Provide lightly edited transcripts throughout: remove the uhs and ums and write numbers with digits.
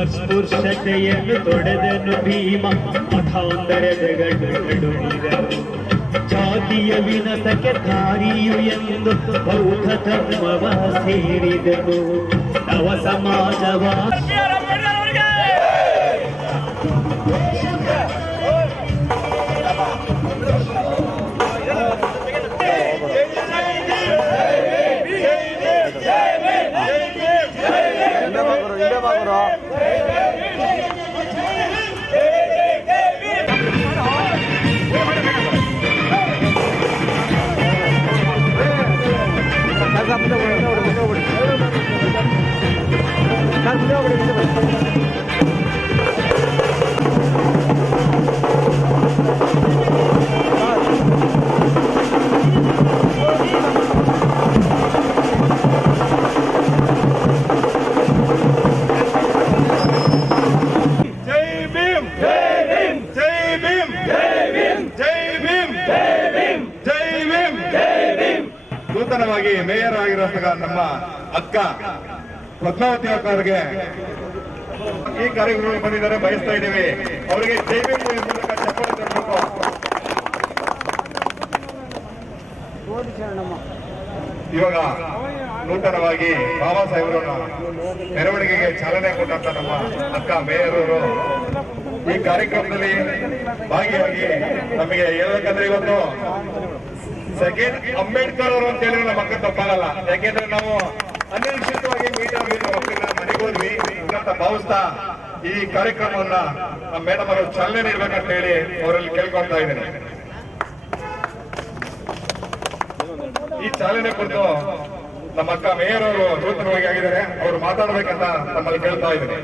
ಅಸ್ಪೃಶ್ಯತೆಯನ್ನು ತೊಡೆದನು ಭೀಮ ಮಠಾಂತರದಗಳು ನಡುಗಿದನು ಜಾತಿಯ ವಿನತಕ್ಕೆ ದಾರಿಯು ಎಂದು ಬೌದ್ಧ ಧರ್ಮವ ಸೇರಿದನು ನವ ಸಮಾಜವ ನೂತನವಾಗಿ ಮೇಯರ್ ಆಗಿರೋದಾಗ ನಮ್ಮ ಅಕ್ಕ ಪದ್ಮಾವತಿ ಅವರಿಗೆ ಈ ಕಾರ್ಯಕ್ರಮಕ್ಕೆ ಬಂದಿದ್ದಾರೆ ಬಯಸ್ತಾ ಇದ್ದೀವಿ ಅವರಿಗೆ ಜೈ ಭೀಮ್ ಮೂಲಕ ಚಪ್ಪಾಳೆ ತರಬೇಕು. ಇವಾಗ ನೂತನವಾಗಿ ಬಾಬಾ ಸಾಹೇಬರನ್ನ ಮೆರವಣಿಗೆಗೆ ಚಾಲನೆ ಕೊಟ್ಟಂತ ನಮ್ಮ ಅಕ್ಕ ಮೇಯರ್ ಅವರು ಈ ಕಾರ್ಯಕ್ರಮದಲ್ಲಿ ಭಾಗಿಯಾಗಿ ನಮಗೆ ಹೇಳ್ಬೇಕಂದ್ರೆ ಇವತ್ತು ಸೆಕೆಂಡ್ ಅಂಬೇಡ್ಕರ್ ಅವರು ಅಂತ ಹೇಳಿದ್ರೆ ನಮ್ಮ ಅಕ್ಕ ತಪ್ಪಾಗಲ್ಲ. ಯಾಕೆಂದ್ರೆ ನಾವು ಅನಿರೀಕ್ಷಿತವಾಗಿ ಮೀಟ್ ಆಗಿ ಮಕ್ಕಳನ್ನ ಮನೆಗೆ ಹೋದ್ವಿ ಅಂತ ಭಾವಿಸ್ತಾ ಈ ಕಾರ್ಯಕ್ರಮವನ್ನ ನಮ್ಮ ಮೇಡಮ್ ಅವರು ಚಾಲನೆ ನೀಡ್ಬೇಕಂತ ಹೇಳಿ ಅವರಲ್ಲಿ ಕೇಳ್ಕೊಳ್ತಾ ಇದ್ದೇನೆ. ಈ ಚಾಲನೆ ಕುರಿತು ನಮ್ಮ ಅಕ್ಕ ಮೇಯರ್ ಅವರು ನೂತನವಾಗಿ ಆಗಿದ್ದಾರೆ, ಅವರು ಮಾತಾಡ್ಬೇಕಂತ ನಮ್ಮಲ್ಲಿ ಕೇಳ್ತಾ ಇದ್ದೇನೆ.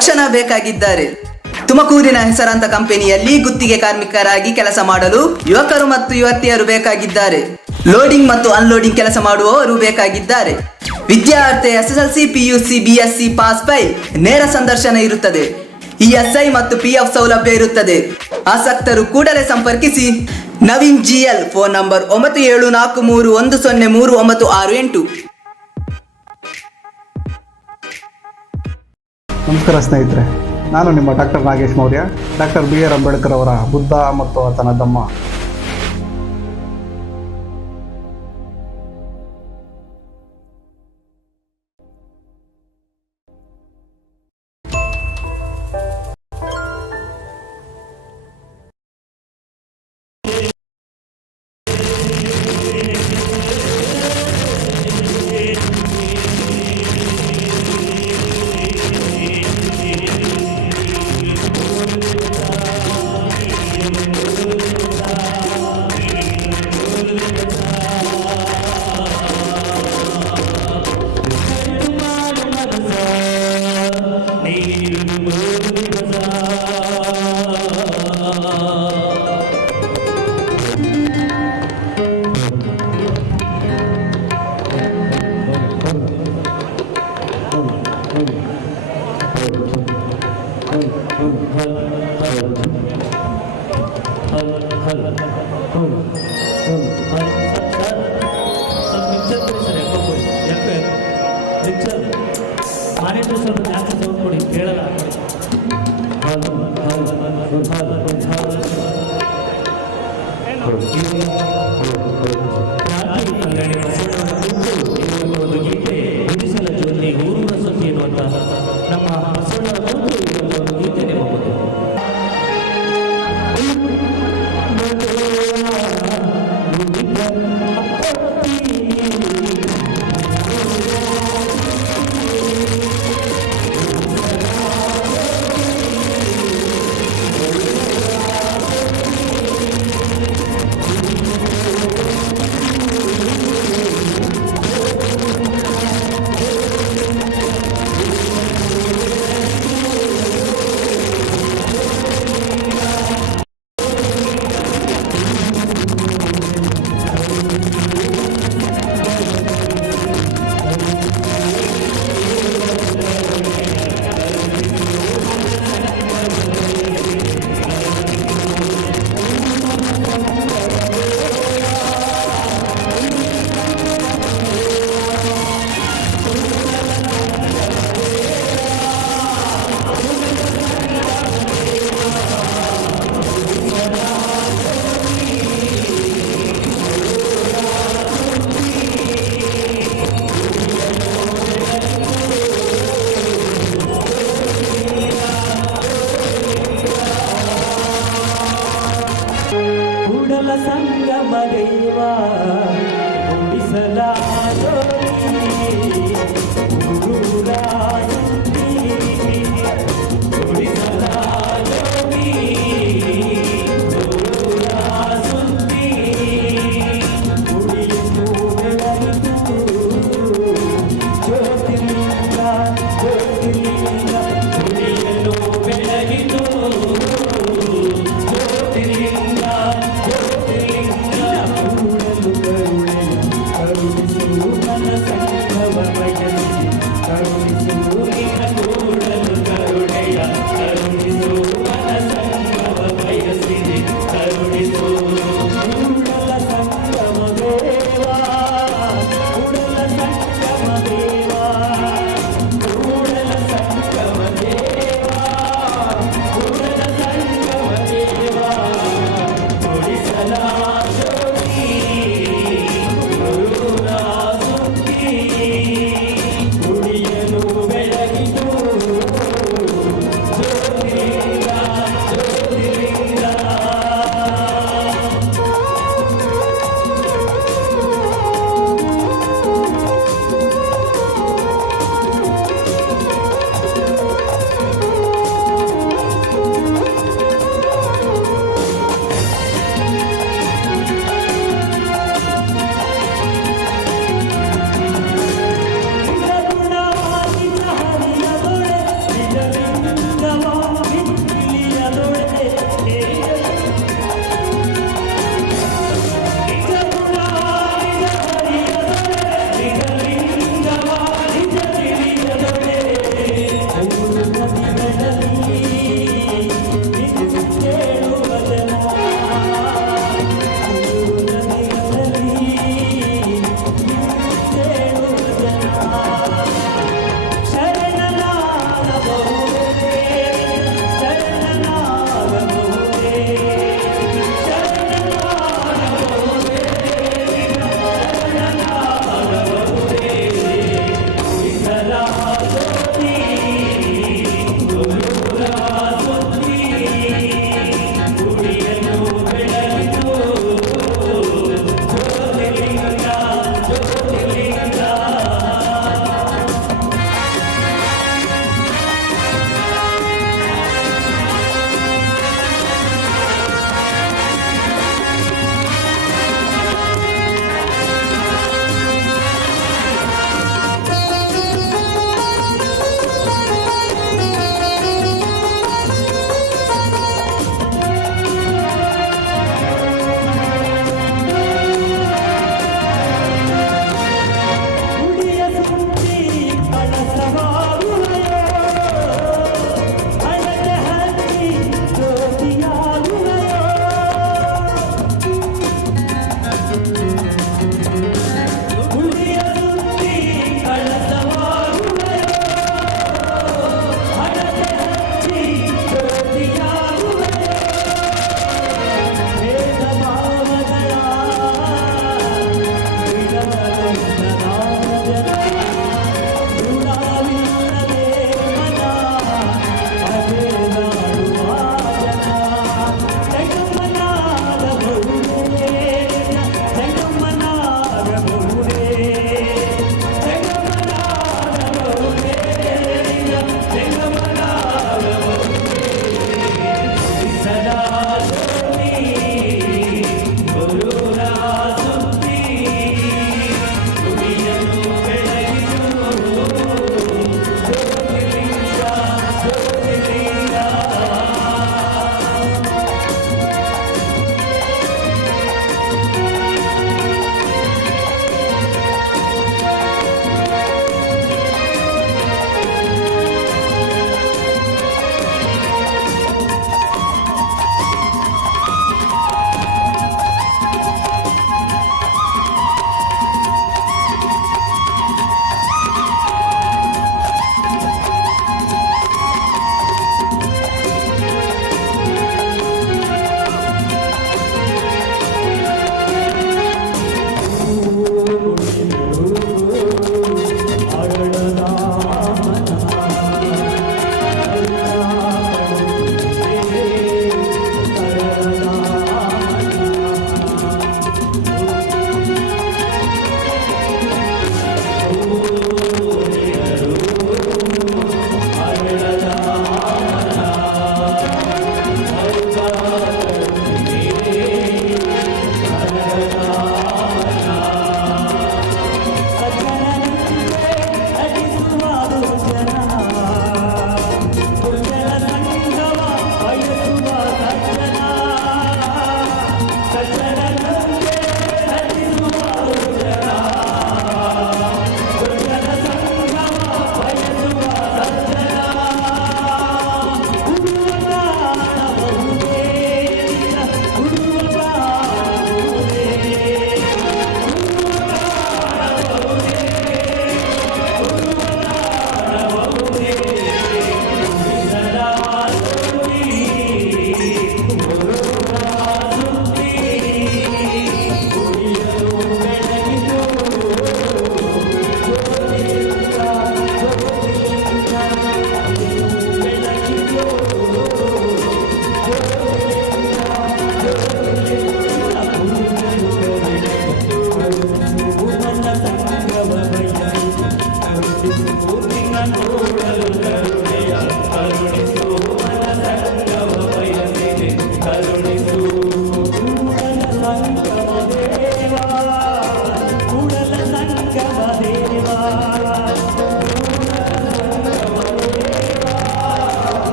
ತಕ್ಷಣ ಬೇಕಾಗಿದ್ದಾರೆ. ತುಮಕೂರಿನ ಹೆಸರಾಂತ ಕಂಪನಿಯಲ್ಲಿ ಗುತ್ತಿಗೆ ಕಾರ್ಮಿಕರಾಗಿ ಕೆಲಸ ಮಾಡಲು ಯುವಕರು ಮತ್ತು ಯುವತಿಯರು ಬೇಕಾಗಿದ್ದಾರೆ. ಲೋಡಿಂಗ್ ಮತ್ತು ಅನ್ಲೋಡಿಂಗ್ ಕೆಲಸ ಮಾಡುವವರು ಬೇಕಾಗಿದ್ದಾರೆ. ವಿದ್ಯಾರ್ಥಿ SSLC, PUC, BSc pass file. ನೇರ ಸಂದರ್ಶನ ಇರುತ್ತದೆ. ESI ಮತ್ತು PF ಸೌಲಭ್ಯ ಇರುತ್ತದೆ. ಆಸಕ್ತರು ಕೂಡಲೇ ಸಂಪರ್ಕಿಸಿ. Naveen GL, phone number 9743103968. ನಮಸ್ಕಾರ ಸ್ನೇಹಿತರೆ, ನಾನು ನಿಮ್ಮ doctor Nagesh Maurya, doctor BR Ambedkar ಅವರ ಬುದ್ಧ ಮತ್ತು ಆತನ ಧಮ್ಮ.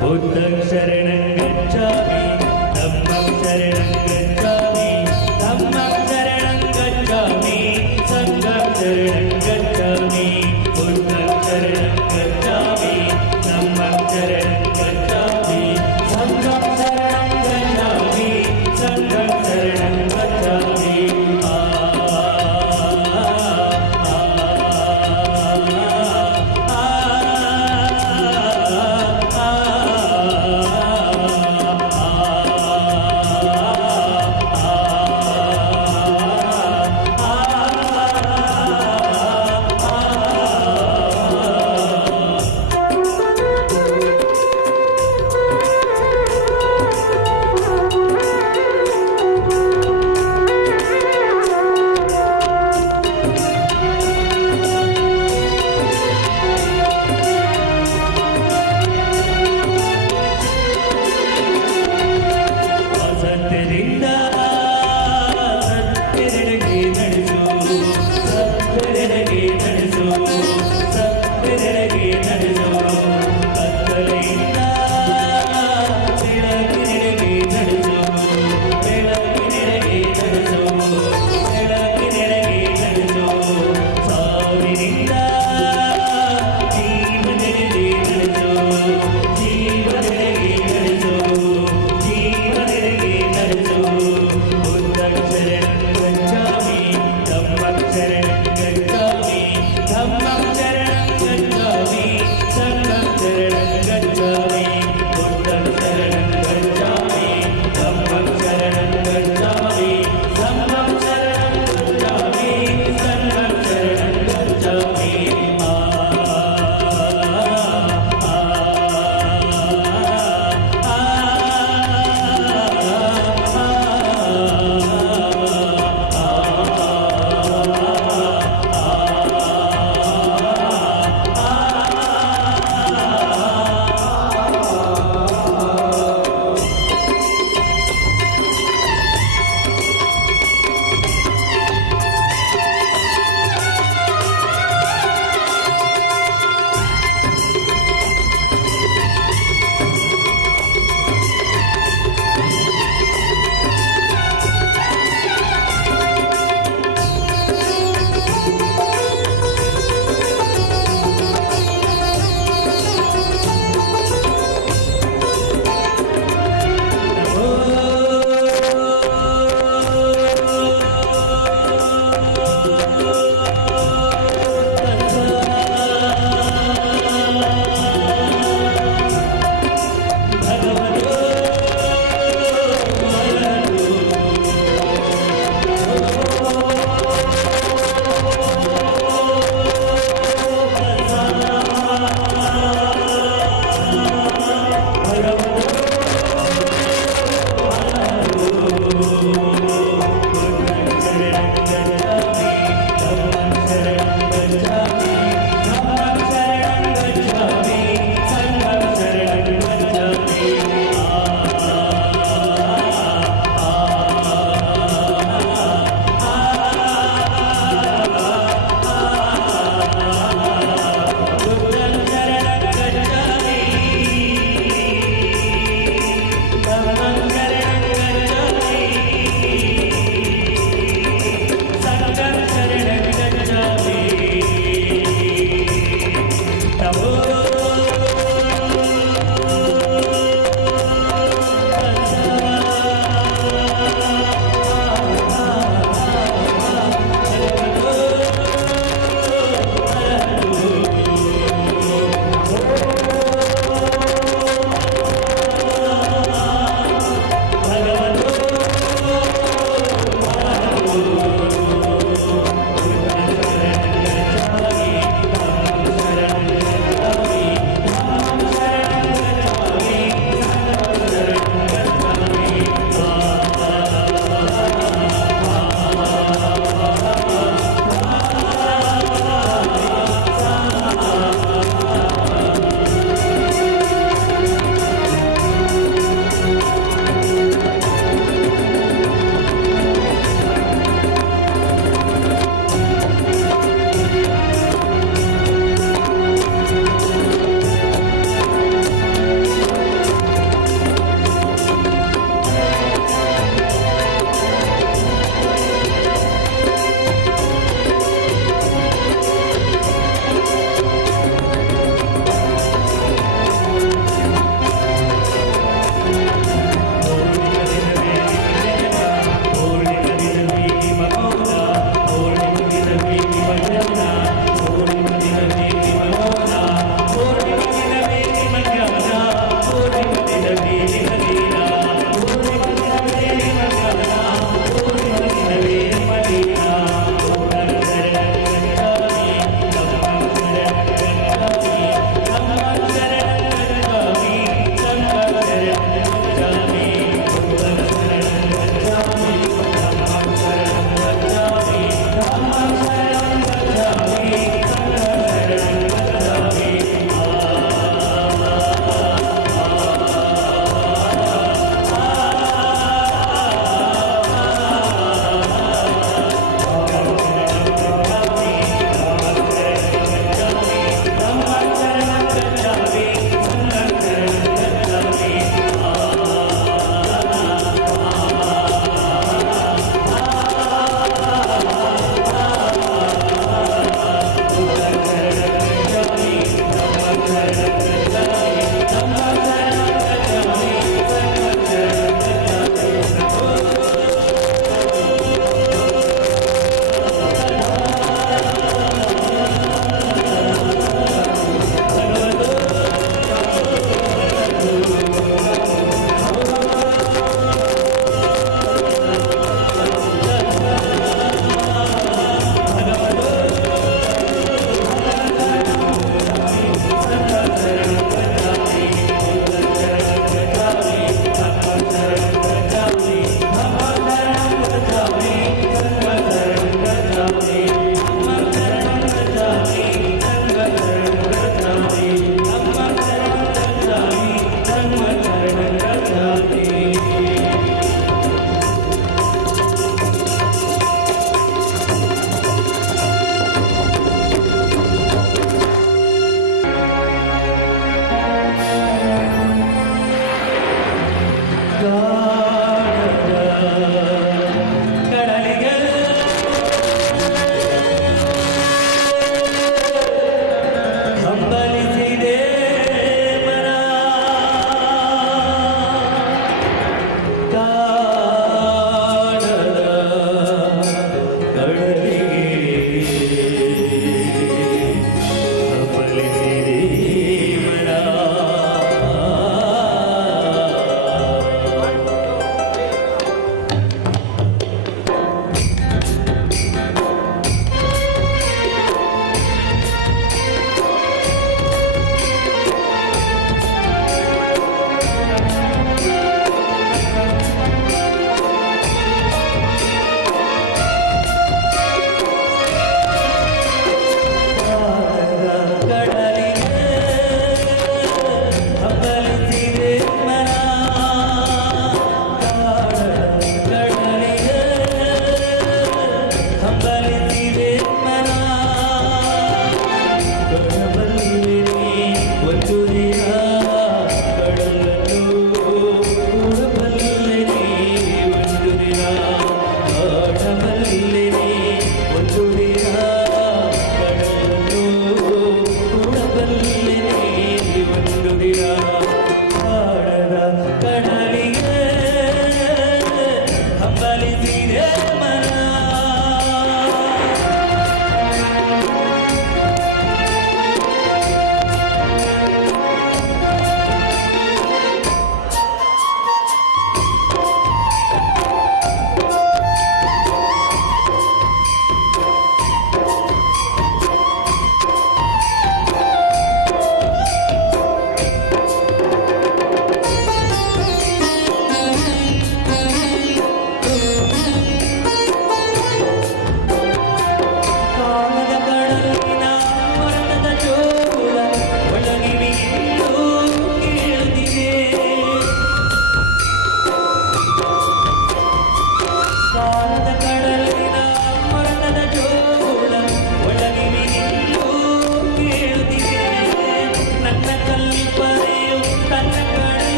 बुद्धं शरणं गच्छामि धम्मं शरणं गच्छामि धम्मं शरणं गच्छामि संघं शरणं गच्छामि बुद्धं शरणं गच्छामि धम्मं शरणं गच्छामि संघं शरणं गच्छामि संघं शरणं गच्छामि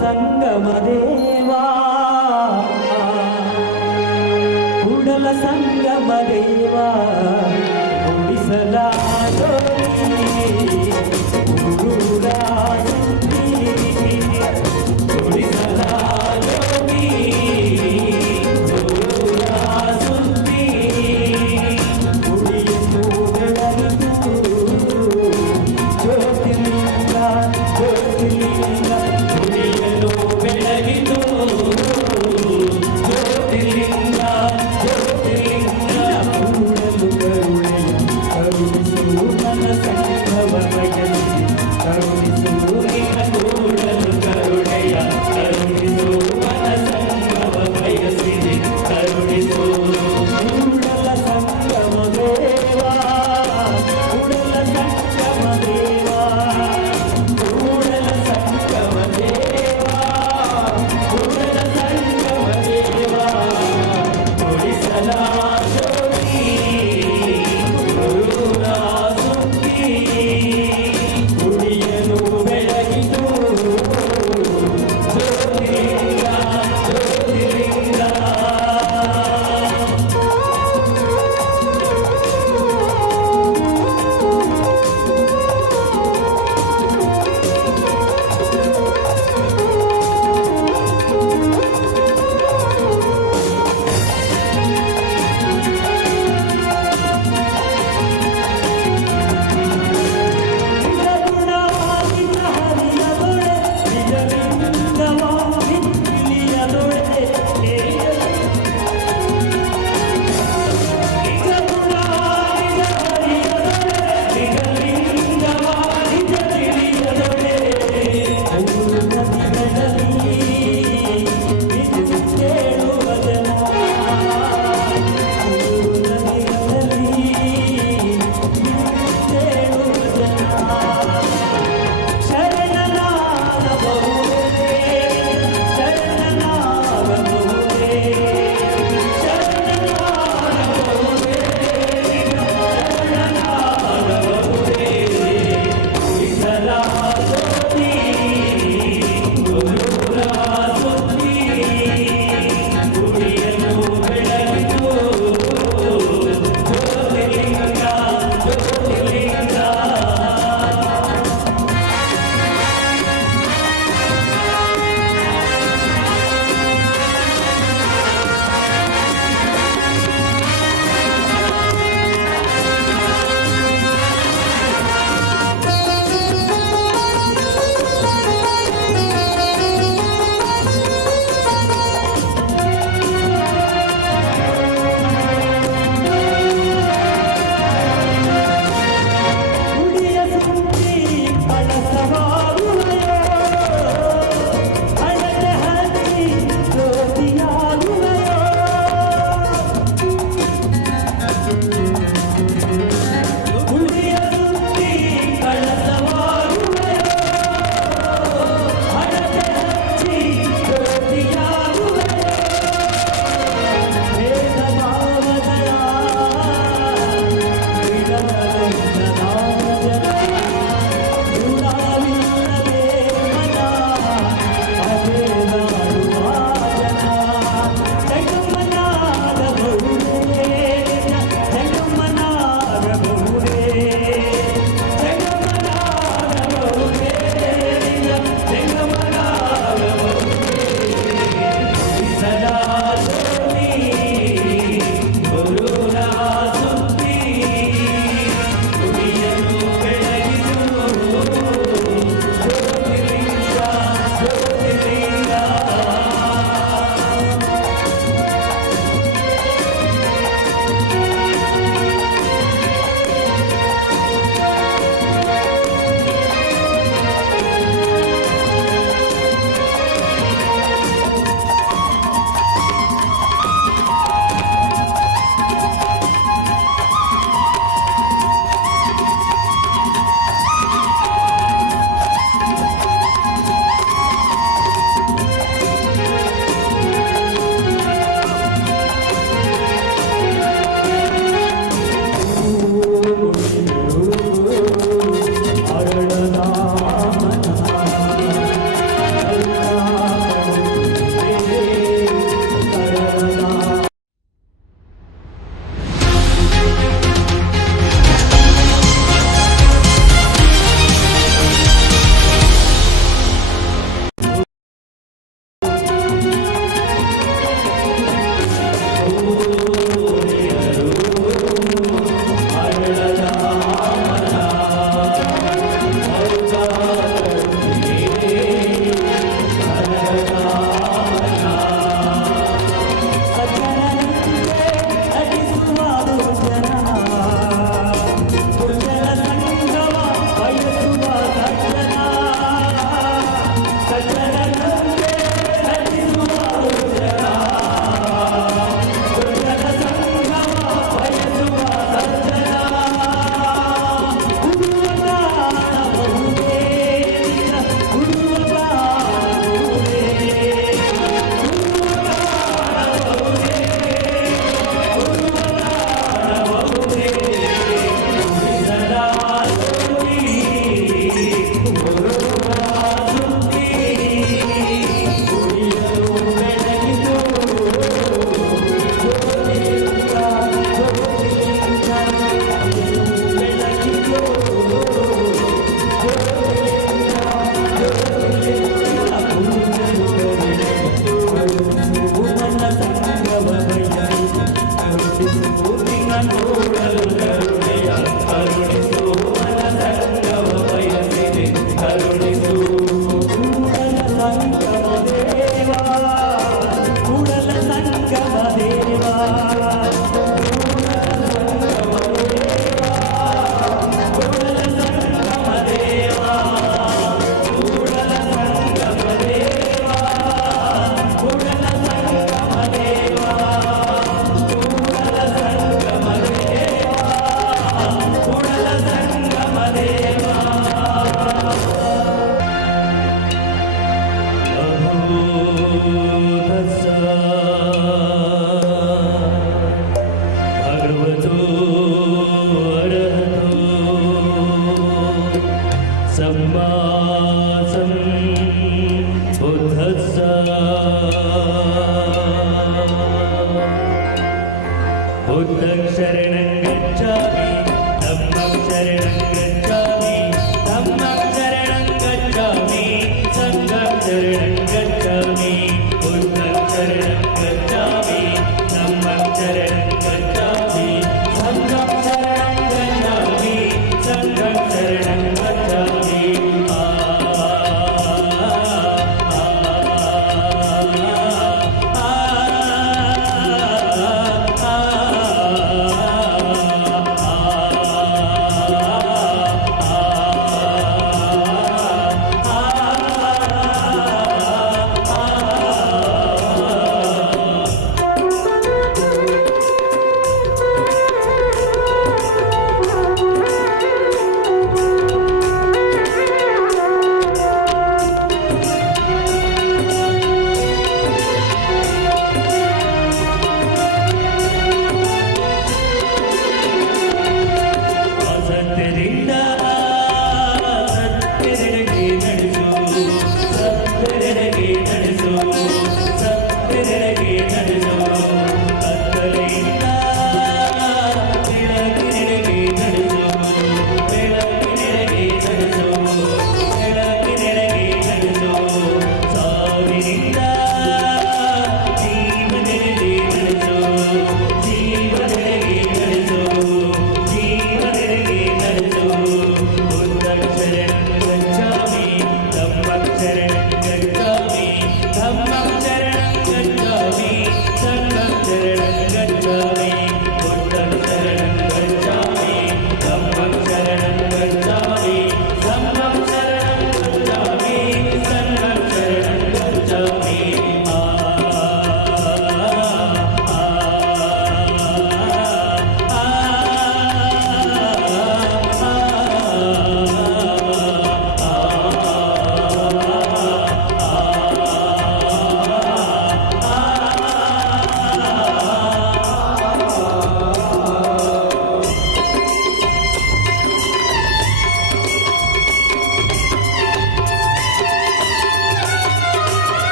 ಸಂಗಮ ದೇವಾ ಕೂಡಲ ಸಂಗಮ ದೇವಾ ಉಳಿಸಲಾದೋ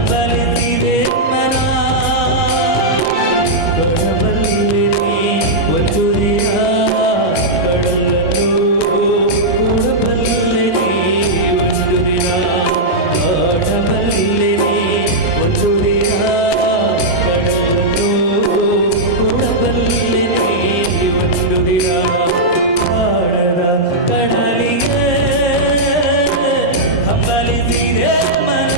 ಹಂಬಲಿಸಿದೆ ಮನ ಕೊಡಬಲ್ಲೆನೆ ಒಂದು ದಿನ ಕಡಲನ್ನು ಕೂಡಬಲ್ಲೆನೆ ಒಂದು ದಿನ ಕಾಡಬಲ್ಲೆನೆ ಒಂದು ದಿನ ಕಡಲನ್ನು ಕೂಡಬಲ್ಲೆನೆ ಒಂದು ದಿನ ಕಾಡದ ಕಡಲಿಗೆ ಹಂಬಲಿಸಿದೆ ಮನ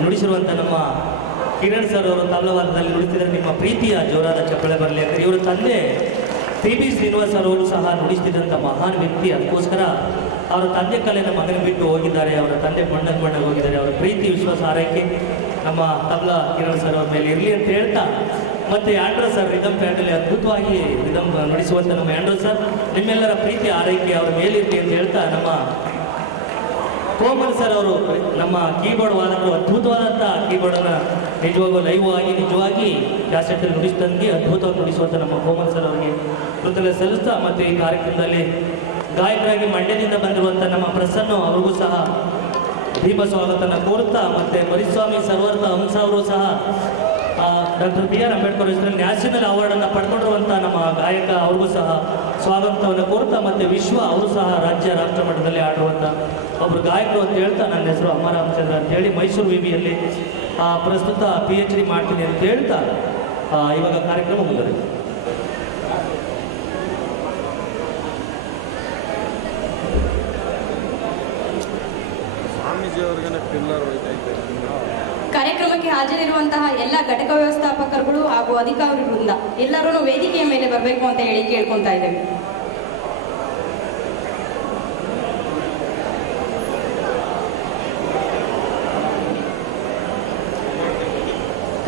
ನುಡಿಸಿರುವಂಥ ನಮ್ಮ ಕಿರಣ್ ಸರ್ ಅವರು ತಬಲವಾದದಲ್ಲಿ ನುಡಿಸಿದರೆ ನಿಮ್ಮ ಪ್ರೀತಿಯ ಜೋರಾದ ಚಪ್ಪಳೆ ಬರಲಿ ಅಂದರೆ ಇವರ ತಂದೆ ಪಿ ಬಿ ಶ್ರೀನಿವಾಸ್ ಅವರು ಸಹ ನುಡಿಸ್ತಿದ್ದಂಥ ಮಹಾನ್ ವ್ಯಕ್ತಿ. ಅದಕ್ಕೋಸ್ಕರ ಅವರ ತಂದೆ ಕಲೆನ ಮಗನ ಬಿಟ್ಟು ಹೋಗಿದ್ದಾರೆ, ಅವರ ತಂದೆ ಮಣ್ಣಗೆ ಹೋಗಿದ್ದಾರೆ. ಅವರ ಪ್ರೀತಿ ವಿಶ್ವಾಸ ಆರೈಕೆ ನಮ್ಮ ತಬಲಾ ಕಿರಣ್ ಸರ್ ಅವ್ರ ಮೇಲೆ ಇರಲಿ ಅಂತ ಹೇಳ್ತಾ, ಮತ್ತು ಆಂಡ್ರೋ ಸರ್ ರಿದಮ್ ಪ್ಯಾಡಲ್ಲಿ ಅದ್ಭುತವಾಗಿ ರಿದಮ್ ನುಡಿಸುವಂಥ ನಮ್ಮ ಆಂಡ್ರೋ ಸರ್ ನಿಮ್ಮೆಲ್ಲರ ಪ್ರೀತಿ ಆರೈಕೆ ಅವರ ಮೇಲಿರಲಿ ಅಂತ ಹೇಳ್ತಾ, ನಮ್ಮ ಕೋಮಲ್ ಸರ್ ಅವರು ನಮ್ಮ ಕೀಬೋರ್ಡ್ ವಾದಕರು ಅದ್ಭುತವಾದಂಥ ಕೀಬೋರ್ಡನ್ನು ನಿಜವಾಗಿ ಕ್ಯಾಸೆಟಲ್ಲಿ ನುಡಿಸಿದಂಗೆ ಅದ್ಭುತವಾಗಿ ನುಡಿಸುವಂಥ ನಮ್ಮ ಕೋಮಲ್ ಸರ್ ಅವರಿಗೆ ಕೃತಜ್ಞತೆ ಸಲ್ಲಿಸ್ತಾ, ಮತ್ತು ಈ ಕಾರ್ಯಕ್ರಮದಲ್ಲಿ ಗಾಯಕರಾಗಿ ಮಂಡ್ಯದಿಂದ ಬಂದಿರುವಂಥ ನಮ್ಮ ಪ್ರಸನ್ನ ಅವ್ರಿಗೂ ಸಹ ದೀಪ ಸ್ವಾಗತನ ಕೋರುತ್ತಾ, ಮತ್ತು ಮರಿಸ್ವಾಮಿ ಸರ್ವರ್ತ ಹಂಸ ಅವರು ಸಹ ಡಾಕ್ಟರ್ ಬಿ ಆರ್ ಅಂಬೇಡ್ಕರ್ ಹೆಸರಲ್ಲಿ ನ್ಯಾಷನಲ್ ಅವಾರ್ಡನ್ನು ಪಡ್ಕೊಂಡಿರುವಂಥ ನಮ್ಮ ಗಾಯಕ ಅವ್ರಿಗೂ ಸಹ ಸ್ವಾಗತವನ್ನು ಕೋರುತ್ತಾ, ಮತ್ತು ವಿಶ್ವ ಅವರು ಸಹ ರಾಜ್ಯ ರಾಷ್ಟ್ರ ಮಟ್ಟದಲ್ಲಿ ಆಡುವಂಥ ಒಬ್ಬರು ಗಾಯಕರು ಅಂತ ಹೇಳ್ತಾ, ನನ್ನ ಹೆಸರು ಅಮ್ಮ ರಾಮಚಂದ್ರ ಅಂತ ಹೇಳಿ ಮೈಸೂರು ವಿವಿಯಲ್ಲಿ ಪ್ರಸ್ತುತ PhD ಮಾಡ್ತೀನಿ ಅಂತ ಹೇಳ್ತಾ ಇವಾಗ ಕಾರ್ಯಕ್ರಮ ಮುಂದುವರಿದೆ. ಕಾರ್ಯಕ್ರಮಕ್ಕೆ ಹಾಜರಿರುವಂತಹ ಎಲ್ಲ ಘಟಕ ವ್ಯವಸ್ಥಾಪಕರುಗಳು ಹಾಗೂ ಅಧಿಕಾರಿಗಳಿಂದ ಎಲ್ಲರೂ ವೇದಿಕೆಯ ಮೇಲೆ ಬರಬೇಕು ಅಂತ ಹೇಳಿ ಕೇಳ್ಕೊತಾ ಇದ್ದೇವೆ.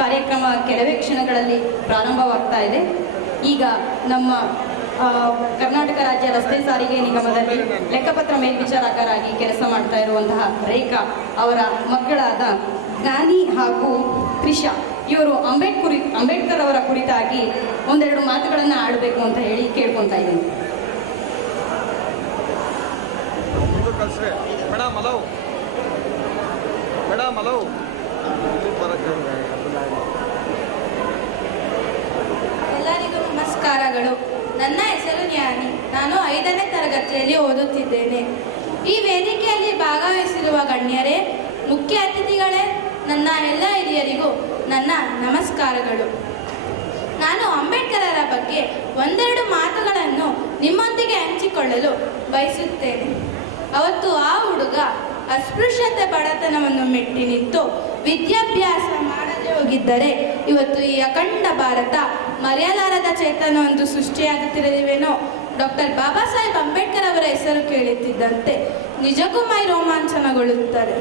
ಕಾರ್ಯಕ್ರಮ ಕೆಲವೇ ಕ್ಷಣಗಳಲ್ಲಿ ಪ್ರಾರಂಭವಾಗ್ತಾ ಇದೆ. ಈಗ ನಮ್ಮ ಕರ್ನಾಟಕ ರಾಜ್ಯ ರಸ್ತೆ ಸಾರಿಗೆ ನಿಗಮದಲ್ಲಿ ಲೆಕ್ಕಪತ್ರ ಮೇಲ್ವಿಚಾರಕರಾಗಿ ಕೆಲಸ ಮಾಡ್ತಾ ಇರುವಂತಹ ರೇಖಾ ಅವರ ಮಕ್ಕಳಾದ ಜ್ಞಾನಿ ಹಾಗೂ ತ್ರಿಷಾ ಇವರು ಅಂಬೇಡ್ಕರ್ ಅವರ ಕುರಿತಾಗಿ ಒಂದೆರಡು ಮಾತುಗಳನ್ನು ಆಡಬೇಕು ಅಂತ ಹೇಳಿ ಕೇಳ್ಕೊತಾ ಇದ್ದೀನಿ. ಎಲ್ಲರಿಗೂ ನಮಸ್ಕಾರಗಳು. ನನ್ನ ಹೆಸರು ಜ್ಞಾನಿ. ನಾನು 5ನೇ ತರಗತಿಯಲ್ಲಿ ಓದುತ್ತಿದ್ದೇನೆ. ಈ ವೇದಿಕೆಯಲ್ಲಿ ಭಾಗವಹಿಸಿರುವ ಗಣ್ಯರೇ, ಮುಖ್ಯ ಅತಿಥಿಗಳೇ, ನನ್ನ ಎಲ್ಲ ಹಿರಿಯರಿಗೂ ನನ್ನ ನಮಸ್ಕಾರಗಳು. ನಾನು ಅಂಬೇಡ್ಕರರ ಬಗ್ಗೆ ಒಂದೆರಡು ಮಾತುಗಳನ್ನು ನಿಮ್ಮೊಂದಿಗೆ ಹಂಚಿಕೊಳ್ಳಲು ಬಯಸುತ್ತೇನೆ. ಅವತ್ತು ಆ ಹುಡುಗ ಅಸ್ಪೃಶ್ಯತೆ ಬಡತನವನ್ನು ಮೆಟ್ಟಿ ನಿಂತು ವಿದ್ಯಾಭ್ಯಾಸ ಮಾಡದೆ ಹೋಗಿದ್ದರೆ ಇವತ್ತು ಈ ಅಖಂಡ ಭಾರತ ಮರೆಯಲಾರದ ಚೇತನವೊಂದು ಸೃಷ್ಟಿಯಾಗುತ್ತಿರಲಿವೇನೋ. ಡಾಕ್ಟರ್ ಬಾಬಾ ಸಾಹೇಬ್ ಅಂಬೇಡ್ಕರ್ ಅವರ ಹೆಸರು ಕೇಳುತ್ತಿದ್ದಂತೆ ನಿಜಕ್ಕೂ ಮೈ ರೋಮಾಂಚನಗೊಳ್ಳುತ್ತದೆ.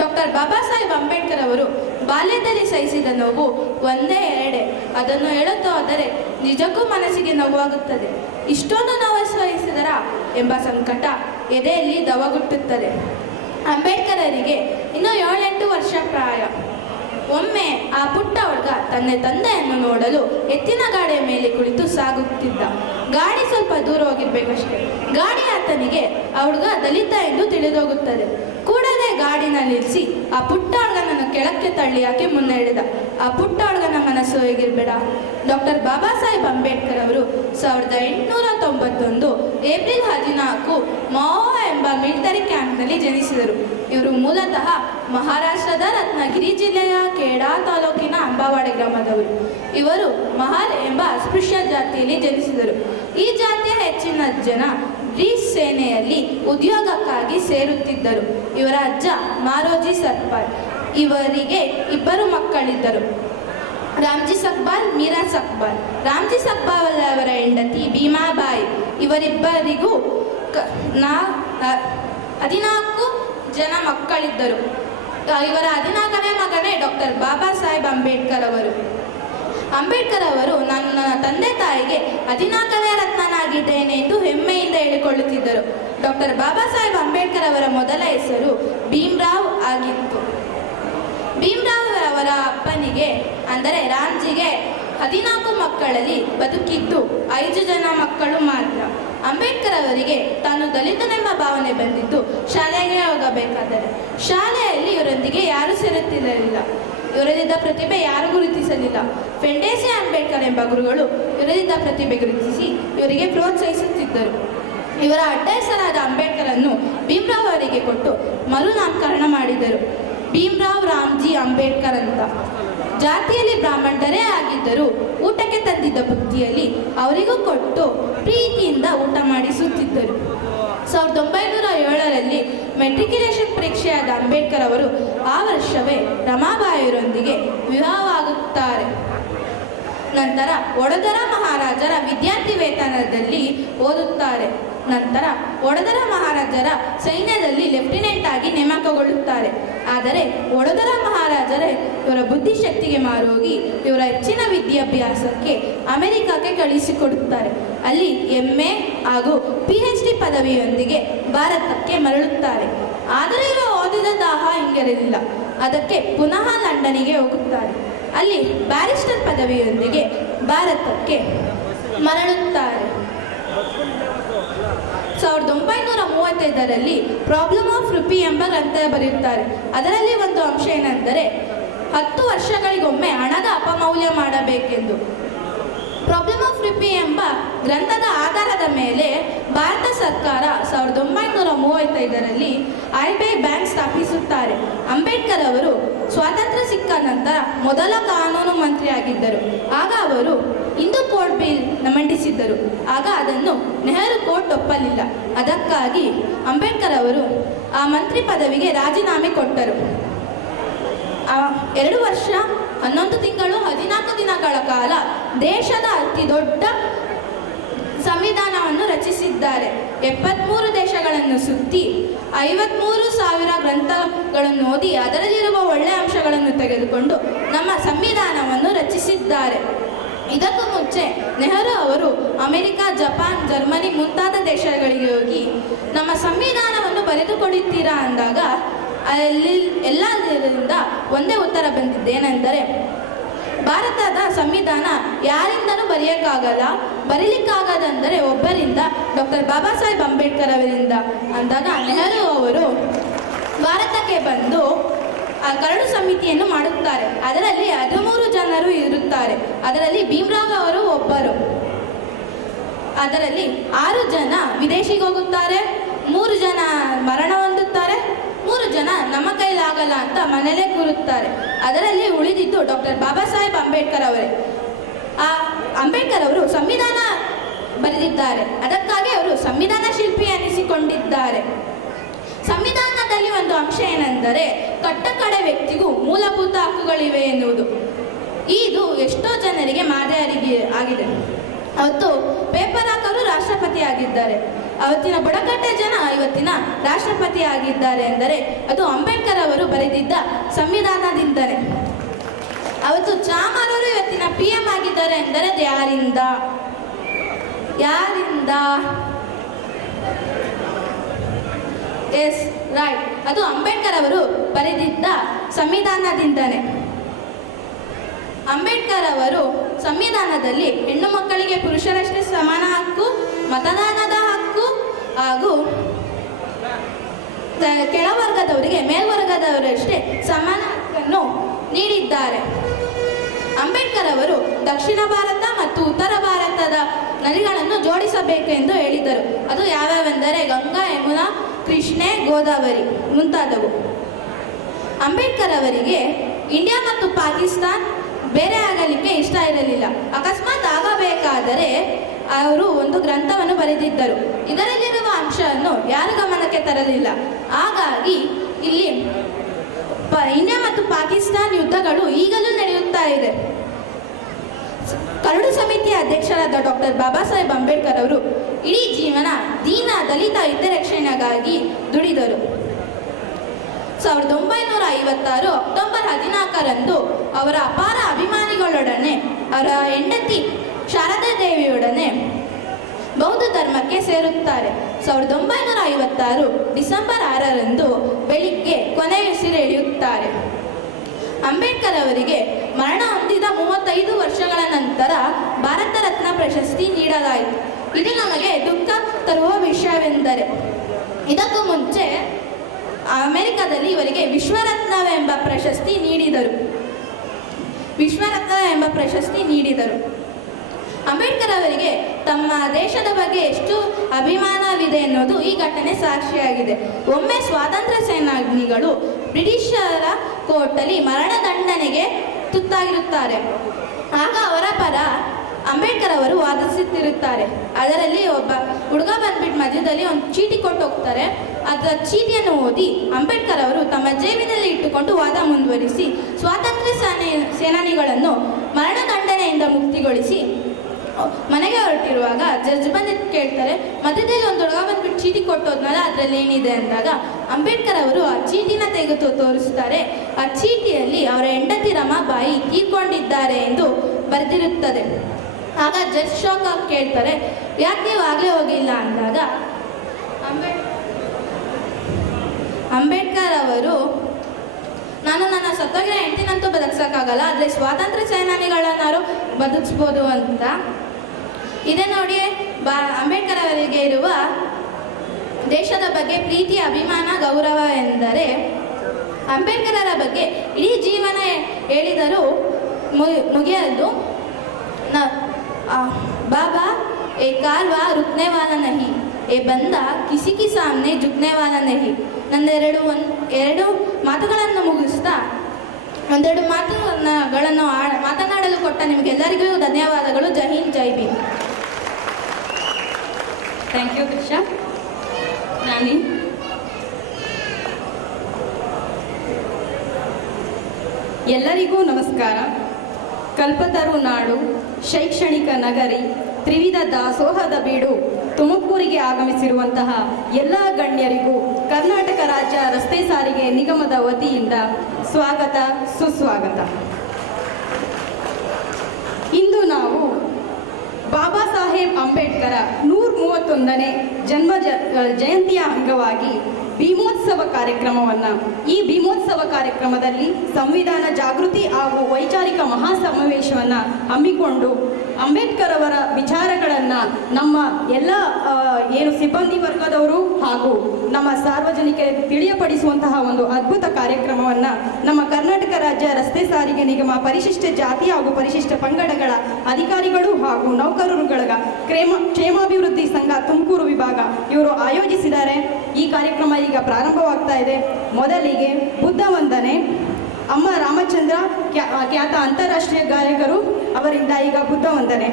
ಡಾಕ್ಟರ್ ಬಾಬಾ ಸಾಹೇಬ್ ಅಂಬೇಡ್ಕರ್ ಅವರು ಬಾಲ್ಯದಲ್ಲಿ ಸಹಿಸಿದ ನೋವು ಒಂದೇ ಎರಡೇ. ಅದನ್ನು ಹೇಳುತ್ತಾ ಹೋದರೆ ನಿಜಕ್ಕೂ ಮನಸ್ಸಿಗೆ ನೋವಾಗುತ್ತದೆ. ಇಷ್ಟೊಂದು ನೋವು ಸಹಿಸಿದರ ಎಂಬ ಸಂಕಟ ಎದೆಯಲ್ಲಿ ದವಗುಟ್ಟುತ್ತದೆ. ಅಂಬೇಡ್ಕರರಿಗೆ ಇನ್ನೂ 7-8 ವರ್ಷ ಪ್ರಾಯ. ಒಮ್ಮೆ ಆ ಪುಟ್ಟ ಹುಡುಗ ತನ್ನ ತಂದೆಯನ್ನು ನೋಡಲು ಎತ್ತಿನ ಗಾಡಿಯ ಮೇಲೆ ಕುಳಿತು ಸಾಗುತ್ತಿದ್ದ. ಗಾಡಿ ಸ್ವಲ್ಪ ದೂರ ಹೋಗಿರ್ಬೇಕಷ್ಟೆ. ಗಾಡಿ ಆತನಿಗೆ ಆ ಹುಡುಗ ದಲಿತ ಎಂದು ತಿಳಿದೋಗುತ್ತದೆ. ಕೂಡಲೇ ಗಾಡಿನ ನಿಲ್ಲಿಸಿ ಆ ಪುಟ್ಟ ಹುಡುಗನನ್ನು ಕೆಳಕ್ಕೆ ತಳ್ಳಿ ಹಾಕಿ ಮುನ್ನಡೆದ. ಆ ಪುಟ್ಟ ಹುಡುಗನ ಮನಸ್ಸು ಹೇಗಿರ್ಬೇಡ. ಡಾಕ್ಟರ್ ಬಾಬಾ ಸಾಹೇಬ್ ಅಂಬೇಡ್ಕರ್ ಅವರು 1891 ಏಪ್ರಿಲ್ 14 ಮಾವೋ ಎಂಬ ಮಿಲಿಟರಿ ಕ್ಯಾಂಪ್ನಲ್ಲಿ ಜನಿಸಿದರು. ಇವರು ಮೂಲತಃ ಮಹಾರಾಷ್ಟ್ರದ ರತ್ನಗಿರಿ ಜಿಲ್ಲೆಯ ಖೇಡಾ ತಾಲೂಕಿನ ಅಂಬಾವಾಡೆ ಗ್ರಾಮದವರು. ಇವರು ಮಹಾಲ್ ಎಂಬ ಅಸ್ಪೃಶ್ಯ ಜಾತಿಯಲ್ಲಿ ಜನಿಸಿದರು. ಈ ಜಾತಿಯ ಹೆಚ್ಚಿನ ಜನ ಬ್ರಿಟಿಷ್ ಸೇನೆಯಲ್ಲಿ ಉದ್ಯೋಗಕ್ಕಾಗಿ ಸೇರುತ್ತಿದ್ದರು. ಇವರ ಅಜ್ಜ ಮಾರೋಜಿ ಸಕ್ಪಾಲ್. ಇವರಿಗೆ 2 ಮಕ್ಕಳಿದ್ದರು, ರಾಮ್ಜಿ ಸಕ್ಪಾಲ್, ಮೀರಾ ಸಕ್ಪಾಲ್. ರಾಮ್ಜಿ ಸಕ್ಪಾಲ್ ಅವರ ಹೆಂಡತಿ ಭೀಮಾಬಾಯಿ. ಇವರಿಬ್ಬರಿಗೂ 14 ಜನ ಮಕ್ಕಳಿದ್ದರು. ಇವರ 14ನೇ ಮಗನೇ ಡಾಕ್ಟರ್ ಬಾಬಾ ಸಾಹೇಬ್ ಅಂಬೇಡ್ಕರ್ ಅವರು. ಅಂಬೇಡ್ಕರ್ ಅವರು ನನ್ನ ತಂದೆ ತಾಯಿಗೆ 14ನೇ ರತ್ನನಾಗಿದ್ದೇನೆ ಎಂದು ಹೆಮ್ಮೆಯಿಂದ ಹೇಳಿಕೊಳ್ಳುತ್ತಿದ್ದರು. ಡಾಕ್ಟರ್ ಬಾಬಾ ಸಾಹೇಬ್ ಅಂಬೇಡ್ಕರ್ ಅವರ ಮೊದಲ ಹೆಸರು ಭೀಮ್ರಾವ್ ಆಗಿತ್ತು. ಭೀಮ್ರಾವ್ ಅವರ ಅಪ್ಪನಿಗೆ ಅಂದರೆ ರಾಮ್ಜಿಗೆ 14 ಮಕ್ಕಳಲ್ಲಿ ಬದುಕಿದ್ದು 5 ಜನ ಮಕ್ಕಳು ಮಾತ್ರ. ಅಂಬೇಡ್ಕರ್ ಅವರಿಗೆ ತಾನು ದಲಿತನೆಂಬ ಭಾವನೆ ಬಂದಿದ್ದು ಶಾಲೆಗೆ ಹೋಗಬೇಕಾದರೆ. ಶಾಲೆಯಲ್ಲಿ ಇವರೊಂದಿಗೆ ಯಾರೂ ಸೇರುತ್ತಿರಲಿಲ್ಲ. ಇವರಲ್ಲಿದ್ದ ಪ್ರತಿಭೆ ಯಾರು ಗುರುತಿಸಲಿಲ್ಲ. ಫೆಂಡೇಸಿ ಅಂಬೇಡ್ಕರ್ ಎಂಬ ಗುರುಗಳು ಇವರಲ್ಲಿದ್ದ ಪ್ರತಿಭೆ ಗುರುತಿಸಿ ಇವರಿಗೆ ಪ್ರೋತ್ಸಾಹಿಸುತ್ತಿದ್ದರು. ಇವರ ಅಡ್ಡ ಹೆಸರಾದ ಅಂಬೇಡ್ಕರನ್ನು ಭೀಮ್ರಾವ್ ಅವರಿಗೆ ಕೊಟ್ಟು ಮರುನಾಮಕರಣ ಮಾಡಿದರು. ಭೀಮ್ರಾವ್ ರಾಮ್ಜಿ ಅಂಬೇಡ್ಕರ್ ಅಂತ. ಜಾತಿಯಲ್ಲಿ ಬ್ರಾಹ್ಮಣರೇ ಆಗಿದ್ದರೂ ಊಟಕ್ಕೆ ತಂದಿದ್ದ ಬುತ್ತಿಯಲ್ಲಿ ಅವರಿಗೂ ಕೊಟ್ಟು ಪ್ರೀತಿಯಿಂದ ಊಟ ಮಾಡಿಸುತ್ತಿದ್ದರು. 1907ರಲ್ಲಿ ಮೆಟ್ರಿಕ್ಯುಲೇಷನ್ ಪರೀಕ್ಷೆಯಾದ ಅಂಬೇಡ್ಕರ್ ಅವರು ಆ ವರ್ಷವೇ ರಮಾಬಾಯಿಯರೊಂದಿಗೆ ವಿವಾಹವಾಗುತ್ತಾರೆ. ನಂತರ ವಡೋದರ ಮಹಾರಾಜರ ವಿದ್ಯಾರ್ಥಿ ವೇತನದಲ್ಲಿ ಓದುತ್ತಾರೆ. ನಂತರ ವಡೋದರ ಮಹಾರಾಜರ ಸೈನ್ಯದಲ್ಲಿ ಲೆಫ್ಟಿನೆಂಟ್ ಆಗಿ ನೇಮಕಗೊಳ್ಳುತ್ತಾರೆ. ಆದರೆ ವಡೋದರ ಮಹಾರಾಜರೇ ಇವರ ಬುದ್ಧಿಶಕ್ತಿಗೆ ಮಾರೋಗಿ ಇವರ ಹೆಚ್ಚಿನ ವಿದ್ಯಾಭ್ಯಾಸಕ್ಕೆ ಅಮೆರಿಕಕ್ಕೆ ಕಳುಹಿಸಿಕೊಡುತ್ತಾರೆ. ಅಲ್ಲಿ MA ಹಾಗೂ PhD ಪದವಿಯೊಂದಿಗೆ ಭಾರತಕ್ಕೆ ಮರಳುತ್ತಾರೆ. ಆದರೆ ಇವರು ಓದಿದ ದಾಹ ಹಿಂಗಿರಲಿಲ್ಲ. ಅದಕ್ಕೆ ಪುನಃ ಲಂಡನ್ನಿಗೆ ಹೋಗುತ್ತಾರೆ. ಅಲ್ಲಿ ಬ್ಯಾರಿಸ್ಟರ್ ಪದವಿಯೊಂದಿಗೆ ಭಾರತಕ್ಕೆ ಮರಳುತ್ತಾರೆ. 1935ರಲ್ಲಿ ಪ್ರಾಬ್ಲಮ್ ಆಫ್ ರುಪಿ ಎಂಬ ಗ್ರಂಥ ಬರೆಯುತ್ತಾರೆ. ಅದರಲ್ಲಿ ಒಂದು ಅಂಶ ಏನೆಂದರೆ 10 ವರ್ಷಗಳಿಗೊಮ್ಮೆ ಹಣದ ಅಪಮೌಲ್ಯ ಮಾಡಬೇಕೆಂದು. ಪ್ರಾಬ್ಲಮ್ ಆಫ್ ರುಪಿ ಎಂಬ ಗ್ರಂಥದ ಆಧಾರದ ಮೇಲೆ ಭಾರತ ಸರ್ಕಾರ 1935ರಲ್ಲಿ RBI ಬ್ಯಾಂಕ್ ಸ್ಥಾಪಿಸುತ್ತಾರೆ. ಅಂಬೇಡ್ಕರ್ ಅವರು ಸ್ವಾತಂತ್ರ್ಯ ಸಿಕ್ಕ ನಂತರ ಮೊದಲ ಕಾನೂನು ಮಂತ್ರಿಯಾಗಿದ್ದರು. ಆಗ ಅವರು ಹಿಂದೂ ಕೋಡ್ ಬಿಲ್ ಮಂಡಿಸಿದ್ದರು. ಆಗ ಅದನ್ನು ನೆಹರು ಕೋರ್ಟ್ ಒಪ್ಪಲಿಲ್ಲ. ಅದಕ್ಕಾಗಿ ಅಂಬೇಡ್ಕರ್ ಅವರು ಆ ಮಂತ್ರಿ ಪದವಿಗೆ ರಾಜೀನಾಮೆ ಕೊಟ್ಟರು. 2 ವರ್ಷ 11 ತಿಂಗಳು 14 ದಿನಗಳ ಕಾಲ ದೇಶದ ಅತಿ ದೊಡ್ಡ ಸಂವಿಧಾನವನ್ನು ರಚಿಸಿದ್ದಾರೆ. 73 ದೇಶಗಳನ್ನು ಸುತ್ತಿ 53,000 ಗ್ರಂಥಗಳನ್ನು ಓದಿ ಅದರಲ್ಲಿರುವ ಒಳ್ಳೆಯ ಅಂಶಗಳನ್ನು ತೆಗೆದುಕೊಂಡು ನಮ್ಮ ಸಂವಿಧಾನವನ್ನು ರಚಿಸಿದ್ದಾರೆ. ಇದಕ್ಕೂ ಮುಂಚೆ ನೆಹರು ಅವರು ಅಮೆರಿಕ, ಜಪಾನ್, ಜರ್ಮನಿ ಮುಂತಾದ ದೇಶಗಳಿಗೆ ಹೋಗಿ ನಮ್ಮ ಸಂವಿಧಾನವನ್ನು ಬರೆದುಕೊಡುತ್ತೀರಾ ಅಂದಾಗ ಅಲ್ಲಿ ಎಲ್ಲದರಿಂದ ಒಂದೇ ಉತ್ತರ ಬಂದಿದ್ದೇನೆಂದರೆ ಭಾರತದ ಸಂವಿಧಾನ ಯಾರಿಂದನೂ ಬರೀಲಿಕ್ಕಾಗದಂದರೆ ಒಬ್ಬರಿಂದ, ಡಾಕ್ಟರ್ ಬಾಬಾ ಸಾಹೇಬ್ ಅಂಬೇಡ್ಕರ್ ಅವರಿಂದ ಅಂದಾಗ ನೆಹರು ಅವರು ಭಾರತಕ್ಕೆ ಬಂದು ಕರಡು ಸಮಿತಿಯನ್ನು ಮಾಡುತ್ತಾರೆ. ಅದರಲ್ಲಿ 13 ಜನರು ಇರುತ್ತಾರೆ. ಅದರಲ್ಲಿ ಭೀಮ್ರಾವ್ ಅವರು ಒಬ್ಬರು. ಅದರಲ್ಲಿ 6 ಜನ ವಿದೇಶಿಗೆ ಹೋಗುತ್ತಾರೆ, 3 ಜನ ಮರಣ ಹೊಂದುತ್ತಾರೆ, 3 ಜನ ನಮ್ಮ ಕೈಲಾಗಲ್ಲ ಅಂತ ಮನೆಯಲ್ಲೇ ಕೂರುತ್ತಾರೆ. ಅದರಲ್ಲಿ ಉಳಿದಿದ್ದು ಡಾಕ್ಟರ್ ಬಾಬಾ ಸಾಹೇಬ್ ಅಂಬೇಡ್ಕರ್ ಅವರೇ. ಆ ಅಂಬೇಡ್ಕರ್ ಅವರು ಸಂವಿಧಾನ ಬರೆದಿದ್ದಾರೆ. ಅದಕ್ಕಾಗಿ ಅವರು ಸಂವಿಧಾನ ಶಿಲ್ಪಿ ಎನಿಸಿಕೊಂಡಿದ್ದಾರೆ. ಸಂವಿಧಾನದಲ್ಲಿ ಒಂದು ಅಂಶ ಏನೆಂದರೆ ಕಟ್ಟಕಡೆ ವ್ಯಕ್ತಿಗೂ ಮೂಲಭೂತ ಹಕ್ಕುಗಳಿವೆ ಎನ್ನುವುದು. ಇದು ಎಷ್ಟೋ ಜನರಿಗೆ ಮಾದರಿ ಆಗಿದೆ. ಅವತ್ತು ಪೇಪರ್ ಹಾಕರು ರಾಷ್ಟ್ರಪತಿ ಆಗಿದ್ದಾರೆ. ಅವತ್ತಿನ ಬುಡಕಟ್ಟೆ ಜನ ಇವತ್ತಿನ ರಾಷ್ಟ್ರಪತಿ ಆಗಿದ್ದಾರೆ ಎಂದರೆ ಅದು ಅಂಬೇಡ್ಕರ್ ಅವರು ಬರೆದಿದ್ದ ಸಂವಿಧಾನದಿಂದಲೇ. ಅವತ್ತು ಚಾಮರವರು ಇವತ್ತಿನ PM ಆಗಿದ್ದಾರೆ ಎಂದರೆ ಅದು ಯಾರಿಂದ? ಎಸ್ ರೈಟ್, ಅದು ಅಂಬೇಡ್ಕರ್ ಅವರು ಬರೆದಿದ್ದ ಸಂವಿಧಾನದಿಂದಲೇ. ಅಂಬೇಡ್ಕರ್ ಅವರು ಸಂವಿಧಾನದಲ್ಲಿ ಹೆಣ್ಣು ಮಕ್ಕಳಿಗೆ ಪುರುಷರಷ್ಟೇ ಸಮಾನ ಹಕ್ಕು, ಮತದಾನದ ಹಕ್ಕು ಹಾಗೂ ಕೆಳವರ್ಗದವರಿಗೆ ಮೇಲ್ವರ್ಗದವರಷ್ಟೇ ಸಮಾನ ಹಕ್ಕನ್ನು ನೀಡಿದ್ದಾರೆ. ಅಂಬೇಡ್ಕರ್ ಅವರು ದಕ್ಷಿಣ ಭಾರತ ಮತ್ತು ಉತ್ತರ ಭಾರತದ ನದಿಗಳನ್ನು ಜೋಡಿಸಬೇಕೆಂದು ಹೇಳಿದರು. ಅದು ಯಾವ್ಯಾವೆಂದರೆ ಗಂಗಾ, ಯಮುನಾ, ಕೃಷ್ಣೆ, ಗೋದಾವರಿ ಮುಂತಾದವು. ಅಂಬೇಡ್ಕರ್ ಅವರಿಗೆ ಇಂಡಿಯಾ ಮತ್ತು ಪಾಕಿಸ್ತಾನ್ ಬೇರೆ ಆಗಲಿಕ್ಕೆ ಇಷ್ಟ ಇರಲಿಲ್ಲ. ಅಕಸ್ಮಾತ್ ಆಗಬೇಕಾದರೆ ಅವರು ಒಂದು ಗ್ರಂಥವನ್ನು ಬರೆದಿದ್ದರು. ಇದರಲ್ಲಿರುವ ಅಂಶವನ್ನು ಯಾರು ಗಮನಕ್ಕೆ ತರಲಿಲ್ಲ. ಹಾಗಾಗಿ ಇಲ್ಲಿ ಇಂಡಿಯಾ ಮತ್ತು ಪಾಕಿಸ್ತಾನ್ ಯುದ್ಧಗಳು ಈಗಲೂ ನಡೆಯುತ್ತಾ ಇದೆ. ಕರಡು ಸಮಿತಿಯ ಅಧ್ಯಕ್ಷರಾದ ಡಾಕ್ಟರ್ ಬಾಬಾ ಸಾಹೇಬ್ ಅಂಬೇಡ್ಕರ್ ಅವರು ಇಡೀ ಜೀವನ ದೀನ ದಲಿತ ಹಿತರಕ್ಷಣೆಗಾಗಿ ದುಡಿದರು. 1956 ಅಕ್ಟೋಬರ್ 14ರಂದು ಅವರ ಅಪಾರ ಅಭಿಮಾನಿಗಳೊಡನೆ ಅವರ ಹೆಂಡತಿ ಶಾರದಾ ದೇವಿಯೊಡನೆ ಬೌದ್ಧ ಧರ್ಮಕ್ಕೆ ಸೇರುತ್ತಾರೆ. 1956 ಡಿಸೆಂಬರ್ 6ರಂದು ಬೆಳಿಗ್ಗೆ ಕೊನೆಯುಸಿರೆಳೆಯುತ್ತಾರೆ. ಅಂಬೇಡ್ಕರ್ ಅವರಿಗೆ ಮರಣ ಹೊಂದಿದ 35 ವರ್ಷಗಳ ನಂತರ ಭಾರತ ರತ್ನ ಪ್ರಶಸ್ತಿ ನೀಡಲಾಯಿತು. ಇದು ನಮಗೆ ದುಃಖ ತರುವ ವಿಷಯವೆಂದರೆ ಇದಕ್ಕೂ ಮುಂಚೆ ಅಮೆರಿಕದಲ್ಲಿ ಇವರಿಗೆ ವಿಶ್ವರತ್ನವೆಂಬ ಪ್ರಶಸ್ತಿ ನೀಡಿದರು. ಅಂಬೇಡ್ಕರ್ ಅವರಿಗೆ ತಮ್ಮ ದೇಶದ ಬಗ್ಗೆ ಎಷ್ಟು ಅಭಿಮಾನವಿದೆ ಎನ್ನುವುದು ಈ ಘಟನೆ ಸಾಕ್ಷಿಯಾಗಿದೆ. ಒಮ್ಮೆ ಸ್ವಾತಂತ್ರ್ಯ ಸೇನಾನಿಗಳು ಬ್ರಿಟಿಷರ ಕೋರ್ಟಲ್ಲಿ ಮರಣದಂಡನೆಗೆ ತುತ್ತಾಗಿರುತ್ತಾರೆ. ಆಗ ಅವರ ಪರ ಅಂಬೇಡ್ಕರ್ ಅವರು ವಾದಿಸುತ್ತಿರುತ್ತಾರೆ. ಅದರಲ್ಲಿ ಒಬ್ಬ ಹುಡುಗ ಬಂದ್ಬಿಟ್ಟು ಮಧ್ಯದಲ್ಲಿ ಒಂದು ಚೀಟಿ ಕೊಟ್ಟು ಹೋಗ್ತಾರೆ. ಅದರ ಚೀಟಿಯನ್ನು ಓದಿ ಅಂಬೇಡ್ಕರ್ ಅವರು ತಮ್ಮ ಜೇಬಿನಲ್ಲಿ ಇಟ್ಟುಕೊಂಡು ವಾದ ಮುಂದುವರಿಸಿ ಸ್ವಾತಂತ್ರ್ಯ ಸೇನಾನಿಗಳನ್ನು ಮರಣದಂಡನೆಯಿಂದ ಮುಕ್ತಿಗೊಳಿಸಿ ಮನೆಗೆ ಹೊರಟಿರುವಾಗ ಜಡ್ಜ್ ಬಂದು ಕೇಳ್ತಾರೆ, ಮಧ್ಯದಲ್ಲಿ ಒಂದು ಹುಡುಗ ಬಂದ್ಬಿಟ್ಟು ಚೀಟಿ ಕೊಟ್ಟೋದ್ನಲ್ಲ, ಅದರಲ್ಲಿ ಏನಿದೆ ಅಂದಾಗ ಅಂಬೇಡ್ಕರ್ ಅವರು ಆ ಚೀಟಿನ ತೆಗೆದು ತೋರಿಸ್ತಾರೆ. ಆ ಚೀಟಿಯಲ್ಲಿ ಅವರ ಹೆಂಡತಿ ರಮಾಬಾಯಿ ತೀರ್ಕೊಂಡಿದ್ದಾರೆ ಎಂದು ಬರೆದಿರುತ್ತದೆ. ಆಗ ಜಡ್ಜ್ ಶಾಕ್ ಆಗಿ ಕೇಳ್ತಾರೆ, ಯಾಕೆ ನೀವು ಆಗಲೇ ಹೋಗಿಲ್ಲ ಅಂದಾಗ ಅಂಬೇಡ್ಕರ್ ಅವರು, ನಾನು ನನ್ನ ಸತ್ತೋಗಿರೋ ಹೆಂಡತಿನಂತೂ ಬದುಕ್ಸೋಕ್ಕಾಗಲ್ಲ, ಆದರೆ ಸ್ವಾತಂತ್ರ್ಯ ಸೇನಾನಿಗಳನ್ನಾರು ಬದುಕಿಸ್ಬೋದು ಅಂತ. ಇದೇ ನೋಡಿ ಅಂಬೇಡ್ಕರ್ ಅವರಿಗೆ ಇರುವ ದೇಶದ ಬಗ್ಗೆ ಪ್ರೀತಿ, ಅಭಿಮಾನ, ಗೌರವ ಎಂದರೆ ಅಂಬೇಡ್ಕರರ ಬಗ್ಗೆ ಇಡೀ ಜೀವನ ಹೇಳಿದರೂ ಮುಗಿಯದು. ಬಾಬಾ ए कारवा रुकने वाला नहीं, ए बंदा किसी के सामने झुकने वाला नहीं. ಎರಡು ಮಾತುಗಳನ್ನು ಮುಗಿಸ್ತಾ ಒಂದೆರಡು ಮಾತುಗಳನ್ನು ಮಾತನಾಡಲು ಕೊಟ್ಟ ನಿಮಗೆಲ್ಲರಿಗೂ ಧನ್ಯವಾದಗಳು. ಜೈ ಹಿಂದ್, ಜೈ ಭೀಮ್. Thank you Krishna. ನಾನಿ ಎಲ್ಲರಿಗೂ ನಮಸ್ಕಾರ. ಕಲ್ಪತರು ನಾಡು, ಶೈಕ್ಷಣಿಕ ನಗರಿ, ತ್ರಿವಿಧ ದಾಸೋಹದ ಬೀಡು ತುಮಕೂರಿಗೆ ಆಗಮಿಸಿರುವಂತಹ ಎಲ್ಲ ಗಣ್ಯರಿಗೂ ಕರ್ನಾಟಕ ರಾಜ್ಯ ರಸ್ತೆ ಸಾರಿಗೆ ನಿಗಮದ ವತಿಯಿಂದ ಸ್ವಾಗತ, ಸುಸ್ವಾಗತ. ಇಂದು ನಾವು ಬಾಬಾ ಸಾಹೇಬ್ ಅಂಬೇಡ್ಕರ 131ನೇ ಜಯಂತಿಯ ಅಂಗವಾಗಿ ಭೀಮೋತ್ಸವ ಕಾರ್ಯಕ್ರಮವನ್ನು, ಈ ಭೀಮೋತ್ಸವ ಕಾರ್ಯಕ್ರಮದಲ್ಲಿ ಸಂವಿಧಾನ ಜಾಗೃತಿ ಹಾಗೂ ವೈಚಾರಿಕ ಮಹಾಸಮಾವೇಶವನ್ನು ಹಮ್ಮಿಕೊಂಡು ಅಂಬೇಡ್ಕರ್ ಅವರ ವಿಚಾರಗಳನ್ನು ನಮ್ಮ ಎಲ್ಲ ಸಿಬ್ಬಂದಿ ವರ್ಗದವರು ಹಾಗೂ ನಮ್ಮ ಸಾರ್ವಜನಿಕರಿಗೆ ತಿಳಿಯಪಡಿಸುವಂತಹ ಒಂದು ಅದ್ಭುತ ಕಾರ್ಯಕ್ರಮವನ್ನು ನಮ್ಮ ಕರ್ನಾಟಕ ರಾಜ್ಯ ರಸ್ತೆ ಸಾರಿಗೆ ನಿಗಮ ಪರಿಶಿಷ್ಟ ಜಾತಿ ಹಾಗೂ ಪರಿಶಿಷ್ಟ ಪಂಗಡಗಳ ಅಧಿಕಾರಿಗಳು ಹಾಗೂ ನೌಕರರುಗಳ ಕ್ಷೇಮಾಭಿವೃದ್ಧಿ ಸಂಘ ತುಮಕೂರು ವಿಭಾಗ ಇವರು ಆಯೋಜಿಸಿದ್ದಾರೆ. ಈ ಕಾರ್ಯಕ್ರಮ ಈಗ ಪ್ರಾರಂಭವಾಗ್ತಾ ಇದೆ. ಮೊದಲಿಗೆ ಬುದ್ಧ ವಂದನೆ, ಅಮ್ಮ ರಾಮಚಂದ್ರ ಖ್ಯಾತ ಅಂತಾರಾಷ್ಟ್ರೀಯ ಗಾಯಕರು ಅವರಿಂದ ಈಗ ಬುದ್ಧ ವಂದನೆ.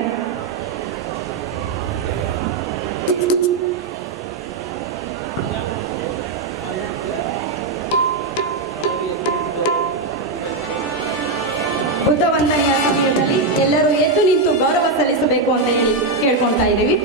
ಬುದ್ಧ ವಂದನೆಯ ಸಮಯದಲ್ಲಿ ಎಲ್ಲರೂ ಎದ್ದು ನಿಂತು ಗೌರವ ಸಲ್ಲಿಸಬೇಕು ಅಂತ ಹೇಳಿ ಕೇಳ್ಕೊಳ್ತಾ ಇದ್ದೀವಿ.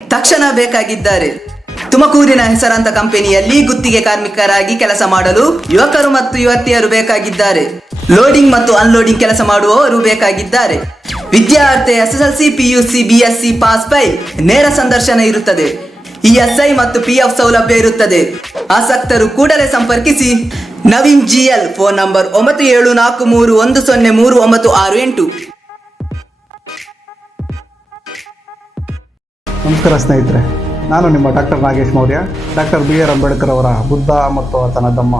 ತಕ್ಷಣ ಬೇಕಾಗಿದ್ದಾರೆ. ತುಮಕೂರಿನ ಹೆಸರಾಂತ ಕಂಪನಿಯಲ್ಲಿ ಗುತ್ತಿಗೆ ಕಾರ್ಮಿಕರಾಗಿ ಕೆಲಸ ಮಾಡಲು ಯುವಕರು ಮತ್ತು ಯುವತಿಯರು ಬೇಕಾಗಿದ್ದಾರೆ. ಲೋಡಿಂಗ್ ಮತ್ತು ಅನ್ಲೋಡಿಂಗ್ ಕೆಲಸ ಮಾಡುವವರು ಬೇಕಾಗಿದ್ದಾರೆ. ವಿದ್ಯಾರ್ಥಿ SSLC, PUC, BSc pass by ನೇರ ಸಂದರ್ಶನ ಇರುತ್ತದೆ. ESI ಮತ್ತು PF ಸೌಲಭ್ಯ ಇರುತ್ತದೆ. ಆಸಕ್ತರು ಕೂಡಲೇ ಸಂಪರ್ಕಿಸಿ. Naveen GL, phone number 9743103968. ನಮಸ್ಕಾರ ಸ್ನೇಹಿತರೆ, ನಾನು ನಿಮ್ಮ doctor Nagesh Maurya, doctor BR Ambedkar ಅವರ ಬುದ್ಧ ಮತ್ತು ಆತನ ಧಮ್ಮ.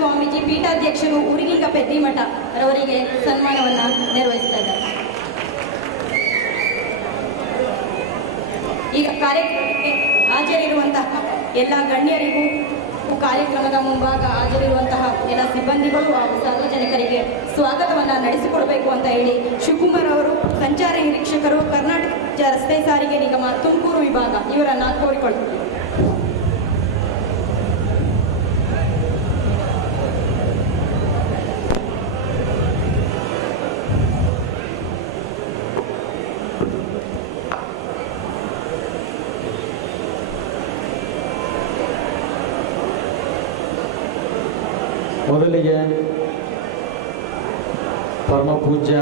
ಸ್ವಾಮೀಜಿ ಪೀಠಾಧ್ಯಕ್ಷರು ಉರಿಗೀಗ ಪೆದ್ದಿಮಠ ರವರಿಗೆ ಸನ್ಮಾನವನ್ನು ನೆರವೇರಿಸ್ತಾ ಇದ್ದಾರೆ. ಈಗ ಕಾರ್ಯಕ್ರಮಕ್ಕೆ ಹಾಜರಿರುವಂತಹ ಎಲ್ಲ ಗಣ್ಯರಿಗೂ ಕಾರ್ಯಕ್ರಮದ ಮುಂಭಾಗ ಹಾಜರಿರುವಂತಹ ಎಲ್ಲ ಸಿಬ್ಬಂದಿಗಳು ಹಾಗೂ ಸಾರ್ವಜನಿಕರಿಗೆ ಸ್ವಾಗತವನ್ನು ನಡೆಸಿಕೊಡಬೇಕು ಅಂತ ಹೇಳಿ ಶಿವಕುಮಾರ್ ಅವರು ಸಂಚಾರ ನಿರೀಕ್ಷಕರು ಕರ್ನಾಟಕ ರಾಜ್ಯ ರಸ್ತೆ ಸಾರಿಗೆ ನಿಗಮ ತುಮಕೂರು ವಿಭಾಗ ಇವರನ್ನು ಕೋರಿಕೊಳ್ತಾರೆ. ಮೊದಲಿಗೆ ಪರಮ ಪೂಜ್ಯ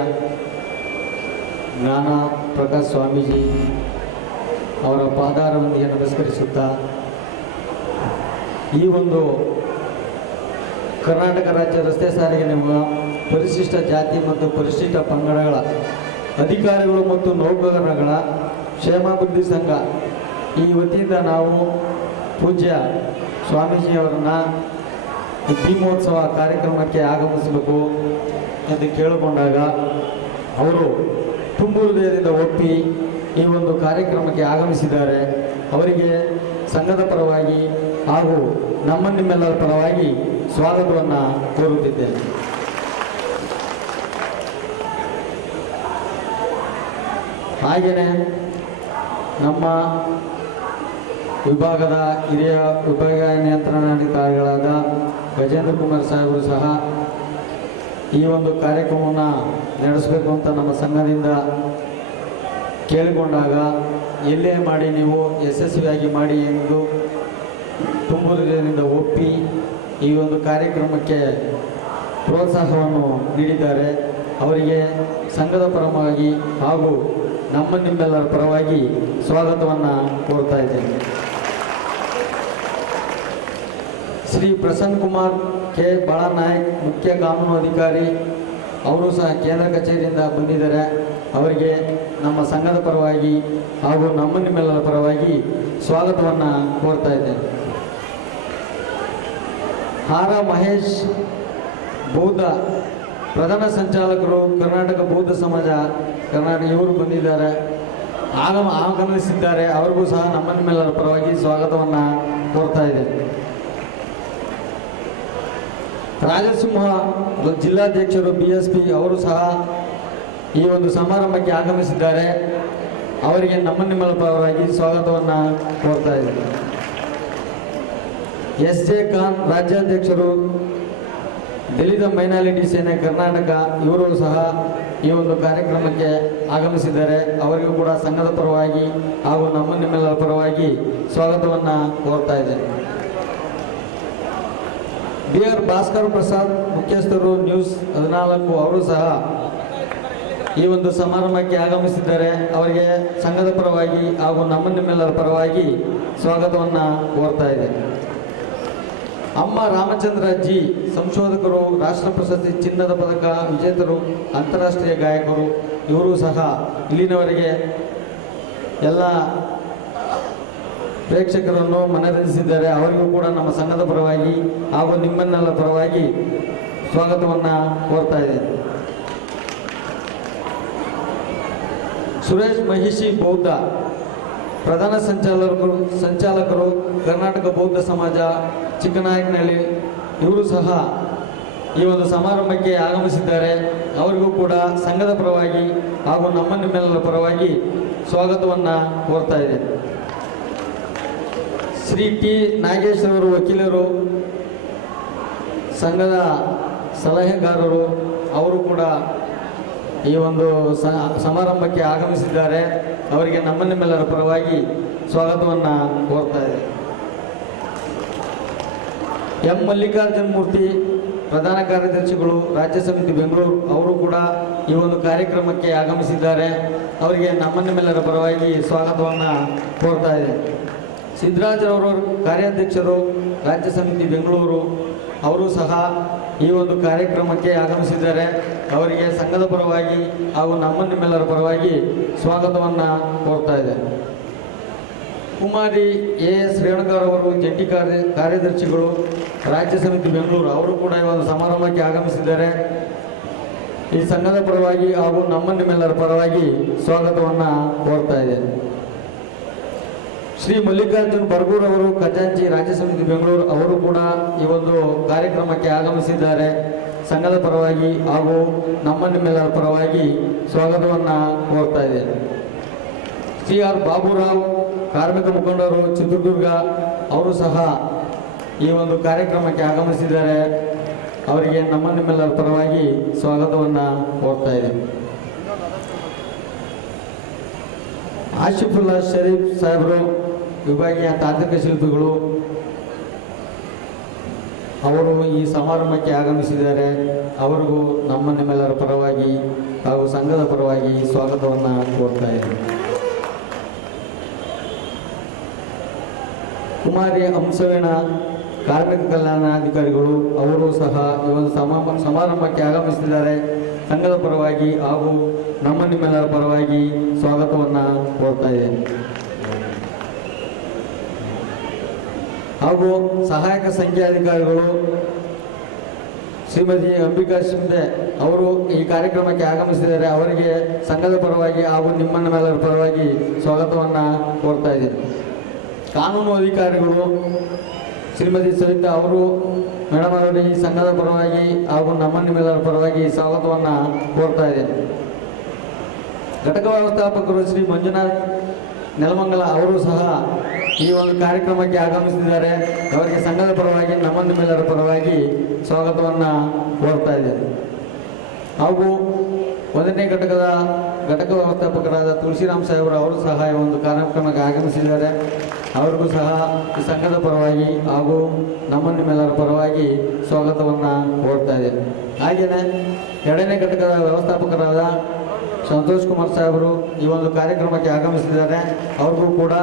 ಜ್ಞಾನ ಪ್ರಕಾಶ್ ಸ್ವಾಮೀಜಿ ಅವರ ಪಾದಾರವೊಂದಿಗೆ ನಮಸ್ಕರಿಸುತ್ತಾ ಈ ಒಂದು ಕರ್ನಾಟಕ ರಾಜ್ಯ ರಸ್ತೆ ಸಾರಿಗೆ ನಿಗಮ ಪರಿಶಿಷ್ಟ ಜಾತಿ ಮತ್ತು ಪರಿಶಿಷ್ಟ ಪಂಗಡಗಳ ಅಧಿಕಾರಿಗಳು ಮತ್ತು ನೌಕರಗಳ ಕ್ಷೇಮಾಭಿವೃದ್ಧಿ ಸಂಘ ಈ ವತಿಯಿಂದ ನಾವು ಪೂಜ್ಯ ಸ್ವಾಮೀಜಿಯವರನ್ನು ದೀಪೋತ್ಸವ ಕಾರ್ಯಕ್ರಮಕ್ಕೆ ಆಗಮಿಸಬೇಕು ಎಂದು ಕೇಳಿಕೊಂಡಾಗ ಅವರು ತುಂಬು ಹೃದಯದಿಂದ ಒಪ್ಪಿ ಈ ಒಂದು ಕಾರ್ಯಕ್ರಮಕ್ಕೆ ಆಗಮಿಸಿದ್ದಾರೆ. ಅವರಿಗೆ ಸಂಘದ ಪರವಾಗಿ ಹಾಗೂ ನಿಮ್ಮೆಲ್ಲರ ಪರವಾಗಿ ಸ್ವಾಗತವನ್ನು ಕೋರುತ್ತಿದ್ದೇನೆ. ಹಾಗೆಯೇ ನಮ್ಮ ವಿಭಾಗದ ಹಿರಿಯ ವಿಭಾಗ ನಿಯಂತ್ರಣಾಧಿಕಾರಿಗಳಾದ ಗಜೇಂದ್ರ ಕುಮಾರ್ ಸಾಹೇಬರು ಸಹ ಈ ಒಂದು ಕಾರ್ಯಕ್ರಮವನ್ನು ನಡೆಸಬೇಕು ಅಂತ ನಮ್ಮ ಸಂಘದಿಂದ ಕೇಳಿಕೊಂಡಾಗ ಎಲ್ಲೇ ಮಾಡಿ ನೀವು ಯಶಸ್ವಿಯಾಗಿ ಮಾಡಿ ಎಂದು ತುಂಬು ಹೃದಯದಿಂದ ಒಪ್ಪಿ ಈ ಒಂದು ಕಾರ್ಯಕ್ರಮಕ್ಕೆ ಪ್ರೋತ್ಸಾಹವನ್ನು ನೀಡಿದ್ದಾರೆ. ಅವರಿಗೆ ಸಂಘದ ಪರವಾಗಿ ಹಾಗೂ ನಿಮ್ಮೆಲ್ಲರ ಪರವಾಗಿ ಸ್ವಾಗತವನ್ನು ಕೋರ್ತಾ ಇದ್ದೇನೆ. ಶ್ರೀ ಪ್ರಸನ್ನ ಕುಮಾರ್ ಕೆ ಬಾಳನಾಯಕ್ ಮುಖ್ಯ ಕಾನೂನು ಅಧಿಕಾರಿ ಅವರು ಸಹ ಕೇಂದ್ರ ಕಚೇರಿಯಿಂದ ಬಂದಿದ್ದಾರೆ. ಅವರಿಗೆ ನಮ್ಮ ಸಂಘದ ಪರವಾಗಿ ಹಾಗೂ ನಿಮ್ಮೆಲ್ಲರ ಪರವಾಗಿ ಸ್ವಾಗತವನ್ನು ಕೋರ್ತಾ ಇದ್ದೇನೆ. ಆರ್ ಮಹೇಶ್ ಬೌದ್ಧ ಪ್ರಧಾನ ಸಂಚಾಲಕರು ಕರ್ನಾಟಕ ಬೌದ್ಧ ಸಮಾಜ ಕರ್ನಾಟಕ ಇವರು ಬಂದಿದ್ದಾರೆ, ಆಗಮಿಸಿದ್ದಾರೆ. ಅವ್ರಿಗೂ ಸಹ ನಿಮ್ಮೆಲ್ಲರ ಪರವಾಗಿ ಸ್ವಾಗತವನ್ನು ಕೋರ್ತಾ ಇದ್ದೇನೆ. ರಾಜಸಿಂಹ ಜಿಲ್ಲಾಧ್ಯಕ್ಷರು BSP ಅವರು ಸಹ ಈ ಒಂದು ಸಮಾರಂಭಕ್ಕೆ ಆಗಮಿಸಿದ್ದಾರೆ. ಅವರಿಗೆ ನಿಮ್ಮೆಲ್ಲರ ಪರವಾಗಿ ಸ್ವಾಗತವನ್ನು ಕೋರ್ತಾ ಇದ್ದಾರೆ. SJ ಖಾನ್ ರಾಜ್ಯಾಧ್ಯಕ್ಷರು ದಲಿತ ಮೈನಾರಿಟಿ ಸೇನೆ ಕರ್ನಾಟಕ ಇವರು ಸಹ ಈ ಒಂದು ಕಾರ್ಯಕ್ರಮಕ್ಕೆ ಆಗಮಿಸಿದ್ದಾರೆ. ಅವರಿಗೂ ಕೂಡ ಸಂಘದ ಪರವಾಗಿ ಹಾಗೂ ನಿಮ್ಮೆಲ್ಲರ ಪರವಾಗಿ ಸ್ವಾಗತವನ್ನು ಕೋರ್ತಾ ಇದ್ದೇನೆ. BR ಭಾಸ್ಕರ್ ಪ್ರಸಾದ್ ಮುಖ್ಯಸ್ಥರು ನ್ಯೂಸ್ 14 ಅವರು ಸಹ ಈ ಒಂದು ಸಮಾರಂಭಕ್ಕೆ ಆಗಮಿಸಿದ್ದಾರೆ. ಅವರಿಗೆ ಸಂಘದ ಪರವಾಗಿ ಹಾಗೂ ನಿಮ್ಮೆಲ್ಲರ ಪರವಾಗಿ ಸ್ವಾಗತವನ್ನು ಕೋರ್ತಾ ಇದೆ. ಅಮ್ಮ ರಾಮಚಂದ್ರ ಜಿ ಸಂಶೋಧಕರು, ರಾಷ್ಟ್ರ ಪ್ರಶಸ್ತಿ ಚಿನ್ನದ ಪದಕ ವಿಜೇತರು, ಅಂತಾರಾಷ್ಟ್ರೀಯ ಗಾಯಕರು ಇವರು ಸಹ ಇಲ್ಲಿನವರೆಗೆ ಎಲ್ಲ ಪ್ರೇಕ್ಷಕರನ್ನು ಮನರಂಜಿಸಿದ್ದಾರೆ. ಅವರಿಗೂ ಕೂಡ ನಮ್ಮ ಸಂಘದ ಪರವಾಗಿ ಹಾಗೂ ನಿಮ್ಮೆಲ್ಲರ ಪರವಾಗಿ ಸ್ವಾಗತವನ್ನು ಕೋರ್ತಾ ಇದೆ. ಸುರೇಶ್ ಮಹಿಷಿ ಬೌದ್ಧ ಪ್ರಧಾನ ಸಂಚಾಲಕರು ಕರ್ನಾಟಕ ಬೌದ್ಧ ಸಮಾಜ ಚಿಕ್ಕನಾಯಕನಹಳ್ಳಿ ಇವರು ಸಹ ಈ ಒಂದು ಸಮಾರಂಭಕ್ಕೆ ಆಗಮಿಸಿದ್ದಾರೆ. ಅವರಿಗೂ ಕೂಡ ಸಂಘದ ಪರವಾಗಿ ಹಾಗೂ ನಿಮ್ಮೆಲ್ಲರ ಪರವಾಗಿ ಸ್ವಾಗತವನ್ನು ಕೋರ್ತಾ ಇದೆ. ಶ್ರೀ ಟಿ ನಾಗೇಶ್ ಅವರು ವಕೀಲರು, ಸಂಘದ ಸಲಹೆಗಾರರು, ಅವರು ಕೂಡ ಈ ಒಂದು ಸಮಾರಂಭಕ್ಕೆ ಆಗಮಿಸಿದ್ದಾರೆ. ಅವರಿಗೆ ನಿಮ್ಮೆಲ್ಲರ ಪರವಾಗಿ ಸ್ವಾಗತವನ್ನು ಕೋರ್ತಾ ಇದೆ. ಎಂ ಮಲ್ಲಿಕಾರ್ಜುನ್ ಮೂರ್ತಿ ಪ್ರಧಾನ ಕಾರ್ಯದರ್ಶಿಗಳು ರಾಜ್ಯ ಸಮಿತಿ ಬೆಂಗಳೂರು ಅವರು ಕೂಡ ಈ ಒಂದು ಕಾರ್ಯಕ್ರಮಕ್ಕೆ ಆಗಮಿಸಿದ್ದಾರೆ. ಅವರಿಗೆ ನಿಮ್ಮೆಲ್ಲರ ಪರವಾಗಿ ಸ್ವಾಗತವನ್ನು ಕೋರ್ತಾ ಇದೆ. ಸಿದ್ದರಾಜರವರು ಕಾರ್ಯಾಧ್ಯಕ್ಷರು ರಾಜ್ಯ ಸಮಿತಿ ಬೆಂಗಳೂರು ಅವರು ಸಹ ಈ ಒಂದು ಕಾರ್ಯಕ್ರಮಕ್ಕೆ ಆಗಮಿಸಿದ್ದಾರೆ. ಅವರಿಗೆ ಸಂಘದ ಪರವಾಗಿ ಹಾಗೂ ನಿಮ್ಮೆಲ್ಲರ ಪರವಾಗಿ ಸ್ವಾಗತವನ್ನು ಕೋರ್ತಾ ಇದೆ. ಕುಮಾರಿ AS ರೇಣುಕಾರವರು ಜಂಟಿ ಕಾರ್ಯದರ್ಶಿಗಳು ರಾಜ್ಯ ಸಮಿತಿ ಬೆಂಗಳೂರು ಅವರು ಕೂಡ ಈ ಒಂದು ಸಮಾರಂಭಕ್ಕೆ ಆಗಮಿಸಿದ್ದಾರೆ. ಈ ಸಂಘದ ಪರವಾಗಿ ಹಾಗೂ ನಿಮ್ಮೆಲ್ಲರ ಪರವಾಗಿ ಸ್ವಾಗತವನ್ನು ಕೋರ್ತಾ ಇದ್ದೇನೆ. ಶ್ರೀ ಮಲ್ಲಿಕಾರ್ಜುನ್ ಬರ್ಗೂರ್ ಅವರು ಖಜಾಂಚಿ ರಾಜ್ಯ ಸಮಿತಿ ಬೆಂಗಳೂರು ಅವರು ಕೂಡ ಈ ಒಂದು ಕಾರ್ಯಕ್ರಮಕ್ಕೆ ಆಗಮಿಸಿದ್ದಾರೆ. ಸಂಘದ ಪರವಾಗಿ ಹಾಗೂ ನಿಮ್ಮೆಲ್ಲರ ಪರವಾಗಿ ಸ್ವಾಗತವನ್ನು ಕೋರ್ತಾ ಇದ್ದೇನೆ. ಶ್ರೀ ಆರ್ ಬಾಬುರಾವ್ ಕಾರ್ಮಿಕ ಮುಖಂಡರು ಚಿತ್ರದುರ್ಗ ಅವರು ಸಹ ಈ ಒಂದು ಕಾರ್ಯಕ್ರಮಕ್ಕೆ ಆಗಮಿಸಿದ್ದಾರೆ. ಅವರಿಗೆ ನಿಮ್ಮೆಲ್ಲರ ಪರವಾಗಿ ಸ್ವಾಗತವನ್ನು ಕೋರ್ತಾ ಇದ್ದೇನೆ. ಆಶಿಫುಲ್ಲಾ ಶರೀಫ್ ಸಾಹೇಬರು ವಿಭಾಗೀಯ ತಾಂತ್ರಿಕ ಶಿಲ್ಪಿಗಳು ಅವರು ಈ ಸಮಾರಂಭಕ್ಕೆ ಆಗಮಿಸಿದ್ದಾರೆ. ಅವರಿಗೂ ನಿಮ್ಮೆಲ್ಲರ ಪರವಾಗಿ ಹಾಗೂ ಸಂಘದ ಪರವಾಗಿ ಸ್ವಾಗತವನ್ನು ಕೋರ್ತಾ ಇದ್ದೇನೆ. ಕುಮಾರಿ ಹಂಸವೇಣ ಕಾರ್ಮಿಕ ಕಲ್ಯಾಣಾಧಿಕಾರಿಗಳು ಅವರು ಸಹ ಈ ಒಂದು ಸಮಾರಂಭಕ್ಕೆ ಆಗಮಿಸಿದ್ದಾರೆ. ಸಂಘದ ಪರವಾಗಿ ಹಾಗೂ ನಿಮ್ಮೆಲ್ಲರ ಪರವಾಗಿ ಸ್ವಾಗತವನ್ನು ಕೋರ್ತಾ ಇದ್ದೇನೆ. ಹಾಗೂ ಸಹಾಯಕ ಸಂಖ್ಯಾಧಿಕಾರಿಗಳು ಶ್ರೀಮತಿ ಅಂಬಿಕಾ ಶಿಂದೆ ಅವರು ಈ ಕಾರ್ಯಕ್ರಮಕ್ಕೆ ಆಗಮಿಸಿದ್ದಾರೆ. ಅವರಿಗೆ ಸಂಘದ ಪರವಾಗಿ ಹಾಗೂ ನಿಮ್ಮೆಲ್ಲರ ಪರವಾಗಿ ಸ್ವಾಗತವನ್ನು ಕೋರ್ತಾ ಇದ್ದೇನೆ. ಕಾನೂನು ಅಧಿಕಾರಿಗಳು ಶ್ರೀಮತಿ ಸವಿತಾ ಅವರು ಮೇಡಮ್ ಅವರಿಗೆ ಈ ಸಂಘದ ಪರವಾಗಿ ಹಾಗೂ ನಿಮ್ಮೆಲ್ಲರ ಪರವಾಗಿ ಸ್ವಾಗತವನ್ನು ಕೋರ್ತಾ ಇದ್ದೇನೆ. ಘಟಕ ವ್ಯವಸ್ಥಾಪಕರು ಶ್ರೀ ಮಂಜುನಾಥ್ ನೆಲಮಂಗಲ ಅವರು ಸಹ ಈ ಒಂದು ಕಾರ್ಯಕ್ರಮಕ್ಕೆ ಆಗಮಿಸಿದ್ದಾರೆ. ಅವರಿಗೆ ಸಂಘದ ಪರವಾಗಿ ನಿಮ್ಮೆಲ್ಲರ ಪರವಾಗಿ ಸ್ವಾಗತವನ್ನು ಕೋರ್ತಾ ಇದ್ದೇನೆ. ಹಾಗೂ 1ನೇ ಘಟಕದ ಘಟಕ ವ್ಯವಸ್ಥಾಪಕರಾದ ತುಳಸಿರಾಮ್ ಸಾಹೇಬರು ಅವರು ಸಹ ಈ ಒಂದು ಕಾರ್ಯಕ್ರಮಕ್ಕೆ ಆಗಮಿಸಿದ್ದಾರೆ. ಅವರಿಗೂ ಸಹ ಈ ಸಂಘದ ಪರವಾಗಿ ಹಾಗೂ ನಿಮ್ಮೆಲ್ಲರ ಪರವಾಗಿ ಸ್ವಾಗತವನ್ನು ಕೋರ್ತಾ ಇದ್ದೇನೆ. ಹಾಗೆಯೇ 2ನೇ ಘಟಕದ ವ್ಯವಸ್ಥಾಪಕರಾದ ಸಂತೋಷ್ ಕುಮಾರ್ ಸಾಹೇಬರು ಈ ಒಂದು ಕಾರ್ಯಕ್ರಮಕ್ಕೆ ಆಗಮಿಸಿದ್ದಾರೆ. ಅವ್ರಿಗೂ ಕೂಡ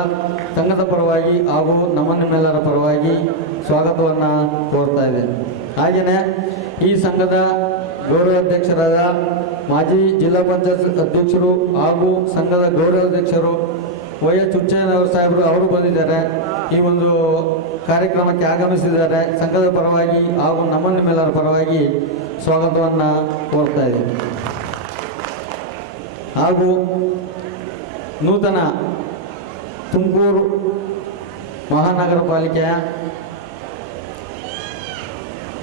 ಸಂಘದ ಪರವಾಗಿ ಹಾಗೂ ನಿಮ್ಮೆಲ್ಲರ ಪರವಾಗಿ ಸ್ವಾಗತವನ್ನು ಕೋರ್ತಾ ಇದ್ದೇನೆ. ಹಾಗೆಯೇ ಈ ಸಂಘದ ಗೌರವಾಧ್ಯಕ್ಷರಾದ ಮಾಜಿ ಜಿಲ್ಲಾ ಪಂಚಾಯತ್ ಅಧ್ಯಕ್ಷರು ಹಾಗೂ ಸಂಘದ ಗೌರವಾಧ್ಯಕ್ಷರು ವೈಎಸ್ ಹುಚ್ಚಯ್ಯನವರು ಸಾಹೇಬರು ಅವರು ಬಂದಿದ್ದಾರೆ. ಈ ಒಂದು ಕಾರ್ಯಕ್ರಮಕ್ಕೆ ಆಗಮಿಸಿದ್ದಾರೆ. ಸಂಘದ ಪರವಾಗಿ ಹಾಗೂ ನಿಮ್ಮೆಲ್ಲರ ಪರವಾಗಿ ಸ್ವಾಗತವನ್ನು ಕೋರ್ತಾ ಇದ್ದೇನೆ. ಹಾಗೂ ನೂತನ ತುಮಕೂರು ಮಹಾನಗರ ಪಾಲಿಕೆಯ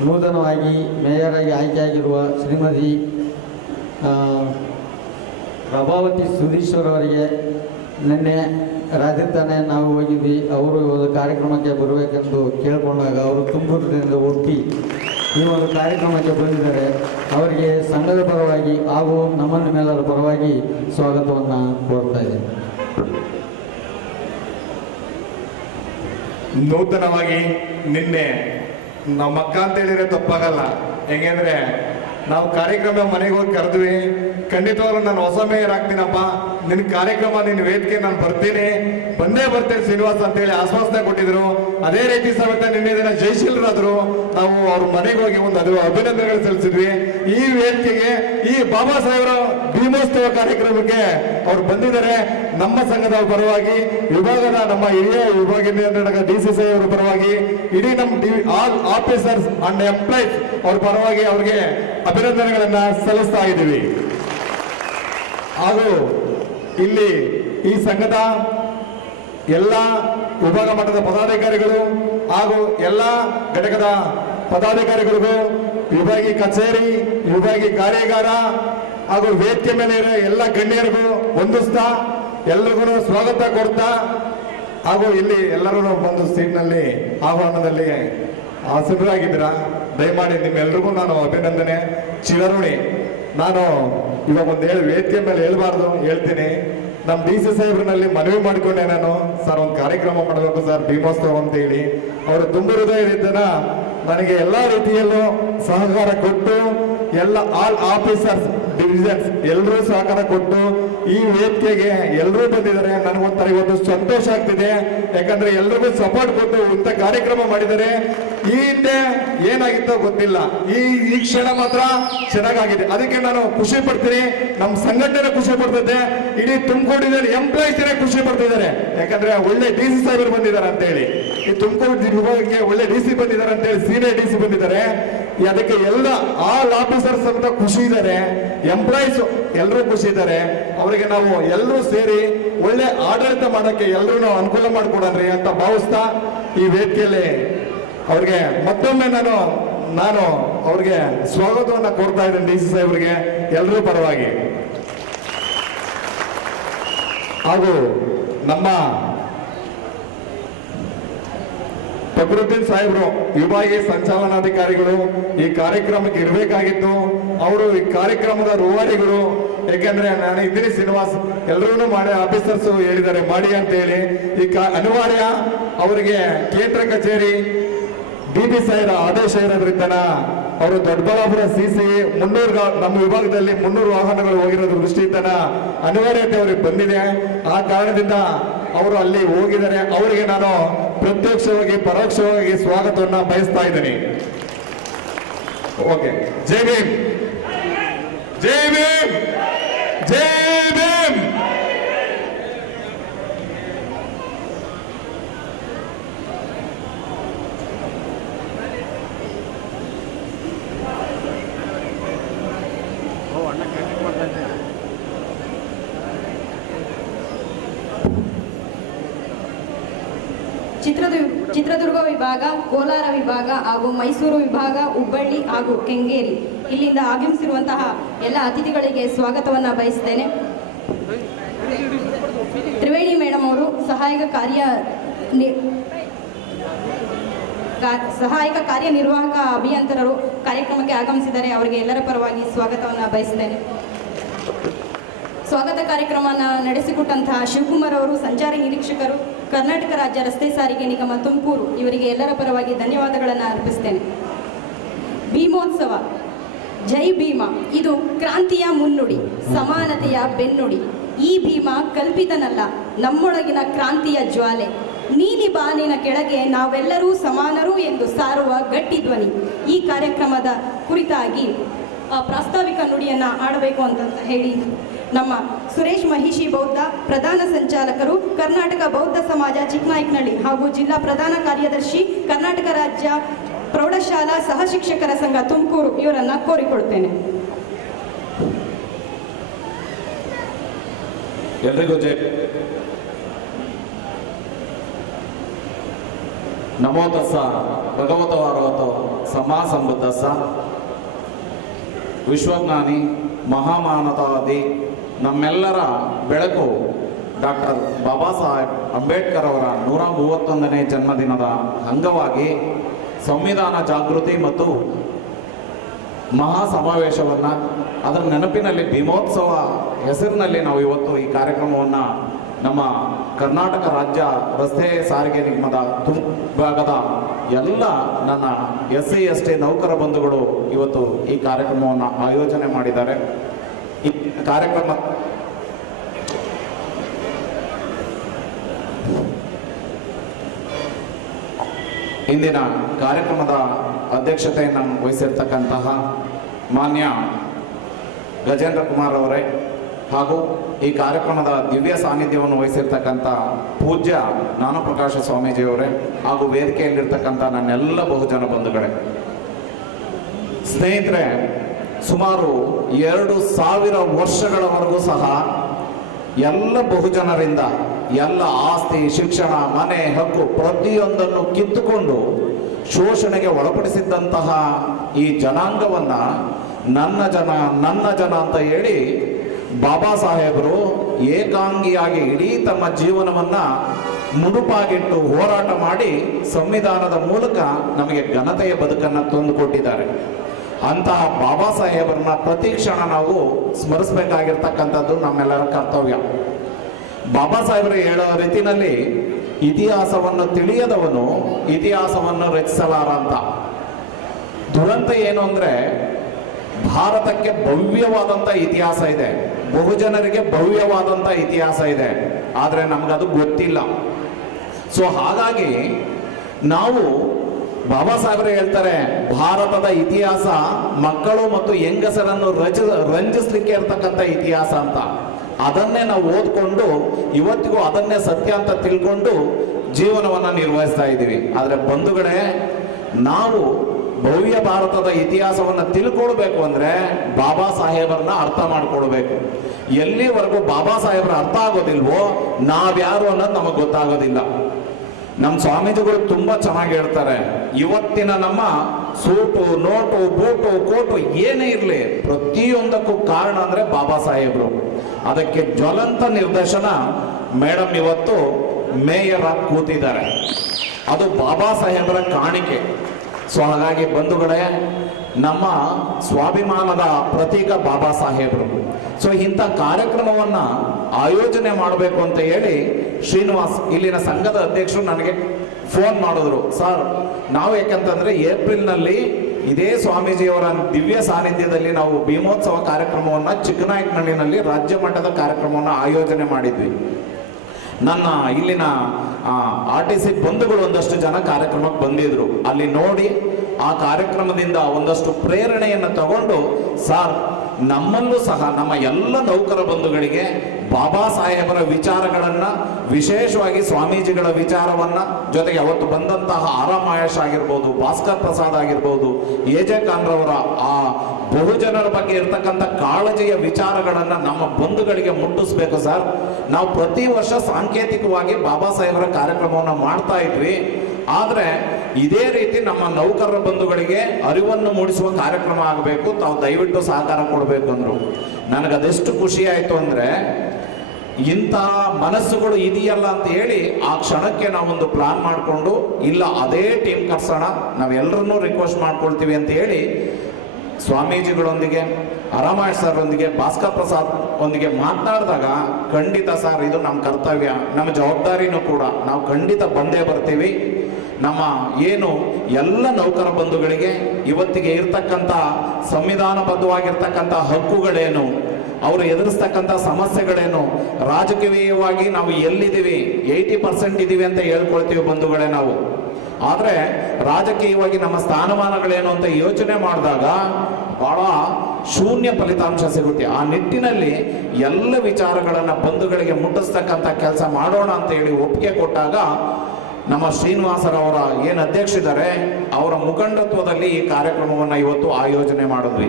ನೂತನವಾಗಿ ಮೇಯರ್ ಆಗಿ ಆಯ್ಕೆಯಾಗಿರುವ ಶ್ರೀಮತಿ ಪ್ರಭಾವತಿ ಸುಧೀಶ್ವರ್ ಅವರಿಗೆ ನಿನ್ನೆ ರಾತ್ರಿ ತಾನೇ ನಾವು ಹೋಗಿದ್ವಿ. ಅವರು ಒಂದು ಕಾರ್ಯಕ್ರಮಕ್ಕೆ ಬರಬೇಕೆಂದು ಕೇಳಿಕೊಂಡಾಗ ಅವರು ತುಮಕೂರಿನಿಂದ ಹುಟ್ಟಿ ಈ ಒಂದು ಕಾರ್ಯಕ್ರಮಕ್ಕೆ ಬಂದಿದ್ದಾರೆ. ಅವರಿಗೆ ಸಂಘದ ಪರವಾಗಿ ಹಾಗೂ ನಿಮ್ಮೆಲ್ಲರ ಪರವಾಗಿ ಸ್ವಾಗತವನ್ನು ಕೋರ್ತಾ ಇದ್ದೇನೆ. ನೂತನವಾಗಿ ನಿನ್ನೆ ನಮ್ಮ ಅಕ್ಕ ಅಂತ ಹೇಳಿದ್ರೆ ತಪ್ಪಾಗಲ್ಲ. ಹೆಂಗಂದ್ರೆ ನಾವು ಕಾರ್ಯಕ್ರಮ ಮನೆಗೆ ಹೋಗಿ ಕರೆದ್ವಿ. ಖಂಡಿತವಾಗ್ಲೂ ನಾನು ಹೊಸ ಮೇಯರ್ ಆಗ್ತೀನಪ್ಪ, ನಿನ್ನ ಕಾರ್ಯಕ್ರಮ ನಿನ್ನ ವೇದಿಕೆ ನಾನು ಬಂದೇ ಬರ್ತೇನೆ ಶ್ರೀನಿವಾಸ್ ಅಂತೇಳಿ ಆಶ್ವಾಸನೆ ಕೊಟ್ಟಿದ್ರು. ಅದೇ ರೀತಿ ಸಮೇತ ನಿನ್ನೆ ದಿನ ಜಯಶೀಲರಾದ್ರು. ನಾವು ಅವ್ರ ಮನೆಗೆ ಹೋಗಿ ಒಂದು ಅಭಿನಂದನೆಗಳು ಸಲ್ಲಿಸಿದ್ವಿ. ಈ ವೇದಿಕೆಗೆ ಈ ಬಾಬಾ ಸಾಹೇಬರ ಭೀಮೋತ್ಸವ ಕಾರ್ಯಕ್ರಮಕ್ಕೆ ಅವ್ರು ಬಂದಿದ್ದಾರೆ. ನಮ್ಮ ಸಂಘದ ಪರವಾಗಿ ವಿಭಾಗದ ನಮ್ಮ ಹಿರಿಯ ವಿಭಾಗೀಯ DCCI ಅವರ ಪರವಾಗಿ ಇಡೀ ನಮ್ಮ ಆಲ್ ಆಫೀಸರ್ಸ್ ಅಂಡ್ ಎಂಪ್ಲಾಯ್ಸ್ ಅವ್ರ ಪರವಾಗಿ ಅವ್ರಿಗೆ ಅಭಿನಂದನೆಗಳನ್ನ ಸಲ್ಲಿಸ್ತಾ ಇದ್ದೀವಿ. ಹಾಗೂ ಇಲ್ಲಿ ಈ ಸಂಘದ ಎಲ್ಲ ವಿಭಾಗ ಮಟ್ಟದ ಪದಾಧಿಕಾರಿಗಳು ಹಾಗೂ ಎಲ್ಲ ಘಟಕದ ಪದಾಧಿಕಾರಿಗಳಿಗೂ, ವಿಭಾಗೀಯ ಕಚೇರಿ, ವಿಭಾಗೀಯ ಕಾರ್ಯಾಗಾರ ಹಾಗೂ ವೇದಿಕೆ ಮೇಲೆ ಇರೋ ಎಲ್ಲ ಗಣ್ಯರಿಗೂ ಹೊಂದಿಸ್ತಾ ಎಲ್ರಿಗೂ ಸ್ವಾಗತ ಕೊಡ್ತಾ, ಹಾಗೂ ಇಲ್ಲಿ ಎಲ್ಲರೂ ಬಂದು ಸೀಟ್ನಲ್ಲಿ ಆಹ್ವಾನದಲ್ಲಿ ಆಸೀನರಾಗಿದ್ದೀರಾ. ದಯಮಾಡಿ ನಿಮ್ಮೆಲ್ರಿಗೂ ನಾನು ಅಭಿನಂದನೆ, ಚಿರಋಣಿ. ನಾನು ಇವಾಗ ಒಂದು ವೇದಿಕೆ ಮೇಲೆ ಹೇಳ್ಬಾರ್ದು, ಹೇಳ್ತೀನಿ. ನಮ್ಮ DC ಸಾಹೇಬ್ರಲ್ಲಿ ಮನವಿ ಮಾಡಿಕೊಂಡೆ ನಾನು, ಸರ್ ಒಂದು ಕಾರ್ಯಕ್ರಮ ಮಾಡಬೇಕು ಸರ್ ಭೀಮೋತ್ಸವ ಅಂತ ಹೇಳಿ. ಅವರು ತುಂಬ ಹೃದಯದಿಂದ ನನಗೆ ಎಲ್ಲ ರೀತಿಯಲ್ಲೂ ಸಹಕಾರ ಕೊಟ್ಟು, ಎಲ್ಲ ಆಲ್ ಆಫೀಸರ್ಸ್ ಡಿವಿಷನ್ಸ್ ಎಲ್ಲರೂ ಸಹಕಾರ ಕೊಟ್ಟು ಈ ವೇದಿಕೆಗೆ ಎಲ್ಲರೂ ಬಂದಿದ್ದಾರೆ. ನನಗೊಂಥರ ಇವತ್ತು ಸಂತೋಷ ಆಗ್ತಿದೆ. ಯಾಕಂದ್ರೆ ಎಲ್ರಿಗೂ ಸಪೋರ್ಟ್ ಕೊಟ್ಟು ಇಂಥ ಕಾರ್ಯಕ್ರಮ ಮಾಡಿದ್ದಾರೆ. ಈ ಹಿಂದೆ ಏನಾಗಿತ್ತೋ ಗೊತ್ತಿಲ್ಲ, ಈ ಕ್ಷಣ ಮಾತ್ರ ಚೆನ್ನಾಗಿದೆ. ಅದಕ್ಕೆ ನಾನು ಖುಷಿ ಪಡ್ತೀನಿ. ನಮ್ಮ ಸಂಘಟನೆ ಖುಷಿ ಪಡ್ತದೆ, ಇಡೀ ತುಮಕೂರಿನಲ್ಲಿ ಎಂಪ್ಲಾಯ್ಸ್ ಖುಷಿ ಪಡ್ತಿದ್ದಾರೆ. ಯಾಕಂದ್ರೆ ಒಳ್ಳೆ DC ಸಾಹೇಬರು ಬಂದಿದ್ದಾರೆ ಅಂತ ಹೇಳಿ. ಈ ತುಮಕೂರು ವಿಭಾಗಕ್ಕೆ ಒಳ್ಳೆ DC ಬಂದಿದ್ದಾರೆ ಅಂತ ಹೇಳಿ ಸೀನಿಯರ್ DC ಬಂದಿದ್ದಾರೆ. ಅದಕ್ಕೆ ಎಲ್ಲ ಆಲ್ ಆಫೀಸರ್ಸ್ ಅಂತ ಖುಷಿ ಇದ್ದಾರೆ, ಎಂಪ್ಲಾಯೀಸ್ ಎಲ್ಲರೂ ಖುಷಿ ಇದ್ದಾರೆ. ಅವರಿಗೆ ನಾವು ಎಲ್ಲರೂ ಸೇರಿ ಒಳ್ಳೆ ಆಡಳಿತ ಮಾಡೋಕ್ಕೆ ಎಲ್ಲರೂ ನಾವು ಅನುಕೂಲ ಮಾಡಿಕೊಡೋಣ್ರಿ ಅಂತ ಭಾವಿಸ್ತಾ ಈ ವೇದಿಕೆಯಲ್ಲಿ ಅವ್ರಿಗೆ ಮತ್ತೊಮ್ಮೆ ನಾನು ಅವ್ರಿಗೆ ಸ್ವಾಗತವನ್ನ ಕೋರ್ತಾ ಇದ್ದೇನೆ DC ಸಾಹೇಬರಿಗೆ ಎಲ್ಲರೂ ಪರವಾಗಿ. ಹಾಗೂ ನಮ್ಮ ಫಕ್ರುದ್ದೀನ್ ಸಾಹೇಬರು ವಿಭಾಗೀಯ ಸಂಚಾಲನಾಧಿಕಾರಿಗಳು ಈ ಕಾರ್ಯಕ್ರಮಕ್ಕೆ ಇರಬೇಕಾಗಿತ್ತು. ಅವರು ಈ ಕಾರ್ಯಕ್ರಮದ ರೂವಾರಿಗಳು. ಯಾಕೆಂದ್ರೆ ನಾನು ಇದ್ದೀನಿ ಶ್ರೀನಿವಾಸ್, ಎಲ್ಲರೂ ಮಾಡಿ ಆಫೀಸರ್ಸ್ ಹೇಳಿದ್ದಾರೆ ಮಾಡಿ ಅಂತ ಹೇಳಿ. ಈ ಅನಿವಾರ್ಯ ಅವರಿಗೆ ಕೇಂದ್ರ ಕಚೇರಿ DB ಸಾಹೇಬರ ಆದೇಶ ಇರೋದ್ರಿಂದ ಅವರು ದೊಡ್ಡಬಳ್ಳಾಪುರ CC 300 ನಮ್ಮ ವಿಭಾಗದಲ್ಲಿ 300 ವಾಹನಗಳು ಹೋಗಿರೋದ್ರ ದೃಷ್ಟಿಯಿಂದ ಅನಿವಾರ್ಯತೆ ಅವ್ರಿಗೆ ಬಂದಿದೆ. ಆ ಕಾರಣದಿಂದ ಅವರು ಅಲ್ಲಿ ಹೋಗಿದ್ದಾರೆ. ಅವರಿಗೆ ನಾನು ಪ್ರತ್ಯಕ್ಷವಾಗಿ ಪರೋಕ್ಷವಾಗಿ ಸ್ವಾಗತವನ್ನ ಬಯಸ್ತಾ ಇದ್ದೀನಿ. ಓಕೆ, ಜೈ ಭೀಮ್, ಜೈ ಭೀಮ್, ಜೈ ಭೀಮ್. ಚಿತ್ರದುರ್ಗ ವಿಭಾಗ, ಕೋಲಾರ ವಿಭಾಗ ಹಾಗೂ ಮೈಸೂರು ವಿಭಾಗ, ಹುಬ್ಬಳ್ಳಿ ಹಾಗೂ ಕೆಂಗೇರಿ ಇಲ್ಲಿಂದ ಆಗಮಿಸಿರುವಂತಹ ಎಲ್ಲ ಅತಿಥಿಗಳಿಗೆ ಸ್ವಾಗತವನ್ನ ಬಯಸ್ತೇನೆ. ತ್ರಿವೇಣಿ ಮೇಡಮ್ ಅವರು ಸಹಾಯಕ ಕಾರ್ಯನಿರ್ವಾಹಕ ಅಭಿಯಂತರರು ಕಾರ್ಯಕ್ರಮಕ್ಕೆ ಆಗಮಿಸಿದ್ದಾರೆ. ಅವರಿಗೆ ಎಲ್ಲರ ಪರವಾಗಿ ಸ್ವಾಗತವನ್ನ ಬಯಸ್ತೇನೆ. ಸ್ವಾಗತ ಕಾರ್ಯಕ್ರಮವನ್ನು ನಡೆಸಿಕೊಟ್ಟಂತಹ ಶಿವಕುಮಾರ್ ಅವರು, ಸಂಚಾರಿ ನಿರೀಕ್ಷಕರು, ಕರ್ನಾಟಕ ರಾಜ್ಯ ರಸ್ತೆ ಸಾರಿಗೆ ನಿಗಮ ತುಮಕೂರು, ಇವರಿಗೆ ಎಲ್ಲರ ಪರವಾಗಿ ಧನ್ಯವಾದಗಳನ್ನು ಅರ್ಪಿಸ್ತೇನೆ. ಭೀಮೋತ್ಸವ, ಜೈ ಭೀಮ, ಇದು ಕ್ರಾಂತಿಯ ಮುನ್ನುಡಿ, ಸಮಾನತೆಯ ಬೆನ್ನುಡಿ. ಈ ಭೀಮ ಕಲ್ಪಿತನಲ್ಲ, ನಮ್ಮೊಳಗಿನ ಕ್ರಾಂತಿಯ ಜ್ವಾಲೆ. ನೀಲಿ ಬಾನಿನ ಕೆಳಗೆ ನಾವೆಲ್ಲರೂ ಸಮಾನರು ಎಂದು ಸಾರುವ ಗಟ್ಟಿ ಧ್ವನಿ. ಈ ಕಾರ್ಯಕ್ರಮದ ಕುರಿತಾಗಿ ಪ್ರಾಸ್ತಾವಿಕ ನುಡಿಯನ್ನು ಆಡಬೇಕು ಅಂತ ಹೇಳಿ ನಮ್ಮ ಸುರೇಶ್ ಮಹಿಷಿ ಬೌದ್ಧ, ಪ್ರಧಾನ ಸಂಚಾಲಕರು, ಕರ್ನಾಟಕ ಬೌದ್ಧ ಸಮಾಜ ಚಿಕ್ಕನಾಯಕನಹಳ್ಳಿ ಹಾಗೂ ಜಿಲ್ಲಾ ಪ್ರಧಾನ ಕಾರ್ಯದರ್ಶಿ, ಕರ್ನಾಟಕ ರಾಜ್ಯ ಪ್ರೌಢಶಾಲಾ ಸಹಶಿಕ್ಷಕರ ಸಂಘ ತುಮಕೂರು, ಇವರನ್ನು ಕೋರಿಕೊಳ್ತೇನೆ. ಎಲ್ರಿಗೂ ಜೈ. ನಮೋ ತಸ್ಸ ಭಗವತೋ ಅರಹತೋ ಸಮ್ಮಾ ಸಂಬುದ್ಧಸ್ಸ. ವಿಶ್ವಜ್ಞಾನಿ ಮಹಾಮಾನವತಾವಾದಿ ನಮ್ಮೆಲ್ಲರ ಬೆಳಕು ಡಾಕ್ಟರ್ ಬಾಬಾ ಸಾಹೇಬ್ ಅಂಬೇಡ್ಕರ್ ಅವರ 131ನೇ ಜನ್ಮದಿನದ ಅಂಗವಾಗಿ ಸಂವಿಧಾನ ಜಾಗೃತಿ ಮತ್ತು ಮಹಾ ಸಮಾವೇಶವನ್ನು ಅದರ ನೆನಪಿನಲ್ಲಿ ಭೀಮೋತ್ಸವ ಹೆಸರಿನಲ್ಲಿ ನಾವು ಇವತ್ತು ಈ ಕಾರ್ಯಕ್ರಮವನ್ನು ನಮ್ಮ ಕರ್ನಾಟಕ ರಾಜ್ಯ ರಸ್ತೆ ಸಾರಿಗೆ ನಿಗಮದ ಭಾಗದ ಎಲ್ಲ ನನ್ನ SC ST ನೌಕರ ಬಂಧುಗಳು ಇವತ್ತು ಈ ಕಾರ್ಯಕ್ರಮವನ್ನು ಆಯೋಜನೆ ಮಾಡಿದ್ದಾರೆ. ಈ ಕಾರ್ಯಕ್ರಮ ಇಂದಿನ ಕಾರ್ಯಕ್ರಮದ ಅಧ್ಯಕ್ಷತೆಯನ್ನು ವಹಿಸಿರ್ತಕ್ಕಂತಹ ಮಾನ್ಯ ಗಜೇಂದ್ರ ಕುಮಾರ್ ಅವರೇ ಹಾಗೂ ಈ ಕಾರ್ಯಕ್ರಮದ ದಿವ್ಯ ಸಾನ್ನಿಧ್ಯವನ್ನು ವಹಿಸಿರ್ತಕ್ಕಂಥ ಪೂಜ್ಯ ಜ್ಞಾನಪ್ರಕಾಶ ಸ್ವಾಮೀಜಿಯವರೇ ಹಾಗೂ ವೇದಿಕೆಯಲ್ಲಿರ್ತಕ್ಕಂಥ ನನ್ನೆಲ್ಲ ಬಹುಜನ ಬಂಧುಗಳೇ, ಸ್ನೇಹಿತರೆ, ಸುಮಾರು 2000 ವರ್ಷಗಳವರೆಗೂ ಸಹ ಎಲ್ಲ ಬಹುಜನರಿಂದ ಎಲ್ಲ ಆಸ್ತಿ, ಶಿಕ್ಷಣ, ಮನೆ, ಹಕ್ಕು ಪ್ರತಿಯೊಂದನ್ನು ಕಿತ್ತುಕೊಂಡು ಶೋಷಣೆಗೆ ಒಳಪಡಿಸಿದ್ದಂತಹ ಈ ಜನಾಂಗವನ್ನು ನನ್ನ ಜನ ಅಂತ ಹೇಳಿ ಬಾಬಾ ಸಾಹೇಬರು ಏಕಾಂಗಿಯಾಗಿ ಇಡೀ ತಮ್ಮ ಜೀವನವನ್ನು ಮುಡುಪಾಗಿಟ್ಟು ಹೋರಾಟ ಮಾಡಿ ಸಂವಿಧಾನದ ಮೂಲಕ ನಮಗೆ ಘನತೆಯ ಬದುಕನ್ನು ತಂದುಕೊಟ್ಟಿದ್ದಾರೆ. ಅಂತಹ ಬಾಬಾ ಸಾಹೇಬರನ್ನ ಪ್ರತಿ ಕ್ಷಣ ನಾವು ಸ್ಮರಿಸಬೇಕಾಗಿರ್ತಕ್ಕಂಥದ್ದು ನಮ್ಮೆಲ್ಲರ ಕರ್ತವ್ಯ. ಬಾಬಾ ಸಾಹೇಬರು ಹೇಳೋ ರೀತಿಯಲ್ಲಿ ಇತಿಹಾಸವನ್ನು ತಿಳಿಯದವನು ಇತಿಹಾಸವನ್ನು ರಚಿಸಲಾರ ಅಂತ. ದುರಂತ ಏನು ಅಂದರೆ, ಭಾರತಕ್ಕೆ ಭವ್ಯವಾದಂಥ ಇತಿಹಾಸ ಇದೆ, ಬಹುಜನರಿಗೆ ಭವ್ಯವಾದಂಥ ಇತಿಹಾಸ ಇದೆ, ಆದರೆ ನಮಗದು ಗೊತ್ತಿಲ್ಲ. ಸೊ ಹಾಗಾಗಿ ನಾವು ಬಾಬಾ ಸಾಹೇಬರು ಹೇಳ್ತಾರೆ, ಭಾರತದ ಇತಿಹಾಸ ಮಕ್ಕಳು ಮತ್ತು ಹೆಂಗಸರನ್ನು ರಂಜಿಸ್ಲಿಕ್ಕೆ ಇರ್ತಕ್ಕಂಥ ಇತಿಹಾಸ ಅಂತ. ಅದನ್ನೇ ನಾವು ಓದ್ಕೊಂಡು ಇವತ್ತಿಗೂ ಅದನ್ನೇ ಸತ್ಯ ಅಂತ ತಿಳ್ಕೊಂಡು ಜೀವನವನ್ನು ನಿರ್ವಹಿಸ್ತಾ ಇದ್ದೀವಿ. ಆದರೆ ಬಂಧುಗಳೇ, ನಾವು ಭವ್ಯ ಭಾರತದ ಇತಿಹಾಸವನ್ನು ತಿಳ್ಕೊಳ್ಬೇಕು ಅಂದರೆ ಬಾಬಾ ಸಾಹೇಬರನ್ನ ಅರ್ಥ ಮಾಡ್ಕೊಳ್ಬೇಕು. ಎಲ್ಲಿವರೆಗೂ ಬಾಬಾ ಸಾಹೇಬರ ಅರ್ಥ ಆಗೋದಿಲ್ವೋ ನಾವ್ಯಾರು ಅನ್ನೋದು ನಮಗೆ ಗೊತ್ತಾಗೋದಿಲ್ಲ. ನಮ್ಮ ಸ್ವಾಮೀಜಿಗಳು ತುಂಬಾ ಚೆನ್ನಾಗಿ ಹೇಳ್ತಾರೆ, ಇವತ್ತಿನ ನಮ್ಮ ಸೂಟು, ನೋಟು, ಬೂಟು, ಕೋಟು ಏನೇ ಇರಲಿ ಪ್ರತಿಯೊಂದಕ್ಕೂ ಕಾರಣ ಅಂದ್ರೆ ಬಾಬಾ ಸಾಹೇಬರು. ಅದಕ್ಕೆ ಜ್ವಲಂತ ನಿದರ್ಶನ ಮೇಡಮ್ ಇವತ್ತು ಮೇಯರ್ ಆಗಿ ಕೂತಿದ್ದಾರೆ. ಅದು ಬಾಬಾ ಸಾಹೇಬರ ಕಾಣಿಕೆ. ಸೊ ಹಾಗಾಗಿ ಬಂಧುಗಳೇ, ನಮ್ಮ ಸ್ವಾಭಿಮಾನದ ಪ್ರತೀಕ ಬಾಬಾ ಸಾಹೇಬರು. ಸೊ ಇಂಥ ಕಾರ್ಯಕ್ರಮವನ್ನ ಆಯೋಜನೆ ಮಾಡಬೇಕು ಅಂತ ಹೇಳಿ ಶ್ರೀನಿವಾಸ್, ಇಲ್ಲಿನ ಸಂಘದ ಅಧ್ಯಕ್ಷರು, ನನಗೆ ಫೋನ್ ಮಾಡಿದ್ರು. ಸರ್, ನಾವು ಯಾಕಂತಂದ್ರೆ ಏಪ್ರಿಲ್ನಲ್ಲಿ ಇದೇ ಸ್ವಾಮೀಜಿಯವರ ದಿವ್ಯ ಸಾನ್ನಿಧ್ಯದಲ್ಲಿ ನಾವು ಭೀಮೋತ್ಸವ ಕಾರ್ಯಕ್ರಮವನ್ನು ಚಿಕ್ಕನಾಯಕನಹಳ್ಳಿನಲ್ಲಿ ರಾಜ್ಯ ಮಟ್ಟದ ಕಾರ್ಯಕ್ರಮವನ್ನು ಆಯೋಜನೆ ಮಾಡಿದ್ವಿ. ನನ್ನ ಇಲ್ಲಿನ RTC ಬಂಧುಗಳು ಒಂದಷ್ಟು ಜನ ಕಾರ್ಯಕ್ರಮಕ್ಕೆ ಬಂದಿದ್ರು. ಅಲ್ಲಿ ನೋಡಿ ಆ ಕಾರ್ಯಕ್ರಮದಿಂದ ಒಂದಷ್ಟು ಪ್ರೇರಣೆಯನ್ನು ತಗೊಂಡು, ಸರ್ ನಮ್ಮಲ್ಲೂ ಸಹ ನಮ್ಮ ಎಲ್ಲ ನೌಕರ ಬಂಧುಗಳಿಗೆ ಬಾಬಾ ಸಾಹೇಬರ ವಿಚಾರಗಳನ್ನ, ವಿಶೇಷವಾಗಿ ಸ್ವಾಮೀಜಿಗಳ ವಿಚಾರವನ್ನ, ಜೊತೆಗೆ ಅವತ್ತು ಬಂದಂತಹ ಆರಾಮಾಯಶ್ ಆಗಿರ್ಬೋದು, ಭಾಸ್ಕರ್ ಪ್ರಸಾದ್ ಆಗಿರ್ಬೋದು, AJ ಖಾನ್ರವರ ಆ ಬಹುಜನರ ಬಗ್ಗೆ ಇರ್ತಕ್ಕಂಥ ಕಾಳಜಿಯ ವಿಚಾರಗಳನ್ನ ನಮ್ಮ ಬಂಧುಗಳಿಗೆ ಮುಟ್ಟಿಸ್ಬೇಕು ಸರ್. ನಾವು ಪ್ರತಿ ವರ್ಷ ಸಾಂಕೇತಿಕವಾಗಿ ಬಾಬಾ ಸಾಹೇಬರ ಕಾರ್ಯಕ್ರಮವನ್ನು ಮಾಡ್ತಾ ಇದ್ವಿ. ಆದ್ರೆ ಇದೇ ರೀತಿ ನಮ್ಮ ನೌಕರರ ಬಂಧುಗಳಿಗೆ ಅರಿವನ್ನು ಮೂಡಿಸುವ ಕಾರ್ಯಕ್ರಮ ಆಗಬೇಕು, ತಾವು ದಯವಿಟ್ಟು ಸಹಕಾರ ಕೊಡಬೇಕು ಅಂದ್ರು. ನನಗದೆಷ್ಟು ಖುಷಿ ಆಯ್ತು ಅಂದ್ರೆ, ಇಂತಹ ಮನಸ್ಸುಗಳು ಇದೆಯಲ್ಲ ಅಂತ ಹೇಳಿ ಆ ಕ್ಷಣಕ್ಕೆ ನಾವೊಂದು ಪ್ಲಾನ್ ಮಾಡಿಕೊಂಡು, ಇಲ್ಲ ಅದೇ ಟೀಮ್ ಕರ್ಸೋಣ, ನಾವೆಲ್ಲರನ್ನೂ ರಿಕ್ವೆಸ್ಟ್ ಮಾಡ್ಕೊಳ್ತೀವಿ ಅಂತ ಹೇಳಿ ಸ್ವಾಮೀಜಿಗಳೊಂದಿಗೆ, ಆರಾಮಾಯ್ ಸರ್ ಒಂದಿಗೆ, ಭಾಸ್ಕರ್ ಪ್ರಸಾದ್ ಒಂದಿಗೆ ಮಾತನಾಡಿದಾಗ, ಖಂಡಿತ ಸರ್ ಇದು ನಮ್ಮ ಕರ್ತವ್ಯ, ನಮ್ಮ ಜವಾಬ್ದಾರಿನೂ ಕೂಡ, ನಾವು ಖಂಡಿತ ಬಂದೇ ಬರ್ತೀವಿ. ನಮ್ಮ ಏನು ಎಲ್ಲ ನೌಕರ ಬಂಧುಗಳಿಗೆ ಇವತ್ತಿಗೆ ಇರ್ತಕ್ಕಂಥ ಸಂವಿಧಾನಬದ್ಧವಾಗಿರ್ತಕ್ಕಂಥ ಹಕ್ಕುಗಳೇನು, ಅವರು ಎದುರಿಸ್ತಕ್ಕಂಥ ಸಮಸ್ಯೆಗಳೇನು, ರಾಜಕೀಯವಾಗಿ ನಾವು ಎಲ್ಲಿದ್ದೀವಿ, 80% ಇದ್ದೀವಿ ಅಂತ ಹೇಳ್ಕೊಳ್ತೀವಿ ಬಂಧುಗಳೇ ನಾವು. ಆದರೆ ರಾಜಕೀಯವಾಗಿ ನಮ್ಮ ಸ್ಥಾನಮಾನಗಳೇನು ಅಂತ ಯೋಚನೆ ಮಾಡಿದಾಗ ಬಹಳ ಶೂನ್ಯ ಫಲಿತಾಂಶ ಸಿಗುತ್ತೆ. ಆ ನಿಟ್ಟಿನಲ್ಲಿ ಎಲ್ಲ ವಿಚಾರಗಳನ್ನು ಬಂಧುಗಳಿಗೆ ಮುಟ್ಟಿಸ್ತಕ್ಕಂಥ ಕೆಲಸ ಮಾಡೋಣ ಅಂತ ಹೇಳಿ ಒಪ್ಪಿಗೆ ಕೊಟ್ಟಾಗ, ನಮ್ಮ ಶ್ರೀನಿವಾಸರವರ ಏನು ಅಧ್ಯಕ್ಷರಿದ್ದಾರೆ ಅವರ ಮುಖಂಡತ್ವದಲ್ಲಿ ಈ ಕಾರ್ಯಕ್ರಮವನ್ನು ಇವತ್ತು ಆಯೋಜನೆ ಮಾಡಿದ್ವಿ.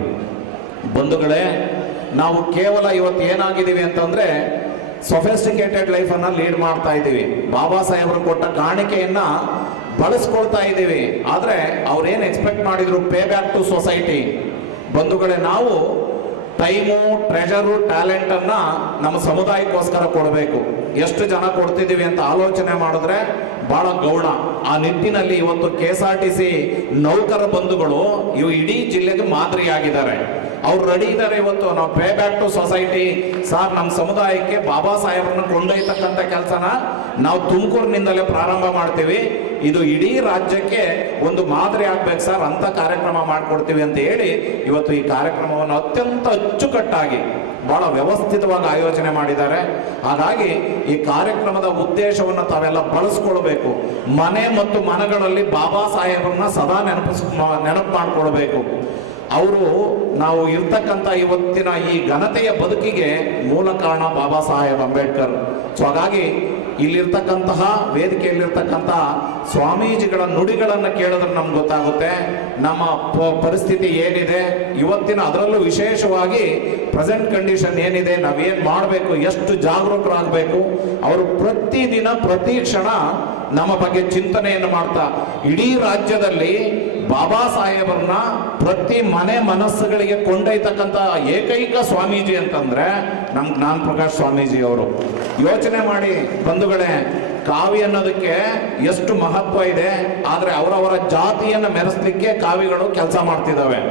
ಬಂಧುಗಳೇ, ನಾವು ಕೇವಲ ಇವತ್ತು ಏನಾಗಿದ್ದೀವಿ ಅಂತಂದ್ರೆ ಸೊಫೆಸ್ಟಿಕೇಟೆಡ್ ಲೈಫನ್ನು ಲೀಡ್ ಮಾಡ್ತಾ ಇದ್ದೀವಿ. ಬಾಬಾ ಸಾಹೇಬರು ಕೊಟ್ಟ ಕಾಣಿಕೆಯನ್ನ ಬಳಸ್ಕೊಳ್ತಾ ಇದ್ದೀವಿ. ಆದರೆ ಅವ್ರೇನು ಎಕ್ಸ್ಪೆಕ್ಟ್ ಮಾಡಿದ್ರು, ಪೇ ಬ್ಯಾಕ್ ಟು ಸೊಸೈಟಿ. ಬಂಧುಗಳೇ, ನಾವು ಟೈಮು, ಟ್ರೆಜರು, ಟ್ಯಾಲೆಂಟನ್ನು ನಮ್ಮ ಸಮುದಾಯಕ್ಕೋಸ್ಕರ ಕೊಡಬೇಕು. ಎಷ್ಟು ಜನ ಕೊಡ್ತಿದ್ದೀವಿ ಅಂತ ಆಲೋಚನೆ ಮಾಡಿದ್ರೆ ಬಹಳ ಗೌಣ. ಆ ನಿಟ್ಟಿನಲ್ಲಿ ಇವತ್ತು KSRTC ನೌಕರ ಬಂಧುಗಳು ಇವು ಇಡೀ ಜಿಲ್ಲೆಗೆ ಮಾದರಿಯಾಗಿದ್ದಾರೆ. ಅವ್ರು ರೆಡಿ ಇದ್ದಾರೆ. ಇವತ್ತು ನಾವು pay back to society sir, ನಮ್ಮ ಸಮುದಾಯಕ್ಕೆ ಬಾಬಾ ಸಾಹೇಬರನ್ನ ಕೊಂಡೊಯ್ತಕ್ಕಂಥ ಕೆಲಸನ ನಾವು ತುಮಕೂರಿನಿಂದಲೇ ಪ್ರಾರಂಭ ಮಾಡ್ತೀವಿ. ಇದು ಇಡೀ ರಾಜ್ಯಕ್ಕೆ ಒಂದು ಮಾದರಿ ಆಗ್ಬೇಕು ಸರ್, ಅಂತ ಕಾರ್ಯಕ್ರಮ ಮಾಡ್ಕೊಡ್ತೀವಿ ಅಂತ ಹೇಳಿ ಇವತ್ತು ಈ ಕಾರ್ಯಕ್ರಮವನ್ನು ಅತ್ಯಂತ ಅಚ್ಚುಕಟ್ಟಾಗಿ ಬಹಳ ವ್ಯವಸ್ಥಿತವಾಗಿ ಆಯೋಜನೆ ಮಾಡಿದ್ದಾರೆ. ಹಾಗಾಗಿ ಈ ಕಾರ್ಯಕ್ರಮದ ಉದ್ದೇಶವನ್ನು ತಾವೆಲ್ಲ ಬಳಸ್ಕೊಳ್ಬೇಕು. ಮನೆ ಮತ್ತು ಮನಗಳಲ್ಲಿ ಬಾಬಾ ಸಾಹೇಬರನ್ನ ಸದಾ ನೆನಪು ಮಾಡ್ಕೊಳ್ಬೇಕು. ಅವರು ನಾವು ಇರ್ತಕ್ಕಂಥ ಇವತ್ತಿನ ಈ ಘನತೆಯ ಬದುಕಿಗೆ ಮೂಲ ಕಾರಣ ಬಾಬಾ ಸಾಹೇಬ್ ಅಂಬೇಡ್ಕರ್. ಸೊ ಹಾಗಾಗಿ ಇಲ್ಲಿರ್ತಕ್ಕಂತಹ ವೇದಿಕೆಯಲ್ಲಿರ್ತಕ್ಕಂತಹ ಸ್ವಾಮೀಜಿಗಳ ನುಡಿಗಳನ್ನು ಕೇಳಿದ್ರೆ ನಮ್ಗೆ ಗೊತ್ತಾಗುತ್ತೆ ನಮ್ಮ ಪರಿಸ್ಥಿತಿ ಏನಿದೆ ಇವತ್ತಿನ, ಅದರಲ್ಲೂ ವಿಶೇಷವಾಗಿ ಪ್ರೆಸೆಂಟ್ ಕಂಡೀಷನ್ ಏನಿದೆ, ನಾವೇನು ಮಾಡಬೇಕು, ಎಷ್ಟು ಜಾಗರೂಕರಾಗಬೇಕು. ಅವರು ಪ್ರತಿದಿನ ಪ್ರತಿ ಕ್ಷಣ ನಮ್ಮ ಬಗ್ಗೆ ಚಿಂತನೆಯನ್ನು ಮಾಡ್ತಾ ಇಡೀ ರಾಜ್ಯದಲ್ಲಿ ಬಾಬಾ ಸಾಹೇಬರನ್ನ ಪ್ರತಿ ಮನೆ ಮನಸ್ಸುಗಳಿಗೆ ಕೊಂಡೊಯ್ತಕ್ಕಂಥ ಏಕೈಕ ಸ್ವಾಮೀಜಿ ಅಂತಂದ್ರೆ ನಮ್ಮ ಜ್ಞಾನ ಪ್ರಕಾಶ್ ಸ್ವಾಮೀಜಿ ಅವರು. ಯೋಚನೆ ಮಾಡಿ ಬಂಧುಗಳೇ, ಕಾವ್ಯ ಅನ್ನೋದಕ್ಕೆ ಎಷ್ಟು ಮಹತ್ವ ಇದೆ. ಆದರೆ ಅವರವರ ಜಾತಿಯನ್ನು ಮೆರೆಸಲಿಕ್ಕೆ ಕಾವಿಗಳು ಕೆಲಸ ಮಾಡ್ತಿದ್ದಾವೆ.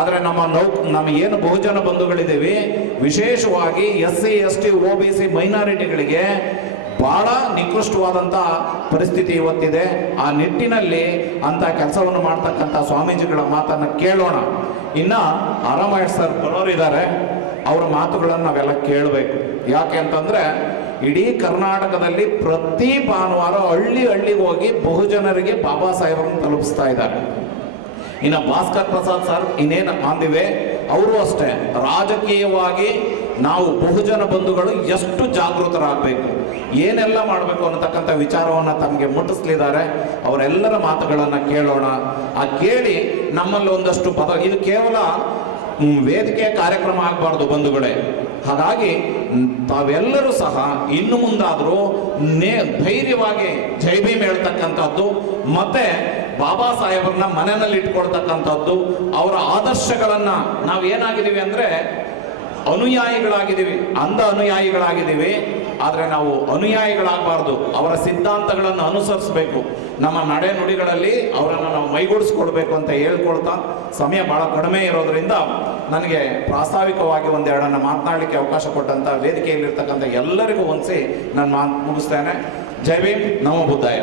ಆದರೆ ನಮ್ಮ ಏನು ಬಹುಜನ ಬಂಧುಗಳಿದ್ದೀವಿ, ವಿಶೇಷವಾಗಿ SC ST OBC ಮೈನಾರಿಟಿಗಳಿಗೆ ಬಹಳ ನಿಕೃಷ್ಟವಾದಂಥ ಪರಿಸ್ಥಿತಿ ಇವತ್ತಿದೆ. ಆ ನಿಟ್ಟಿನಲ್ಲಿ ಅಂತ ಕೆಲಸವನ್ನು ಮಾಡ್ತಕ್ಕಂಥ ಸ್ವಾಮೀಜಿಗಳ ಮಾತನ್ನು ಕೇಳೋಣ. ಇನ್ನ ಆರಾಮಾಯ್ ಸರ್ ಬರೋರಿದ್ದಾರೆ, ಅವರ ಮಾತುಗಳನ್ನು ನಾವೆಲ್ಲ ಕೇಳಬೇಕು. ಯಾಕೆ ಅಂತಂದ್ರೆ ಇಡೀ ಕರ್ನಾಟಕದಲ್ಲಿ ಪ್ರತಿ ಭಾನುವಾರ ಹಳ್ಳಿಗೆ ಹೋಗಿ ಬಹುಜನರಿಗೆ ಬಾಬಾ ಸಾಹೇಬರನ್ನು ತಲುಪಿಸ್ತಾ ಇದ್ದಾರೆ. ಇನ್ನು ಭಾಸ್ಕರ್ ಪ್ರಸಾದ್ ಸರ್ ಇನ್ನೇನು ಅಂದಿವೆ, ಅವರು ಅಷ್ಟೇ ರಾಜಕೀಯವಾಗಿ ನಾವು ಬಹುಜನ ಬಂಧುಗಳು ಎಷ್ಟು ಜಾಗೃತರಾಗಬೇಕು, ಏನೆಲ್ಲ ಮಾಡಬೇಕು ಅನ್ನತಕ್ಕಂಥ ವಿಚಾರವನ್ನು ತಮಗೆ ಮುಟ್ಟಿಸ್ಲಿದ್ದಾರೆ. ಅವರೆಲ್ಲರ ಮಾತುಗಳನ್ನು ಕೇಳೋಣ. ಆ ಕೇಳಿ ನಮ್ಮಲ್ಲಿ ಒಂದಷ್ಟು ಇದು ಕೇವಲ ವೇದಿಕೆಯ ಕಾರ್ಯಕ್ರಮ ಆಗಬಾರ್ದು ಬಂಧುಗಳೇ. ಹಾಗಾಗಿ ತಾವೆಲ್ಲರೂ ಸಹ ಇನ್ನು ಮುಂದಾದರೂ ಧೈರ್ಯವಾಗಿ ಜೈ ಭೀಮ್ ಹೇಳ್ತಕ್ಕಂಥದ್ದು, ಮತ್ತೆ ಬಾಬಾ ಸಾಹೇಬ್ರನ್ನ ಮನೆಯಲ್ಲಿ ಇಟ್ಕೊಳ್ತಕ್ಕಂಥದ್ದು, ಅವರ ಆದರ್ಶಗಳನ್ನ ನಾವು ಏನಾಗಿದ್ದೀವಿ ಅಂದ್ರೆ ಅನುಯಾಯಿಗಳಾಗಿದ್ದೀವಿ, ಅನುಯಾಯಿಗಳಾಗಿದ್ದೀವಿ. ಆದರೆ ನಾವು ಅನುಯಾಯಿಗಳಾಗಬಾರ್ದು, ಅವರ ಸಿದ್ಧಾಂತಗಳನ್ನು ಅನುಸರಿಸಬೇಕು. ನಮ್ಮ ನಡೆ ನುಡಿಗಳಲ್ಲಿ ಅವರನ್ನು ನಾವು ಮೈಗೂಡಿಸ್ಕೊಳ್ಬೇಕು ಅಂತ ಹೇಳ್ಕೊಳ್ತಾ, ಸಮಯ ಬಹಳ ಕಡಿಮೆ ಇರೋದ್ರಿಂದ ನನಗೆ ಪ್ರಾಸ್ತಾವಿಕವಾಗಿ ಒಂದೆರಡನ್ನು ಮಾತನಾಡಲಿಕ್ಕೆ ಅವಕಾಶ ಕೊಟ್ಟಂತ ವೇದಿಕೆಯಲ್ಲಿರ್ತಕ್ಕಂಥ ಎಲ್ಲರಿಗೂ ಹೊಂದಿಸಿ ನಾನು ಮಾತು ಮುಗಿಸ್ತೇನೆ. ಜೈ ಭೀಮ್, ನಮೋ ಬುದ್ಧಾಯ.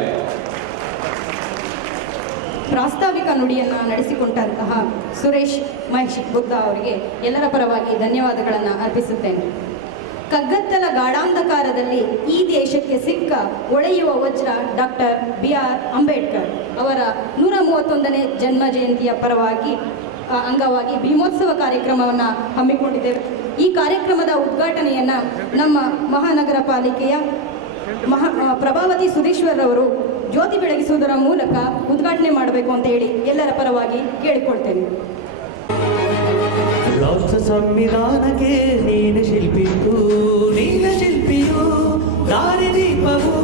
ಪ್ರಾಸ್ತಾವಿಕ ನುಡಿಯನ್ನು ನಡೆಸಿಕೊಂಡಂತಹ ಸುರೇಶ್ ಮಹೇಶ್ ಬುದ್ಧ ಅವರಿಗೆ ಎಲ್ಲರ ಪರವಾಗಿ ಧನ್ಯವಾದಗಳನ್ನು ಅರ್ಪಿಸುತ್ತೇನೆ. ಕಗ್ಗತ್ತಲ ಗಾಢಾಂಧಕಾರದಲ್ಲಿ ಈ ದೇಶಕ್ಕೆ ಸಿಕ್ಕ ಒಳೆಯುವ ವಜ್ರ ಡಾಕ್ಟರ್ BR ಅಂಬೇಡ್ಕರ್ ಅವರ 131ನೇ ಜನ್ಮ ಜಯಂತಿಯ ಅಂಗವಾಗಿ ಭೀಮೋತ್ಸವ ಕಾರ್ಯಕ್ರಮವನ್ನು ಹಮ್ಮಿಕೊಂಡಿದ್ದೇವೆ. ಈ ಕಾರ್ಯಕ್ರಮದ ಉದ್ಘಾಟನೆಯನ್ನು ನಮ್ಮ ಮಹಾನಗರ ಪಾಲಿಕೆಯ ಪ್ರಭಾವತಿ ಸುರೇಶ್ವರ್ ಅವರು ಜ್ಯೋತಿ ಬೆಳಗಿಸುವುದರ ಮೂಲಕ ಉದ್ಘಾಟನೆ ಮಾಡಬೇಕು ಅಂತ ಹೇಳಿ ಎಲ್ಲರ ಪರವಾಗಿ ಕೇಳಿಕೊಳ್ತೇನೆ. ರಾಷ್ಟ್ರ ಸಂವಿಧಾನಕ್ಕೆ ನೀನು ಶಿಲ್ಪಿಯು ದಾರಿ ದೀಪವು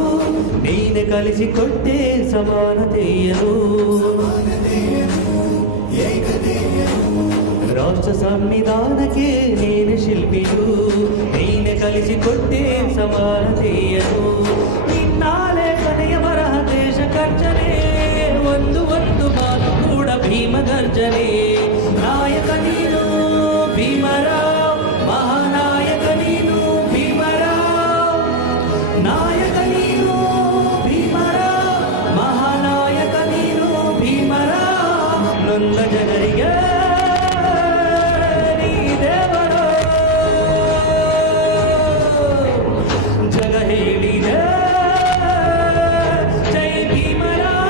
ನೀನು ಕಲಿಸಿಕೊಟ್ಟೆ ಸಮಾನತೆಯನು. ರಾಷ್ಟ್ರ ಸಂವಿಧಾನಕ್ಕೆ ನೀನು ಶಿಲ್ಪಿಯು ನೀನು ಕಲಿಸಿಕೊಟ್ಟೆ ಸಮಾನತೆಯನು. ನಿನ್ನಾಲೆ ಕನೆಯ ಬರಹ ದೇಶ ಖರ್ಚನೆ ಒಂದು ಮಾತು ಕೂಡ ಭೀಮ ಗರ್ಜನೆ. ನಾಯಕ ನೀನು ಭೀಮರಾವ್, ಮಹಾನಾಯಕ ನೀನು ಭೀಮರಾವ್. ನಾಯಕ ನೀನು ಭೀಮರಾವ್, ಮಹಾನಾಯಕ ನೀನು ಭೀಮರಾವ್. ನೊಂದ ಜನರಿಗೆ ನೀ ದೇವರು ಜಗ ಹೇಳಿದೆ. ಜೈ ಭೀಮರಾವ್.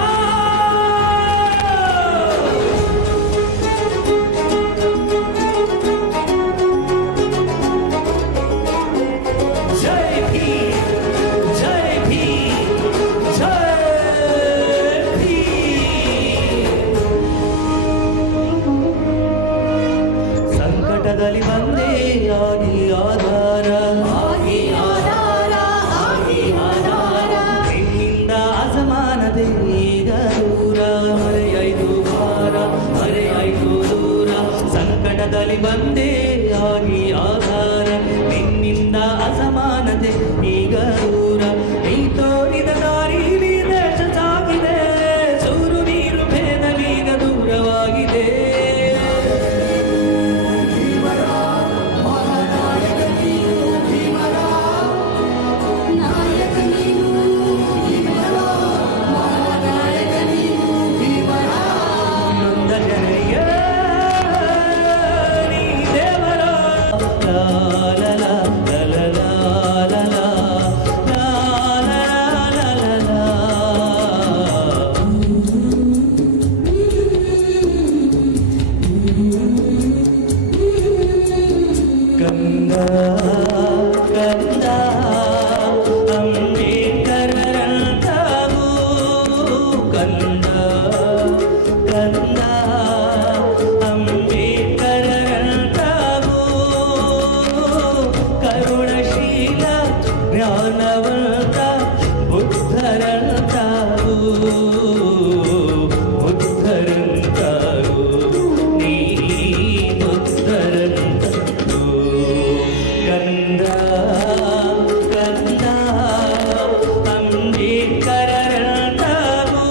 ಜೈ ಭೀಮ್, ಜೈ ಭೀಮ್, ಜೈ ಭೀಮ್. ಸಂಕಟದಲ್ಲಿ ಬಂದೇ ಆಗಿ ಆಧಾರ, ನಿನ್ನಿಂದ ಅಸಮಾನತೆ ಈಗ ದೂರ, ಮರೆಯಾಯ್ತು ಭಾರ, ಮರೆಯಾಯ್ತು ದೂರ. ಸಂಕಟದಲ್ಲಿ ಬಂದೇ ಆಗಿ ಆಧಾರ, ನಿನ್ನಿಂದ ಅಸಮಾನತೆ ಈಗ ದೂರ. ನೀ ತೋರಿದ ದಾರಿಲಿ ದೇಶ ಸಾಗಿದೆ, ಸೂರು ನೀರು ಭೇದವೀಗ ದೂರವಾಗಿದೆ. ನೊಂದ ಜನರಿಗೆ ನೀ ದೇವರ. ಲಾ ಲಾ ಲಾ ಲಾ ಲಾ ಲಾ ಲಾ ಲಾ ಲಾ ಲಾ ಲಾ. ಕಂದ ಕಂದ ಅಂಬೇಡ್ಕರರಂತಾಗು, ಕಂದ ಕಂದ ಅಂಬೇಡ್ಕರರಂತಾಗು. ಕರುಣಶೀಲ ಜ್ಞಾನವಂತ ಬುದ್ಧರಂತಾಗು, ಬುದ್ಧರಂತಾಗು. ನೀ ಬುದ್ಧರಂತಾಗು. ಕಂದ ಕಂದ ಅಂಬೇಡ್ಕರರಂತಾಗು,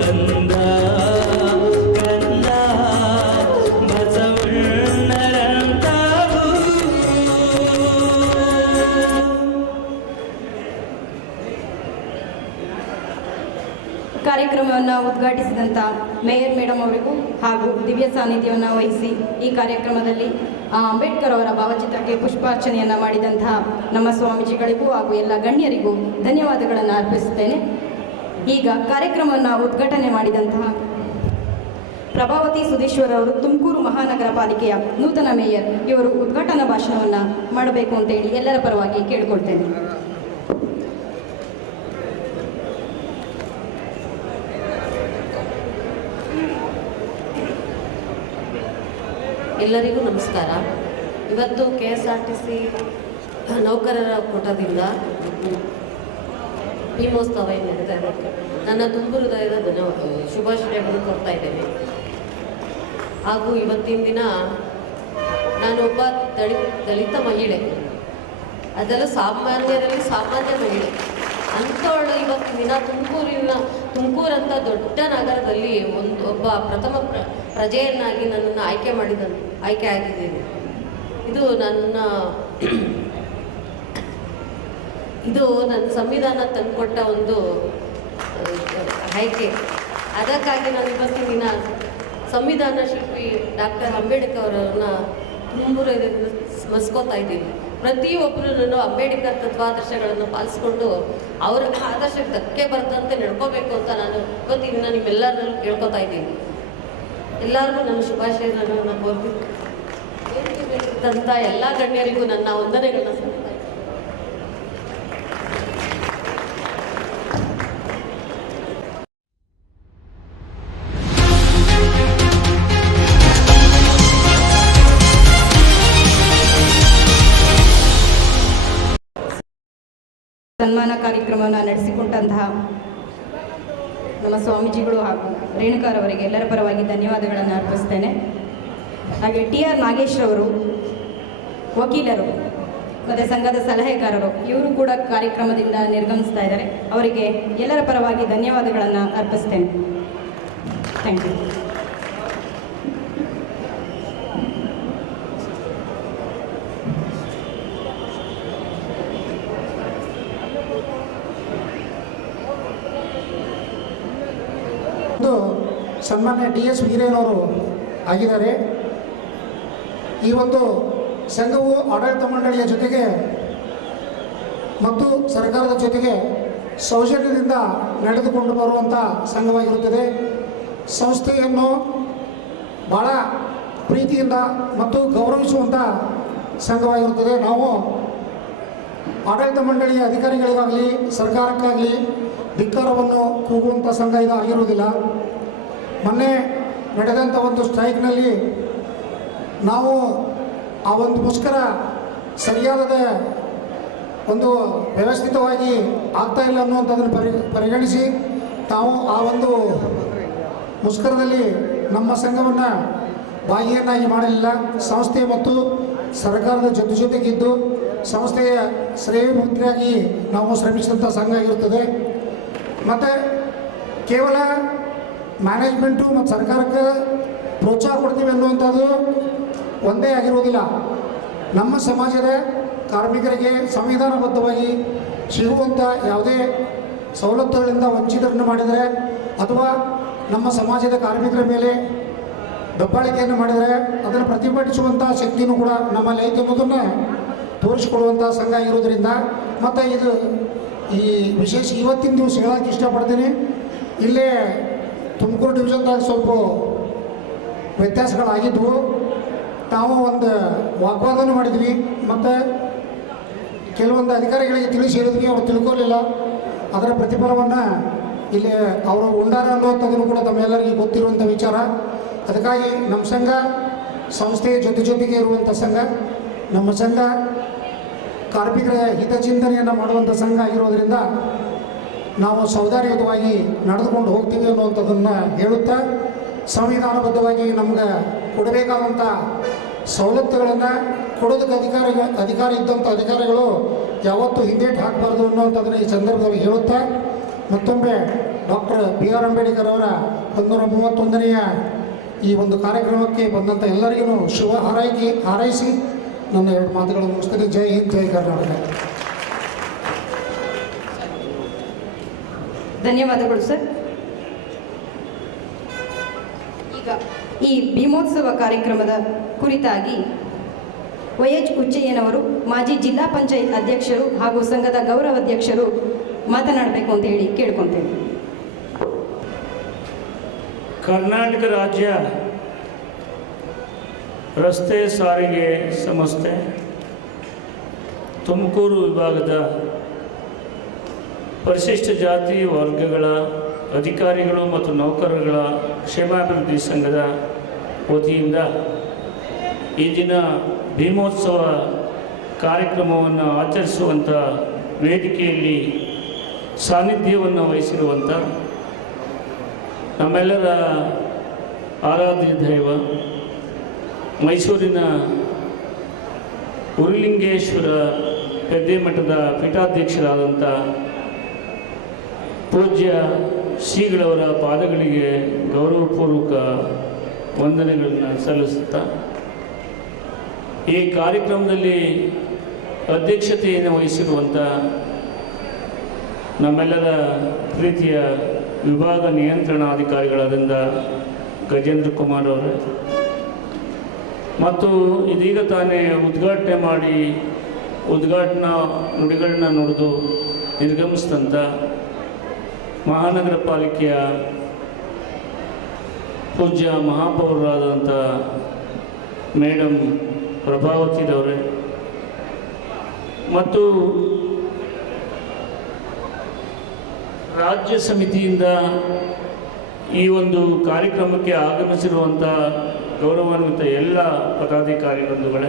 ಕಂದ ಕಂದ ಬಸವಣ್ಣರಂತಾಗು. ಕಾರ್ಯಕ್ರಮವನ್ನು ಉದ್ಘಾಟಿಸಿದಂಥ ಮೇಯರ್ ಮೇಡಮ್ ಅವರಿಗೂ ಹಾಗೂ ದಿವ್ಯ ಸಾನ್ನಿಧ್ಯವನ್ನು ವಹಿಸಿ ಈ ಕಾರ್ಯಕ್ರಮದಲ್ಲಿ ಅಂಬೇಡ್ಕರ್ ಅವರ ಭಾವಚಿತ್ರಕ್ಕೆ ಪುಷ್ಪಾರ್ಚನೆಯನ್ನು ಮಾಡಿದಂತಹ ನಮ್ಮ ಸ್ವಾಮೀಜಿಗಳಿಗೂ ಹಾಗೂ ಎಲ್ಲ ಗಣ್ಯರಿಗೂ ಧನ್ಯವಾದಗಳನ್ನು ಅರ್ಪಿಸುತ್ತೇನೆ. ಈಗ ಕಾರ್ಯಕ್ರಮವನ್ನು ಉದ್ಘಾಟನೆ ಮಾಡಿದಂತಹ ಪ್ರಭಾವತಿ ಸುಧೀಶ್ವರ್ ಅವರು ತುಮಕೂರು ಮಹಾನಗರ ಪಾಲಿಕೆಯ ನೂತನ ಮೇಯರ್ ಇವರು ಉದ್ಘಾಟನಾ ಭಾಷಣವನ್ನು ಮಾಡಬೇಕು ಅಂತೇಳಿ ಎಲ್ಲರ ಪರವಾಗಿ ಕೇಳಿಕೊಳ್ತೇನೆ. ಎಲ್ಲರಿಗೂ ನಮಸ್ಕಾರ. ಇವತ್ತು KSRTC ನೌಕರರ ಕೂಟದಿಂದ ಭೀಮೋತ್ಸವ ನಡೀತಾ ಇದೆ. ನನ್ನ ತುಂಬು ಹೃದಯದ ಶುಭಾಶಯಗಳು ಕೊಡ್ತಾ ಇದ್ದೇನೆ. ಹಾಗೂ ಇವತ್ತಿನ ದಿನ ನಾನೊಬ್ಬ ದಲಿತ ಮಹಿಳೆ, ಅದೆಲ್ಲ ಸಾಮಾನ್ಯರಲ್ಲಿ ಸಾಮಾನ್ಯ ಮಹಿಳೆ ಅಂಥವಳು ಇವತ್ತಿನ ದಿನ ತುಮಕೂರಂಥ ದೊಡ್ಡ ನಗರದಲ್ಲಿ ಒಬ್ಬ ಪ್ರಥಮ ಪ್ರಜೆಯನ್ನಾಗಿ ನನ್ನನ್ನು ಆಯ್ಕೆ ಆಗಿದ್ದೀನಿ. ಇದು ನನ್ನ ಸಂವಿಧಾನ ತಂದುಕೊಟ್ಟ ಒಂದು ಆಯ್ಕೆ. ಅದಕ್ಕಾಗಿ ನಾನು ಇವತ್ತಿನ ದಿನ ಸಂವಿಧಾನ ಶಿಲ್ಪಿ ಡಾಕ್ಟರ್ ಅಂಬೇಡ್ಕರ್ ಅವರನ್ನು ತುಂಬ ಸ್ಮರಿಸ್ಕೋತಾ ಇದ್ದೀನಿ. ಪ್ರತಿಯೊಬ್ಬರೂ ಅಂಬೇಡ್ಕರ್ ತತ್ವಾದರ್ಶಗಳನ್ನು ಪಾಲಿಸ್ಕೊಂಡು ಅವರ ಆದರ್ಶಕ್ಕೆ ಧಕ್ಕೆ ಬರ್ತಂತೆ ನಡ್ಕೋಬೇಕು ಅಂತ ನಾನು ಇವತ್ತಿನ ನಿಮ್ಮೆಲ್ಲರಲ್ಲೂ ಕೇಳ್ಕೊತಾ ಇದ್ದೀನಿ. ಎಲ್ಲರಿಗೂ ನನ್ನ ಶುಭಾಶಯಗಳನ್ನು ಕೋರ್ಬೇಕು ಅಂತ ಎಲ್ಲ ಗಣ್ಯರಿಗೂ ನನ್ನ ವಂದನೆಗಳನ್ನ ಸಲ್ಲಿಸ್ತಾ ಇದ್ದೀನಿ. ಸನ್ಮಾನ ಕಾರ್ಯಕ್ರಮವನ್ನು ನಡೆಸಿಕೊಂಡಂತಹ ನಮ್ಮ ಸ್ವಾಮೀಜಿಗಳು ಹಾಗೂ ರೇಣುಕಾರವರಿಗೆ ಎಲ್ಲರ ಪರವಾಗಿ ಧನ್ಯವಾದಗಳನ್ನು ಅರ್ಪಿಸ್ತೇನೆ. ಹಾಗೆ TR ನಾಗೇಶ್ ಅವರು, ವಕೀಲರು ಮತ್ತು ಸಂಘದ ಸಲಹೆಗಾರರು ಇವರು ಕೂಡ ಕಾರ್ಯಕ್ರಮದಿಂದ ನಿರ್ಗಮಿಸ್ತಾ ಇದ್ದಾರೆ. ಅವರಿಗೆ ಎಲ್ಲರ ಪರವಾಗಿ ಧನ್ಯವಾದಗಳನ್ನು ಅರ್ಪಿಸ್ತೇನೆ. Thank you. ಸನ್ಮಾನ್ಯ DS ವೀರೇನವರು ಆಗಿದ್ದಾರೆ. ಈ ಒಂದು ಸಂಘವು ಆಡಳಿತ ಮಂಡಳಿಯ ಜೊತೆಗೆ ಮತ್ತು ಸರ್ಕಾರದ ಜೊತೆಗೆ ಸೌಜನ್ಯದಿಂದ ನಡೆದುಕೊಂಡು ಬರುವಂಥ ಸಂಘವಾಗಿರುತ್ತದೆ. ಸಂಸ್ಥೆಯನ್ನು ಭಾಳ ಪ್ರೀತಿಯಿಂದ ಮತ್ತು ಗೌರವಿಸುವಂಥ ಸಂಘವಾಗಿರುತ್ತದೆ. ನಾವು ಆಡಳಿತ ಮಂಡಳಿಯ ಅಧಿಕಾರಿಗಳಿಗಾಗಲಿ ಸರ್ಕಾರಕ್ಕಾಗಲಿ ಧಿಕ್ಕಾರವನ್ನು ಕೂಗುವಂಥ ಸಂಘ ಇದು ಆಗಿರುವುದಿಲ್ಲ. ಮೊನ್ನೆ ನಡೆದಂಥ ಒಂದು ಸ್ಟ್ರೈಕ್ನಲ್ಲಿ ನಾವು ಆ ಒಂದು ಮುಷ್ಕರ ಸರಿಯಾದ ಒಂದು ವ್ಯವಸ್ಥಿತವಾಗಿ ಆಗ್ತಾಯಿಲ್ಲ ಅನ್ನುವಂಥದ್ದನ್ನು ಪರಿಗಣಿಸಿ ತಾವು ಆ ಒಂದು ಮುಷ್ಕರದಲ್ಲಿ ನಮ್ಮ ಸಂಘವನ್ನು ಭಾಗಿಯನ್ನಾಗಿ ಮಾಡಲಿಲ್ಲ. ಸಂಸ್ಥೆ ಮತ್ತು ಸರ್ಕಾರದ ಜೊತೆಗಿದ್ದು ಸಂಸ್ಥೆಯ ಶ್ರೇಯೋಭಿವೃದ್ಧಿಯಾಗಿ ನಾವು ಶ್ರಮಿಸಿದಂಥ ಸಂಘ ಆಗಿರುತ್ತದೆ. ಮತ್ತು ಕೇವಲ ಮ್ಯಾನೇಜ್ಮೆಂಟು ಮತ್ತು ಸರ್ಕಾರಕ್ಕೆ ಪ್ರೋತ್ಸಾಹ ಕೊಡ್ತೀವಿ ಅನ್ನುವಂಥದ್ದು ಒಂದೇ ಆಗಿರುವುದಿಲ್ಲ. ನಮ್ಮ ಸಮಾಜದ ಕಾರ್ಮಿಕರಿಗೆ ಸಂವಿಧಾನಬದ್ಧವಾಗಿ ಸಿಗುವಂಥ ಯಾವುದೇ ಸವಲತ್ತುಗಳಿಂದ ವಂಚಿತರನ್ನು ಮಾಡಿದರೆ ಅಥವಾ ನಮ್ಮ ಸಮಾಜದ ಕಾರ್ಮಿಕರ ಮೇಲೆ ದಬ್ಬಾಳಿಕೆಯನ್ನು ಮಾಡಿದರೆ ಅದನ್ನು ಪ್ರತಿಭಟಿಸುವಂಥ ಶಕ್ತಿಯೂ ಕೂಡ ನಮ್ಮಲ್ಲಿ ಐತೆ ಅನ್ನೋದನ್ನು ತೋರಿಸಿಕೊಡುವಂಥ ಸಂಘ ಇರೋದರಿಂದ ಮತ್ತು ಇದು ಈ ವಿಶೇಷ ಇವತ್ತಿನ ದಿವಸ ಹೇಳೋಕ್ಕೆ ಇಷ್ಟಪಡ್ತೀನಿ. ಇಲ್ಲೇ ತುಮಕೂರು ಡಿವಿಷನ್ದಾಗ ಸ್ವಲ್ಪ ವ್ಯತ್ಯಾಸಗಳಾಗಿದ್ವು. ನಾವು ಒಂದು ವಾಗ್ವಾದನೂ ಮಾಡಿದ್ವಿ ಮತ್ತು ಕೆಲವೊಂದು ಅಧಿಕಾರಿಗಳಿಗೆ ತಿಳಿಸಿ ಹೇಳಿದ್ವಿ, ಅವ್ರು ತಿಳ್ಕೊಳ್ಳಿಲ್ಲ. ಅದರ ಪ್ರತಿಫಲವನ್ನು ಇಲ್ಲಿ ಅವರು ಉಂಡಾರ ಅನ್ನುವಂಥದ್ದನ್ನು ಕೂಡ ತಮ್ಮೆಲ್ಲರಿಗೂ ಗೊತ್ತಿರುವಂಥ ವಿಚಾರ. ಅದಕ್ಕಾಗಿ ನಮ್ಮ ಸಂಘ ಸಂಸ್ಥೆಯ ಜೊತೆಗೆ ಇರುವಂಥ ಸಂಘ. ನಮ್ಮ ಸಂಘ ಕಾರ್ಮಿಕರ ಹಿತಚಿಂತನೆಯನ್ನು ಮಾಡುವಂಥ ಸಂಘ ಆಗಿರೋದರಿಂದ ನಾವು ಸೌದಾರ್ಯಯುತವಾಗಿ ನಡೆದುಕೊಂಡು ಹೋಗ್ತೀವಿ ಅನ್ನುವಂಥದ್ದನ್ನು ಹೇಳುತ್ತಾ, ಸಂವಿಧಾನಬದ್ಧವಾಗಿ ನಮ್ಗೆ ಕೊಡಬೇಕಾದಂಥ ಸವಲತ್ತುಗಳನ್ನು ಕೊಡೋದಕ್ಕೆ ಅಧಿಕಾರಿ ಇದ್ದಂಥ ಅಧಿಕಾರಿಗಳು ಯಾವತ್ತೂ ಹಿಂದೇಟು ಹಾಕಬಾರ್ದು ಅನ್ನುವಂಥದ್ದನ್ನು ಈ ಸಂದರ್ಭದಲ್ಲಿ ಹೇಳುತ್ತಾ, ಮತ್ತೊಮ್ಮೆ ಡಾಕ್ಟರ್ BR ಅಂಬೇಡ್ಕರ್ ಅವರ 131ನೆಯ ಈ ಒಂದು ಕಾರ್ಯಕ್ರಮಕ್ಕೆ ಬಂದಂಥ ಎಲ್ಲರಿಗೂ ಶುಭ ಹಾರೈಸಿ ನನ್ನ 2 ಮಾತುಗಳನ್ನು ಮುಗಿಸ್ತೇನೆ. ಜೈ ಹಿಂದ್, ಜೈ ಕರ್ನಾಟಕ. ಧನ್ಯವಾದಗಳು ಸರ್. ಈಗ ಈ ಭೀಮೋತ್ಸವ ಕಾರ್ಯಕ್ರಮದ ಕುರಿತಾಗಿ YH ಉಚ್ಚಯ್ಯನವರು ಮಾಜಿ ಜಿಲ್ಲಾ ಪಂಚಾಯತ್ ಅಧ್ಯಕ್ಷರು ಹಾಗೂ ಸಂಘದ ಗೌರವಾಧ್ಯಕ್ಷರು ಮಾತನಾಡಬೇಕು ಅಂತ ಹೇಳಿ ಕೇಳ್ಕೊತೇನೆ. ಕರ್ನಾಟಕ ರಾಜ್ಯ ರಸ್ತೆ ಸಾರಿಗೆ ಸಂಸ್ಥೆ ತುಮಕೂರು ವಿಭಾಗದ ಪರಿಶಿಷ್ಟ ಜಾತಿ ವರ್ಗಗಳ ಅಧಿಕಾರಿಗಳು ಮತ್ತು ನೌಕರರ ಕ್ಷೇಮಾಭಿವೃದ್ಧಿ ಸಂಘದ ವತಿಯಿಂದ ಈ ದಿನ ಭೀಮೋತ್ಸವ ಕಾರ್ಯಕ್ರಮವನ್ನು ಆಚರಿಸುವಂಥ ವೇದಿಕೆಯಲ್ಲಿ ಸಾನ್ನಿಧ್ಯವನ್ನು ವಹಿಸಿರುವಂಥ ನಮ್ಮೆಲ್ಲರ ಆರಾಧ್ಯ ದೈವ ಮೈಸೂರಿನ ಉರುಲಿಂಗೇಶ್ವರ ಪೆದ್ದೆ ಪೀಠಾಧ್ಯಕ್ಷರಾದಂಥ ಪೂಜ್ಯ ಶ್ರೀಗಳವರ ಪಾದಗಳಿಗೆ ಗೌರವಪೂರ್ವಕ ವಂದನೆಗಳನ್ನು ಸಲ್ಲಿಸುತ್ತಾ ಈ ಕಾರ್ಯಕ್ರಮದಲ್ಲಿ ಅಧ್ಯಕ್ಷತೆಯನ್ನು ವಹಿಸಿರುವಂಥ ನಮ್ಮೆಲ್ಲರ ಪ್ರೀತಿಯ ವಿಭಾಗ ನಿಯಂತ್ರಣಾಧಿಕಾರಿಗಳಾದಂಥ ಗಜೇಂದ್ರ ಕುಮಾರ್ ಅವರೇ ಮತ್ತು ಇದೀಗ ತಾನೇ ಉದ್ಘಾಟನೆ ಮಾಡಿ ಉದ್ಘಾಟನಾ ನುಡಿಗಳನ್ನ ನುಡಿದು ನಿರ್ಗಮಿಸಿದಂಥ ಮಹಾನಗರ ಪಾಲಿಕೆಯ ಪೂಜ್ಯ ಮಹಾಪೌರರಾದಂಥ ಮೇಡಮ್ ಪ್ರಭಾವತಿದವರೇ ಮತ್ತು ರಾಜ್ಯ ಸಮಿತಿಯಿಂದ ಈ ಒಂದು ಕಾರ್ಯಕ್ರಮಕ್ಕೆ ಆಗಮಿಸಿರುವಂಥ ಗೌರವಾನ್ವಿತ ಎಲ್ಲ ಪದಾಧಿಕಾರಿ ಬಂಧುಗಳೇ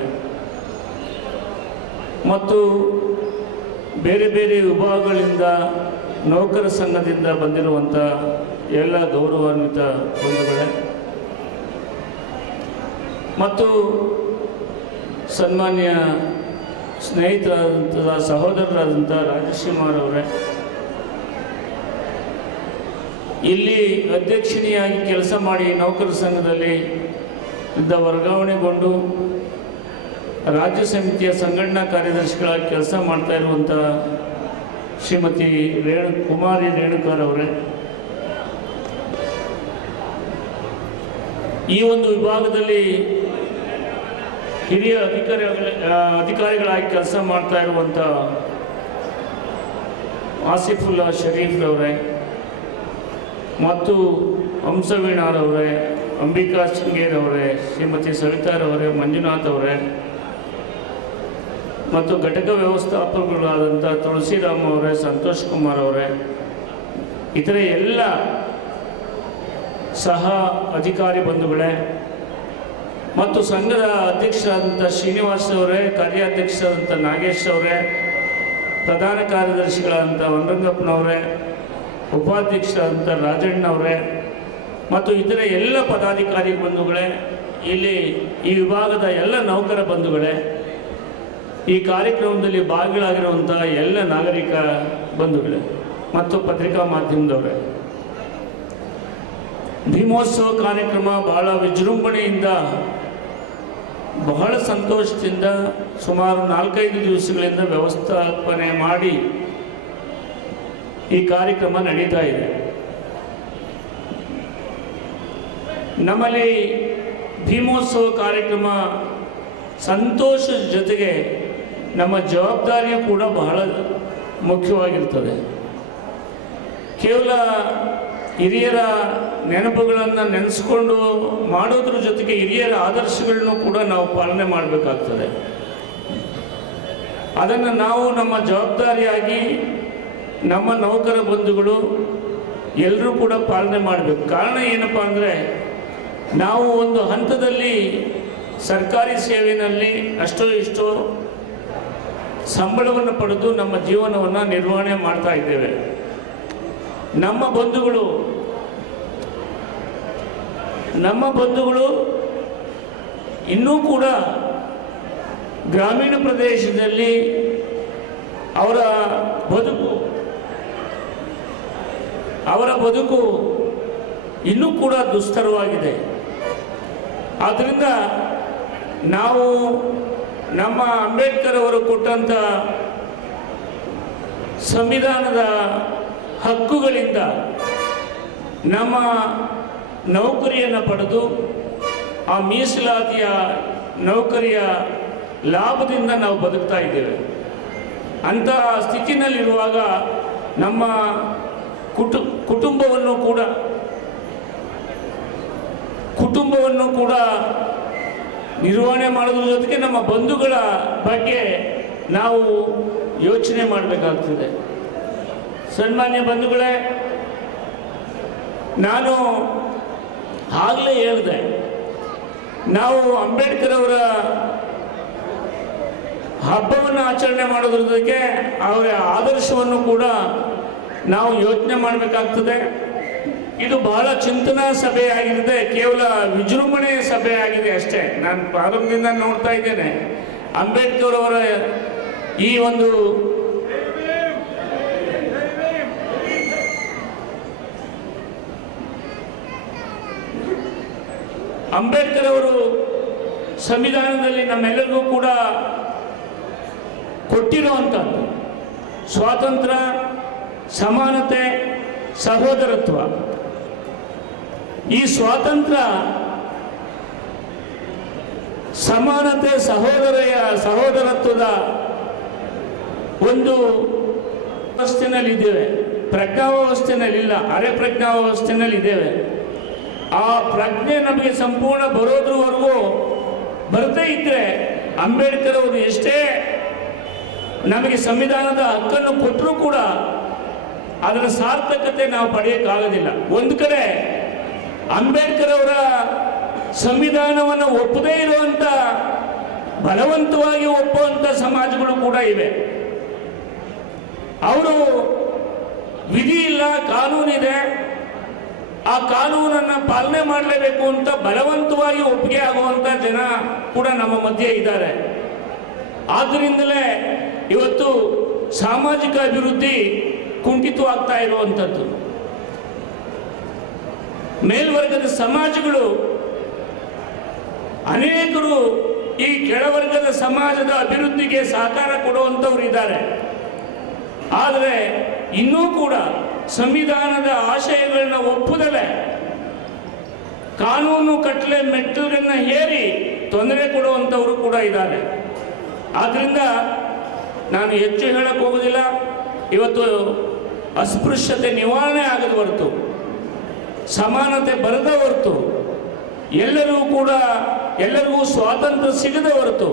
ಮತ್ತು ಬೇರೆ ಬೇರೆ ವಿಭಾಗಗಳಿಂದ ನೌಕರ ಸಂಘದಿಂದ ಬಂದಿರುವಂಥ ಎಲ್ಲ ಗೌರವಾನ್ವಿತ ಬಂಧುಗಳೇ ಮತ್ತು ಸನ್ಮಾನ್ಯ ಸ್ನೇಹಿತರಾದಂಥ ಸಹೋದರರಾದಂಥ ರಾಜಶ್ರೀಮಾರ್ ಅವರೇ, ಇಲ್ಲಿ ಅಧ್ಯಕ್ಷಿಣಿಯಾಗಿ ಕೆಲಸ ಮಾಡಿ ನೌಕರ ಸಂಘದಲ್ಲಿ ವರ್ಗಾವಣೆಗೊಂಡು ರಾಜ್ಯ ಸಮಿತಿಯ ಸಂಘಟನಾ ಕಾರ್ಯದರ್ಶಿಗಳಾಗಿ ಕೆಲಸ ಮಾಡ್ತಾ ಇರುವಂಥ ಶ್ರೀಮತಿ ಕುಮಾರಿ ರೇಣುಕಾರ್ ಅವರೇ, ಈ ಒಂದು ವಿಭಾಗದಲ್ಲಿ ಹಿರಿಯ ಅಧಿಕಾರಿಗಳಾಗಿ ಕೆಲಸ ಮಾಡ್ತಾ ಇರುವಂಥ ಆಸಿಫುಲ್ಲಾ ಶರೀಫ್ರವರೇ ಮತ್ತು ಹಂಸವೀಣಾರವರೇ, ಅಂಬಿಕಾ ಶೃಂಗೇರವರೇ, ಶ್ರೀಮತಿ ಸವಿತಾರವರೇ, ಮಂಜುನಾಥ್ ಅವರೇ ಮತ್ತು ಘಟಕ ವ್ಯವಸ್ಥಾಪಕರಾದಂಥ ತುಳಸಿರಾಮ್ ಅವರೇ, ಸಂತೋಷ್ ಕುಮಾರ್ ಅವರೇ, ಇತರೆ ಎಲ್ಲ ಸಹ ಅಧಿಕಾರಿ ಬಂಧುಗಳೇ ಮತ್ತು ಸಂಘದ ಅಧ್ಯಕ್ಷರಾದಂಥ ಶ್ರೀನಿವಾಸ್ ಅವರೇ, ಕಾರ್ಯಾಧ್ಯಕ್ಷರಾದಂಥ ನಾಗೇಶ್ ಅವರೇ, ಪ್ರಧಾನ ಕಾರ್ಯದರ್ಶಿಗಳಾದಂಥ ವನರಂಗಪ್ಪನವರೇ, ಉಪಾಧ್ಯಕ್ಷರಾದಂಥ ರಾಜಣ್ಣವರೇ ಮತ್ತು ಇತರೆ ಎಲ್ಲ ಪದಾಧಿಕಾರಿ ಬಂಧುಗಳೇ, ಇಲ್ಲಿ ಈ ವಿಭಾಗದ ಎಲ್ಲ ನೌಕರ ಬಂಧುಗಳೇ, ಈ ಕಾರ್ಯಕ್ರಮದಲ್ಲಿ ಭಾಗಿಗಳಾಗಿರುವಂಥ ಎಲ್ಲ ನಾಗರಿಕ ಬಂಧುಗಳೇ ಮತ್ತು ಪತ್ರಿಕಾ ಮಾಧ್ಯಮದವರೇ, ಭೀಮೋತ್ಸವ ಕಾರ್ಯಕ್ರಮ ಬಹಳ ವಿಜೃಂಭಣೆಯಿಂದ ಬಹಳ ಸಂತೋಷದಿಂದ ಸುಮಾರು 4-5 ದಿವಸಗಳಿಂದ ವ್ಯವಸ್ಥಾಪನೆ ಮಾಡಿ ಈ ಕಾರ್ಯಕ್ರಮ ನಡೀತಾ ಇದೆ. ನಮ್ಮಲ್ಲಿ ಭೀಮೋತ್ಸವ ಕಾರ್ಯಕ್ರಮ ಸಂತೋಷದ ಜೊತೆಗೆ ನಮ್ಮ ಜವಾಬ್ದಾರಿಯೂ ಕೂಡ ಬಹಳ ಮುಖ್ಯವಾಗಿರ್ತದೆ. ಕೇವಲ ಹಿರಿಯರ ನೆನಪುಗಳನ್ನು ನೆನೆಸ್ಕೊಂಡು ಮಾಡೋದ್ರ ಜೊತೆಗೆ ಹಿರಿಯರ ಆದರ್ಶಗಳನ್ನು ಕೂಡ ನಾವು ಪಾಲನೆ ಮಾಡಬೇಕಾಗ್ತದೆ. ಅದನ್ನು ನಾವು ನಮ್ಮ ಜವಾಬ್ದಾರಿಯಾಗಿ ನಮ್ಮ ನೌಕರ ಬಂಧುಗಳು ಎಲ್ಲರೂ ಕೂಡ ಪಾಲನೆ ಮಾಡಬೇಕು. ಕಾರಣ ಏನಪ್ಪ ಅಂದರೆ, ನಾವು ಒಂದು ಹಂತದಲ್ಲಿ ಸರ್ಕಾರಿ ಸೇವೆಯಲ್ಲಿ ಅಷ್ಟೋ ಇಷ್ಟೋ ಸಂಬಳವನ್ನು ಪಡೆದು ನಮ್ಮ ಜೀವನವನ್ನು ನಿರ್ವಹಣೆ ಮಾಡ್ತಾ ಇದ್ದೇವೆ. ನಮ್ಮ ಬಂಧುಗಳು ಇನ್ನೂ ಕೂಡ ಗ್ರಾಮೀಣ ಪ್ರದೇಶದಲ್ಲಿ ಅವರ ಬದುಕು ಇನ್ನೂ ಕೂಡ ದುಸ್ತರವಾಗಿದೆ. ಆದ್ದರಿಂದ ನಾವು ನಮ್ಮ ಅಂಬೇಡ್ಕರ್ ಅವರು ಕೊಟ್ಟಂಥ ಸಂವಿಧಾನದ ಹಕ್ಕುಗಳಿಂದ ನಮ್ಮ ನೌಕರಿಯನ್ನು ಪಡೆದು ಆ ಮೀಸಲಾತಿಯ ನೌಕರಿಯ ಲಾಭದಿಂದ ನಾವು ಬದುಕ್ತಾ ಇದ್ದೇವೆ. ಅಂತಹ ಸ್ಥಿತಿನಲ್ಲಿರುವಾಗ ನಮ್ಮ ಕುಟುಂಬವನ್ನು ಕೂಡ ಕುಟುಂಬವನ್ನು ಕೂಡ ನಿರ್ವಹಣೆ ಮಾಡೋದ್ರ ಜೊತೆಗೆ ನಮ್ಮ ಬಂಧುಗಳ ಬಗ್ಗೆ ನಾವು ಯೋಚನೆ ಮಾಡಬೇಕಾಗ್ತದೆ. ಸನ್ಮಾನ್ಯ ಬಂಧುಗಳೇ, ನಾನು ಆಗಲೇ ಹೇಳಿದೆ, ನಾವು ಅಂಬೇಡ್ಕರ್ ಅವರ ಹಬ್ಬವನ್ನು ಆಚರಣೆ ಮಾಡೋದ್ರ ಜೊತೆಗೆ ಅವರ ಆದರ್ಶವನ್ನು ಕೂಡ ನಾವು ಯೋಚನೆ ಮಾಡಬೇಕಾಗ್ತದೆ. ಇದು ಬಹಳ ಚಿಂತನಾ ಸಭೆ ಆಗಿದೆ, ಕೇವಲ ವಿಜೃಂಭಣೆ ಸಭೆ ಆಗಿದೆ ಅಷ್ಟೇ. ನಾನು ಪ್ರಾರಂಭದಿಂದ ನೋಡ್ತಾ ಇದ್ದೇನೆ, ಅಂಬೇಡ್ಕರ್ ಅವರ ಈ ಒಂದು ಅಂಬೇಡ್ಕರ್ ಅವರು ಸಂವಿಧಾನದಲ್ಲಿ ನಮ್ಮೆಲ್ಲರಿಗೂ ಕೂಡ ಕೊಟ್ಟಿರುವಂಥದ್ದು ಸ್ವಾತಂತ್ರ್ಯ, ಸಮಾನತೆ, ಸಹೋದರತ್ವ. ಈ ಸ್ವಾತಂತ್ರ್ಯ, ಸಮಾನತೆ, ಸಹೋದರತ್ವದ ಒಂದು ವ್ಯವಸ್ಥೆನಲ್ಲಿದ್ದೇವೆ. ಪ್ರಜ್ಞಾವ್ಯವಸ್ಥೆನಲ್ಲಿಲ್ಲ, ಅರೆ ಪ್ರಜ್ಞಾವ್ಯವಸ್ಥೆನಲ್ಲಿದ್ದೇವೆ. ಆ ಪ್ರಜ್ಞೆ ನಮಗೆ ಸಂಪೂರ್ಣ ಬರೋದ್ರವರೆಗೂ ಬರದೇ ಇದ್ದರೆ ಅಂಬೇಡ್ಕರ್ ಅವರು ಎಷ್ಟೇ ನಮಗೆ ಸಂವಿಧಾನದ ಹಕ್ಕನ್ನು ಕೊಟ್ಟರೂ ಕೂಡ ಅದರ ಸಾರ್ಥಕತೆ ನಾವು ಪಡೆಯೋಕ್ಕಾಗೋದಿಲ್ಲ. ಒಂದು ಕಡೆ ಅಂಬೇಡ್ಕರ್ ಅವರ ಸಂವಿಧಾನವನ್ನು ಒಪ್ಪದೇ ಇರುವಂಥ, ಬಲವಂತವಾಗಿ ಒಪ್ಪುವಂಥ ಸಮಾಜಗಳು ಕೂಡ ಇವೆ. ಅವರು ವಿಧಿ ಇಲ್ಲ, ಕಾನೂನಿದೆ, ಆ ಕಾನೂನನ್ನು ಪಾಲನೆ ಮಾಡಲೇಬೇಕು ಅಂತ ಬಲವಂತವಾಗಿ ಒಪ್ಪಿಗೆ ಆಗುವಂಥ ಜನ ಕೂಡ ನಮ್ಮ ಮಧ್ಯೆ ಇದ್ದಾರೆ. ಆದ್ದರಿಂದಲೇ ಇವತ್ತು ಸಾಮಾಜಿಕ ಅಭಿವೃದ್ಧಿ ಕುಂಠಿತವಾಗ್ತಾ ಇರುವಂಥದ್ದು. ಮೇಲ್ವರ್ಗದ ಸಮಾಜಗಳು, ಅನೇಕರು ಈ ಕೆಳವರ್ಗದ ಸಮಾಜದ ಅಭಿವೃದ್ಧಿಗೆ ಸಹಕಾರ ಕೊಡುವಂಥವ್ರು ಇದ್ದಾರೆ. ಆದರೆ ಇನ್ನೂ ಕೂಡ ಸಂವಿಧಾನದ ಆಶಯಗಳನ್ನ ಒಪ್ಪುದಲ್ಲೇ ಕಾನೂನು ಕಟ್ಟಲೆ ಮೆಟ್ಟಲನ್ನ ಹೇರಿ ತೊಂದರೆ ಕೊಡುವಂಥವರು ಕೂಡ ಇದ್ದಾರೆ. ಆದ್ದರಿಂದ ನಾನು ಹೆಚ್ಚು ಹೇಳಕ್ಕೆ ಹೋಗೋದಿಲ್ಲ. ಇವತ್ತು ಅಸ್ಪೃಶ್ಯತೆ ನಿವಾರಣೆ ಆಗದ ಹೊರತು, ಸಮಾನತೆ ಬರದ ಹೊರತು, ಎಲ್ಲರಿಗೂ ಸ್ವಾತಂತ್ರ್ಯ ಸಿಗದ ಹೊರತು,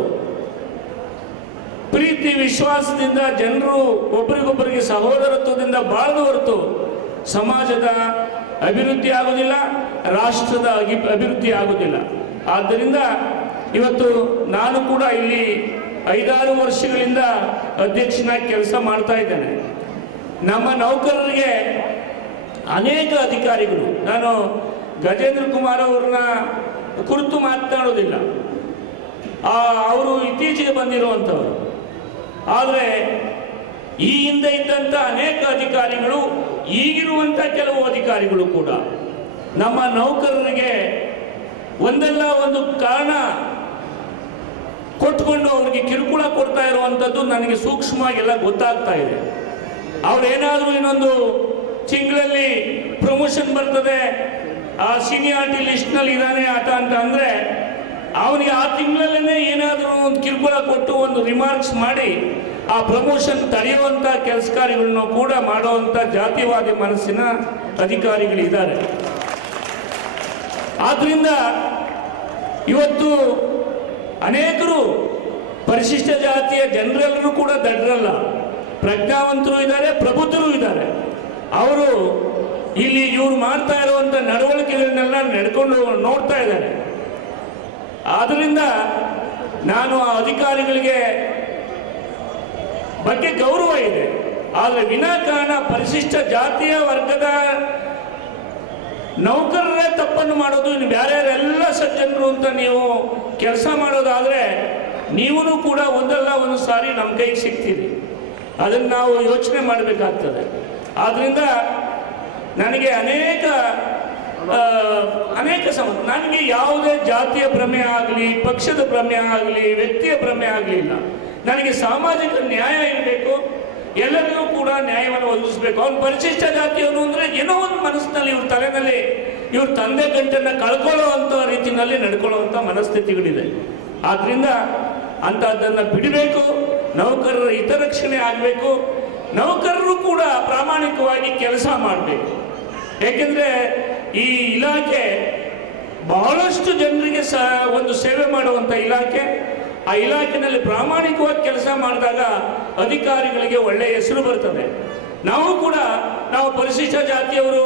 ಪ್ರೀತಿ ವಿಶ್ವಾಸದಿಂದ ಜನರು ಒಬ್ಬರಿಗೊಬ್ಬರಿಗೆ ಸಹೋದರತ್ವದಿಂದ ಬಾಳದ ಹೊರತು ಸಮಾಜದ ಅಭಿವೃದ್ಧಿ ಆಗೋದಿಲ್ಲ, ರಾಷ್ಟ್ರದ ಅಭಿವೃದ್ಧಿ ಆಗೋದಿಲ್ಲ. ಆದ್ದರಿಂದ ಇವತ್ತು ನಾನು ಕೂಡ ಇಲ್ಲಿ 5-6 ವರ್ಷಗಳಿಂದ ಅಧ್ಯಕ್ಷನಾಗಿ ಕೆಲಸ ಮಾಡ್ತಾ ಇದ್ದೇನೆ. ನಮ್ಮ ನೌಕರರಿಗೆ ಅನೇಕ ಅಧಿಕಾರಿಗಳು, ನಾನು ಗಜೇಂದ್ರ ಕುಮಾರ್ ಅವ್ರನ್ನ ಕುರಿತು ಮಾತನಾಡೋದಿಲ್ಲ, ಅವರು ಇತ್ತೀಚೆಗೆ ಬಂದಿರುವಂಥವರು. ಆದರೆ ಈ ಹಿಂದೆ ಇದ್ದಂಥ ಅನೇಕ ಅಧಿಕಾರಿಗಳು, ಈಗಿರುವಂಥ ಕೆಲವು ಅಧಿಕಾರಿಗಳು ಕೂಡ ನಮ್ಮ ನೌಕರರಿಗೆ ಒಂದಲ್ಲ ಒಂದು ಕಾರಣ ಕೊಟ್ಕೊಂಡು ಅವರಿಗೆ ಕಿರುಕುಳ ಕೊಡ್ತಾ ಇರುವಂಥದ್ದು ನನಗೆ ಸೂಕ್ಷ್ಮವಾಗೆಲ್ಲ ಗೊತ್ತಾಗ್ತಾ ಇದೆ. ಅವ್ರೇನಾದರೂ ಇನ್ನೊಂದು ತಿಂಗಳಲ್ಲಿ ಪ್ರಮೋಷನ್ ಬರ್ತದೆ, ಆ ಸೀನಿಯಾರಿಟಿ ಲಿಸ್ಟ್ನಲ್ಲಿ ಇದ್ದಾನೆ ಆತ ಅಂತ ಅಂದರೆ ಅವನಿಗೆ ಆ ತಿಂಗಳಲ್ಲೇ ಏನಾದರೂ ಒಂದು ಕಿರುಕುಳ ಕೊಟ್ಟು ಒಂದು ರಿಮಾರ್ಕ್ಸ್ ಮಾಡಿ ಆ ಪ್ರಮೋಷನ್ ತಡೆಯುವಂಥ ಕೆಲಸಕಾರಿಗಳನ್ನು ಕೂಡ ಮಾಡುವಂಥ ಜಾತಿವಾದಿ ಮನಸ್ಸಿನ ಅಧಿಕಾರಿಗಳಿದ್ದಾರೆ. ಆದ್ದರಿಂದ ಇವತ್ತು ಅನೇಕರು ಪರಿಶಿಷ್ಟ ಜಾತಿಯ ಜನರೆಲ್ಲರೂ ಕೂಡ ದಡ್ರಲ್ಲ, ಪ್ರಜ್ಞಾವಂತರು ಇದ್ದಾರೆ, ಪ್ರಬುದ್ಧರು ಇದ್ದಾರೆ. ಅವರು ಇಲ್ಲಿ ಇವರು ಮಾಡ್ತಾ ಇರುವಂಥ ನಡವಳಿಕೆಗಳನ್ನೆಲ್ಲ ನಡ್ಕೊಂಡು ನೋಡ್ತಾ ಇದ್ದಾರೆ. ಆದ್ದರಿಂದ ನಾನು ಆ ಅಧಿಕಾರಿಗಳಿಗೆ ಬಗ್ಗೆ ಗೌರವ ಇದೆ. ಆದರೆ ವಿನಾಕಾರಣ ಪರಿಶಿಷ್ಟ ಜಾತಿಯ ವರ್ಗದ ನೌಕರರೇ ತಪ್ಪನ್ನು ಮಾಡೋದು, ಇನ್ನು ಬೇರೆಯವರೆಲ್ಲ ಸಜ್ಜನರು ಅಂತ ನೀವು ಕೆಲಸ ಮಾಡೋದಾದರೆ ನೀವೂ ಕೂಡ ಒಂದಲ್ಲ ಒಂದು ಸಾರಿ ನಮ್ಮ ಕೈಗೆ ಸಿಗ್ತೀರಿ. ಅದನ್ನು ನಾವು ಯೋಚನೆ ಮಾಡಬೇಕಾಗ್ತದೆ. ಆದ್ದರಿಂದ ನನಗೆ ಅನೇಕ ನನಗೆ ಯಾವುದೇ ಜಾತಿಯ ಭ್ರಮೆ ಆಗಲಿ, ಪಕ್ಷದ ಭ್ರಮೆ ಆಗಲಿ, ವ್ಯಕ್ತಿಯ ಭ್ರಮೆ ಆಗಲಿಲ್ಲ. ನನಗೆ ಸಾಮಾಜಿಕ ನ್ಯಾಯ ಇರಬೇಕು, ಎಲ್ಲರಿಗೂ ಕೂಡ ನ್ಯಾಯವನ್ನು ಒದಗಿಸಬೇಕು. ಅವನು ಪರಿಶಿಷ್ಟ ಜಾತಿಯವನು ಅಂದರೆ ಏನೋ ಒಂದು ಮನಸ್ಸಿನಲ್ಲಿ, ಇವ್ರ ತಲೆನಲ್ಲಿ ಇವ್ರ ತಂದೆ ಗಂಟನ್ನು ಕಳ್ಕೊಳ್ಳುವಂಥ ರೀತಿಯಲ್ಲಿ ನಡ್ಕೊಳ್ಳುವಂಥ ಮನಸ್ಥಿತಿಗಳಿದೆ. ಆದ್ದರಿಂದ ಅಂಥದ್ದನ್ನು ಬಿಡಬೇಕು. ನೌಕರರ ಹಿತರಕ್ಷಣೆ ಆಗಬೇಕು. ನೌಕರರು ಕೂಡ ಪ್ರಾಮಾಣಿಕವಾಗಿ ಕೆಲಸ ಮಾಡಬೇಕು. ಏಕೆಂದರೆ ಈ ಇಲಾಖೆ ಬಹಳಷ್ಟು ಜನರಿಗೆ ಒಂದು ಸೇವೆ ಮಾಡುವಂಥ ಇಲಾಖೆ. ಆ ಇಲಾಖೆಯಲ್ಲಿ ಪ್ರಾಮಾಣಿಕವಾಗಿ ಕೆಲಸ ಮಾಡಿದಾಗ ಅಧಿಕಾರಿಗಳಿಗೆ ಒಳ್ಳೆಯ ಹೆಸರು ಬರ್ತದೆ. ನಾವು ಪರಿಶಿಷ್ಟ ಜಾತಿಯವರು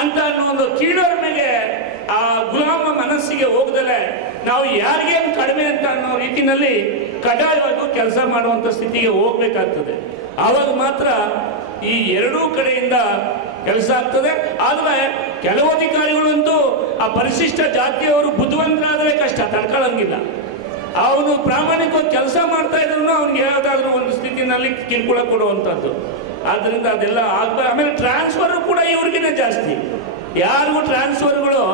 ಅಂತ ಅನ್ನೋ ಒಂದು ಕೀಳರಿಮೆಗೆ ಆ ಗುಲಾಮ ಮನಸ್ಸಿಗೆ ಹೋಗದಲೆ ನಾವು ಯಾರಿಗೇನು ಕಡಿಮೆ ಅಂತ ಅನ್ನೋ ರೀತಿಯಲ್ಲಿ ಕಡ್ಡಾಯವಾಗಿ ಕೆಲಸ ಮಾಡುವಂಥ ಸ್ಥಿತಿಗೆ ಹೋಗ್ಬೇಕಾಗ್ತದೆ. ಆವಾಗ ಮಾತ್ರ ಈ ಎರಡೂ ಕಡೆಯಿಂದ ಕೆಲಸ ಆಗ್ತದೆ. ಆದರೆ ಕೆಲವು ಅಧಿಕಾರಿಗಳಂತೂ ಆ ಪರಿಶಿಷ್ಟ ಜಾತಿಯವರು ಬುದ್ಧಿವಂತರಾದರೆ ಕಷ್ಟ, ತಡ್ಕೊಳ್ಳಂಗಿಲ್ಲ. ಅವನು ಪ್ರಾಮಾಣಿಕವಾಗಿ ಕೆಲಸ ಮಾಡ್ತಾ ಇದ್ರು ಅವ್ನಿಗೆ ಯಾವುದಾದ್ರೂ ಒಂದು ಸ್ಥಿತಿನಲ್ಲಿ ಕಿರುಕುಳ ಕೊಡುವಂಥದ್ದು. ಆದ್ದರಿಂದ ಅದೆಲ್ಲ ಆಗ್ಬಾರ್ದು. ಆಮೇಲೆ ಟ್ರಾನ್ಸ್ಫರ್ ಕೂಡ ಇವ್ರಿಗಿನೇ ಜಾಸ್ತಿ. ಯಾರಿಗೂ ಟ್ರಾನ್ಸ್ಫರ್ಗಳು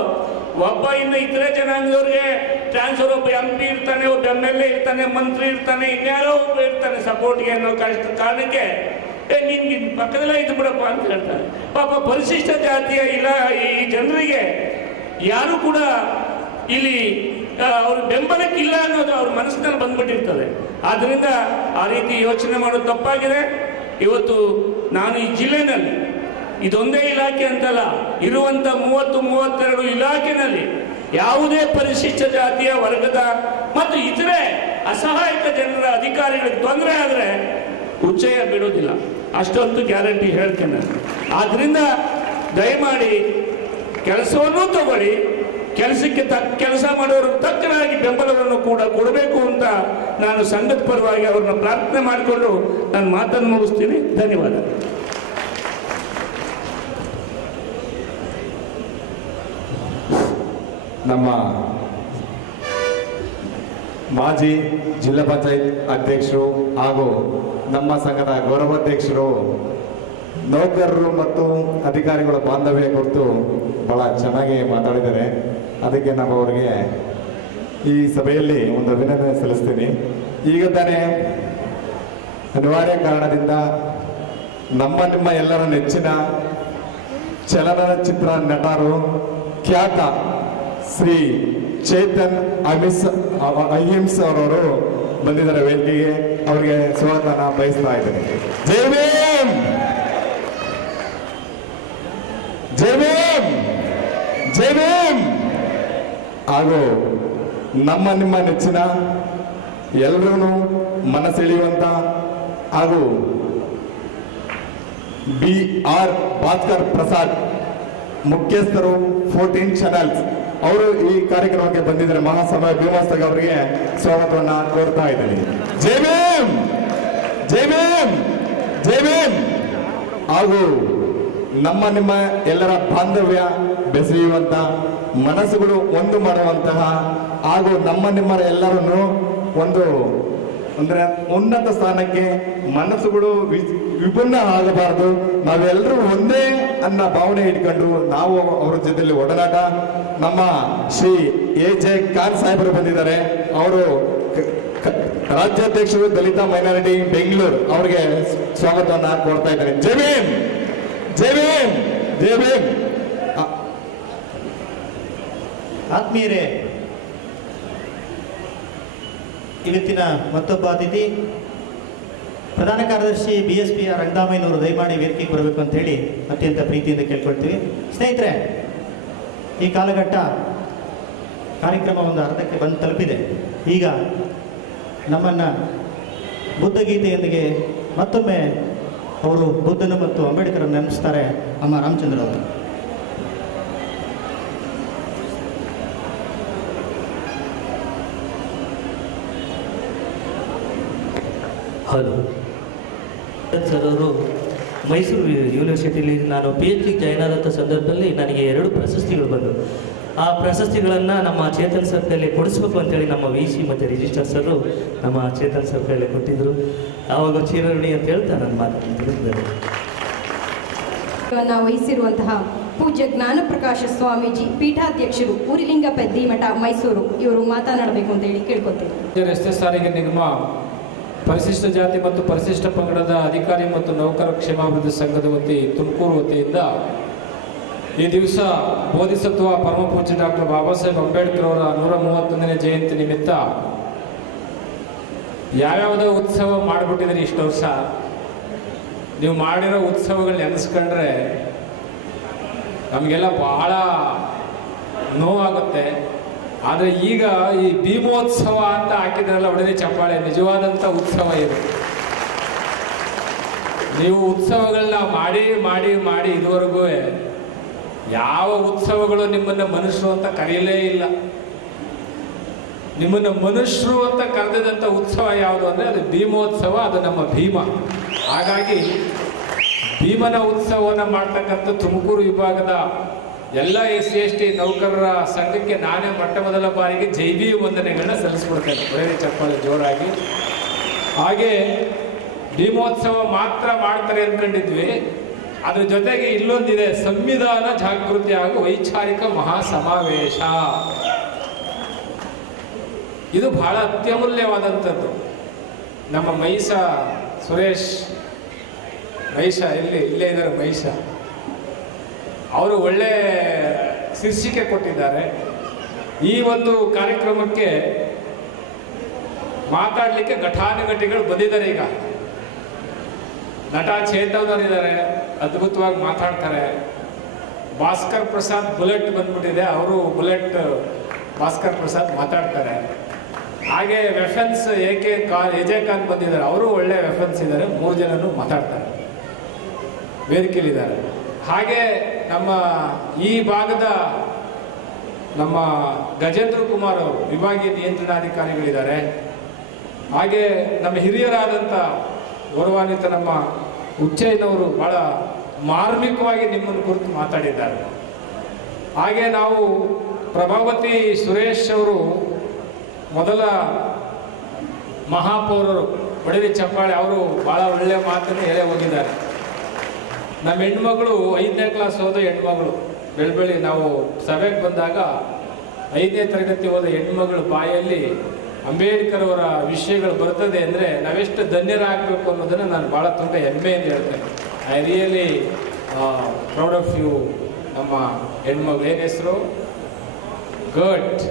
ಒಬ್ಬ ಇನ್ನು ಇತರೆ ಜನಾಂಗದವ್ರಿಗೆ ಟ್ರಾನ್ಸ್ಫರ್, ಒಬ್ಬ MP ಇರ್ತಾನೆ, ಒಬ್ಬ MLA ಇರ್ತಾನೆ, ಮಂತ್ರಿ ಇರ್ತಾನೆ, ಇನ್ಯಾರೋ ಒಬ್ಬ ಇರ್ತಾನೆ ಸಪೋರ್ಟ್ಗೆ ಅನ್ನೋ ಕಾರಣಕ್ಕೆ ನಿನ್ಗೆ ಪಕ್ಕದಲ್ಲೇ ಇದ್ದು ಬಿಡಪ್ಪ ಅಂತ ಹೇಳ್ತಾರೆ. ಪಾಪ ಪರಿಶಿಷ್ಟ ಜಾತಿಯ ಈ ಜನರಿಗೆ ಯಾರು ಕೂಡ ಇಲ್ಲಿ ಅವ್ರ ಬೆಂಬಲಕ್ಕಿಲ್ಲ ಅನ್ನೋದು ಅವ್ರ ಮನಸ್ಸಿನಲ್ಲಿ ಬಂದ್ಬಿಟ್ಟಿರ್ತದೆ. ಆದ್ದರಿಂದ ಆ ರೀತಿ ಯೋಚನೆ ಮಾಡೋದು ತಪ್ಪಾಗಿದೆ. ಇವತ್ತು ನಾನು ಈ ಜಿಲ್ಲೆನಲ್ಲಿ ಇದೊಂದೇ ಇಲಾಖೆ ಅಂತಲ್ಲ, ಇರುವಂಥ 30-32 ಇಲಾಖೆನಲ್ಲಿ ಯಾವುದೇ ಪರಿಶಿಷ್ಟ ಜಾತಿಯ ವರ್ಗದ ಮತ್ತು ಇತರೆ ಅಸಹಾಯಕ ಜನರ ಅಧಿಕಾರಿಗಳಿಗೆ ತೊಂದರೆ ಆದರೆ ಉಚ್ಚಯ ಬಿಡೋದಿಲ್ಲ, ಅಷ್ಟೊಂದು ಗ್ಯಾರಂಟಿ ಹೇಳ್ತೇನೆ. ಆದ್ದರಿಂದ ದಯಮಾಡಿ ಕೆಲಸವನ್ನೂ ತಗೊಳ್ಳಿ, ಕೆಲಸಕ್ಕೆ ಕೆಲಸ ಮಾಡೋರು ತಕ್ಕನಾಗಿ ಬೆಂಬಲವನ್ನು ಕೂಡ ಕೊಡಬೇಕು ಅಂತ ನಾನು ಸಂಘದ ಪರವಾಗಿ ಅವ್ರನ್ನ ಪ್ರಾರ್ಥನೆ ಮಾಡಿಕೊಂಡು ನಾನು ಮಾತನ್ನು ಮುಗಿಸ್ತೀನಿ. ಧನ್ಯವಾದ. ನಮ್ಮ ಮಾಜಿ ಜಿಲ್ಲಾ ಪಂಚಾಯತ್ ಅಧ್ಯಕ್ಷರು ಹಾಗೂ ನಮ್ಮ ಸಂಘದ ಗೌರವಾಧ್ಯಕ್ಷರು ನೌಕರರು ಮತ್ತು ಅಧಿಕಾರಿಗಳ ಬಾಂಧವ್ಯ ಕುರಿತು ಬಹಳ ಚೆನ್ನಾಗಿ ಮಾತಾಡಿದ್ದಾರೆ. ಅದಕ್ಕೆ ನಾವು ಅವರಿಗೆ ಈ ಸಭೆಯಲ್ಲಿ ಒಂದು ಅಭಿನಂದನೆ ಸಲ್ಲಿಸ್ತೀನಿ. ಈಗ ತಾನೇ ಅನಿವಾರ್ಯ ಕಾರಣದಿಂದ ನಿಮ್ಮ ಎಲ್ಲರ ನೆಚ್ಚಿನ ಚಲನಚಿತ್ರ ನಟರು ಖ್ಯಾತ ಶ್ರೀ ಚೇತನ್ ಅಹಿಂಸ್ ಅವರವರು ಬಂದಿದ್ದಾರೆ ವೇದಿಕೆಗೆ. ಅವರಿಗೆ ಸ್ವಾಗತನ ಬಯಸ್ತಾ ಇದ್ದೇನೆ. ಜೈ ಭೀಮ್, ಜೈ ಭೀಮ್, ಜೈ ಭೀಮ್. ಹಾಗೂ ನಿಮ್ಮ ನೆಚ್ಚಿನ ಎಲ್ಲರೂ ಮನಸೆಳೆಯುವಂತ ಹಾಗೂ BR ಭಾಸ್ಕರ್ ಪ್ರಸಾದ್ ಮುಖ್ಯಸ್ಥರು 14 ಚಾನೆಲ್ಸ್ ಅವರು ಈ ಕಾರ್ಯಕ್ರಮಕ್ಕೆ ಬಂದಿದ್ದಾರೆ. ಮಹಾಸಭಾ ಭೀಮಾಸ್ತಗ ಅವರಿಗೆ ಸ್ವಾಗತವನ್ನ ಕೋರ್ತಾ ಇದ್ದೀನಿ. ಜೈ ಭೀಮ್, ಜೈ ಭೀಮ್, ಜೈ ಭೀಮ್. ಹಾಗೂ ನಿಮ್ಮ ಎಲ್ಲರ ಬಾಂಧವ್ಯ ಬೆಸೆಯುವಂತ, ಮನಸ್ಸುಗಳು ಒಂದು ಮಾಡುವಂತಹ ಹಾಗೂ ನಿಮ್ಮರ ಎಲ್ಲರನ್ನು ಒಂದು ಅಂದ್ರೆ ಉನ್ನತ ಸ್ಥಾನಕ್ಕೆ ಮನಸ್ಸುಗಳು ವಿಭಿನ್ನ ಆಗಬಾರದು, ನಾವೆಲ್ಲರೂ ಒಂದೇ ಅನ್ನ ಭಾವನೆ ಇಟ್ಕೊಂಡು ನಾವು ಅವರ ಜೊತೆಲಿ ಒಡನಾಟ. ನಮ್ಮ ಶ್ರೀ AJ ಖಾನ್ ಸಾಹೇಬರು ಬಂದಿದ್ದಾರೆ. ಅವರು ರಾಜ್ಯಾಧ್ಯಕ್ಷರು ದಲಿತ ಮೈನಾರಿಟಿ ಬೆಂಗಳೂರು, ಅವರಿಗೆ ಸ್ವಾಗತವನ್ನ ಕೊಡ್ತಾ ಇದ್ದಾರೆ. ಜೈ ಭೀಮ್, ಜೈ ಭೀಮ್, ಜೈ ಭೀಮ್. ಆತ್ಮೀಯರೇ, ಇವತ್ತಿನ ಮತ್ತೊಬ್ಬ ಅತಿಥಿ ಪ್ರಧಾನ ಕಾರ್ಯದರ್ಶಿ BSPR ರಂಗದಾಮಯ್ಯನವರು ದಯಮಾಡಿ ವೇದಿಕೆಗೆ ಬರಬೇಕು ಅಂತ ಹೇಳಿ ಅತ್ಯಂತ ಪ್ರೀತಿಯಿಂದ ಕೇಳ್ಕೊಳ್ತೀವಿ. ಸ್ನೇಹಿತರೆ, ಈ ಕಾಲಘಟ್ಟ ಕಾರ್ಯಕ್ರಮ ಒಂದು ಅರ್ಧಕ್ಕೆ ಬಂದು ತಲುಪಿದೆ. ಈಗ ನಮ್ಮನ್ನು ಬುದ್ಧ ಗೀತೆಯೊಂದಿಗೆ ಮತ್ತೊಮ್ಮೆ ಅವರು ಬುದ್ಧನ ಮತ್ತು ಅಂಬೇಡ್ಕರ್ ನೆನಪಿಸ್ತಾರೆ ಅಮ್ಮ ರಾಮಚಂದ್ರ ಅವರು. ಹಲೋ ಸರ್, ಅವರು ಮೈಸೂರು ಯೂನಿವರ್ಸಿಟಿಲಿ ನಾನು PhD ಜಾಯ್ನ್ ಆದಂಥ ಸಂದರ್ಭದಲ್ಲಿ ನನಗೆ 2 ಪ್ರಶಸ್ತಿಗಳು ಬಂದವು. ಆ ಪ್ರಶಸ್ತಿಗಳನ್ನು ನಮ್ಮ ಚೇತನ್ ಸರ್ ಕೈಯಲ್ಲಿ ಕೊಡಿಸ್ಬೇಕು ಅಂತೇಳಿ ನಮ್ಮ VC ಮತ್ತು ರಿಜಿಸ್ಟರ್ ಸರು ನಮ್ಮ ಚೇತನ್ ಸರ್ ಕೈಯಲ್ಲಿ ಕೊಟ್ಟಿದ್ದರು. ಆವಾಗ ಚಿರಋಣಿ ಅಂತ ಹೇಳ್ತಾ ನನ್ನ ಮಾತನ್ನು ವಹಿಸಿರುವಂತಹ ಪೂಜ್ಯ ಜ್ಞಾನಪ್ರಕಾಶ ಸ್ವಾಮೀಜಿ ಪೀಠಾಧ್ಯಕ್ಷರು ಊರಿಲಿಂಗ ಪೆದ್ದಿಮಠ ಮೈಸೂರು, ಇವರು ಮಾತನಾಡಬೇಕು ಅಂತ ಹೇಳಿ ಕೇಳ್ಕೊತೀನಿ. ರಸ್ತೆ ಸಾರಿಗೆ ನಿಗಮ ಪರಿಶಿಷ್ಟ ಜಾತಿ ಮತ್ತು ಪರಿಶಿಷ್ಟ ಪಂಗಡದ ಅಧಿಕಾರಿ ಮತ್ತು ನೌಕರ ಕ್ಷೇಮಾಭಿವೃದ್ಧಿ ಸಂಘದ ತುಮಕೂರು ವತಿಯಿಂದ ಈ ದಿವಸ ಬೋಧಿಸತ್ವ ಪರಮಪೂಜ್ಯ ಡಾಕ್ಟರ್ ಬಾಬಾ ಸಾಹೇಬ್ ಅಂಬೇಡ್ಕರ್ ಅವರ 131ನೇ ಜಯಂತಿ ನಿಮಿತ್ತ ಯಾವ್ಯಾವುದೋ ಉತ್ಸವ ಮಾಡಿಬಿಟ್ಟಿದ್ರಿ ಇಷ್ಟು ವರ್ಷ. ನೀವು ಮಾಡಿರೋ ಉತ್ಸವಗಳು ನೆನೆಸ್ಕೊಂಡ್ರೆ ನಮಗೆಲ್ಲ ಬಹಳ ನೋವಾಗುತ್ತೆ. ಆದರೆ ಈಗ ಈ ಭೀಮೋತ್ಸವ ಅಂತ ಹಾಕಿದ್ರಲ್ಲ, ಒಡನೆ ಚಪ್ಪಾಳೆ, ನಿಜವಾದಂಥ ಉತ್ಸವ ಇದು. ನೀವು ಉತ್ಸವಗಳನ್ನ ಮಾಡಿ ಮಾಡಿ ಮಾಡಿ ಇದುವರೆಗೂ ಯಾವ ಉತ್ಸವಗಳು ನಿಮ್ಮನ್ನು ಮನುಷ್ಯರು ಅಂತ ಕರೆಯಲೇ ಇಲ್ಲ. ನಿಮ್ಮನ್ನು ಮನುಷ್ಯರು ಅಂತ ಕರೆದಂಥ ಉತ್ಸವ ಯಾವುದು ಅಂದರೆ ಅದು ಭೀಮೋತ್ಸವ, ಅದು ನಮ್ಮ ಭೀಮ. ಹಾಗಾಗಿ ಭೀಮನ ಉತ್ಸವವನ್ನು ಮಾಡ್ತಕ್ಕಂಥ ತುಮಕೂರು ವಿಭಾಗದ ಎಲ್ಲ SC/ST ನೌಕರರ ಸಂಘಕ್ಕೆ ನಾನೇ ಮೊಟ್ಟ ಮೊದಲ ಬಾರಿಗೆ ಜೈ ಭೀಮ್ ವಂದನೆಗಳನ್ನ ಸಲ್ಲಿಸ್ಬಿಡ್ತೇನೆ. ಒಳ್ಳೆಯ ಚಪ್ಪಾಳೆ ಜೋರಾಗಿ. ಹಾಗೆ ಭೀಮೋತ್ಸವ ಮಾತ್ರ ಮಾಡ್ತಾರೆ ಅಂದ್ಕೊಂಡಿದ್ವಿ, ಅದ್ರ ಜೊತೆಗೆ ಇಲ್ಲೊಂದಿದೆ, ಸಂವಿಧಾನ ಜಾಗೃತಿ ಹಾಗೂ ವೈಚಾರಿಕ ಮಹಾಸಮಾವೇಶ. ಇದು ಬಹಳ ಅತ್ಯಮೂಲ್ಯವಾದಂಥದ್ದು. ನಮ್ಮ ಮಹಿಷ ಸುರೇಶ್, ಮಹಿಷ ಇಲ್ಲೇ ಇದ್ದಾರೆ, ಮಹಿಷ ಅವರು ಒಳ್ಳೆ ಶೀರ್ಷಿಕೆ ಕೊಟ್ಟಿದ್ದಾರೆ. ಈ ಒಂದು ಕಾರ್ಯಕ್ರಮಕ್ಕೆ ಮಾತಾಡಲಿಕ್ಕೆ ಘಟಾನುಘಟಿಗಳು ಬಂದಿದ್ದಾರೆ. ಈಗ ನಟ ಚೇತವ್ನವರಿದ್ದಾರೆ, ಅದ್ಭುತವಾಗಿ ಮಾತಾಡ್ತಾರೆ. ಭಾಸ್ಕರ್ ಪ್ರಸಾದ್ ಬುಲೆಟ್ ಬಂದ್ಬಿಟ್ಟಿದೆ, ಅವರು ಬುಲೆಟ್ ಭಾಸ್ಕರ್ ಪ್ರಸಾದ್ ಮಾತಾಡ್ತಾರೆ. ಹಾಗೆ ವೆಫನ್ಸ್ ಎಜೆ ಖಾನ್ ಬಂದಿದ್ದಾರೆ, ಅವರು ಒಳ್ಳೆ ವೆಫನ್ಸ್ ಇದ್ದಾರೆ, 3 ಜನನು ಮಾತಾಡ್ತಾರೆ, ವೇದಿಕೆಯಲ್ಲಿದ್ದಾರೆ. ಹಾಗೆ ನಮ್ಮ ಈ ಭಾಗದ ನಮ್ಮ ಗಜೇಂದ್ರ ಕುಮಾರ್ ಅವರು ವಿಭಾಗೀಯ ನಿಯಂತ್ರಣಾಧಿಕಾರಿಗಳಿದ್ದಾರೆ. ಹಾಗೆ ನಮ್ಮ ಹಿರಿಯರಾದಂಥ ಗೌರವಾನ್ವಿತ ನಮ್ಮ ಉಚ್ಚಯ್ಯನವರು ಬಹಳ ಮಾರ್ಮಿಕವಾಗಿ ನಿಮ್ಮನ್ನು ಕುರಿತು ಮಾತಾಡಿದ್ದಾರೆ. ಹಾಗೆ ನಾವು ಪ್ರಭಾವತಿ ಸುರೇಶ್ ಅವರು ಮೊದಲ ಮಹಾಪೌರರು, ಒಡವೆ ಚಪ್ಪಾಳೆ, ಅವರು ಭಾಳ ಒಳ್ಳೆಯ ಮಾತನ್ನು ಹೇಳೇ ಹೋಗಿದ್ದಾರೆ. ನಮ್ಮ ಹೆಣ್ಮಗಳು 5ನೇ ಕ್ಲಾಸ್ ಹೋದ ಹೆಣ್ಮಗಳು, ಬೆಳಬೆಳಿ ನಾವು ಸಭೆಗೆ ಬಂದಾಗ 5ನೇ ತರಗತಿ ಹೋದ ಹೆಣ್ಮಗಳು ಬಾಯಲ್ಲಿ ಅಂಬೇಡ್ಕರ್ ಅವರ ವಿಷಯಗಳು ಬರ್ತದೆ ಅಂದರೆ ನಾವೆಷ್ಟು ಧನ್ಯರಾಗಬೇಕು ಅನ್ನೋದನ್ನು ನಾನು ಭಾಳ ತುಂಬ ಹೆಮ್ಮೆಯಿಂದ ಹೇಳ್ತೇನೆ. I really proud of you. ನಮ್ಮ ಹೆಣ್ಮಗಳು ಏನು ಹೆಸರು? ಗುಡ್.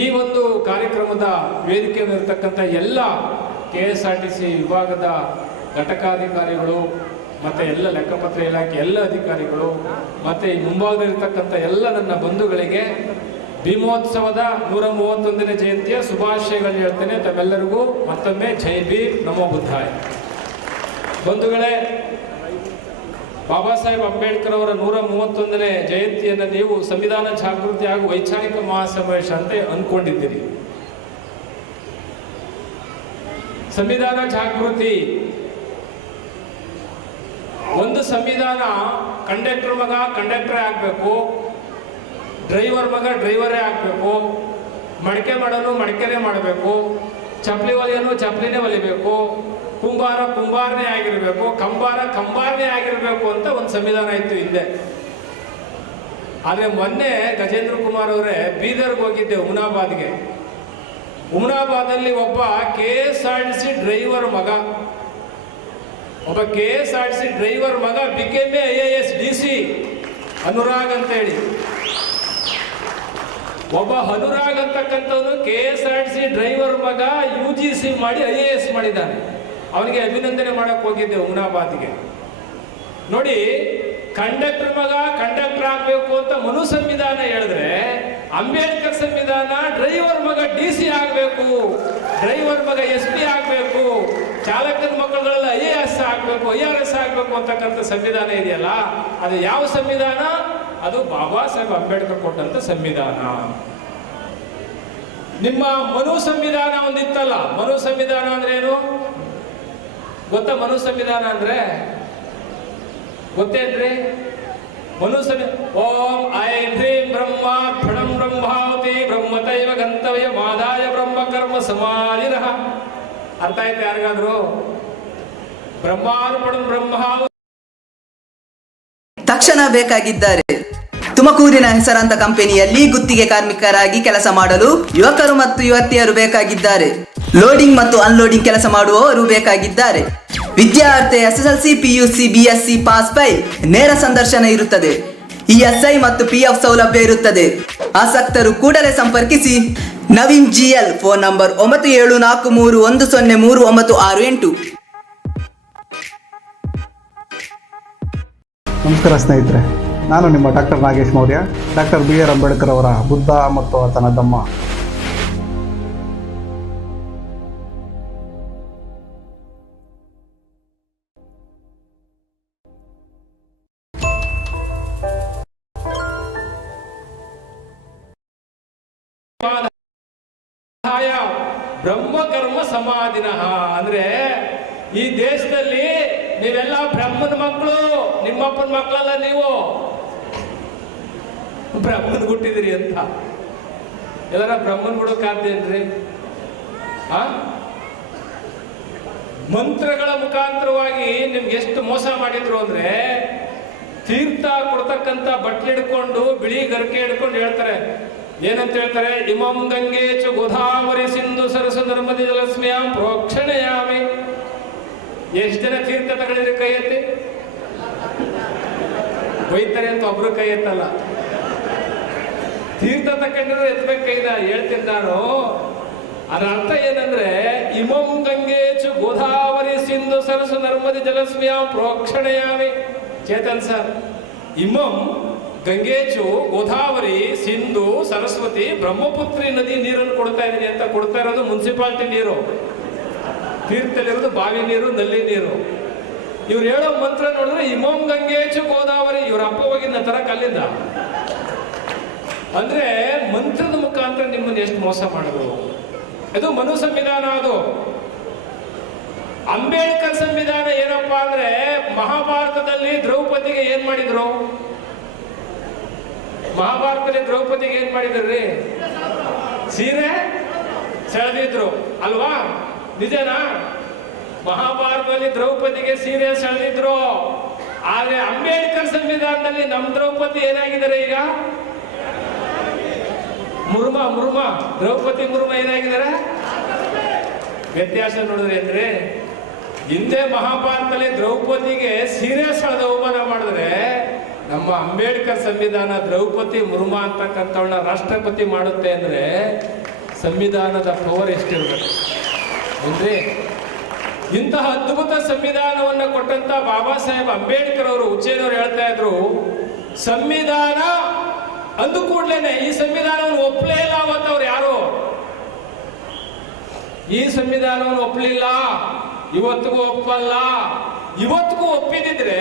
ಈ ಒಂದು ಕಾರ್ಯಕ್ರಮದ ವೇದಿಕೆಯಲ್ಲಿರ್ತಕ್ಕಂಥ ಎಲ್ಲ KSRTC ವಿಭಾಗದ ಘಟಕಾಧಿಕಾರಿಗಳು ಮತ್ತು ಎಲ್ಲ ಲೆಕ್ಕಪತ್ರ ಇಲಾಖೆ ಎಲ್ಲ ಅಧಿಕಾರಿಗಳು ಮತ್ತು ಈ ಮುಂಭಾಗದಲ್ಲಿರ್ತಕ್ಕಂಥ ಎಲ್ಲ ನನ್ನ ಬಂಧುಗಳಿಗೆ ಭೀಮೋತ್ಸವದ 131ನೇ ಜಯಂತಿಯ ಶುಭಾಶಯಗಳನ್ನು ಹೇಳ್ತೇನೆ. ತಮ್ಮೆಲ್ಲರಿಗೂ ಮತ್ತೊಮ್ಮೆ ಜೈ ಭೀಮ್, ನಮೋ ಬುದ್ಧಾಯ. ಬಂಧುಗಳೇ, ಬಾಬಾ ಸಾಹೇಬ್ ಅಂಬೇಡ್ಕರ್ ಅವರ 131ನೇ ಜಯಂತಿಯನ್ನು ನೀವು ಸಂವಿಧಾನ ಜಾಗೃತಿ ಹಾಗೂ ವೈಚಾರಿಕ ಮಹಾಸಮಾವೇಶ ಅಂತ ಅಂದ್ಕೊಂಡಿದ್ದೀರಿ. ಸಂವಿಧಾನ ಜಾಗೃತಿ ಒಂದು ಸಂವಿಧಾನ, ಕಂಡಕ್ಟರ್ ಮಗ ಕಂಡಕ್ಟರೇ ಆಗಬೇಕು, ಡ್ರೈವರ್ ಮಗ ಡ್ರೈವರೇ ಆಗಬೇಕು, ಮಡಿಕೆ ಮಾಡೋನು ಮಡಿಕೆನೇ ಮಾಡಬೇಕು, ಚಪ್ಪಲಿ ಹೊಲಿಯೋನು ಚಪ್ಪಲಿನೇ ಹೊಲಿಬೇಕು, ಕುಂಬಾರ ಕುಂಬಾರನೇ ಆಗಿರಬೇಕು, ಕಂಬಾರ ಕಂಬಾರನೇ ಆಗಿರಬೇಕು ಅಂತ ಒಂದು ಸಂವಿಧಾನ ಇತ್ತು ಹಿಂದೆ. ಆದರೆ ಮೊನ್ನೆ ಗಜೇಂದ್ರ ಕುಮಾರ್ ಅವರೇ ಬೀದರ್ಗೆ ಹೋಗಿದ್ದೆ, ಹುಮನಾಬಾದ್ಗೆ. ಹುಮನಾಬಾದಲ್ಲಿ ಒಬ್ಬ KSRTC ಡ್ರೈವರ್ ಮಗ ಬಿಕೆಮೆ IAS DC ಅನುರಾಗ್ ಅಂತ ಹೇಳಿ. ಒಬ್ಬ ಅನುರಾಗ್ ಅಂತಕ್ಕಂಥವನು KSRTC ಡ್ರೈವರ್ ಮಗ UGC ಮಾಡಿ IAS ಮಾಡಿದ್ದಾನೆ. ಅವನಿಗೆ ಅಭಿನಂದನೆ ಮಾಡಕ್ಕೆ ಹೋಗಿದ್ದೆ ಹುಮನಾಬಾದ್ಗೆ. ನೋಡಿ, ಕಂಡಕ್ಟರ್ ಮಗ ಕಂಡಕ್ಟರ್ ಆಗಬೇಕು ಅಂತ ಮನು ಸಂವಿಧಾನ ಹೇಳಿದ್ರೆ, ಅಂಬೇಡ್ಕರ್ ಸಂವಿಧಾನ ಡ್ರೈವರ್ ಮಗ DC ಆಗಬೇಕು, ಡ್ರೈವರ್ ಮಗ SP ಆಗಬೇಕು, ಚಾಲಕನ ಮಕ್ಕಳುಗಳೆಲ್ಲ IAS ಆಗಬೇಕು, IRS ಆಗಬೇಕು ಅಂತಕ್ಕಂಥ ಸಂವಿಧಾನ ಇದೆಯಲ್ಲ, ಅದು ಯಾವ ಸಂವಿಧಾನ? ಅದು ಬಾಬಾ ಸಾಹೇಬ್ ಅಂಬೇಡ್ಕರ್ ಕೊಟ್ಟಂತ ಸಂವಿಧಾನ. ನಿಮ್ಮ ಮನು ಸಂವಿಧಾನ ಒಂದಿತ್ತಲ್ಲ, ಮನು ಸಂವಿಧಾನ ಅಂದ್ರೆ ಏನು ಗೊತ್ತಾ? ಮನು ಸಂವಿಧಾನ ಅಂದ್ರೆ ಗೊತ್ತೇನ್ರಿ? ಮನು ಓಂ ಐಂ ಹ್ರೀಂ ಬ್ರಹ್ಮಾರ್ಪಣಂ ಬ್ರಹ್ಮಾವತಿ ಬ್ರಹ್ಮತೈವ ಗಂತವ್ಯ ಮಾದಾಯ ಬ್ರಹ್ಮ ಕರ್ಮ ಸಮಾಧಿನಃ. ಅರ್ಥ ಆಯ್ತು ಯಾರಿಗಾದ್ರು? ಬ್ರಹ್ಮಾರ್ಪಣಂ ಬ್ರಹ್ಮಾವತಿ ತಕ್ಷಣ ಬೇಕಾಗಿದ್ದಾರೆ. ತುಮಕೂರಿನ ಹೆಸರಾಂತ ಕಂಪನಿಯಲ್ಲಿ ಗುತ್ತಿಗೆ ಕಾರ್ಮಿಕರಾಗಿ ಕೆಲಸ ಮಾಡಲು ಯುವಕರು ಮತ್ತು ಯುವತಿಯರು ಬೇಕಾಗಿದ್ದಾರೆ. ಲೋಡಿಂಗ್ ಮತ್ತು ಅನ್ಲೋಡಿಂಗ್ ಕೆಲಸ ಮಾಡುವವರು ಬೇಕಾಗಿದ್ದಾರೆ. ವಿದ್ಯಾರ್ಥಿ SSLC PUC BSc pass by ನೇರ ಸಂದರ್ಶನ ಇರುತ್ತದೆ. ESI ಮತ್ತು PF ಸೌಲಭ್ಯ ಇರುತ್ತದೆ. ಆಸಕ್ತರು ಕೂಡಲೇ ಸಂಪರ್ಕಿಸಿ. Naveen GL, phone number 9743103968. ನಮಸ್ಕಾರ ಸ್ನೇಹಿತರೆ, ನಾನು ನಿಮ್ಮ doctor Nagesh Maurya, doctor BR Ambedkar ಅವರ ಬುದ್ಧ ಮತ್ತು ಆತನ ಧಮ್ಮ. ಬ್ರಹ್ಮಕರ್ಮ ಸಮಾಧಿನಃ ಅಂದ್ರೆ ಈ ದೇಶದಲ್ಲಿ ನೀವೆಲ್ಲ ಬ್ರಹ್ಮನ ಮಕ್ಕಳು, ನಿಮ್ಮಪ್ಪನ ಮಕ್ಕಳಲ್ಲ, ನೀವು ಬ್ರಹ್ಮನ್ ಹುಟ್ಟಿದಿರಿ ಅಂತ. ಎಲ್ಲರ ಬ್ರಹ್ಮನ್ ಬಿಡೋಕಾದ್ದೇನ್ರಿ? ಮಂತ್ರಗಳ ಮುಖಾಂತರವಾಗಿ ನಿಮ್ಗೆ ಎಷ್ಟು ಮೋಸ ಮಾಡಿದ್ರು ಅಂದ್ರೆ, ತೀರ್ಥ ಕೊಡ್ತಕ್ಕಂಥ ಬಟ್ಲು ಹಿಡ್ಕೊಂಡು ಬಿಳಿ ಗರ್ಕೆ ಹಿಡ್ಕೊಂಡು ಹೇಳ್ತಾರೆ, ಏನಂತ ಹೇಳ್ತಾರೆ? ಇಮಂ ಗಂಗೆ ಚ ಗೋದಾವರಿ ಸಿಂಧು ಸರಸ್ವ ನರ್ಮದಿ ಜಲಸ್ಮ್ಯಾಂ ಪ್ರೋಕ್ಷಣೆಯಾಮಿ. ಎಷ್ಟು ಜನ ತೀರ್ಥ ತಗೊಂಡಿದ್ರೆ ಕೈ ಎತ್ತಿ? ಬೈತಾರೆ ಅಂತ ಒಬ್ರು ಕೈ ಎತ್ತಲ್ಲ. ತೀರ್ಥ ತಗೊಂಡ್ರೆ ಎತ್ತಬೇಕು ಕೈನ. ಹೇಳ್ತೀನಿ ನಾನು, ಅದರ ಅರ್ಥ ಏನಂದ್ರೆ, ಇಮಂ ಗಂಗೆ ಚ ಗೋದಾವರಿ ಸಿಂಧು ಸರಸ್ವ ನರ್ಮದಿ ಜಲಸ್ಮ್ಯಾಂ ಪ್ರೋಕ್ಷಣೆಯಾಮಿ. ಚೇತನ್ ಸರ್, ಇಮಂ ಗಂಗೇಚು ಗೋದಾವರಿ ಸಿಂಧು ಸರಸ್ವತಿ ಬ್ರಹ್ಮಪುತ್ರಿ ನದಿ ನೀರನ್ನು ಕೊಡ್ತಾ ಇದೀನಿ ಅಂತ. ಕೊಡ್ತಾ ಇರೋದು ಮುನ್ಸಿಪಾಲಿಟಿ ನೀರು, ತೀರ್ಥದಲ್ಲಿರೋದು ಬಾವಿ ನೀರು, ನಲ್ಲಿ ನೀರು. ಇವ್ರು ಹೇಳೋ ಮಂತ್ರ ನೋಡಿದ್ರೆ ಇಮಂ ಗಂಗೇಚು ಗೋದಾವರಿ. ಇವ್ರ ಅಪ್ಪ ಹೋಗಿದ್ದ ತರ ಕಲ್ಲಿಂದ. ಅಂದ್ರೆ ಮಂತ್ರದ ಮುಖಾಂತರ ನಿಮ್ಮನ್ನು ಎಷ್ಟು ಮೋಸ ಮಾಡಿದ್ರು. ಇದು ಮನು ಸಂವಿಧಾನ. ಅದು ಅಂಬೇಡ್ಕರ್ ಸಂವಿಧಾನ ಏನಪ್ಪಾ ಅಂದ್ರೆ, ಮಹಾಭಾರತದಲ್ಲಿ ದ್ರೌಪದಿಗೆ ಏನ್ ಮಾಡಿದ್ರು? ಮಹಾಭಾರತದಲ್ಲಿ ದ್ರೌಪದಿಗೆ ಏನ್ ಮಾಡಿದ್ರಿ? ಸೀರೆ ಸೆಳೆದಿದ್ರು ಅಲ್ವಾ? ನಿಜನಾ? ಮಹಾಭಾರತದಲ್ಲಿ ದ್ರೌಪದಿಗೆ ಸೀರೆ ಸೆಳೆದಿದ್ರು. ಆದ್ರೆ ಅಂಬೇಡ್ಕರ್ ಸಂವಿಧಾನದಲ್ಲಿ ನಮ್ ದ್ರೌಪದಿ ಏನಾಗಿದ್ದಾರೆ ಈಗ? ಮುರ್ಮ ದ್ರೌಪದಿ ಮುರ್ಮ ಏನಾಗಿದ್ದಾರೆ? ವ್ಯತ್ಯಾಸ ನೋಡಿದ್ರೆ ಅಂದ್ರೆ, ಹಿಂದೆ ಮಹಾಭಾರತದಲ್ಲಿ ದ್ರೌಪದಿಗೆ ಸೀರೆ ಸೆಳೆದ ಅವಮಾನ ಮಾಡಿದ್ರೆ, ನಮ್ಮ ಅಂಬೇಡ್ಕರ್ ಸಂವಿಧಾನ ದ್ರೌಪದಿ ಮುರ್ಮು ಅಂತಕ್ಕಂಥವನ್ನ ರಾಷ್ಟ್ರಪತಿ ಮಾಡುತ್ತೆ ಅಂದ್ರೆ ಸಂವಿಧಾನದ ಪವರ್ ಎಷ್ಟಿರ್ಬೇಕು ಅಂದ್ರೆ. ಇಂತಹ ಅದ್ಭುತ ಸಂವಿಧಾನವನ್ನು ಕೊಟ್ಟಂತ ಬಾಬಾ ಸಾಹೇಬ್ ಅಂಬೇಡ್ಕರ್ ಅವರು, ಹುಚ್ಚೇನವರು ಹೇಳ್ತಾ ಇದ್ರು, ಸಂವಿಧಾನ ಅಂದು ಕೂಡ್ಲೇನೆ ಈ ಸಂವಿಧಾನವನ್ನು ಒಪ್ಪಲೇ ಇಲ್ಲ. ಅವತ್ತವ್ರು ಯಾರು ಈ ಸಂವಿಧಾನವನ್ನು ಒಪ್ಪಲಿಲ್ಲ, ಇವತ್ತಿಗೂ ಒಪ್ಪಲ್ಲ. ಇವತ್ತಿಗೂ ಒಪ್ಪಿದಿದ್ರೆ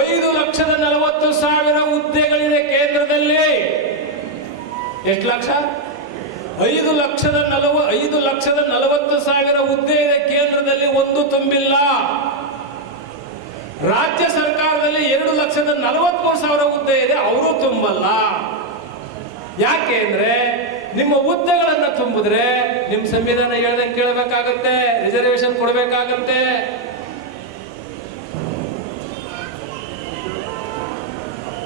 5,40,000 ಹುದ್ದೆಗಳಿದೆ ಕೇಂದ್ರದಲ್ಲಿ. ಎಷ್ಟು ಲಕ್ಷ? 5,40,000 ಹುದ್ದೆ ಇದೆ ಕೇಂದ್ರದಲ್ಲಿ, ಒಂದು ತುಂಬಿಲ್ಲ. ರಾಜ್ಯ ಸರ್ಕಾರದಲ್ಲಿ 2,43,000 ಹುದ್ದೆ ಇದೆ, ಅವರು ತುಂಬಲ್ಲ. ಯಾಕೆ ಅಂದ್ರೆ, ನಿಮ್ಮ ಹುದ್ದೆಗಳನ್ನ ತುಂಬಿದ್ರೆ ನಿಮ್ ಸಂವಿಧಾನ ಹೇಳ್ದಂಗೆ ಕೇಳಬೇಕಾಗತ್ತೆ, ರಿಸರ್ವೇಶನ್ ಕೊಡಬೇಕಾಗತ್ತೆ.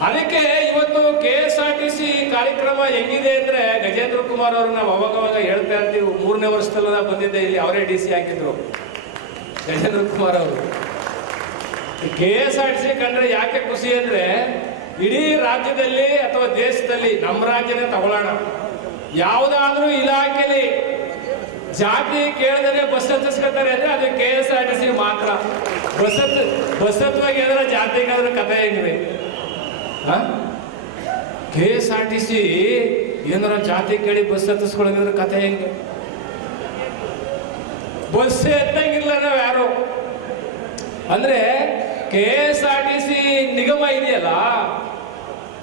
ಅದಕ್ಕೆ ಇವತ್ತು KSRTC ಕಾರ್ಯಕ್ರಮ ಹೆಂಗಿದೆ ಅಂದ್ರೆ, ಗಜೇಂದ್ರ ಕುಮಾರ್ ಅವರು ನಾವು ಅವಾಗ ಹೇಳ್ತಾ ಇರ್ತೀವಿ. 3ನೇ ವರ್ಷದಲ್ಲ ಬಂದಿದ್ದೆ ಇಲ್ಲಿ, ಅವರೇ DC ಹಾಕಿದ್ರು ಗಜೇಂದ್ರ ಕುಮಾರ್ ಅವರು. KSRTC ಕಂಡ್ರೆ ಯಾಕೆ ಖುಷಿ ಅಂದ್ರೆ, ಇಡೀ ರಾಜ್ಯದಲ್ಲಿ ಅಥವಾ ದೇಶದಲ್ಲಿ ನಮ್ಮ ರಾಜ್ಯನೇ ತಗೊಳ್ಳೋಣ, ಯಾವುದಾದ್ರೂ ಇಲಾಖೆಯಲ್ಲಿ ಜಾತಿ ಕೇಳದೇ ಬಸ್ ಹತ್ತಿಸ್ಕೊತಾರೆ ಅಂದ್ರೆ ಅದು KSRTC ಮಾತ್ರ. ಬಸ್ ಹತ್ತುವಾಗ ಏನಾರ ಜಾತಿಗಾದ್ರೆ ಕಥೆ ಹೆಂಗ್ರಿ? KSRTC ಏನಾರ ಜಾತಿ ಕೇಳಿ ಬಸ್ ಹತ್ತಿಸ್ಕೊಳ್ಳೋದ್ರೆ ಕಥೆ ಹೆಂಗೆ? ಬಸ್ ಎತ್ತಂಗಿಲ್ಲ ನಾವು ಯಾರು. ಅಂದ್ರೆ KSRTC ನಿಗಮ ಇದೆಯಲ್ಲ,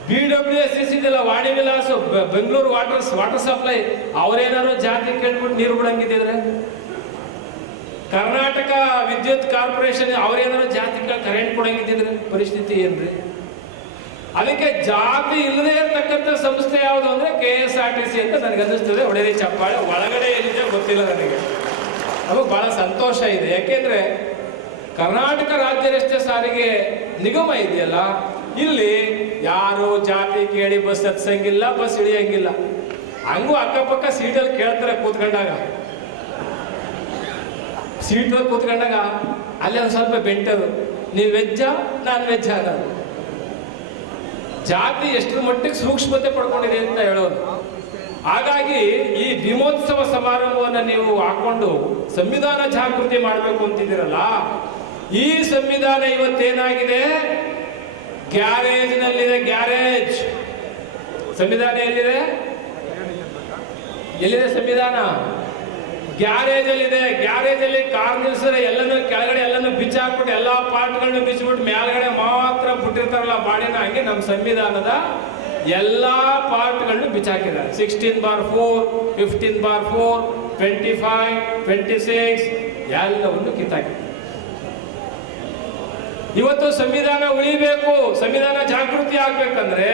BWSS ಇದೆಯಲ್ಲ, ವಾಣಿ ವಿಲಾಸ, ಬೆಂಗಳೂರು ವಾಟರ್ ಸಪ್ಲೈ, ಅವರೇನಾದ್ರು ಜಾತಿ ಕೇಳ್ಬಿಟ್ಟು ನೀರು ಬಿಡಂಗಿದ್ರೆ, ಕರ್ನಾಟಕ ವಿದ್ಯುತ್ ಕಾರ್ಪೊರೇಷನ್ ಅವರೇನಾದ್ರು ಜಾತಿ ಕರೆಂಟ್ ಕೊಡಂಗಿದ್ರೆ ಪರಿಸ್ಥಿತಿ ಏನ್ರಿ? ಅದಕ್ಕೆ ಜಾತಿ ಇಲ್ಲದೆ ಇರತಕ್ಕಂಥ ಸಂಸ್ಥೆ ಯಾವುದು ಅಂದ್ರೆ KSRTC ಅಂತ ನನಗೆ ಅನ್ನಿಸ್ತದೆ. ಒಳ್ಳೆಯ ಚಪ್ಪಾಳೆ. ಒಳಗಡೆ ಏನಿದೆ ಗೊತ್ತಿಲ್ಲ ನನಗೆ. ನಮಗೆ ಬಹಳ ಸಂತೋಷ ಇದೆ. ಯಾಕೆಂದ್ರೆ ಕರ್ನಾಟಕ ರಾಜ್ಯ ರಸ್ತೆ ಸಾರಿಗೆ ನಿಗಮ ಇದೆಯಲ್ಲ, ಇಲ್ಲಿ ಯಾರು ಜಾತಿ ಕೇಳಿ ಬಸ್ ಹತ್ಸಂಗಿಲ್ಲ, ಬಸ್ ಇಳಿಯಂಗಿಲ್ಲ. ಹಂಗೂ ಅಕ್ಕಪಕ್ಕ ಸೀಟಲ್ಲಿ ಕೇಳ್ತಾರೆ ಕೂತ್ಕೊಂಡಾಗ. ಸೀಟಲ್ಲಿ ಕೂತ್ಕೊಂಡಾಗ ಅಲ್ಲೇ ಒಂದು ಸ್ವಲ್ಪ ಬೆಂಟರು, ನೀವು ವೆಜ್ಜಾ ನಾನ್ ವೆಜ್ಜಾ ಅನ್ನೋದು. ಜಾತಿ ಎಷ್ಟರ ಮಟ್ಟಿಗೆ ಸೂಕ್ಷ್ಮತೆ ಪಡ್ಕೊಂಡಿದೆ ಅಂತ ಹೇಳೋದು. ಹಾಗಾಗಿ ಈ ಭೀಮೋತ್ಸವ ಸಮಾರಂಭವನ್ನು ನೀವು ಹಾಕೊಂಡು ಸಂವಿಧಾನ ಜಾಗೃತಿ ಮಾಡಬೇಕು ಅಂತಿದ್ದೀರಲ್ಲ, ಈ ಸಂವಿಧಾನ ಇವತ್ತೇನಾಗಿದೆ, ಗ್ಯಾರೇಜ್ನಲ್ಲಿದೆ, ಗ್ಯಾರೇಜ್. ಸಂವಿಧಾನ ಎಲ್ಲಿದೆ? ಎಲ್ಲಿದೆ ಸಂವಿಧಾನ? ಗ್ಯಾರೇಜ್ ಅಲ್ಲಿದೆ. ಗ್ಯಾರೇಜ್ ಅಲ್ಲಿ ಕಾರ್ ನಿಲ್ಸಿದ್ರೆ ಎಲ್ಲನೂ ಕೆಳಗಡೆ ಎಲ್ಲನೂ ಬಿಚ್ಚಾಕ್ಬಿಟ್ಟು ಎಲ್ಲಾ ಪಾರ್ಟ್ಗಳನ್ನು ಬಿಚ್ಚಿಬಿಟ್ಟು ಮೇಲ್ಗಡೆ ಮಾತ್ರ ಬಿಟ್ಟಿರ್ತಾರಲ್ಲ ಬಾಡಿನ, ಹಂಗೆ ನಮ್ಮ ಸಂವಿಧಾನದ ಎಲ್ಲಾ ಪಾರ್ಟ್ಗಳನ್ನು ಬಿಚ್ಚಾಕಿದ್ದಾರೆ. 16/4, 15/4, 25, 26 ಎಲ್ಲವನ್ನು ಕಿತ್ತಾಕಿ. ಇವತ್ತು ಸಂವಿಧಾನ ಉಳಿಬೇಕು, ಸಂವಿಧಾನ ಜಾಗೃತಿ ಆಗ್ಬೇಕಂದ್ರೆ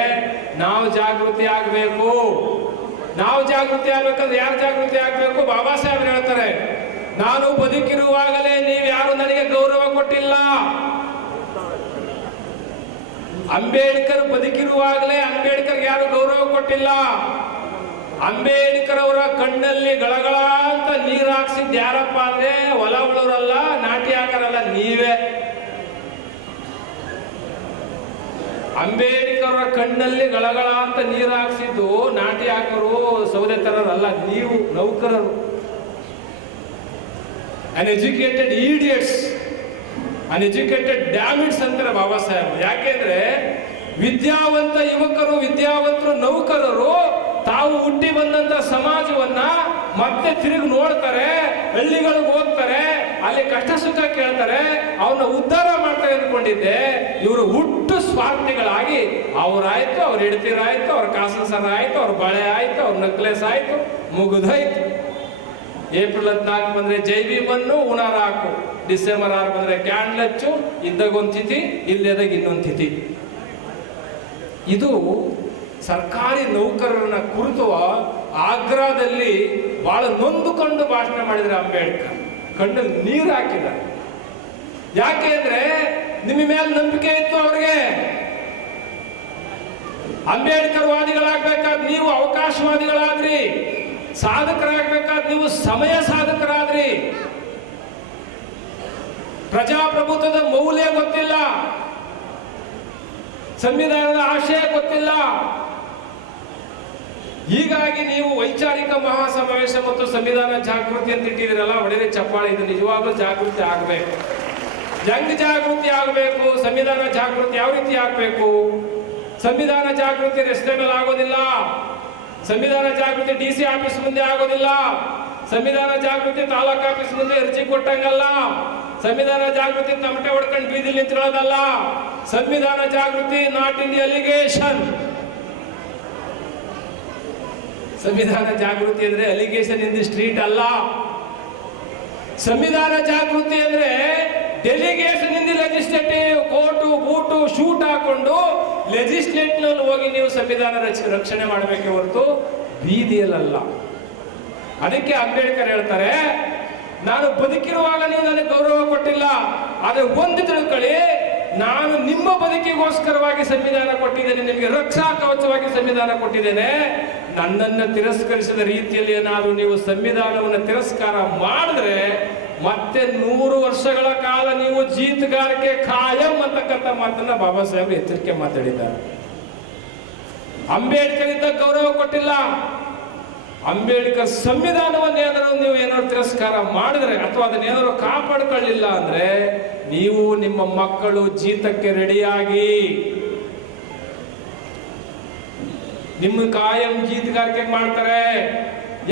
ನಾವು ಜಾಗೃತಿ ಆಗ್ಬೇಕು. ನಾವು ಜಾಗೃತಿ ಆಗ್ಬೇಕಂದ್ರೆ ಯಾರು ಜಾಗೃತಿ ಆಗ್ಬೇಕು? ಬಾಬಾ ಸಾಹೇಬ್ರು ಹೇಳ್ತಾರೆ, ನಾನು ಬದುಕಿರುವಾಗಲೇ ನೀವು ಯಾರು ನನಗೆ ಗೌರವ ಕೊಟ್ಟಿಲ್ಲ. ಅಂಬೇಡ್ಕರ್ ಬದುಕಿರುವಾಗಲೇ ಅಂಬೇಡ್ಕರ್ ಯಾರು ಗೌರವ ಕೊಟ್ಟಿಲ್ಲ. ಅಂಬೇಡ್ಕರ್ ಅವರ ಕಣ್ಣಲ್ಲಿ ಗಳಗಳ ಅಂತ ನೀರು ಹಾಕ್ಸಿದ್ ಯಾರಪ್ಪ ಅಂದ್ರೆ ಹೊಲ ಉಳೋರಲ್ಲ, ನಾಟಿ ಹಾಕರಲ್ಲ, ನೀವೇ. ಅಂಬೇಡ್ಕರ್ ಅವರ ಕಣ್ಣಲ್ಲಿ ಗಳಗಳ ಅಂತ ನೀರು ಹಾಕ್ಸಿದ್ದು ನಾಟಿ ಹಾಕರು, ಸೌದೆ ತರಲ್ಲ, ನೀವು ನೌಕರರು. ಅನ್ಎಜುಕೇಟೆಡ್ ಈಡಿಯಟ್ಸ್, ಅನ್ಎಜುಕೇಟೆಡ್ ಡ್ಯಾಮಿಟ್ಸ್ ಅಂತಾರೆ ಬಾಬಾ ಸಾಹೇಬ್. ಯಾಕೆಂದ್ರೆ ವಿದ್ಯಾವಂತ ಯುವಕರು, ವಿದ್ಯಾವಂತರು, ನೌಕರರು ತಾವು ಹುಟ್ಟಿ ಬಂದಂತ ಸಮಾಜವನ್ನ ಮತ್ತೆ ತಿರುಗಿ ನೋಡ್ತಾರೆ, ಹಳ್ಳಿಗಳಿಗೆ ಹೋಗ್ತಾರೆ, ಅಲ್ಲಿ ಕಷ್ಟ ಸುಖ ಕೇಳ್ತಾರೆ, ಅವನ್ನ ಉದ್ಧಾರ ಮಾಡ್ತಾರೆ ಅಂದ್ಕೊಂಡಿದ್ದೆ. ಇವರು ಹುಟ್ಟು ಸ್ವಾರ್ಥಿಗಳಾಗಿ ಅವರಾಯ್ತು, ಅವ್ರ ಹೆಂಡತಿರಾಯ್ತು, ಅವ್ರ ಕಾಸು ಸರ ಆಯ್ತು, ಅವ್ರ ಬಳೆ ಆಯ್ತು, ಅವ್ರ ನೆಕ್ಲೆಸ್ ಆಯ್ತು, ಮುಗಿದೋಯ್ತು. ಏಪ್ರಿಲ್ 14 ಬಂದ್ರೆ ಜೈ ಭೀಮನ್ನು ಉಣಾರ ಹಾಕು, ಡಿಸೆಂಬರ್ 6 ಬಂದ್ರೆ ಕ್ಯಾಂಡಲ್ ಹಚ್ಚು, ಇದ್ದಾಗ ಒಂದು ತಿಥಿ, ಇಲ್ಲದಾಗ ಇನ್ನೊಂದು ತಿಥಿ. ಇದು ಸರ್ಕಾರಿ ನೌಕರರನ್ನ ಕುರಿತು ಆಗ್ರಾದಲ್ಲಿ ಬಹಳ ನೊಂದುಕೊಂಡು ಭಾಷಣ ಮಾಡಿದ್ರೆ ಅಂಬೇಡ್ಕರ್. ಕಣ್ಣಲ್ಲಿ ನೀರು ಹಾಕಿದ್ದಾರೆ. ಯಾಕೆ ಅಂದ್ರೆ ನಿಮ್ಮ ಮೇಲೆ ನಂಬಿಕೆ ಇತ್ತು ಅವ್ರಿಗೆ. ಅಂಬೇಡ್ಕರ್ ವಾದಿಗಳಾಗ್ಬೇಕಾದ್ ನೀವು ಅವಕಾಶವಾದಿಗಳಾದ್ರಿ, ಸಾಧಕರಾಗ್ಬೇಕಾದ್ ನೀವು ಸಮಯ ಸಾಧಕರಾದ್ರಿ. ಪ್ರಜಾಪ್ರಭುತ್ವದ ಮೌಲ್ಯ ಗೊತ್ತಿಲ್ಲ, ಸಂವಿಧಾನದ ಆಶಯ ಗೊತ್ತಿಲ್ಲ. ಹೀಗಾಗಿ ನೀವು ವೈಚಾರಿಕ ಮಹಾಸಮಾವೇಶ ಮತ್ತು ಸಂವಿಧಾನ ಜಾಗೃತಿ ಅಂತ ಇಟ್ಟಿದ್ದೀರಲ್ಲ, ಒಳ್ಳೆ ಚಪ್ಪಾಳೆ. ಇದು ನಿಜವಾಗ್ಲೂ ಜಾಗೃತಿ ಆಗಬೇಕು. ಹೆಂಗ್ ಜಾಗೃತಿ ಆಗಬೇಕು? ಸಂವಿಧಾನ ಜಾಗೃತಿ ಯಾವ ರೀತಿ ಆಗಬೇಕು? ಸಂವಿಧಾನ ಜಾಗೃತಿ ರಸ್ತೆ ಮೇಲೆ ಆಗೋದಿಲ್ಲ. ಸಂವಿಧಾನ ಜಾಗೃತಿ DC ಆಫೀಸ್ ಮುಂದೆ ಆಗೋದಿಲ್ಲ. ಸಂವಿಧಾನ ಜಾಗೃತಿ ತಾಲೂಕು ಆಫೀಸ್ ಮುಂದೆ ಅರ್ಜಿ ಕೊಟ್ಟಂಗಲ್ಲ. ಸಂವಿಧಾನ ಜಾಗೃತಿ ತಮಟೆ ಹೊಡ್ಕೊಂಡು ಬೀದಿಲಿ ನಿಂತಿರೋದಲ್ಲ. ಸಂವಿಧಾನ ಜಾಗೃತಿ ನಾಟ್ ಇನ್ ದಿ ಅಲಿಗೇಷನ್. ಸಂವಿಧಾನ ಜಾಗೃತಿ ಅಂದ್ರೆ ಅಲಿಗೇಷನ್ ಇನ್ ದಿ ಸ್ಟ್ರೀಟ್ ಅಲ್ಲ. ಸಂವಿಧಾನ ಜಾಗೃತಿ ಅಂದ್ರೆ delegation in the legislative. Coat boot shoot ಹಾಕೊಂಡು ಲೆಜಿಸ್ಲೇಟಿವ್ ಹೋಗಿ ನೀವು ಸಂವಿಧಾನ ರಕ್ಷಣೆ ಮಾಡಬೇಕೆ ಹೊರತು ಬೀದಿಯಲ್ಲ. ಅದಕ್ಕೆ ಅಂಬೇಡ್ಕರ್ ಹೇಳ್ತಾರೆ, ನಾನು ಬದುಕಿರುವಾಗ ನೀವು ನನಗೆ ಗೌರವ ಕೊಟ್ಟಿಲ್ಲ, ಆದ್ರೆ ಒಂದು ತಿಳ್ಕೊಳ್ಳಿ, ನಾನು ನಿಮ್ಮ ಬದುಕಿಗೋಸ್ಕರವಾಗಿ ಸಂವಿಧಾನ ಕೊಟ್ಟಿದ್ದೇನೆ, ನಿಮಗೆ ರಕ್ಷಾ ಕವಚವಾಗಿ ಸಂವಿಧಾನ ಕೊಟ್ಟಿದ್ದೇನೆ. ನನ್ನನ್ನು ತಿರಸ್ಕರಿಸಿದ ರೀತಿಯಲ್ಲಿ ಏನಾದರೂ ನೀವು ಸಂವಿಧಾನವನ್ನು ತಿರಸ್ಕಾರ ಮಾಡಿದ್ರೆ ಮತ್ತೆ 100 ವರ್ಷಗಳ ಕಾಲ ನೀವು ಜೀತಗಾರಿಕೆ ಖಾಯಂ ಅಂತಕ್ಕಂಥ ಮಾತನ್ನ ಬಾಬಾ ಸಾಹೇಬ್ ಎಚ್ಚರಿಕೆ ಮಾತಾಡಿದ್ದಾರೆ. ಅಂಬೇಡ್ಕರ್ ಇದ್ದ ಗೌರವ ಕೊಟ್ಟಿಲ್ಲ. ಅಂಬೇಡ್ಕರ್ ಸಂವಿಧಾನವನ್ನೇನಾದ್ರು ನೀವು ಏನಾದ್ರು ತಿರಸ್ಕಾರ ಮಾಡಿದ್ರೆ ಅಥವಾ ಅದನ್ನೇನಾದ್ರು ಕಾಪಾಡ್ಕೊಳ್ಳಿಲ್ಲ ಅಂದ್ರೆ ನೀವು ನಿಮ್ಮ ಮಕ್ಕಳು ಜೀತಕ್ಕೆ ರೆಡಿಯಾಗಿ ನಿಮ್ಮ ಕಾಯಂ ಜೀತಗಾರಿಕೆ ಮಾಡ್ತಾರೆ.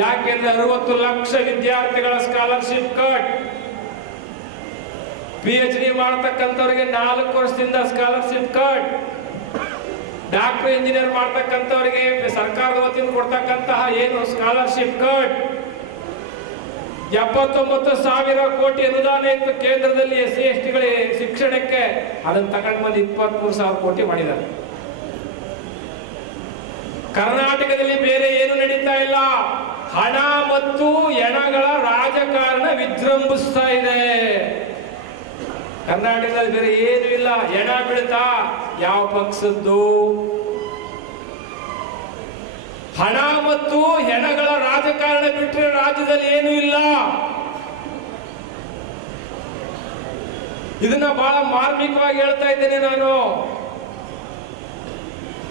ಯಾಕೆಂದ್ರೆ 60 ಲಕ್ಷ ವಿದ್ಯಾರ್ಥಿಗಳ ಸ್ಕಾಲರ್ಶಿಪ್ ಕಟ್. PhD ಮಾಡತಕ್ಕಂಥವ್ರಿಗೆ 4 ವರ್ಷದಿಂದ ಸ್ಕಾಲರ್ಶಿಪ್ ಕಟ್. ಡಾಕ್ಟರ್ ಇಂಜಿನಿಯರ್ ಮಾಡ್ತಕ್ಕಂಥವ್ರಿಗೆ ಸರ್ಕಾರದ ವತಿಯಿಂದ ಕೊಡ್ತಕ್ಕಂತಹ ಏನು ಸ್ಕಾಲರ್ಶಿಪ್ ಕಟ್. 79,000 ಕೋಟಿ ಅನುದಾನ ಇತ್ತು ಕೇಂದ್ರದಲ್ಲಿ SC STಗಳ ಶಿಕ್ಷಣಕ್ಕೆ, ಅದನ್ನು ತಗೊಂಡು ಬಂದು 23,000 ಕೋಟಿ ಮಾಡಿದ್ದಾರೆ. ಕರ್ನಾಟಕದಲ್ಲಿ ಬೇರೆ ಏನು ನಡೀತಾ ಇಲ್ಲ. ಹಣ ಮತ್ತು ಹೆಣಗಳ ರಾಜಕಾರಣ ವಿಜೃಂಭಿಸ್ತಾ ಇದೆ. ಕರ್ನಾಟಕದಲ್ಲಿ ಬೇರೆ ಏನು ಇಲ್ಲ. ಹೆಣ ಬೀಳ್ತಾ ಯಾವ ಪಕ್ಷದ್ದು? ಹಣ ಮತ್ತು ಹೆಣಗಳ ರಾಜಕಾರಣ ಬಿಟ್ಟರೆ ರಾಜ್ಯದಲ್ಲಿ ಏನೂ ಇಲ್ಲ. ಇದನ್ನ ಬಹಳ ಮಾರ್ಮಿಕವಾಗಿ ಹೇಳ್ತಾ ಇದ್ದೇನೆ ನಾನು.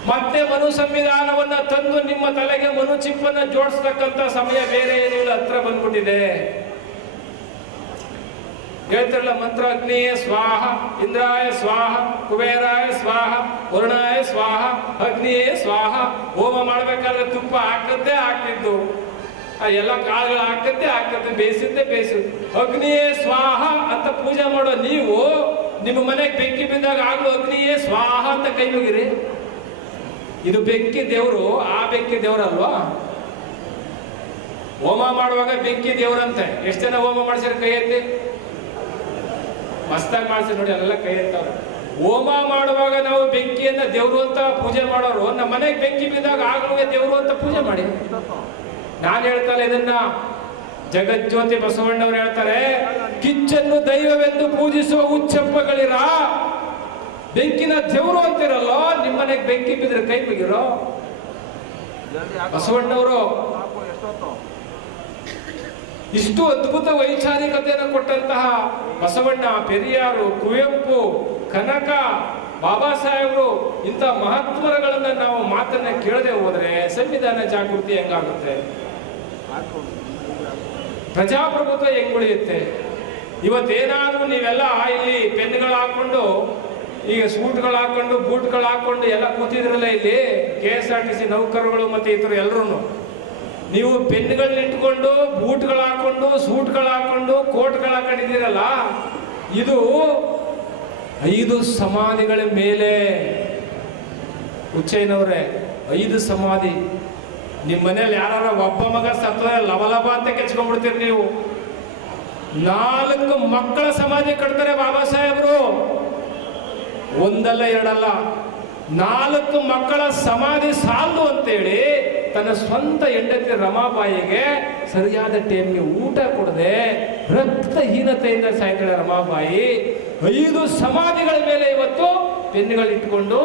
ಮತ್ತೆ ಮನು ಸಂವಿಧಾನವನ್ನ ತಂದು ನಿಮ್ಮ ತಲೆಗೆ ಮನು ಚಿಪ್ಪನ್ನ ಜೋಡಿಸ್ತಕ್ಕಂಥ ಸಮಯ ಬೇರೆ ಏನಿಲ್ಲ, ಹತ್ರ ಬಂದ್ಬಿಟ್ಟಿದೆ. ಹೇಳ್ತಾರಲ್ಲ ಮಂತ್ರ, ಅಗ್ನಿಯೇ ಸ್ವಾಹ, ಇಂದ್ರಾಯ ಸ್ವಾಹ, ಕುಬೇರಾಯ ಸ್ವಾಹ, ವರುಣಾಯ ಸ್ವಾಹ, ಅಗ್ನಿಯೇ ಸ್ವಾಹ. ಹೋಮ ಮಾಡ್ಬೇಕಾದ್ರೆ ತುಪ್ಪ ಹಾಕದ್ದೇ ಹಾಕಿದ್ದು, ಎಲ್ಲ ಕಾಳುಗಳು ಹಾಕದ್ದೇ ಬೇಯಿಸಿದ್ದೇ ಬೇಯಿಸಿದ್ದು. ಅಗ್ನಿಯೇ ಸ್ವಾಹ ಅಂತ ಪೂಜೆ ಮಾಡೋ ನೀವು ನಿಮ್ಮ ಮನೆಗೆ ಬೆಂಕಿ ಬಿದ್ದಾಗ ಆಗ್ಲೂ ಅಗ್ನಿಯೇ ಸ್ವಾಹ ಅಂತ ಕೈ ಮುಗಿರಿ. ಇದು ಬೆಂಕಿ ದೇವರು, ಆ ಬೆಂಕಿ ದೇವರಲ್ವಾ? ಹೋಮ ಮಾಡುವಾಗ ಬೆಂಕಿ ದೇವರಂತೆ. ಎಷ್ಟು ಜನ ಹೋಮ ಮಾಡಿಸಿದ್ರೆ ಕೈ ಎತ್ತಿ? ಮಸ್ತಾಗಿ ಮಾಡಿಸಿ ನೋಡಿ, ಎಲ್ಲ ಕೈ ಎತ್ತವ್ರು. ಹೋಮ ಮಾಡುವಾಗ ನಾವು ಬೆಂಕಿಯನ್ನ ದೇವ್ರು ಅಂತ ಪೂಜೆ ಮಾಡೋರು, ನಮ್ಮ ಮನೆಗೆ ಬೆಂಕಿ ಬಿದ್ದಾಗ ಆಗ್ಲೂ ದೇವ್ರು ಅಂತ ಪೂಜೆ ಮಾಡಿ. ನಾನು ಹೇಳ್ತಲ್ಲ ಇದನ್ನ, ಜಗಜ್ಯೋತಿ ಬಸವಣ್ಣವ್ರು ಹೇಳ್ತಾರೆ, ಕಿಚ್ಚನ್ನು ದೈವವೆಂದು ಪೂಜಿಸುವ ಉಚ್ಚಪ್ಪಗಳಿರ, ಬೆಂಕಿನ ದೇವರು ಅಂತಿರಲ್ಲ, ನಿಮ್ಮನೆಗೆ ಬೆಂಕಿ ಬಿದ್ರೆ ಕೈ ಮುಗಿರೋ. ಬಸವಣ್ಣವರು ಇಷ್ಟು ಅದ್ಭುತ ವೈಚಾರಿಕತೆಯನ್ನು ಕೊಟ್ಟಂತಹ ಬಸವಣ್ಣ, ಪೆರಿಯಾರು, ಕುವೆಂಪು, ಕನಕ, ಬಾಬಾ ಸಾಹೇಬರು, ಇಂಥ ಮಹತ್ವಗಳನ್ನ ನಾವು ಮಾತನ್ನ ಕೇಳದೆ ಹೋದ್ರೆ ಸಂವಿಧಾನ ಜಾಗೃತಿ ಹೆಂಗಾಗುತ್ತೆ? ಪ್ರಜಾಪ್ರಭುತ್ವ ಹೆಂಗ್ ಉಳಿಯುತ್ತೆ? ಇವತ್ತೇನಾದ್ರೂ ನೀವೆಲ್ಲ ಇಲ್ಲಿ ಪೆನ್ಗಳು ಹಾಕೊಂಡು, ಈಗ ಸೂಟ್ಗಳು ಹಾಕೊಂಡು, ಬೂಟ್ಗಳು ಹಾಕೊಂಡು ಎಲ್ಲ ಕೂತಿದ್ರಲ್ಲ ಇಲ್ಲಿ KSRTC ನೌಕರರು ಮತ್ತೆ ಇತರ ಎಲ್ಲರೂ, ನೀವು ಪೆನ್ಗಳನ್ನ ಇಟ್ಕೊಂಡು, ಬೂಟ್ಗಳು ಹಾಕೊಂಡು, ಸೂಟ್ಗಳು ಹಾಕೊಂಡು, ಕೋಟ್ಗಳು ಹಾಕೊಂಡಿದ್ದೀರಲ್ಲ, ಇದು 5 ಸಮಾಧಿಗಳ ಮೇಲೆ. ಹುಚ್ಚಯ್ಯನವ್ರೆ, 5 ಸಮಾಧಿ. ನಿಮ್ಮ ಮನೇಲಿ ಯಾರ ಒಬ್ಬ ಮಗ ಸತ್ತೋದ್ರೆ ಲವಲಭ ಅಂತ ಕೆಚ್ಕೊಂಡ್ಬಿಡ್ತೀರಿ ನೀವು. 4 ಮಕ್ಕಳ ಸಮಾಧಿ ಕಟ್ತಾರೆ ಬಾಬಾ ಸಾಹೇಬರು, ಒಂದಲ್ಲ ಎರಡಲ್ಲ. 4 ಮಕ್ಕಳ ಸಮಾಧಿ ಸಾಲದು ಅಂತೇಳಿ ತನ್ನ ಸ್ವಂತ ಹೆಂಡತಿ ರಮಾಬಾಯಿಗೆ ಸರಿಯಾದ ಟೈಮ್ಗೆ ಊಟ ಕೊಡದೆ ರಕ್ತಹೀನತೆಯಿಂದ ಸಾಯ್ತಾಳೆ ರಮಾಬಾಯಿ. 5 ಸಮಾಧಿಗಳ ಮೇಲೆ ಇವತ್ತು ಪೆನ್ನುಗಳಿಟ್ಕೊಂಡು,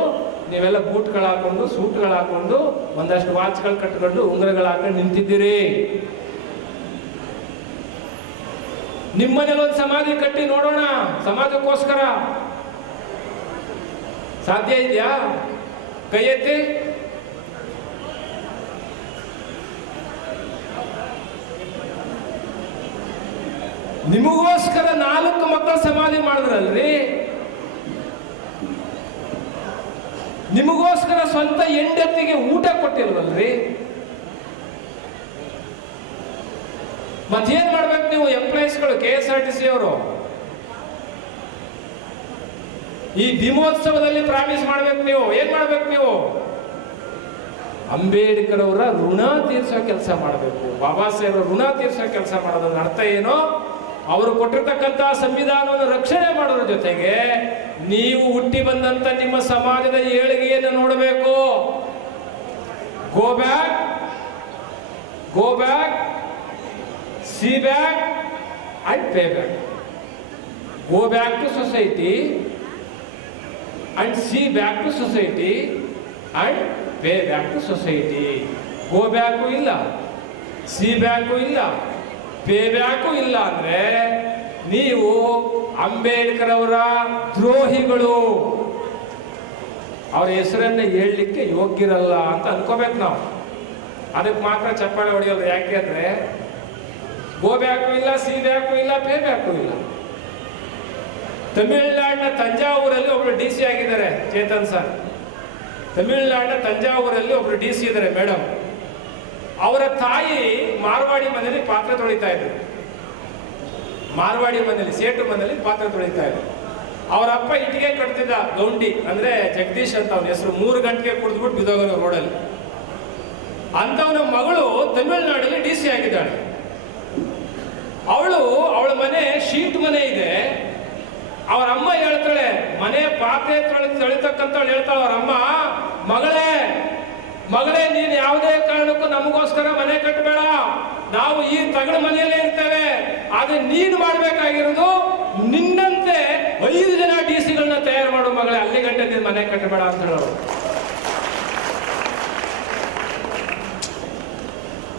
ನೀವೆಲ್ಲ ಬೂಟ್ಗಳು ಹಾಕೊಂಡು, ಸೂಟ್ಗಳು ಹಾಕೊಂಡು, ಒಂದಷ್ಟು ವಾಚ್ಗಳು ಕಟ್ಕೊಂಡು, ಉಂಗುರಗಳು ಹಾಕೊಂಡು ನಿಂತಿದ್ದೀರಿ. ನಿಮ್ಮನೇಲಿ ಒಂದು ಸಮಾಧಿ ಕಟ್ಟಿ ನೋಡೋಣ, ಸಮಾಜಕ್ಕೋಸ್ಕರ. ಸಾಧ್ಯ ಇದೆಯಾ? ಕೈ ಎತ್ತಿ. ನಿಮಗೋಸ್ಕರ 4 ಮಕ್ಕಳ ಸಮಾಧಿ ಮಾಡಿದ್ರಲ್ರಿ, ನಿಮಗೋಸ್ಕರ ಸ್ವಂತ ಹೆಂಡತಿಗೆ ಊಟ ಕೊಟ್ಟಿಲ್ವಲ್ರಿ? ಮತ್ತೇನ್ ಮಾಡ್ಬೇಕು ನೀವು ಎಂಪ್ಲಾಯೀಸ್ಗಳು, KSRTC ಅವರು? ಈ ಭೀಮೋತ್ಸವದಲ್ಲಿ ಪ್ರಾಮಿಸ್ ಮಾಡ್ಬೇಕು ನೀವು. ಏನ್ ಮಾಡ್ಬೇಕು ನೀವು? ಅಂಬೇಡ್ಕರ್ ಅವರ ಋಣ ತೀರ್ಸೋ ಕೆಲಸ ಮಾಡಬೇಕು. ಬಾಬಾ ಸಾಹೇಬ್ ಋಣ ತೀರ್ಸೋ ಕೆಲಸ ಮಾಡೋದ್ರ ಅರ್ಥ ಏನು? ಅವರು ಕೊಟ್ಟಿರ್ತಕ್ಕಂಥ ಸಂವಿಧಾನವನ್ನು ರಕ್ಷಣೆ ಮಾಡೋದ್ರ ಜೊತೆಗೆ ನೀವು ಹುಟ್ಟಿ ಬಂದಂತ ನಿಮ್ಮ ಸಮಾಜದ ಏಳಿಗೆಯನ್ನು ನೋಡಬೇಕು. Go back, see back and pay back. Go back to society and see back to society and pay back to society. Go back ಇಲ್ಲ, ಸಿ ಬ್ಯಾಕು ಇಲ್ಲ, ಪೇ ಬ್ಯಾಕು ಇಲ್ಲ ಅಂದ್ರೆ ನೀವು ಅಂಬೇಡ್ಕರ್ ಅವರ ದ್ರೋಹಿಗಳು. ಅವರ ಹೆಸರನ್ನ ಹೇಳಲಿಕ್ಕೆ ಯೋಗ್ಯರಲ್ಲ ಅಂತ ಅನ್ಕೋಬೇಕು ನಾವು. ಅದಕ್ಕೆ ಮಾತ್ರ ಚಪ್ಪಾಳೆ ಹೊಡೆಯೋದು. ಯಾಕೆ ಅಂದ್ರೆ ಗೋ ಬ್ಯಾಕು ಇಲ್ಲ, ಸಿ ಬ್ಯಾಕು ಇಲ್ಲ, ಪೇ ಬ್ಯಾಕು ಇಲ್ಲ. ತಮಿಳುನಾಡಿನ ತಂಜಾವೂರಲ್ಲಿ ಒಬ್ರು DC ಆಗಿದ್ದಾರೆ, ಚೇತನ್ ಸರ್. ತಮಿಳುನಾಡಿನ ತಂಜಾವೂರಲ್ಲಿ ಒಬ್ರು DC ಇದ್ದಾರೆ ಮೇಡಮ್. ಅವರ ತಾಯಿ ಮಾರ್ವಾಡಿ ಮನೆಯಲ್ಲಿ ಪಾತ್ರೆ ತೊಳಿತಾ ಇದ್ರು. ಮಾರ್ವಾಡಿ ಮನೆಯಲ್ಲಿ, ಸೇಟು ಮನೆಯಲ್ಲಿ ಪಾತ್ರೆ ತೊಳಿತಾ ಇದ್ರು. ಅವರ ಅಪ್ಪ ಇಟ್ಟಿಗೆ ಕಟ್ತಿದ್ದ, ಗೌಂಡಿ ಅಂದ್ರೆ ಜಗದೀಶ್ ಅಂತ ಅವನ ಹೆಸರು. 3 ಗಂಟೆಗೆ ಕುಡಿದ್ಬಿಟ್ಟು ಬಿದ್ದೋಗೋನು ರೋಡಲ್ಲಿ. ಅಂತವನ ಮಗಳು ತಮಿಳುನಾಡಲ್ಲಿ DC ಆಗಿದ್ದಾಳೆ. ಅವಳ ಮನೆ ಶೀಟ್ ಮನೆ ಇದೆ. ಅವರ ಅಮ್ಮ ಹೇಳ್ತಾಳೆ, ಮನೆ ಪಾತ್ರೆ ತೊಳಿತಕ್ಕಂಥವಳು ಹೇಳ್ತಾಳೆ ಅವ್ರ ಅಮ್ಮ, ಮಗಳೇ ನೀನು ಯಾವುದೇ ಕಾರಣಕ್ಕೂ ನಮಗೋಸ್ಕರ ಮನೆ ಕಟ್ಟಬೇಡ, ನಾವು ಈ ತಗಡು ಮನೆಯಲ್ಲೇ ಇರ್ತೇವೆ. ಆದ್ರೆ ನೀನು ಮಾಡ್ಬೇಕಾಗಿರೋದು ನಿನ್ನಂತೆ 5 ಜನ DC-ಗಳನ್ನ ತಯಾರು ಮಾಡು ಮಗಳೇ, ಅಲ್ಲಿ ಗಂಟೆ ನೀನು ಮನೆ ಕಟ್ಟಬೇಡ ಅಂತ ಹೇಳೋರು.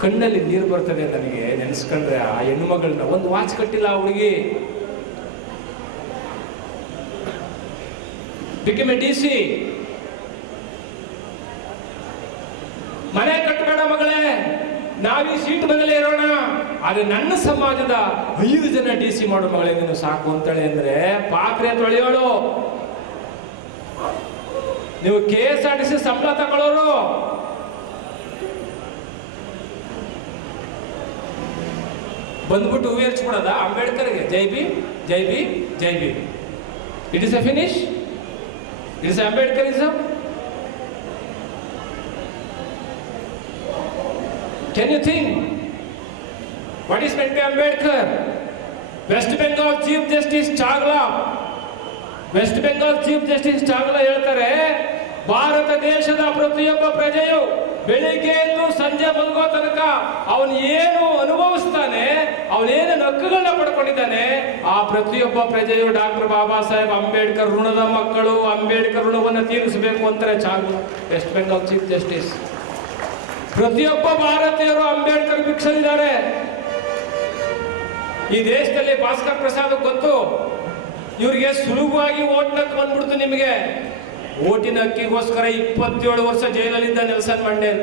ಕಣ್ಣಲ್ಲಿ ನೀರು ಬರ್ತದೆ ನನಗೆ ನೆನೆಸ್ಕೊಂಡ್ರೆ. ಆ ಹೆಣ್ಣು ಮಗಳನ್ನ ಒಂದು ವಾಚ್ ಕಟ್ಟಿಲ್ಲ ಆ ಹುಡುಗಿ, became a DC. ಮನೆ ಕಟ್ಟಬೇಡ ಮಗಳೇ, ನಾವೀ ಸೀಟ್ ಮನೇಲೆ ಇರೋಣ, ಆದರೆ ನನ್ನ ಸಮಾಜದ 5 ಜನ DC ಮಾಡೋ ಮಗಳಿಗೆ ನೀನು ಸಾಕು ಅಂತಾಳೆ ಅಂದ್ರೆ ಪಾತ್ರೆ ತೊಳೆಯೋಳು, ನೀವು KSRTC ಸಂಬಳ ತಗೊಳ್ಳೋರು, ಬಂದ್ಬಿಟ್ಟು ಹೂವು ಏರ್ಸ್ಬಿಡೋದ ಅಂಬೇಡ್ಕರ್ಗೆ ಜೈ ಭೀಮ್ ಜೈ ಭೀಮ್ ಜೈ Bhim. It is a finish, it is Ambedkarism. Can you think what is meant by Ambedkar? West Bengal Chief Justice Chagla, West Bengal Chief Justice Chagla ಹೇಳ್ತಾರೆ, ಭಾರತ ದೇಶದ ಪ್ರತಿಯೊಬ್ಬ ಪ್ರಜೆಯು ಬೆಳಿಗ್ಗೆ ಎದ್ದು ಸಂಜೆ ಮಲಗೋ ತನಕ ಅವನು ಏನು ಅನುಭವಿಸ್ತಾನೆ, ಅವನೇನು ಹಕ್ಕುಗಳನ್ನ ಪಡ್ಕೊಂಡಿದ್ದಾನೆ, ಆ ಪ್ರತಿಯೊಬ್ಬ ಪ್ರಜೆಯು ಡಾಕ್ಟರ್ ಬಾಬಾ ಸಾಹೇಬ್ ಅಂಬೇಡ್ಕರ್ ಋಣದ ಮಕ್ಕಳು, ಅಂಬೇಡ್ಕರ್ ಋಣವನ್ನು ತೀರಿಸಬೇಕು ಅಂತಾರೆ ಚಾಗ್ಲಾ, ವೆಸ್ಟ್ ಬೆಂಗಾಲ್ ಚೀಫ್ ಜಸ್ಟಿಸ್. ಪ್ರತಿಯೊಬ್ಬ ಭಾರತೀಯರು ಅಂಬೇಡ್ಕರ್ ಭಿಕ್ಷಲಿದ್ದಾರೆ. ಈ ದೇಶದಲ್ಲಿ ಭಾಸ್ಕರ್ ಪ್ರಸಾದ್ ಗೊತ್ತು, ಇವರಿಗೆ ಸುಲಭವಾಗಿ ಓಟ್ನಕ್ಕೆ ಬಂದ್ಬಿಡ್ತು. ನಿಮಗೆ ಓಟಿನ ಹಕ್ಕಿಗೋಸ್ಕರ 27 ವರ್ಷ ಜೈಲಲ್ಲಿದ್ದ ನೆಲ್ಸನ್ ಮಂಡೇಲ್.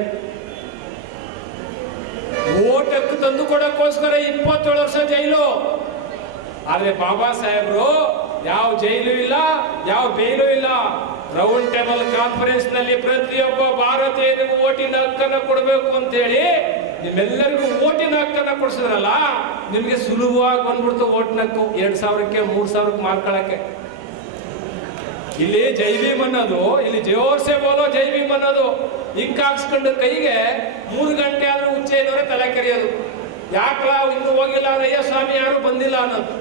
ಓಟ್ ಹಕ್ಕು ತಂದು ಕೊಡೋಕ್ಕೋಸ್ಕರ 27 ವರ್ಷ ಜೈಲು. ಆದ್ರೆ ಬಾಬಾ ಸಾಹೇಬ್ರು ಯಾವ ಜೈಲು ಇಲ್ಲ, ಯಾವ ಬೇಲು ಇಲ್ಲ. ರೌಂಡ್ ಟೇಬಲ್ ಕಾನ್ಫರೆನ್ಸ್ ನಲ್ಲಿ ಪ್ರತಿಯೊಬ್ಬ ಭಾರತೀಯರಿಗೂ ಓಟಿನ ಹಕ್ಕನ್ನು ಕೊಡಬೇಕು ಅಂತ ಹೇಳಿ ನಿಮ್ಮೆಲ್ಲರಿಗೂ ಓಟಿನ ಹಕ್ಕನ್ನ ಕೊಡಿಸಿದ್ರಲ್ಲ, ನಿಮ್ಗೆ ಸುಲಭವಾಗಿ ಬಂದ್ಬಿಡ್ತು ಓಟಿನ ಹಕ್ಕು. 2000ಕ್ಕೆ 3000ಕ್ಕೆ ಮಾರ್ಕೊಳ್ಳಕ್ಕೆ. ಇಲ್ಲಿ ಜೈ ಭೀಮ್ ಅನ್ನೋದು, ಇಲ್ಲಿ ಜೋರ್ಸೆ ಬೋಲೋ ಜೈ ಭೀಮ್ ಅನ್ನೋದು ಇಂಕ್ ಹಾಕ್ಸ್ಕೊಂಡು ಕೈಗೆ 3 ಗಂಟೆ ಆದ್ರೂ ಉಚ್ಚೆನವರೇ ತಲೆ ಕೆರೆಯೋದು. ಯಾಕಲಾ ಇನ್ನೂ ಹೋಗಿಲ್ಲ ಅಯ್ಯ ಸ್ವಾಮಿ ಯಾರು ಬಂದಿಲ್ಲ ಅನ್ನೋದು.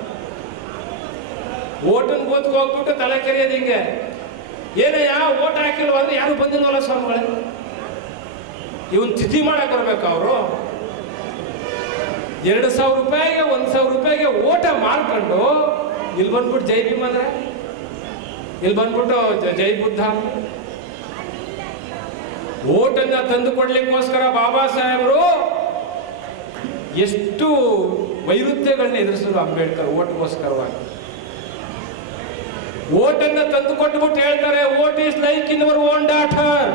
ಓಟನ್ ಬೂತ್ಗೆ ಹೋಗ್ಬಿಟ್ಟು ತಲೆ ಕೆರೆಯೋದು ಹಿಂಗೆ. ಏನಯ್ಯ ಓಟ್ ಹಾಕಿಲ್ವ ಅಂದ್ರೆ ಯಾರು ಬಂದಿಲ್ವಲ್ಲ ಸ್ವಾಮಿಗಳೇ. ಇವನ್ ತಿಥಿ ಮಾಡಕ್ ಬರ್ಬೇಕು ಅವರು. 2,000 ರೂಪಾಯಿಗೆ 1,000 ರೂಪಾಯಿಗೆ ಓಟ ಮಾರ್ಕೊಂಡು ಇಲ್ಲಿ ಬಂದ್ಬಿಟ್ಟು ಜೈ ಭೀಮ್ ಅಂದ್ರೆ, ಇಲ್ಲಿ ಬಂದ್ಬಿಟ್ಟು ಜೈ ಬುದ್ಧ. ಓಟನ್ನ ತಂದು ಕೊಡ್ಲಿಕ್ಕೋಸ್ಕರ ಬಾಬಾ ಸಾಹೇಬರು ಎಷ್ಟು ವೈರುಧ್ಯಗಳನ್ನ ಎದುರಿಸಿದ್ರು ಅಂಬೇಡ್ಕರ್ ಓಟ್ಗೋಸ್ಕರವಾಗಿ. ಓಟನ್ನ ತಂದು ಕೊಟ್ಟುಬಿಟ್ಟು ಹೇಳ್ತಾರೆ, vote is like in your own daughter.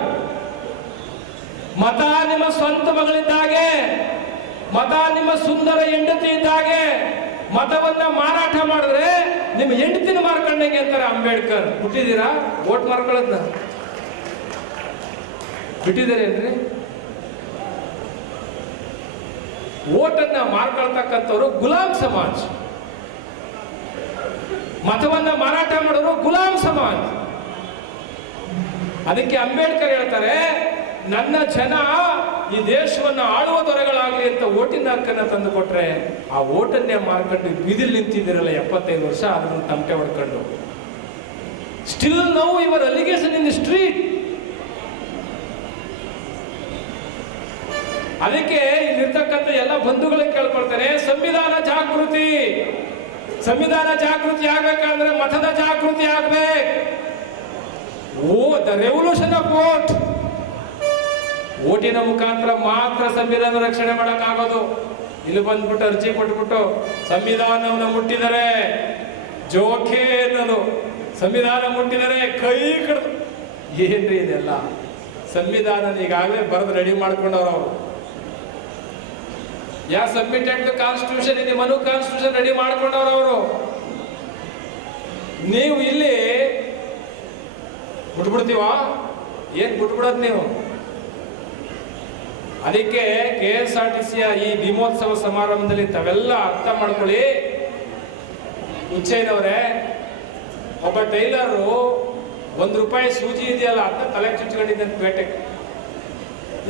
ಮತ ನಿಮ್ಮ ಸ್ವಂತ ಮಗಳಿದ್ದಾಗೆ, ಮತ ನಿಮ್ಮ ಸುಂದರ ಹೆಂಡತಿ ಇದ್ದಾಗೆ. ಮತವನ್ನ ಮಾರಾಟ ಮಾಡಿದ್ರೆ ನಿಮ್ಮ ಹೆಂಡತಿನ ಮಾರ್ಕೊಂಡಂಗೆ ಅಂತಾರೆ ಅಂಬೇಡ್ಕರ್. ಬಿಟ್ಟಿದ್ದೀರಾ ವೋಟ್ ಮಾರ್ಕೊಳ್ಳೋದ್ನ? ಬಿಟ್ಟಿದ್ದೀರೇನ್ರಿ? ವೋಟನ್ನ ಮಾರ್ಕೊಳ್ತಕ್ಕಂಥವ್ರು ಗುಲಾಮ್ ಸಮಾಜ್, ಮತವನ್ನ ಮಾರಾಟ ಮಾಡೋರು ಗುಲಾಮ್ ಸಮಾಜ್. ಅದಕ್ಕೆ ಅಂಬೇಡ್ಕರ್ ಹೇಳ್ತಾರೆ, ನನ್ನ ಜನ ಈ ದೇಶವನ್ನು ಆಳುವ ದೊರೆಗಳಾಗಲಿ ಅಂತ ಓಟಿನ ಹಕ್ಕನ್ನ ತಂದು ಕೊಟ್ರೆ, ಆ ಓಟನ್ನೇ ಮಾರ್ಕೊಂಡು ಬೀದಿಲ್ ನಿಂತಿದ್ದೀರಲ್ಲ 75 ವರ್ಷ, ಅದನ್ನು ತಮಟೆ ಹೊಡ್ಕೊಂಡು. Still now your allegation in the street. ಅದಕ್ಕೆ ಇಲ್ಲಿರ್ತಕ್ಕಂಥ ಎಲ್ಲ ಬಂಧುಗಳಿಗೆ ಕೇಳ್ಕೊಳ್ತಾರೆ, ಸಂವಿಧಾನ ಜಾಗೃತಿ. ಸಂವಿಧಾನ ಜಾಗೃತಿ ಆಗ್ಬೇಕಂದ್ರೆ ಮತದ ಜಾಗೃತಿ ಆಗ್ಬೇಕು. The revolution of vote. ಓಟಿನ ಮುಖಾಂತರ ಮಾತ್ರ ಸಂವಿಧಾನ ರಕ್ಷಣೆ ಮಾಡಕ್ಕಾಗೋದು. ಇಲ್ಲಿ ಬಂದ್ಬಿಟ್ಟು ಅರ್ಜಿ ಕೊಟ್ಬಿಟ್ಟು ಸಂವಿಧಾನವನ್ನು ಮುಟ್ಟಿದರೆ ಜೋಕೆ ಅನ್ನೋದು, ಸಂವಿಧಾನ ಮುಟ್ಟಿದರೆ ಕೈ ಕಡ್ದು. ಏನ್ರಿ ಇದೆಲ್ಲ? ಸಂವಿಧಾನ ಈಗಾಗಲೇ ಬರೆದು ರೆಡಿ ಮಾಡ್ಕೊಂಡವ್ರು ಅವರು. ಯಾ ಸಬ್ಮಿಟೆಡ್ ದ ಕಾನ್ಸ್ಟಿಟ್ಯೂಷನ್ ಇದೆ, ಮನು ಕಾನ್ಸ್ಟಿಟ್ಯೂಷನ್ ರೆಡಿ ಮಾಡ್ಕೊಂಡವ್ರು ಅವರು. ನೀವು ಇಲ್ಲಿ ಬಿಟ್ಬಿಡ್ತೀವ? ಏನ್ ಬಿಟ್ಬಿಡೋದು ನೀವು? ಅದಕ್ಕೆ KSRTCಯ ಈ ಭೀಮೋತ್ಸವ ಸಮಾರಂಭದಲ್ಲಿ ತಾವೆಲ್ಲ ಅರ್ಥ ಮಾಡ್ಕೊಳ್ಳಿ. ಉಚ್ಚೈನವರೇ, ಒಬ್ಬ ಟೈಲರು ₹1 ಸೂಜಿ ಇದೆಯಲ್ಲ ಅದನ್ನ ತಲೆ ಚುಚ್ಕೊಂಡಿದ್ದಂತೆ ಪೇಟೆಗೆ.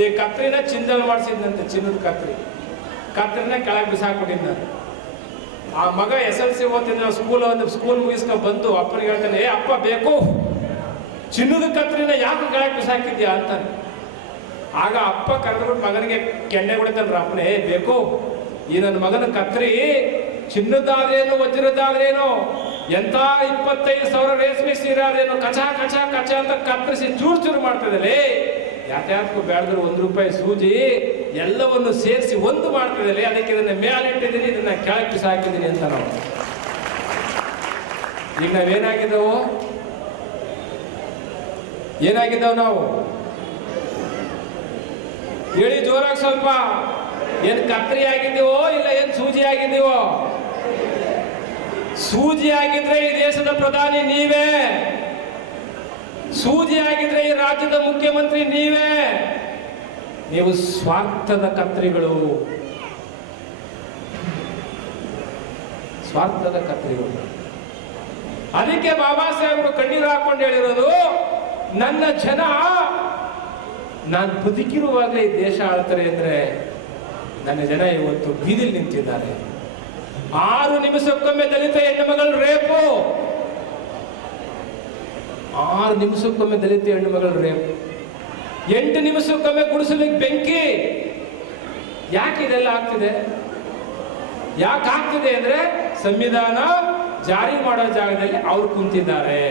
ಈ ಕತ್ರಿನ ಚಿನ್ನದಲ್ಲಿ ಮಾಡಿಸಿದ್ದಂತೆ, ಚಿನ್ನದ ಕತ್ರಿನ ಕೆಳಗೆ ಬಿಸಾಕ್ಬಿಟ್ಟಿದ್ದ. ಆ ಮಗ SLC ಓದ್ತಿದ್ದ, ಸ್ಕೂಲ್ ಮುಗಿಸ್ಕೊಂಡು ಬಂದು ಅಪ್ಪನಿಗೆ ಹೇಳ್ತಾನೆ, ಏ ಅಪ್ಪ ಬೇಕು ಚಿನ್ನದ ಕತ್ರಿನ ಯಾಕೆ ಕೆಳಗೆ ಬಿಸಾಕಿದ್ಯಾ ಅಂತಾನೆ. ಆಗ ಅಪ್ಪ ಕರೆದ್ಬಿಟ್ಟು ಮಗನಿಗೆ ಕೆನ್ನೆ ಹೊಡಿತಾನ್ರ ಅಪ್ಪನೇ, ಬೇಕು ಈ ನನ್ನ ಮಗನ ಕತ್ರಿ ಚಿನ್ನದಾದ್ರೇನು ವಜ್ರದಾದ್ರೇನು ಎಂತ 25,000 ರೇಷ್ಮೆ ಸೀರೆ ಆದ್ರೇನು ಕಚ ಕಚ ಕಚ ಅಂತ ಕತ್ತರಿಸಿ ಚೂರು ಮಾಡ್ತದಲ್ಲಿ. ಯಾತ್ಯಾತ್ಕು ಬೇಡದ್ರು ₹1 ಸೂಜಿ ಎಲ್ಲವನ್ನು ಸೇರಿಸಿ ಒಂದು ಮಾಡ್ತಿದ್ದಲ್ಲಿ, ಅದಕ್ಕೆ ಇದನ್ನ ಮೇಲಿಟ್ಟಿದ್ದೀನಿ, ಇದನ್ನ ಕೆಳಗೆ ಬಿಸಾಕಿದ್ದೀನಿ ಅಂತ ನಾವು. ಈಗ ನಾವೇನಾಗಿದ್ದವು? ಏನಾಗಿದ್ದಾವ ನಾವು? ಹೇಳಿ ಜೋರಾಗಿ ಸ್ವಲ್ಪ. ಏನ್ ಕತ್ತರಿ ಆಗಿದ್ದೀವೋ ಇಲ್ಲ ಏನ್ ಸೂಜಿ ಆಗಿದ್ದೀವೋ? ಸೂಜಿ ಆಗಿದ್ರೆ ಈ ದೇಶದ ಪ್ರಧಾನಿ ನೀವೇ, ಸೂಜಿ ಆಗಿದ್ರೆ ಈ ರಾಜ್ಯದ ಮುಖ್ಯಮಂತ್ರಿ ನೀವೇ. ನೀವು ಸ್ವಾರ್ಥದ ಕತ್ರಿಗಳು, ಸ್ವಾರ್ಥದ ಕತ್ರಿಗಳು. ಅದಕ್ಕೆ ಬಾಬಾ ಸಾಹೇಬರು ಕಣ್ಣೀರು ಹಾಕೊಂಡು ಹೇಳಿರೋದು, ನನ್ನ ಜನ ನಾನು ಬದುಕಿರುವಾಗಲೇ ಈ ದೇಶ ಆಳ್ತಾರೆ ಅಂದ್ರೆ ನನ್ನ ಜನ ಇವತ್ತು ಬೀದಿಲಿ ನಿಂತಿದ್ದಾರೆ. 6 ನಿಮಿಷಕ್ಕೊಮ್ಮೆ ದಲಿತ ಹೆಣ್ಣು ಮಗಳು ರೇಪು, 6 ನಿಮಿಷಕ್ಕೊಮ್ಮೆ ದಲಿತ ಹೆಣ್ಣು ಮಗಳು ರೇಪು, 8 ನಿಮಿಷಕ್ಕೊಮ್ಮೆ ಗುಡಿಸಲಿಕ್ಕೆ ಬೆಂಕಿ. ಯಾಕೆ ಇದೆಲ್ಲ ಆಗ್ತಿದೆ? ಯಾಕೆ ಆಗ್ತಿದೆ ಅಂದ್ರೆ ಸಂವಿಧಾನ ಜಾರಿ ಮಾಡೋ ಜಾಗದಲ್ಲಿ ಅವ್ರು ಕುಂತಿದ್ದಾರೆ,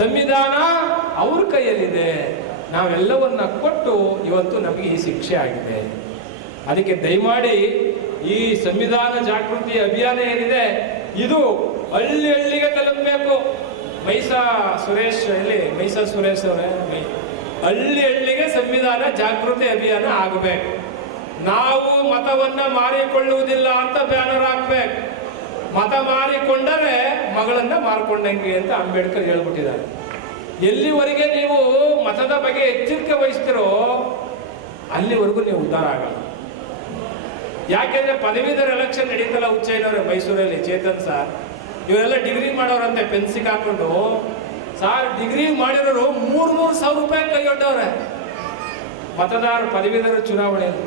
ಸಂವಿಧಾನ ಅವ್ರ ಕೈಯಲ್ಲಿದೆ. ನಾವೆಲ್ಲವನ್ನ ಕೊಟ್ಟು ಇವತ್ತು ನಮಗೆ ಈ ಶಿಕ್ಷೆ ಆಗಿದೆ. ಅದಕ್ಕೆ ದಯಮಾಡಿ ಈ ಸಂವಿಧಾನ ಜಾಗೃತಿ ಅಭಿಯಾನ ಏನಿದೆ ಇದು ಹಳ್ಳಿ ಹಳ್ಳಿಗೆ ತಲುಪಬೇಕು. ಮೈಸಾ ಸುರೇಶ್ ಅವರೇ, ಹಳ್ಳಿ ಹಳ್ಳಿಗೆ ಸಂವಿಧಾನ ಜಾಗೃತಿ ಅಭಿಯಾನ ಆಗಬೇಕು. ನಾವು ಮತವನ್ನ ಮಾರಿಕೊಳ್ಳುವುದಿಲ್ಲ ಅಂತ ಬ್ಯಾನರ್ ಹಾಕ್ಬೇಕು. ಮತ ಮಾರಿಕೊಂಡರೆ ಮಗಳನ್ನ ಮಾರ್ಕೊಂಡಂಗೆ ಅಂತ ಅಂಬೇಡ್ಕರ್ ಹೇಳ್ಬಿಟ್ಟಿದ್ದಾರೆ. ಎಲ್ಲಿವರೆಗೆ ನೀವು ಮತದ ಬಗ್ಗೆ ಎಚ್ಚರಿಕೆ ವಹಿಸ್ತಿರೋ ಅಲ್ಲಿವರೆಗೂ ನೀವು ಉದ್ಧಾರ ಆಗಲ್ಲ. ಯಾಕೆಂದ್ರೆ ಪದವೀಧರ ಎಲೆಕ್ಷನ್ ನಡೀತಲ್ಲ ಹುಚ್ಚಯ್ಯನವ್ರೆ ಮೈಸೂರಲ್ಲಿ, ಚೇತನ್ ಸರ್ ಇವರೆಲ್ಲ ಡಿಗ್ರಿ ಮಾಡೋರಂತೆ ಪೆನ್ಸಿಗೆ ಹಾಕೊಂಡು. ಸಾರ್ ಡಿಗ್ರಿ ಮಾಡಿರೋರು 3,000 ರೂಪಾಯಿ ಕೈಯೊಡ್ಡವ್ರೆ ಮತದಾರ ಪದವೀಧರ ಚುನಾವಣೆಯಲ್ಲಿ.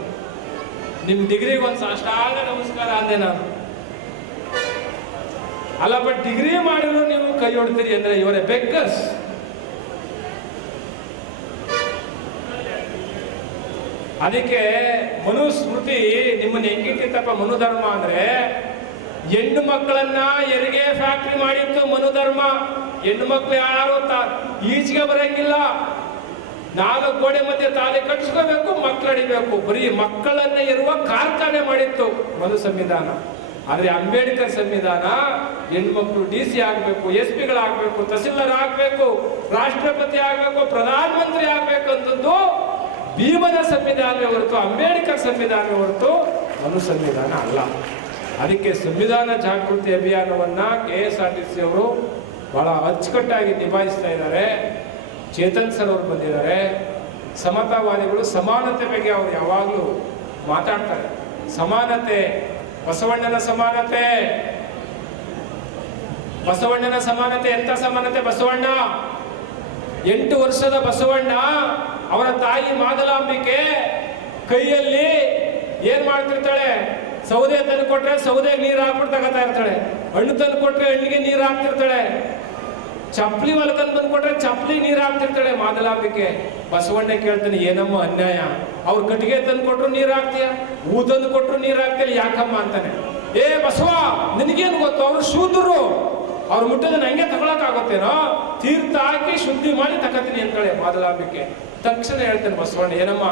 ನಿಮ್ ಡಿಗ್ರಿಗೆ ಒಂದು ಸಾಷ್ಟಾಂಗ ನಮಸ್ಕಾರ ಅಂದೆ ನಾನು. ಅಲ್ಲ, ಬಟ್ ಡಿಗ್ರಿ ಮಾಡಿದ್ರು ನೀವು ಕೈ ಹೊಡ್ತೀರಿ ಅಂದ್ರೆ ಇವರೇ ಬೆಕ್ಕರ್ಸ್. ಅದಕ್ಕೆ ಮನುಸ್ಮೃತಿ ನಿಮ್ಮನ್ನ ಹೆಂಗಿಟ್ಟಿತ್ತಪ್ಪ ಮನುಧರ್ಮ ಅಂದ್ರೆ, ಹೆಣ್ಣು ಮಕ್ಕಳನ್ನ ಹೆರಿಗೆ ಫ್ಯಾಕ್ಟ್ರಿ ಮಾಡಿತ್ತು ಮನುಧರ್ಮ. ಹೆಣ್ಣು ಮಕ್ಳು ಯಾರು ಈಚೆಗೆ ಬರಂಗಿಲ್ಲ, 4 ಗೋಡೆ ಮಧ್ಯೆ ತಾಲಿ ಕಟ್ಟಿಸ್ಕೋಬೇಕು, ಮಕ್ಕಳು ಅಡಿಬೇಕು, ಬರೀ ಮಕ್ಕಳನ್ನ ಇರುವ ಕಾರ್ಖಾನೆ ಮಾಡಿತ್ತು ಮನು ಸಂವಿಧಾನ. ಆದ್ರೆ ಅಂಬೇಡ್ಕರ್ ಸಂವಿಧಾನ ಹೆಣ್ಮಕ್ಳು DC ಆಗ್ಬೇಕು, SP ಗಳಾಗ್ಬೇಕು, ತಹಸೀಲ್ದಾರ್ ಆಗ್ಬೇಕು, ರಾಷ್ಟ್ರಪತಿ ಆಗ್ಬೇಕು, ಪ್ರಧಾನ ಮಂತ್ರಿ ಆಗ್ಬೇಕು ಅಂತದ್ದು ಭೀಮನ ಸಂವಿಧಾನವೇ ಹೊರತು ಅಂಬೇಡ್ಕರ್ ಸಂವಿಧಾನವೇ ಹೊರತು ಮನು ಸಂವಿಧಾನ ಅಲ್ಲ. ಅದಕ್ಕೆ ಸಂವಿಧಾನ ಜಾಗೃತಿ ಅಭಿಯಾನವನ್ನ KSRTC ಅವರು ಬಹಳ ಅಚ್ಚುಕಟ್ಟಾಗಿ ನಿಭಾಯಿಸ್ತಾ ಇದ್ದಾರೆ. ಚೇತನ್ ಸರ್ ಅವರು ಬಂದಿದ್ದಾರೆ. ಸಮತಾವಾದಿಗಳು ಸಮಾನತೆ ಬಗ್ಗೆ ಅವರು ಯಾವಾಗಲೂ ಮಾತಾಡ್ತಾರೆ. ಸಮಾನತೆ, ಬಸವಣ್ಣನ ಸಮಾನತೆ, ಬಸವಣ್ಣನ ಸಮಾನತೆ. ಎಂತ ಸಮಾನತೆ? ಬಸವಣ್ಣ 8 ವರ್ಷದ ಬಸವಣ್ಣ ಅವರ ತಾಯಿ ಮಾದಲಾಂಬಿಕೆ ಕೈಯಲ್ಲಿ ಏನ್ ಮಾಡ್ತಿರ್ತಾಳೆ? ಸೌದೆ ತಂದು ಕೊಟ್ರೆ ಸೌದೆಗೆ ನೀರು ಹಾಕ್ಬಿಟ್ಟು ತಗೋತಾ ಇರ್ತಾಳೆ, ಹಣ್ಣು ತಂದು ಕೊಟ್ರೆ ಹಣ್ಣಿಗೆ ನೀರು ಹಾಕ್ತಿರ್ತಾಳೆ, ಚಪ್ಪಲಿ ಹೊಲಕಂದು ಬಂದು ಕೊಟ್ರೆ ಚಪ್ಪಲಿ ನೀರು ಹಾಕ್ತಿರ್ತಾಳೆ ಮಾದಲಾಂಬಿಕೆ. ಬಸವಣ್ಣ ಕೇಳ್ತಾನೆ, ಏನಮ್ಮ ಅನ್ಯಾಯ? ಅವ್ರು ಕಟ್ಟಿಗೆ ತಂದು ಕೊಟ್ರು ನೀರು ಹಾಕ್ತೀಯ, ಹೂ ತಂದು ಕೊಟ್ರು ನೀರು ಹಾಕ್ತಿಲ್ಲ, ಯಾಕಮ್ಮ ಅಂತಾನೆ. ಏ ಬಸವ, ನಿನಗೇನು ಗೊತ್ತು? ಅವ್ರು ಶೂದ್ರರು, ಅವ್ರು ಮುಟ್ಟದ ನಂಗೆ ತಗೊಳಕ್ ಆಗುತ್ತೇನೋ? ತೀರ್ಥ ಹಾಕಿ ಶುದ್ಧಿ ಮಾಡಿ ತಗತೀನಿ ಅಂತಾಳೆ ಮಾದಲಾಂಬಿಕೆ. ತಕ್ಷಣ ಹೇಳ್ತಾನೆ ಬಸವಣ್ಣ, ಏನಮ್ಮ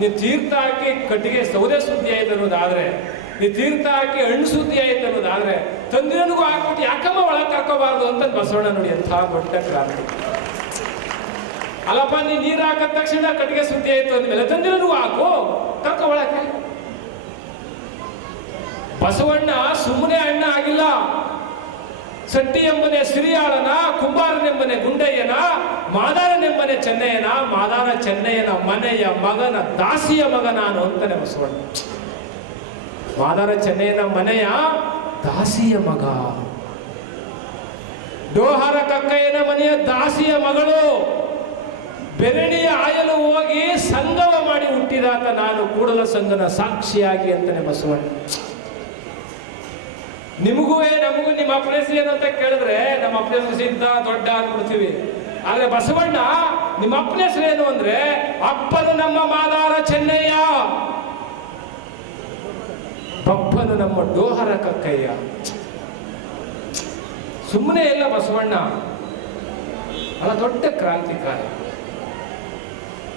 ನೀ ತೀರ್ಥ ಹಾಕಿ ಕಟ್ಟಿಗೆ ಸೌದೆ ಸುದ್ದಿ ಆಯ್ತು ಅನ್ನೋದಾದ್ರೆ, ನೀ ತೀರ್ಥ ಹಾಕಿ ಹಣ್ಣು ಸುದ್ದಿ ಆಯ್ತು ಅನ್ನೋದಾದ್ರೆ ತಂದಿರನಿಗೂ ಹಾಕ್ಬಿಟ್ಟು ಯಾಕಮ್ಮ ಒಳಗೆ ಹಾಕೋಬಾರ್ದು ಅಂತ ಬಸವಣ್ಣ. ನೋಡಿ ಎಂಥ ದೊಡ್ಡ ಕ್ರಾಂತಿ. ಅಲ್ಲಪ್ಪ, ನೀ ನೀರು ಹಾಕದ ತಕ್ಷಣ ಕಟ್ಟಿಗೆ ಸುದ್ದಿ ಆಯ್ತು ಅಂದ್ಮೇಲೆ ತಂದಿರನಿಗೂ ಹಾಕು, ಕರ್ಕೊ ಒಳಕ್ಕೆ. ಬಸವಣ್ಣ ಸುಮ್ಮನೆ ಅಣ್ಣ ಆಗಿಲ್ಲ. ಸಟ್ಟಿ ಎಂಬನೆ ಸಿರಿಯಾಳನ, ಕುಂಬಾರನೆಂಬನೆ ಗುಂಡಯ್ಯನ, ಮಾದಾರನೆಂಬನೆ ಚೆನ್ನಯ್ಯನ, ಮಾದಾರ ಚೆನ್ನಯ್ಯನ ಮನೆಯ ಮಗನ ದಾಸಿಯ ಮಗ ನಾನು ಅಂತಾನೆ ಬಸವಣ್ಣ. ಮಾದಾರ ಚೆನ್ನಯ್ಯನ ಮನೆಯ ದಾಸಿಯ ಮಗ, ಡೋಹಾರ ಕಕ್ಕಯ್ಯನ ಮನೆಯ ದಾಸಿಯ ಮಗಳು. ಬೆರಣಿಯ ಆಯಲು ಹೋಗಿ ಸಂಗಮ ಮಾಡಿ ಹುಟ್ಟಿದಾತ ನಾನು, ಕೂಡಲ ಸಂಗನ ಸಾಕ್ಷಿಯಾಗಿ ಅಂತಾನೆ ಬಸವಣ್ಣ. ನಿಮಗೂ ನಮಗೂ ನಿಮ್ಮ ಅಪ್ಪನ ಹೆಸರು ಏನು ಅಂತ ಕೇಳಿದ್ರೆ ನಮ್ಮ ಅಪ್ಪನ ಹೆಸರು ಸಿದ್ಧ ದೊಡ್ಡ ಅಂದ್ಬಿಡ್ತೀವಿ. ಆದ್ರೆ ಬಸವಣ್ಣ ನಿಮ್ಮ ಅಪ್ಪನ ಹೆಸರು ಏನು ಅಂದ್ರೆ, ಅಪ್ಪನು ನಮ್ಮ ಮಾದಾರ ಚೆನ್ನಯ್ಯ, ಬಪ್ಪನು ನಮ್ಮ ಡೋಹರ ಕಕ್ಕಯ್ಯ. ಸುಮ್ಮನೆ ಇಲ್ಲ ಬಸವಣ್ಣ, ಬಹಳ ದೊಡ್ಡ ಕ್ರಾಂತಿಕಾರಿ.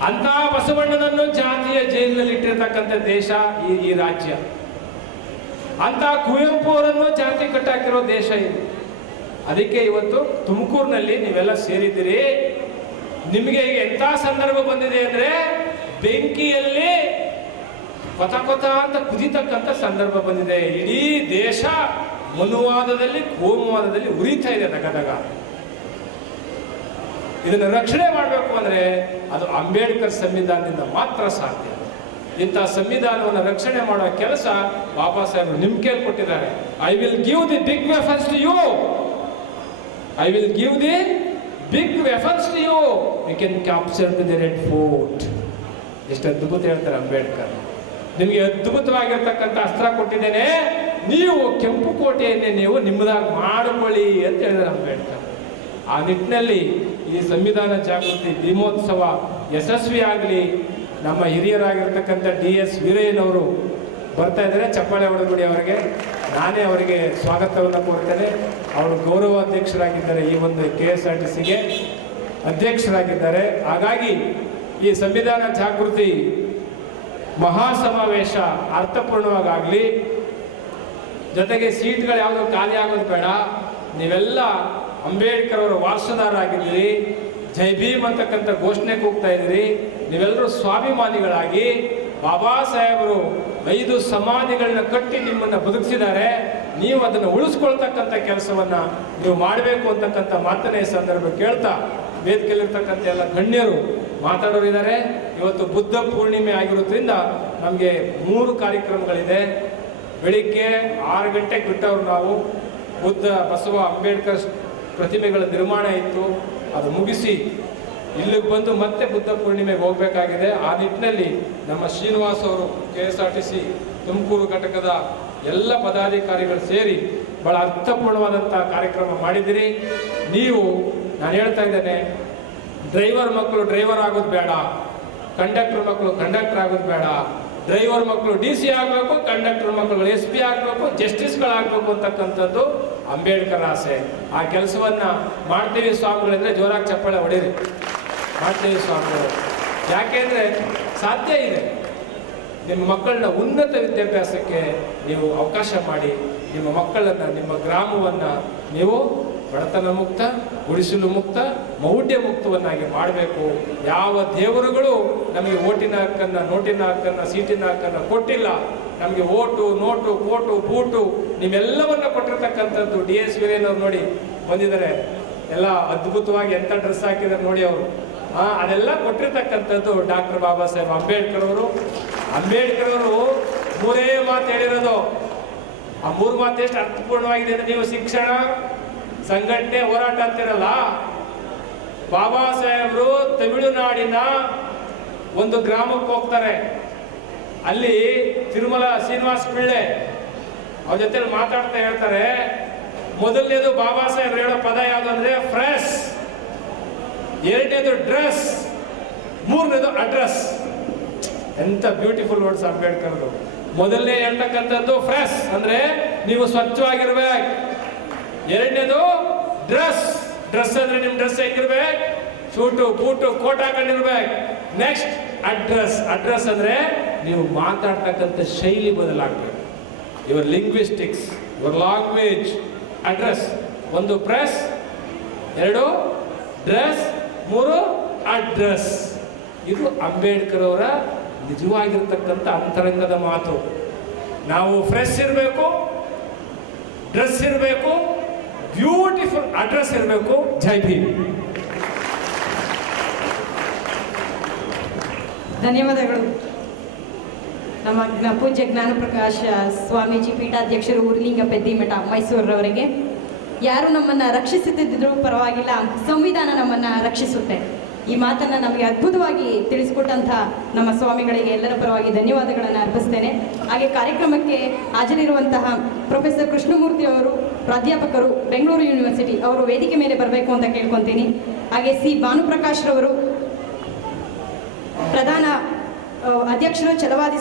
ಅಂತ ಬಸವಣ್ಣನನ್ನು ಜಾತಿಯ ಜೈಲಿನಲ್ಲಿ ಇಟ್ಟಿರ್ತಕ್ಕಂಥ ದೇಶ ಈ ರಾಜ್ಯ. ಅಂತ ಕುವೆಂಪು ಅವರನ್ನು ಜಾತಿ ಕಟ್ಟಾಕಿರೋ ದೇಶ ಇದು. ಅದಕ್ಕೆ ಇವತ್ತು ತುಮಕೂರಿನಲ್ಲಿ ನೀವೆಲ್ಲ ಸೇರಿದ್ದೀರಿ. ನಿಮಗೆ ಈಗ ಎಂಥ ಸಂದರ್ಭ ಬಂದಿದೆ ಅಂದ್ರೆ, ಬೆಂಕಿಯಲ್ಲಿ ಕೊತ ಕೊತ ಅಂತ ಕುದಿತಕ್ಕಂಥ ಸಂದರ್ಭ ಬಂದಿದೆ. ಇಡೀ ದೇಶ ಮನುವಾದದಲ್ಲಿ ಕೋಮುವಾದದಲ್ಲಿ ಉರಿತಾ ಇದೆ ದಗದಗ. ಇದನ್ನು ರಕ್ಷಣೆ ಮಾಡಬೇಕು ಅಂದ್ರೆ ಅದು ಅಂಬೇಡ್ಕರ್ ಸಂವಿಧಾನದಿಂದ ಮಾತ್ರ ಸಾಧ್ಯ. ಇಂಥ ಸಂವಿಧಾನವನ್ನು ರಕ್ಷಣೆ ಮಾಡುವ ಕೆಲಸ ಬಾಬಾ ಸಾಹೇಬರು ನಿಮ್ಮ ಕೈಲಿ ಕೊಟ್ಟಿದ್ದಾರೆ. I will give the big weapons to you, I will give the big weapons to you, you can capture the Red Fort. ಎಷ್ಟು ಅದ್ಭುತ ಹೇಳ್ತಾರೆ ಅಂಬೇಡ್ಕರ್. ನಿಮಗೆ ಅದ್ಭುತವಾಗಿರ್ತಕ್ಕಂಥ ಅಸ್ತ್ರ ಕೊಟ್ಟಿದ್ದೇನೆ, ನೀವು ಕೆಂಪು ಕೋಟೆಯನ್ನೇ ನೀವು ನಿಮ್ಮದಾಗಿ ಮಾಡಿಕೊಳ್ಳಿ ಅಂತ ಹೇಳಿದ್ದಾರೆ ಅಂಬೇಡ್ಕರ್. ಆ ನಿಟ್ಟಿನಲ್ಲಿ ಈ ಸಂವಿಧಾನ ಜಾಗೃತಿ ದಿನೋತ್ಸವ ಯಶಸ್ವಿಯಾಗಲಿ. ನಮ್ಮ ಹಿರಿಯರಾಗಿರ್ತಕ್ಕಂಥ DS ವೀರಯ್ಯನವರು ಬರ್ತಾ ಇದ್ದಾರೆ, ಚಪ್ಪಾಳೆ ಹೊಡೆದ್ಬಿಡಿ ಅವರಿಗೆ. ನಾನೇ ಅವರಿಗೆ ಸ್ವಾಗತವನ್ನು ಕೋರ್ತೇನೆ. ಅವರು ಗೌರವಾಧ್ಯಕ್ಷರಾಗಿದ್ದಾರೆ, ಈ ಒಂದು KSRTCಗೆ ಅಧ್ಯಕ್ಷರಾಗಿದ್ದಾರೆ. ಹಾಗಾಗಿ ಈ ಸಂವಿಧಾನ ಜಾಗೃತಿ ಮಹಾಸಮಾವೇಶ ಅರ್ಥಪೂರ್ಣವಾಗಲಿ. ಜೊತೆಗೆ ಸೀಟ್ಗಳು ಯಾವುದೋ ಖಾಲಿ ಆಗೋದು ಬೇಡ. ನೀವೆಲ್ಲ ಅಂಬೇಡ್ಕರ್ ಅವರ ವಾರಸುದಾರರಾಗಿದ್ದೀರಿ, ಜೈ ಭೀಮ್ ಅಂತಕ್ಕಂಥ ಘೋಷಣೆ ಕೂಗ್ತಾ ಇದ್ದೀರಿ. ನೀವೆಲ್ಲರೂ ಸ್ವಾಭಿಮಾನಿಗಳಾಗಿ ಬಾಬಾ ಸಾಹೇಬರು 5 ಸಮಾಧಿಗಳನ್ನ ಕಟ್ಟಿ ನಿಮ್ಮನ್ನು ಬದುಕಿಸಿದ್ದಾರೆ. ನೀವು ಅದನ್ನು ಉಳಿಸ್ಕೊಳ್ತಕ್ಕಂಥ ಕೆಲಸವನ್ನ ನೀವು ಮಾಡಬೇಕು ಅಂತಕ್ಕಂಥ ಮಾತನ್ನ ಈ ಸಂದರ್ಭ ಕೇಳ್ತಾ, ವೇದಿಕೆಯಲ್ಲಿರ್ತಕ್ಕಂಥ ಎಲ್ಲ ಗಣ್ಯರು ಮಾತಾಡೋರಿದ್ದಾರೆ. ಇವತ್ತು ಬುದ್ಧ ಪೂರ್ಣಿಮೆ ಆಗಿರೋದ್ರಿಂದ ನಮಗೆ 3 ಕಾರ್ಯಕ್ರಮಗಳಿದೆ. ಬೆಳಿಗ್ಗೆ 6 ಗಂಟೆಗೆ ಬಿಟ್ಟವರು ನಾವು ಬುದ್ಧ ಬಸವ ಅಂಬೇಡ್ಕರ್ ಪ್ರತಿಮೆಗಳ ನಿರ್ಮಾಣ ಇತ್ತು, ಅದು ಮುಗಿಸಿ ಇಲ್ಲಿಗೆ ಬಂದು ಮತ್ತೆ ಬುದ್ಧ ಪೂರ್ಣಿಮೆಗೆ ಹೋಗಬೇಕಾಗಿದೆ. ಆ ನಿಟ್ಟಿನಲ್ಲಿ ನಮ್ಮ ಶ್ರೀನಿವಾಸ್ ಅವರು KSRTC ತುಮಕೂರು ಘಟಕದ ಎಲ್ಲ ಪದಾಧಿಕಾರಿಗಳು ಸೇರಿ ಬಹಳ ಅರ್ಥಪೂರ್ಣವಾದಂಥ ಕಾರ್ಯಕ್ರಮ ಮಾಡಿದ್ದೀರಿ. ನೀವು, ನಾನು ಹೇಳ್ತಾ ಇದ್ದೇನೆ, ಡ್ರೈವರ್ ಮಕ್ಕಳು ಡ್ರೈವರ್ ಆಗೋದು ಬೇಡ, ಕಂಡಕ್ಟರ್ ಮಕ್ಕಳು ಕಂಡಕ್ಟರ್ ಆಗೋದು ಬೇಡ. ಡ್ರೈವರ್ ಮಕ್ಕಳು DC ಆಗಬೇಕು, ಕಂಡಕ್ಟರ್ ಮಕ್ಕಳು SP ಆಗಬೇಕು, ಜಸ್ಟಿಸ್ಗಳಾಗಬೇಕು ಅಂತಕ್ಕಂಥದ್ದು ಅಂಬೇಡ್ಕರ್ ಆಸೆ. ಆ ಕೆಲಸವನ್ನ ಮಾಡ್ತೀವಿ ಸ್ವಾಮಿಗಳಿದ್ರೆ ಜೋರಾಗಿ ಚಪ್ಪಾಳೆ ಹೊಡೀರಿ. ಮಾಡ್ತೀವಿ ಸ್ವಾಮಿಗಳು. ಯಾಕೆಂದ್ರೆ ಸಾಧ್ಯ ಇದೆ. ನಿಮ್ಮ ಮಕ್ಕಳನ್ನ ಉನ್ನತ ವಿದ್ಯಾಭ್ಯಾಸಕ್ಕೆ ನೀವು ಅವಕಾಶ ಮಾಡಿ, ನಿಮ್ಮ ಮಕ್ಕಳನ್ನ, ನಿಮ್ಮ ಗ್ರಾಮವನ್ನ ನೀವು ಬಡತನ ಮುಕ್ತ, ಗುಡಿಸಲು ಮುಕ್ತ, ಮೌಢ್ಯ ಮುಕ್ತವನ್ನಾಗಿ ಮಾಡಬೇಕು. ಯಾವ ದೇವರುಗಳು ನಮಗೆ ಓಟಿನ ಹಕ್ಕನ್ನ, ನೋಟಿನ ಹಕ್ಕನ್ನ, ಸೀಟಿನ ಹಕ್ಕನ್ನ ಕೊಟ್ಟಿಲ್ಲ. ನಮಗೆ ಓಟು, ನೋಟು, ಕೋಟು, ಬೂಟು ನೀವೆಲ್ಲವನ್ನ ಕೊಟ್ಟಿರ್ತಕ್ಕಂಥದ್ದು. DS ವೀರಯ್ಯನವ್ರು ನೋಡಿ ಬಂದಿದ್ದಾರೆ, ಎಲ್ಲ ಅದ್ಭುತವಾಗಿ ಎಂಥ ಡ್ರೆಸ್ ಹಾಕಿದ್ದಾರೆ ನೋಡಿ ಅವರು. ಅದೆಲ್ಲ ಕೊಟ್ಟಿರ್ತಕ್ಕಂಥದ್ದು ಡಾಕ್ಟರ್ ಬಾಬಾ ಸಾಹೇಬ್ ಅಂಬೇಡ್ಕರ್ ಅವರು. ಅಂಬೇಡ್ಕರ್ ಅವರು 3 ಮಾತು ಹೇಳಿರೋದು. ಆ 3 ಮಾತು ಎಷ್ಟು ಅರ್ಥಪೂರ್ಣವಾಗಿದೆ ಅಂದ್ರೆ, ನೀವು ಶಿಕ್ಷಣ, ಸಂಘಟನೆ, ಹೋರಾಟ ಅಂತಿರಲ್ಲ. ಬಾಬಾ ಸಾಹೇಬರು ತಮಿಳುನಾಡಿನ ಒಂದು ಗ್ರಾಮಕ್ಕೆ ಹೋಗ್ತಾರೆ. ಅಲ್ಲಿ ತಿರುಮಲ ಶ್ರೀನಿವಾಸ ಪಿಳ್ಳೆ ಅವ್ರ ಜೊತೆ ಮಾತಾಡ್ತಾ ಹೇಳ್ತಾರೆ, ಮೊದಲನೇದು ಬಾಬಾ ಸಾಹೇಬ್ರು ಹೇಳೋ ಪದ ಯಾವುದು ಅಂದ್ರೆ ಫ್ರೆಶ್, 2ನೇದು ಡ್ರೆಸ್, 3ನೇದು ಅಡ್ರೆಸ್. ಎಂತ ಬ್ಯೂಟಿಫುಲ್ ವರ್ಡ್ಸ್ ಅಂಬೇಡ್ಕರ್ದು. ಮೊದಲನೇ ಹೇಳ್ತಕ್ಕಂಥದ್ದು ಫ್ರೆಶ್ ಅಂದ್ರೆ ನೀವು ಸ್ವಚ್ಛವಾಗಿರ್ಬೇಕು. 2ನೇದು ಡ್ರೆಸ್, ಡ್ರೆಸ್ ಅಂದ್ರೆ ನಿಮ್ ಡ್ರೆಸ್ ಹೇಗಿರ್ಬೇಕು, ಸೂಟು ಬೂಟು ಕೋಟ್ ಹಾಕೊಂಡಿರ್ಬೇಕು. ನೆಕ್ಸ್ಟ್ ಅಡ್ರೆಸ್, ಅಡ್ರೆಸ್ ಅಂದ್ರೆ ನೀವು ಮಾತಾಡ್ತಕ್ಕಂಥ ಶೈಲಿ ಬದಲಾಗಬೇಕು. Your linguistics, your language. Address, 1 press, 2 dress, 3 address. ಇದು ಅಂಬೇಡ್ಕರ್ ಅವರ ನಿಜವಾಗಿರ್ತಕ್ಕಂಥ ಅಂತರಂಗದ ಮಾತು. ನಾವು ಫ್ರೆಶ್ ಇರಬೇಕು, ಡ್ರೆಸ್ ಇರಬೇಕು, ಬ್ಯೂಟಿಫುಲ್ ಅಡ್ರೆಸ್ ಇರಬೇಕು. ಜೈ ಭೀಮ್. ಧನ್ಯವಾದಗಳು. ನಮ್ಮ ಪೂಜ್ಯ ಜ್ಞಾನಪ್ರಕಾಶ ಸ್ವಾಮೀಜಿ ಪೀಠಾಧ್ಯಕ್ಷರು ಊರ್ಲಿಂಗ ಪೆದ್ದಿಮಠ ಮೈಸೂರವರಿಗೆ, ಯಾರು ನಮ್ಮನ್ನು ರಕ್ಷಿಸುತ್ತಿದ್ದರೂ ಪರವಾಗಿಲ್ಲ, ಸಂವಿಧಾನ ನಮ್ಮನ್ನು ರಕ್ಷಿಸುತ್ತೆ. ಈ ಮಾತನ್ನು ನಮಗೆ ಅದ್ಭುತವಾಗಿ ತಿಳಿಸಿಕೊಟ್ಟಂಥ ನಮ್ಮ ಸ್ವಾಮಿಗಳಿಗೆ ಎಲ್ಲರ ಪರವಾಗಿ ಧನ್ಯವಾದಗಳನ್ನು ಅರ್ಪಿಸ್ತೇನೆ. ಹಾಗೆ ಕಾರ್ಯಕ್ರಮಕ್ಕೆ ಹಾಜರಿರುವಂತಹ ಪ್ರೊಫೆಸರ್ ಕೃಷ್ಣಮೂರ್ತಿ ಅವರು, ಪ್ರಾಧ್ಯಾಪಕರು, ಬೆಂಗಳೂರು ಯೂನಿವರ್ಸಿಟಿ, ಅವರು ವೇದಿಕೆ ಮೇಲೆ ಬರಬೇಕು ಅಂತ ಕೇಳ್ಕೊತೀನಿ. ಹಾಗೆ C ಭಾನುಪ್ರಕಾಶ್ ರವರು, ಪ್ರಧಾನ ಅಧ್ಯಕ್ಷರು, ಛಲವಾದಿ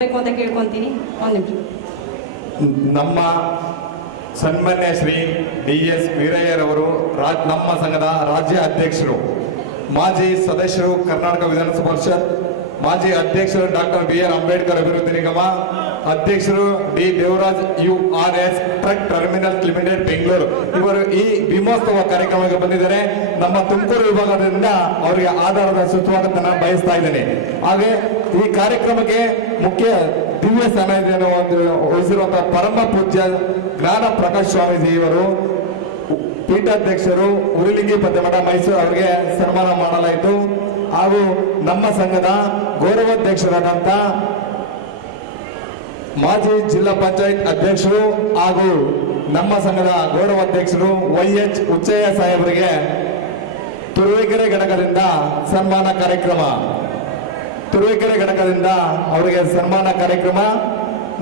ಬರಬೇಕು ಅಂತ ಕೇಳ್ಕೊಂತೀನಿ. 1 ನಿಮಿಷ. ನಮ್ಮ ಸನ್ಮಾನ್ಯ ಶ್ರೀ DS ವೀರಯ್ಯರವರು ನಮ್ಮ ಸಂಘದ ರಾಜ್ಯ ಅಧ್ಯಕ್ಷರು, ಮಾಜಿ ಸದಸ್ಯರು, ಕರ್ನಾಟಕ ವಿಧಾನಸಭಾ ಪರಿಷತ್, ಮಾಜಿ ಅಧ್ಯಕ್ಷರು ಡಾಕ್ಟರ್ BR ಅಂಬೇಡ್ಕರ್ ಅಭಿವೃದ್ಧಿ ನಿಗಮ, ಅಧ್ಯಕ್ಷರು D Devaraj URS truck terminal limited Bengaluru. ಇವರು ಈ ಭೀಮೋತ್ಸವ ಕಾರ್ಯಕ್ರಮಕ್ಕೆ ಬಂದಿದ್ದಾರೆ. ನಮ್ಮ ತುಮಕೂರು ವಿಭಾಗದಿಂದ ಅವರಿಗೆ ಆಧಾರದ ಸುಸ್ವಾಗತನ ಬಯಸ್ತಾ ಇದ್ದೇನೆ. ಹಾಗೆ ಈ ಕಾರ್ಯಕ್ರಮಕ್ಕೆ ಮುಖ್ಯ ದಿವ್ಯ ಸಾನ್ನಿಧ್ಯವನ್ನು ವಹಿಸಿರುವಂತಹ ಪರಮ ಪೂಜ್ಯ ಜ್ಞಾನ ಪ್ರಕಾಶ್ ಸ್ವಾಮೀಜಿ ಇವರು ಪೀಠಾಧ್ಯಕ್ಷರು ಉರುಲಿಂಗಿ ಪದ್ಯಮಠ ಮೈಸೂರು ಅವರಿಗೆ ಸನ್ಮಾನ ಮಾಡಲಾಯಿತು. ಹಾಗೂ ನಮ್ಮ ಸಂಘದ ಗೌರವಾಧ್ಯಕ್ಷರಾದಂಥ ಮಾಜಿ ಜಿಲ್ಲಾ ಪಂಚಾಯತ್ ಅಧ್ಯಕ್ಷರು ಹಾಗೂ ನಮ್ಮ ಸಂಘದ ಗೌರವಾಧ್ಯಕ್ಷರು YH ಉಚ್ಚಯ್ಯ ಸಾಹೇಬರಿಗೆ ತುರುವೇಕೆರೆ ಘಟಕದಿಂದ ಸನ್ಮಾನ ಕಾರ್ಯಕ್ರಮ. ತುರುವೇಕೆರೆ ಘಟಕದಿಂದ ಅವರಿಗೆ ಸನ್ಮಾನ ಕಾರ್ಯಕ್ರಮ.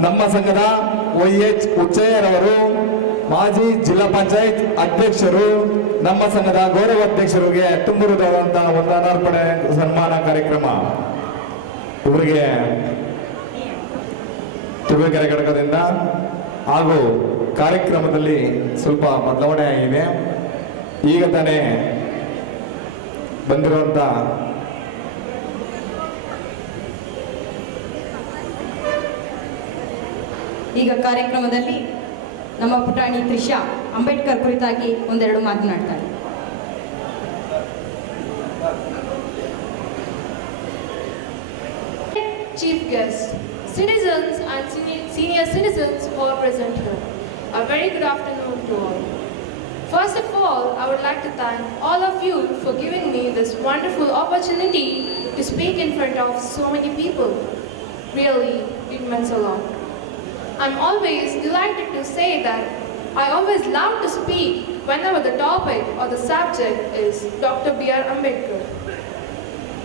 ನಮ್ಮ ಸಂಘದ YH ಉಚ್ಚಯ್ಯರವರು ಮಾಜಿ ಜಿಲ್ಲಾ ಪಂಚಾಯತ್ ಅಧ್ಯಕ್ಷರು ನಮ್ಮ ಸಂಘದ ಗೌರವಾಧ್ಯಕ್ಷರಿಗೆ ತುಂಬುವುದಾದಂತಹ ವಂದನಾರ್ಪಣೆ ಸನ್ಮಾನ ಕಾರ್ಯಕ್ರಮ. ಇವರಿಗೆ ತುರುವೇಕೆರೆ ಘಟಕದಿಂದ ಹಾಗೂ ಕಾರ್ಯಕ್ರಮದಲ್ಲಿ ಸ್ವಲ್ಪ ಬದಲಾವಣೆ ಆಗಿದೆ. ಈಗ ತಾನೇ ಬಂದಿರುವಂತ ಈಗ ಕಾರ್ಯಕ್ರಮದಲ್ಲಿ ನಮ್ಮ ಪುಟಾಣಿ ತ್ರಿಷಾ ಅಂಬೇಡ್ಕರ್ ಕುರಿತಾಗಿ ಒಂದೆರಡು ಮಾತನಾಡ್ತಾಳೆ. Chief guests, citizens and senior citizens who are present here, a very good afternoon to all. First of all, I would like to thank all of you for giving me this wonderful opportunity to speak in front of so many people. Really, it means a lot. I'm always delighted to say that I always love to speak whenever the topic or the subject is Dr. B.R. Ambedkar,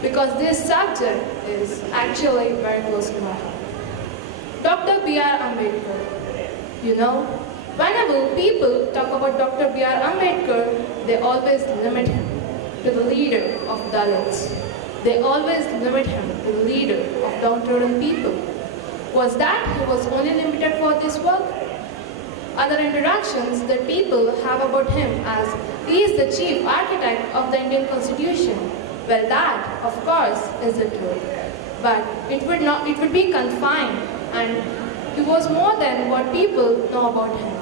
because this subject is actually very close to my heart. Dr. B.R. Ambedkar, you know, whenever people talk about Dr. B.R. Ambedkar, they always limit him to the leader of Dalits. They always limit him to the leader of downtrodden people. Was that he was only limited for this work? Other introductions that people have about him as he is the chief architect of the Indian Constitution. Well, that, of course, is the truth. But it would be confined, and he was more than what people know about him.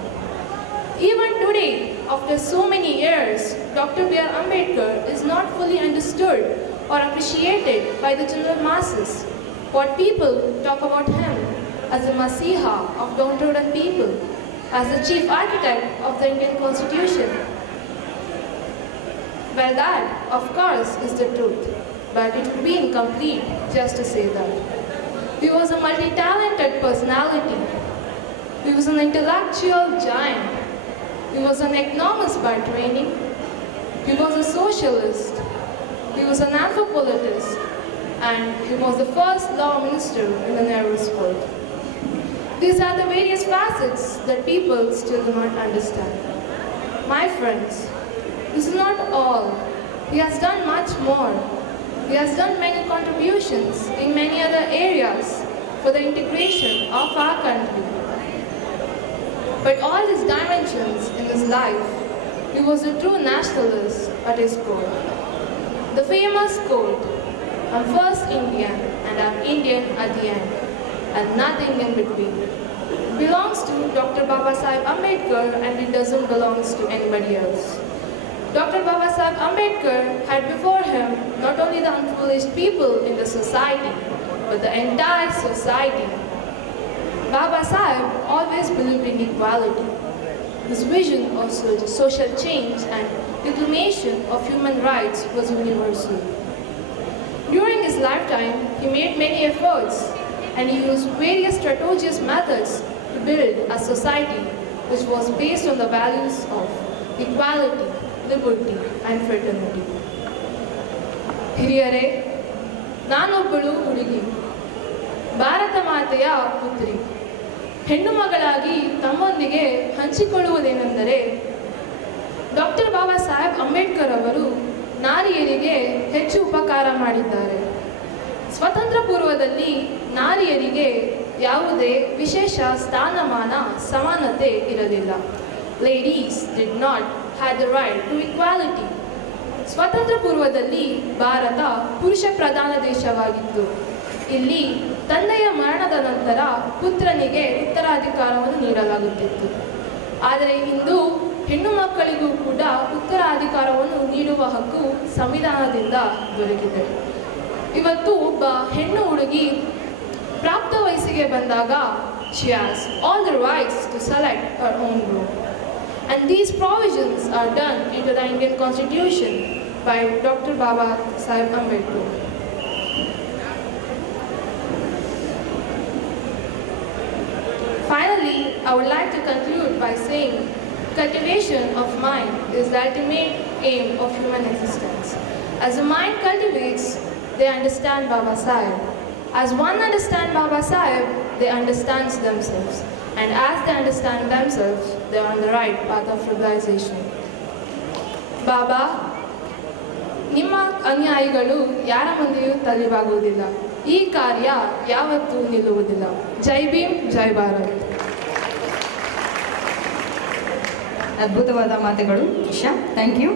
Even today, after so many years, Dr. B.R. Ambedkar is not fully understood or appreciated by the general masses. What people talk about him as the Masiha of downtrodden people, as the chief architect of the Indian Constitution. Well, that, of course, is the truth, but it would be incomplete just to say that. He was a multi-talented personality. He was an intellectual giant. He was an economist by training. He was a socialist. He was an anthropologist. And he was the first law minister in the Nehru's world. These are the various facets that people still do not understand. My friends, this is not all. He has done much more. He has done many contributions in many other areas for the integration of our country. But all his dimensions in his life, he was a true nationalist at his core. The famous quote, "I'm first Indian and I'm Indian at the end, and nothing in between," belongs to Dr. Babasaheb Ambedkar, and it doesn't belong to anybody else. Dr. Babasaheb Ambedkar had before him not only the unprivileged people in the society, but the entire society. Babasaheb always believed in equality. His vision of social change and reclamation of human rights was universal. During his lifetime, he made many efforts and he used various strategious methods to build a society which was based on the values of equality, liberty and fraternity. ಹಿರಿಯರೇ, ನಾನೊಬ್ಬಳು ಹುಡುಗಿ, ಭಾರತ ಮಾತೆಯ ಪುತ್ರಿ. ಹೆಣ್ಣು ಮಗಳಾಗಿ ತಮ್ಮೊಂದಿಗೆ ಹಂಚಿಕೊಳ್ಳುವುದೇನೆಂದರೆ, doctor Baba Saheb Ambedkar ಅವರು ನಾರಿಯರಿಗೆ ಹೆಚ್ಚು ಉಪಕಾರ ಮಾಡಿದ್ದಾರೆ. ಸ್ವತಂತ್ರ ಪೂರ್ವದಲ್ಲಿ ನಾರಿಯರಿಗೆ ಯಾವುದೇ ವಿಶೇಷ ಸ್ಥಾನಮಾನ ಸಮಾನತೆ ಇರಲಿಲ್ಲ. Ladies did not have the right to equality. ಸ್ವತಂತ್ರ ಪೂರ್ವದಲ್ಲಿ ಭಾರತ ಪುರುಷ ಪ್ರಧಾನ ದೇಶವಾಗಿತ್ತು. ಇಲ್ಲಿ ತಂದೆಯ ಮರಣದ ನಂತರ ಪುತ್ರನಿಗೆ ಉತ್ತರಾಧಿಕಾರವನ್ನು ನೀಡಲಾಗುತ್ತಿತ್ತು. ಆದರೆ ಇಂದು ಹೆಣ್ಣು ಮಕ್ಕಳಿಗೂ ಕೂಡ ಉತ್ತರಾಧಿಕಾರವನ್ನು ನೀಡುವ ಹಕ್ಕು ಸಂವಿಧಾನದಿಂದ ದೊರಕಿದೆ. ಇವತ್ತು ಒಬ್ಬ ಹೆಣ್ಣು ಹುಡುಗಿ ಪ್ರಾಪ್ತ ವಯಸ್ಸಿಗೆ ಬಂದಾಗ she has all the rights to select her own road. And these provisions are done into the Indian Constitution by Dr. Baba Saheb Ambedkar. Finally, I would like to conclude by saying cultivation of mind is the ultimate aim of human existence. As the mind cultivates, they understand Baba Saheb. As one understands Baba Saheb, they understand themselves. And as they understand themselves, they are on the right path of realization. Baba, ನಿಮ್ಮ ಅನ್ಯಾಯಿಗಳು ಯಾರ ಮುಂದೆಯೂ ತಲೆಬಾಗುವುದಿಲ್ಲ. ಈ ಕಾರ್ಯ ಯಾವತ್ತೂ ನಿಲ್ಲುವುದಿಲ್ಲ. ಜೈ ಭೀಮ್, ಜೈ ಭಾರತ್. ಅದ್ಭುತವಾದ ಮಾತುಗಳು ಇಶಾ, ಥ್ಯಾಂಕ್ ಯು.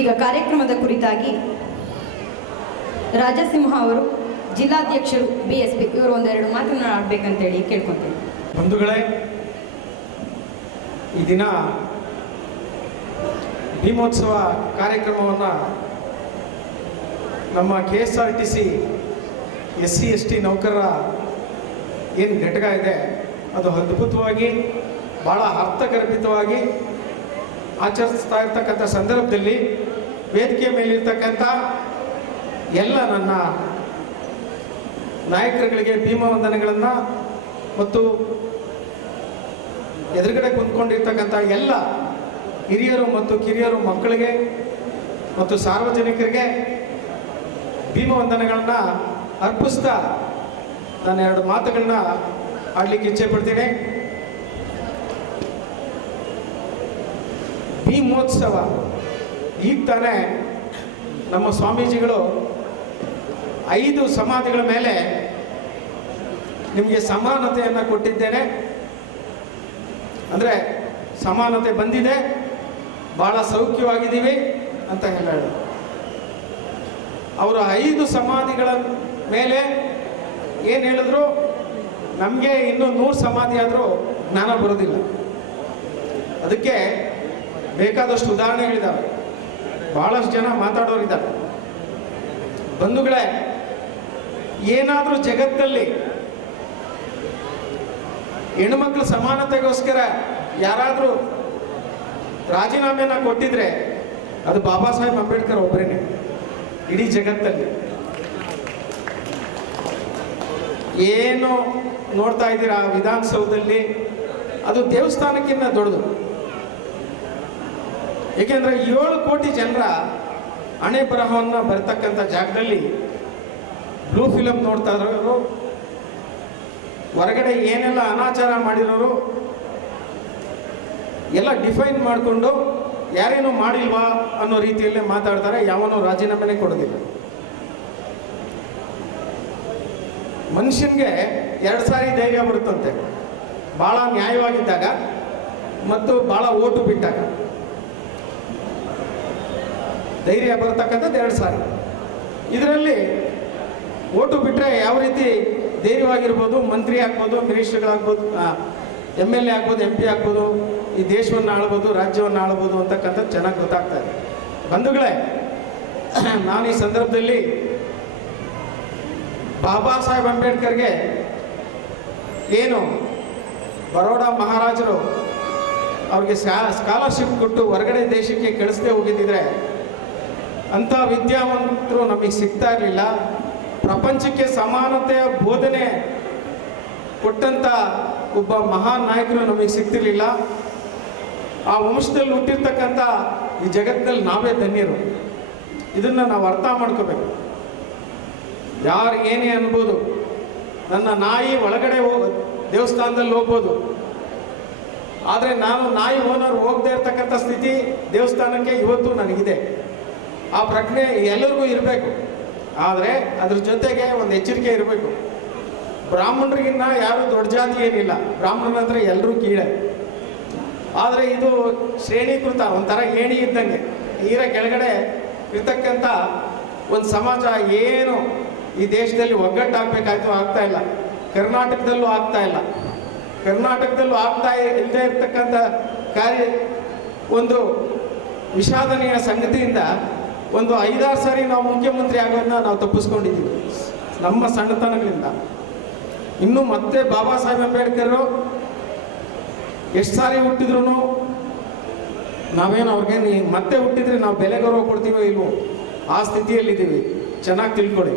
ಈಗ ಕಾರ್ಯಕ್ರಮದ ಕುರಿತಾಗಿ ರಾಜಸಿಂಹ ಅವರು, ಜಿಲ್ಲಾಧ್ಯಕ್ಷರು BSP, ಇವರು ಒಂದೆರಡು ಮಾತನಾಡಬೇಕಂತೇಳಿ ಕೇಳ್ಕೊತೇನೆ. ಬಂಧುಗಳೇ, ಈ ದಿನ ಭೀಮೋತ್ಸವ ಕಾರ್ಯಕ್ರಮವನ್ನು ನಮ್ಮ KSRTC SC/ST ನೌಕರರ ಏನು ಘಟಕ ಇದೆ ಅದು ಅದ್ಭುತವಾಗಿ ಭಾಳ ಅರ್ಥಗರ್ಭಿತವಾಗಿ ಆಚರಿಸ್ತಾ ಇರ್ತಕ್ಕಂಥ ಸಂದರ್ಭದಲ್ಲಿ ವೇದಿಕೆ ಮೇಲಿರ್ತಕ್ಕಂಥ ಎಲ್ಲ ನನ್ನ ನಾಯಕರುಗಳಿಗೆ ಭೀಮವಂದನೆಗಳನ್ನು ಮತ್ತು ಎದುರುಗಡೆ ಕುಂತ್ಕೊಂಡಿರ್ತಕ್ಕಂಥ ಎಲ್ಲ ಹಿರಿಯರು ಮತ್ತು ಕಿರಿಯರು ಮಕ್ಕಳಿಗೆ ಮತ್ತು ಸಾರ್ವಜನಿಕರಿಗೆ ಭೀಮವಂದನೆಗಳನ್ನು ಅರ್ಪಿಸ್ತಾ ನಾನು ಎರಡು ಮಾತುಗಳನ್ನ ಆಡಲಿಕ್ಕೆ ಇಚ್ಛೆ ಪಡ್ತೀನಿ. ಭೀಮೋತ್ಸವ ಈಗ ತಾನೇ ನಮ್ಮ ಸ್ವಾಮೀಜಿಗಳು 5 ಸಮಾಧಿಗಳ ಮೇಲೆ ನಿಮಗೆ ಸಮಾನತೆಯನ್ನು ಕೊಟ್ಟಿದ್ದೇನೆ, ಅಂದರೆ ಸಮಾನತೆ ಬಂದಿದೆ, ಭಾಳ ಸೌಖ್ಯವಾಗಿದ್ದೀವಿ ಅಂತ ಹೇಳಿದ್ರು. ಅವರು 5 ಸಮಾಧಿಗಳ ಮೇಲೆ ಏನು ಹೇಳಿದ್ರು, ನಮಗೆ ಇನ್ನೂ 100 ಸಮಾಧಿ ಆದರೂ ಜ್ಞಾನ ಬರೋದಿಲ್ಲ. ಅದಕ್ಕೆ ಬೇಕಾದಷ್ಟು ಉದಾಹರಣೆಗಳಿದ್ದಾವೆ, ಭಾಳಷ್ಟು ಜನ ಮಾತಾಡೋರಿದ್ದಾರೆ. ಬಂಧುಗಳೇ, ಏನಾದರೂ ಜಗತ್ತಲ್ಲಿ ಹೆಣ್ಣುಮಕ್ಕಳ ಸಮಾನತೆಗೋಸ್ಕರ ಯಾರಾದರೂ ರಾಜೀನಾಮೆನ ಕೊಟ್ಟಿದ್ರೆ ಅದು ಬಾಬಾ ಸಾಹೇಬ್ ಅಂಬೇಡ್ಕರ್ ಒಬ್ಬರೇನೆ ಇಡೀ ಜಗತ್ತಲ್ಲಿ. ಏನು ನೋಡ್ತಾ ಇದ್ದೀರಾ ವಿಧಾನಸೌಧದಲ್ಲಿ, ಅದು ದೇವಸ್ಥಾನಕ್ಕಿಂತ ದೊಡ್ಡದು. ಏಕೆಂದರೆ 7 ಕೋಟಿ ಜನರ ಹಣೆ ಬರಹವನ್ನು ಬರ್ತಕ್ಕಂಥ ಜಾಗದಲ್ಲಿ ಬ್ಲೂ ಫಿಲಮ್ ನೋಡ್ತಾ ಇರೋರು, ಹೊರಗಡೆ ಏನೆಲ್ಲ ಅನಾಚಾರ ಮಾಡಿರೋರು ಎಲ್ಲ ಡಿಫೈನ್ ಮಾಡಿಕೊಂಡು ಯಾರೇನು ಮಾಡಿಲ್ವಾ ಅನ್ನೋ ರೀತಿಯಲ್ಲೇ ಮಾತಾಡ್ತಾರೆ. ಯಾವನೂ ರಾಜೀನಾಮೆನೇ ಕೊಡೋದಿಲ್ಲ. ಮನುಷ್ಯನಿಗೆ 2 ಸಾರಿ ಧೈರ್ಯ ಬರುತ್ತಂತೆ, ಭಾಳ ನ್ಯಾಯವಾಗಿದ್ದಾಗ ಮತ್ತು ಭಾಳ ಓಟು ಬಿಟ್ಟಾಗ. ಧೈರ್ಯ ಬರ್ತಕ್ಕಂಥದ್ದು 2 ಸಾರಿ. ಇದರಲ್ಲಿ ಓಟು ಬಿಟ್ಟರೆ ಯಾವ ರೀತಿ ಧೈರ್ಯವಾಗಿರ್ಬೋದು, ಮಂತ್ರಿ ಆಗ್ಬೋದು, ಮಿನಿಸ್ಟರ್ಗಳಾಗ್ಬೋದು, MLA ಆಗ್ಬೋದು, MP ಆಗ್ಬೋದು, ಈ ದೇಶವನ್ನು ಆಳ್ಬೋದು, ರಾಜ್ಯವನ್ನು ಆಳ್ಬೋದು ಅಂತಕ್ಕಂಥದ್ದು ಚೆನ್ನಾಗಿ ಗೊತ್ತಾಗ್ತಾ ಇದೆ. ಬಂಧುಗಳೇ, ನಾನು ಈ ಸಂದರ್ಭದಲ್ಲಿ ಬಾಬಾ ಸಾಹೇಬ್ ಅಂಬೇಡ್ಕರ್ಗೆ ಏನು ಬರೋಡಾ ಮಹಾರಾಜರು ಅವ್ರಿಗೆ ಸ್ಕಾಲರ್ಶಿಪ್ ಕೊಟ್ಟು ಹೊರಗಡೆ ದೇಶಕ್ಕೆ ಕಳಿಸದೆ ಹೋಗಿದ್ದಿದ್ರೆ ಅಂಥ ವಿದ್ಯಾವಂತರು ನಮಗೆ ಸಿಗ್ತಾ ಇರಲಿಲ್ಲ. ಪ್ರಪಂಚಕ್ಕೆ ಸಮಾನತೆಯ ಬೋಧನೆ ಕೊಟ್ಟಂಥ ಒಬ್ಬ ಮಹಾನ್ ನಾಯಕರು ನಮಗೆ ಸಿಗ್ತಿರ್ಲಿಲ್ಲ. ಆ ವಂಶದಲ್ಲಿ ಹುಟ್ಟಿರ್ತಕ್ಕಂಥ ಈ ಜಗತ್ತಿನಲ್ಲಿ ನಾವೇ ಧನ್ಯರು. ಇದನ್ನು ನಾವು ಅರ್ಥ ಮಾಡ್ಕೋಬೇಕು. ಯಾರು ಏನೇ ಅನ್ಬೋದು, ನನ್ನ ನಾಯಿ ಒಳಗಡೆ ದೇವಸ್ಥಾನದಲ್ಲಿ ಹೋಗ್ಬೋದು, ಆದರೆ ನಾನು ನಾಯಿ ಓನರ್ ಹೋಗದೆ ಇರ್ತಕ್ಕಂಥ ಸ್ಥಿತಿ ದೇವಸ್ಥಾನಕ್ಕೆ ಇವತ್ತು ನನಗಿದೆ. ಆ ಪ್ರಜ್ಞೆ ಎಲ್ಲರಿಗೂ ಇರಬೇಕು. ಆದರೆ ಅದ್ರ ಜೊತೆಗೆ ಒಂದು ಎಚ್ಚರಿಕೆ ಇರಬೇಕು. ಬ್ರಾಹ್ಮಣರಿಗಿನ್ನ ಯಾರು ದೊಡ್ಡ ಜಾತಿ ಏನಿಲ್ಲ, ಬ್ರಾಹ್ಮಣರ ಅಂದರೆ ಎಲ್ಲರೂ ಕೀಳೆ. ಆದರೆ ಇದು ಶ್ರೇಣೀಕೃತ, ಒಂಥರ ಏಣಿ ಇದ್ದಂಗೆ. ತೀರ ಕೆಳಗಡೆ ಇರ್ತಕ್ಕಂಥ ಒಂದು ಸಮಾಜ ಏನು ಈ ದೇಶದಲ್ಲಿ ಒಗ್ಗಟ್ಟಾಗಬೇಕಾಯ್ತು ಆಗ್ತಾ ಇಲ್ಲ. ಕರ್ನಾಟಕದಲ್ಲೂ ಆಗ್ತಾ ಇಲ್ಲ. ಕರ್ನಾಟಕದಲ್ಲೂ ಆಗ್ತಾ ಇಲ್ಲದೆ ಇರ್ತಕ್ಕಂಥ ಕಾರ್ಯ ಒಂದು ವಿಷಾದನೀಯ ಸಂಗತಿಯಿಂದ ಒಂದು 5-6 ಸಾರಿ ನಾವು ಮುಖ್ಯಮಂತ್ರಿ ಆಗೋದನ್ನ ನಾವು ತಪ್ಪಿಸ್ಕೊಂಡಿದ್ದೀವಿ ನಮ್ಮ ಸಣ್ಣತನಗಳಿಂದ. ಇನ್ನು ಮತ್ತೆ ಬಾಬಾ ಸಾಹೇಬ್ ಅಂಬೇಡ್ಕರ್ ಎಷ್ಟು ಸಾರಿ ಹುಟ್ಟಿದ್ರು ನಾವೇನು ಅವ್ರಿಗೆ ಮತ್ತೆ ಹುಟ್ಟಿದ್ರೆ ನಾವು ಬೆಲೆ ಗೌರವ ಕೊಡ್ತೀವೋ ಇಲ್ವೋ ಆ ಸ್ಥಿತಿಯಲ್ಲಿದ್ದೀವಿ. ಚೆನ್ನಾಗಿ ತಿಳ್ಕೊಳ್ಳಿ.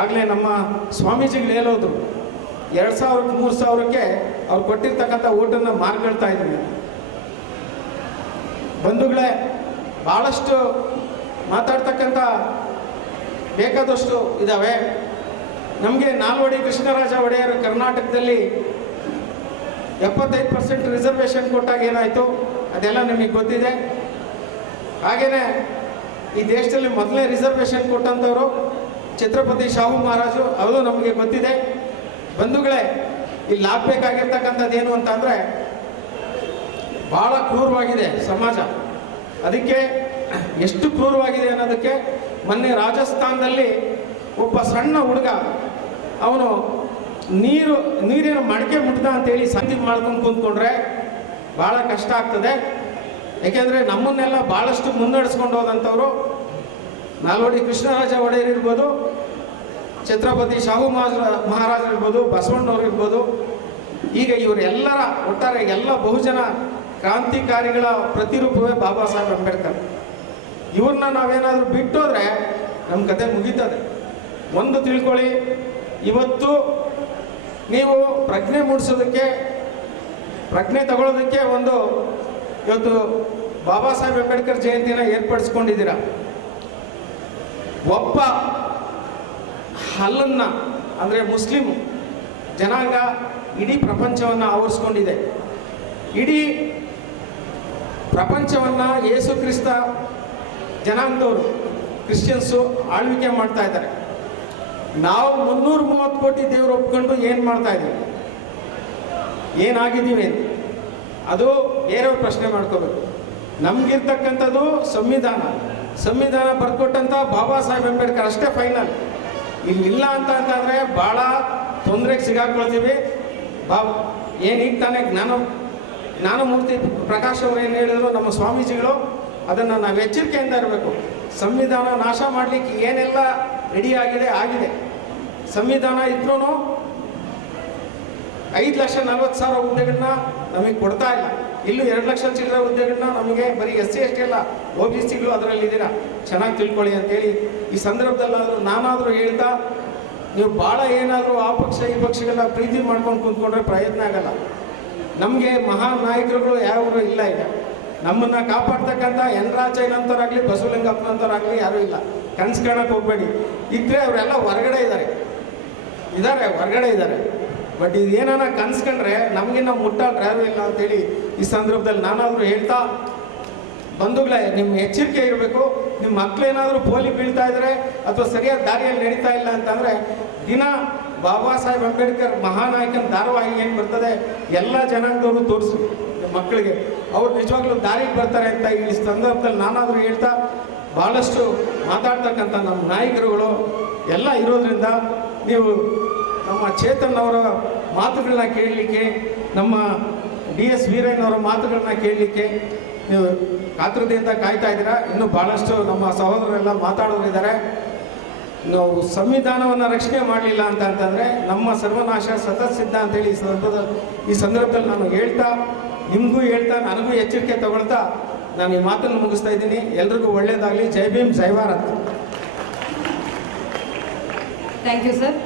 ಆಗಲೇ ನಮ್ಮ ಸ್ವಾಮೀಜಿಗಳು ಹೇಳೋದ್ರು 2000-3000ಕ್ಕೆ ಅವ್ರು ಕೊಟ್ಟಿರ್ತಕ್ಕಂಥ ಓಟನ್ನು ಮಾರ್ಕೊಳ್ತಾ ಇದ್ದೀವಿ. ಬಂಧುಗಳೇ, ಭಾಳಷ್ಟು ಮಾತಾಡ್ತಕ್ಕಂಥ ಬೇಕಾದಷ್ಟು ಇದ್ದಾವೆ. ನಮಗೆ ನಾಲ್ವಡಿ ಕೃಷ್ಣರಾಜ ಒಡೆಯರ್ ಕರ್ನಾಟಕದಲ್ಲಿ 75% ರಿಸರ್ವೇಷನ್ ಕೊಟ್ಟಾಗ ಏನಾಯಿತು ಅದೆಲ್ಲ ನಿಮಗೆ ಗೊತ್ತಿದೆ. ಹಾಗೆಯೇ ಈ ದೇಶದಲ್ಲಿ ಮೊದಲನೇ ರಿಸರ್ವೇಷನ್ ಕೊಟ್ಟಂಥವರು ಛತ್ರಪತಿ ಶಾಹು ಮಹಾರಾಜು, ಅದು ನಮಗೆ ಗೊತ್ತಿದೆ. ಬಂಧುಗಳೇ, ಇಲ್ಲಿ ಆಗಬೇಕಾಗಿರ್ತಕ್ಕಂಥದ್ದು ಏನು ಅಂತ ಅಂದರೆ ಭಾಳ ಕ್ರೂರವಾಗಿದೆ ಸಮಾಜ. ಅದಕ್ಕೆ ಎಷ್ಟು ಕ್ರೂರವಾಗಿದೆ ಅನ್ನೋದಕ್ಕೆ ಮೊನ್ನೆ ರಾಜಸ್ಥಾನದಲ್ಲಿ ಒಬ್ಬ ಸಣ್ಣ ಹುಡುಗ ಅವನು ನೀರಿನ ಮಡಕೆ ಮುಟ್ದ ಅಂತೇಳಿ ಸಂಧಿ ಮಾಡ್ಕೊಂಡು ಕೂತ್ಕೊಂಡ್ರೆ ಭಾಳ ಕಷ್ಟ ಆಗ್ತದೆ. ಏಕೆಂದರೆ ನಮ್ಮನ್ನೆಲ್ಲ ಭಾಳಷ್ಟು ಮುನ್ನಡೆಸ್ಕೊಂಡು ಹೋದಂಥವ್ರು ನಾಲ್ವಡಿ ಕೃಷ್ಣರಾಜ ಒಡೆಯರ್ ಇರ್ಬೋದು, ಛತ್ರಪತಿ ಶಾಹು ಮಹಾರಾಜರು ಇರ್ಬೋದು, ಬಸವಣ್ಣವ್ರು ಇರ್ಬೋದು. ಈಗ ಇವರೆಲ್ಲರ ಒಟ್ಟಾರೆ ಎಲ್ಲ ಬಹುಜನ ಕ್ರಾಂತಿಕಾರಿಗಳ ಪ್ರತಿರೂಪವೇ ಬಾಬಾ ಸಾಹೇಬ್ ಅಂಬೇಡ್ಕರ್. ಇವ್ರನ್ನ ನಾವೇನಾದರೂ ಬಿಟ್ಟೋದ್ರೆ ನಮ್ಮ ಕತೆ ಮುಗೀತದೆ. ಒಂದು ತಿಳ್ಕೊಳ್ಳಿ, ಇವತ್ತು ನೀವು ಪ್ರಜ್ಞೆ ಮೂಡಿಸೋದಕ್ಕೆ, ಪ್ರಜ್ಞೆ ತಗೊಳ್ಳೋದಕ್ಕೆ ಇವತ್ತು ಬಾಬಾ ಸಾಹೇಬ್ ಅಂಬೇಡ್ಕರ್ ಜಯಂತಿನ ಏರ್ಪಡಿಸ್ಕೊಂಡಿದ್ದೀರ. ಒಬ್ಬ ಹಲ್ಲನ್ನ ಅಂದರೆ ಮುಸ್ಲಿಂ ಜನಾಂಗ ಇಡೀ ಪ್ರಪಂಚವನ್ನು ಆವರಿಸ್ಕೊಂಡಿದೆ. ಇಡೀ ಪ್ರಪಂಚವನ್ನು ಯೇಸು ಕ್ರಿಸ್ತ ಜನಾಂಗದವರು ಕ್ರಿಶ್ಚಿಯನ್ಸು ಆಳ್ವಿಕೆ ಮಾಡ್ತಾ ಇದ್ದಾರೆ. ನಾವು 330 ಕೋಟಿ ದೇವರು ಒಪ್ಕೊಂಡು ಏನು ಮಾಡ್ತಾ ಇದ್ದೀವಿ, ಏನಾಗಿದ್ದೀವಿ ಅಂತ ಅದು ಬೇರೆಯವ್ರು ಪ್ರಶ್ನೆ ಮಾಡ್ಕೋಬೇಕು. ನಮಗಿರ್ತಕ್ಕಂಥದ್ದು ಸಂವಿಧಾನ ಬರ್ಕೊಟ್ಟಂಥ ಬಾಬಾ ಸಾಹೇಬ್ ಅಂಬೇಡ್ಕರ್ ಅಷ್ಟೇ ಫೈನಲ್. ಇಲ್ಲಿಲ್ಲ ಅಂತಂದರೆ ಭಾಳ ತೊಂದರೆಗೆ ಸಿಗಾಕೊಳ್ತೀವಿ. ಏನೀಗ ತಾನೇ ಜ್ಞಾನಮೂರ್ತಿ ಪ್ರಕಾಶ್ ಅವರು ಏನು ಹೇಳಿದ್ರು ನಮ್ಮ ಸ್ವಾಮೀಜಿಗಳು, ಅದನ್ನು ನಾವು ಎಚ್ಚರಿಕೆಯಿಂದ ಇರಬೇಕು. ಸಂವಿಧಾನ ನಾಶ ಮಾಡಲಿಕ್ಕೆ ಏನೆಲ್ಲ ರೆಡಿ ಆಗಿದೆ. ಸಂವಿಧಾನ ಇದ್ರೂ 5,40,000 ಹುದ್ದೆಗಳನ್ನ ನಮಗೆ ಕೊಡ್ತಾ ಇಲ್ಲ. ಇಲ್ಲೂ 2 ಲಕ್ಷ ಚಿಲ್ಲರೆ ಹುದ್ದೆಗಳನ್ನ ನಮಗೆ ಬರೀ SC ST ಅಲ್ಲ, OBCಗಳು ಅದರಲ್ಲಿದ್ದೀರಾ. ಚೆನ್ನಾಗಿ ತಿಳ್ಕೊಳ್ಳಿ ಅಂತೇಳಿ ಈ ಸಂದರ್ಭದಲ್ಲಾದರೂ ನಾನಾದರೂ ಹೇಳ್ತಾ, ನೀವು ಭಾಳ ಏನಾದರೂ ಆ ಪಕ್ಷ ಈ ಪಕ್ಷಗೆಲ್ಲ ಪ್ರೀತಿ ಮಾಡ್ಕೊಂಡು ಕೂತ್ಕೊಂಡ್ರೆ ಪ್ರಯತ್ನ ಆಗಲ್ಲ. ನಮಗೆ ಮಹಾನ್ ನಾಯಕರುಗಳು ಯಾರು ಇಲ್ಲ. ಈಗ ನಮ್ಮನ್ನು ಕಾಪಾಡ್ತಕ್ಕಂಥ ಎನ್ ರಾಜಯ್ಯನಂತರಾಗಲಿ, ಬಸವಲಿಂಗಪ್ಪನಂತರಾಗಲಿ ಯಾರೂ ಇಲ್ಲ. ಕನ್ಸು ಕಾಣಕ್ಕೆ ಹೋಗಬೇಡಿ. ಇದ್ದರೆ ಅವರೆಲ್ಲ ಹೊರಗಡೆ ಇದ್ದಾರೆ. ಬಟ್ ಇದೇನಾನ ಕನ್ಸ್ಕೊಂಡ್ರೆ ನಮಗಿನ್ನ ಮುಟ್ಟಾಡ್ರೆ ಯಾರೂ ಇಲ್ಲ ಅಂತೇಳಿ ಈ ಸಂದರ್ಭದಲ್ಲಿ ನಾನಾದರೂ ಹೇಳ್ತಾ, ಬಂಧುಗಳೇ, ನಿಮ್ಮ ಎಚ್ಚರಿಕೆ ಇರಬೇಕು. ನಿಮ್ಮ ಮಕ್ಕಳೇನಾದರೂ ಪೋಲಿ ಬೀಳ್ತಾ ಇದ್ರೆ ಅಥವಾ ಸರಿಯಾದ ದಾರಿಯಲ್ಲಿ ನಡೀತಾ ಇಲ್ಲ ಅಂತಂದರೆ ದಿನ ಬಾಬಾ ಸಾಹೇಬ್ ಅಂಬೇಡ್ಕರ್ ಮಹಾನಾಯಕನ ಧಾರಾವಾಹಿ ಏನು ಬರ್ತದೆ ಎಲ್ಲ ಜನಾಂಗದವರು ತೋರಿಸಿ ನಿಮ್ಮ ಮಕ್ಕಳಿಗೆ, ಅವ್ರು ನಿಜವಾಗ್ಲೂ ದಾರಿಗೆ ಬರ್ತಾರೆ ಅಂತ ಈ ಸಂದರ್ಭದಲ್ಲಿ ನಾನಾದರೂ ಹೇಳ್ತಾ, ಭಾಳಷ್ಟು ಮಾತಾಡ್ತಕ್ಕಂಥ ನಮ್ಮ ನಾಯಕರುಗಳು ಎಲ್ಲ ಇರೋದ್ರಿಂದ ನೀವು ನಮ್ಮ ಚೇತನ್ ಅವರ ಮಾತುಗಳನ್ನ ಕೇಳಲಿಕ್ಕೆ, ನಮ್ಮ DS ವೀರಯ್ಯನವರ ಮಾತುಗಳನ್ನ ಕೇಳಲಿಕ್ಕೆ ನೀವು ಕಾತುರತೆಯಿಂದ ಕಾಯ್ತಾ ಇದ್ದೀರಾ. ಇನ್ನೂ ಭಾಳಷ್ಟು ನಮ್ಮ ಸಹೋದರರೆಲ್ಲ ಮಾತಾಡೋರಿದ್ದಾರೆ. ನಾವು ಸಂವಿಧಾನವನ್ನು ರಕ್ಷಣೆ ಮಾಡಲಿಲ್ಲ ಅಂತಂದರೆ ನಮ್ಮ ಸರ್ವನಾಶ ಸತಸಿದ್ಧ ಅಂತೇಳಿ ಈ ಸಂದರ್ಭದಲ್ಲಿ ನಾನು ಹೇಳ್ತಾ, ನಿಮಗೂ ಹೇಳ್ತಾ, ನನಗೂ ಎಚ್ಚರಿಕೆ ತಗೊಳ್ತಾ ನಾನು ಈ ಮಾತನ್ನು ಮುಗಿಸ್ತಾ ಇದ್ದೀನಿ. ಎಲ್ರಿಗೂ ಒಳ್ಳೆಯದಾಗಲಿ. ಜೈ ಭೀಮ್, ಜೈ ಭಾರತ್. Thank you sir.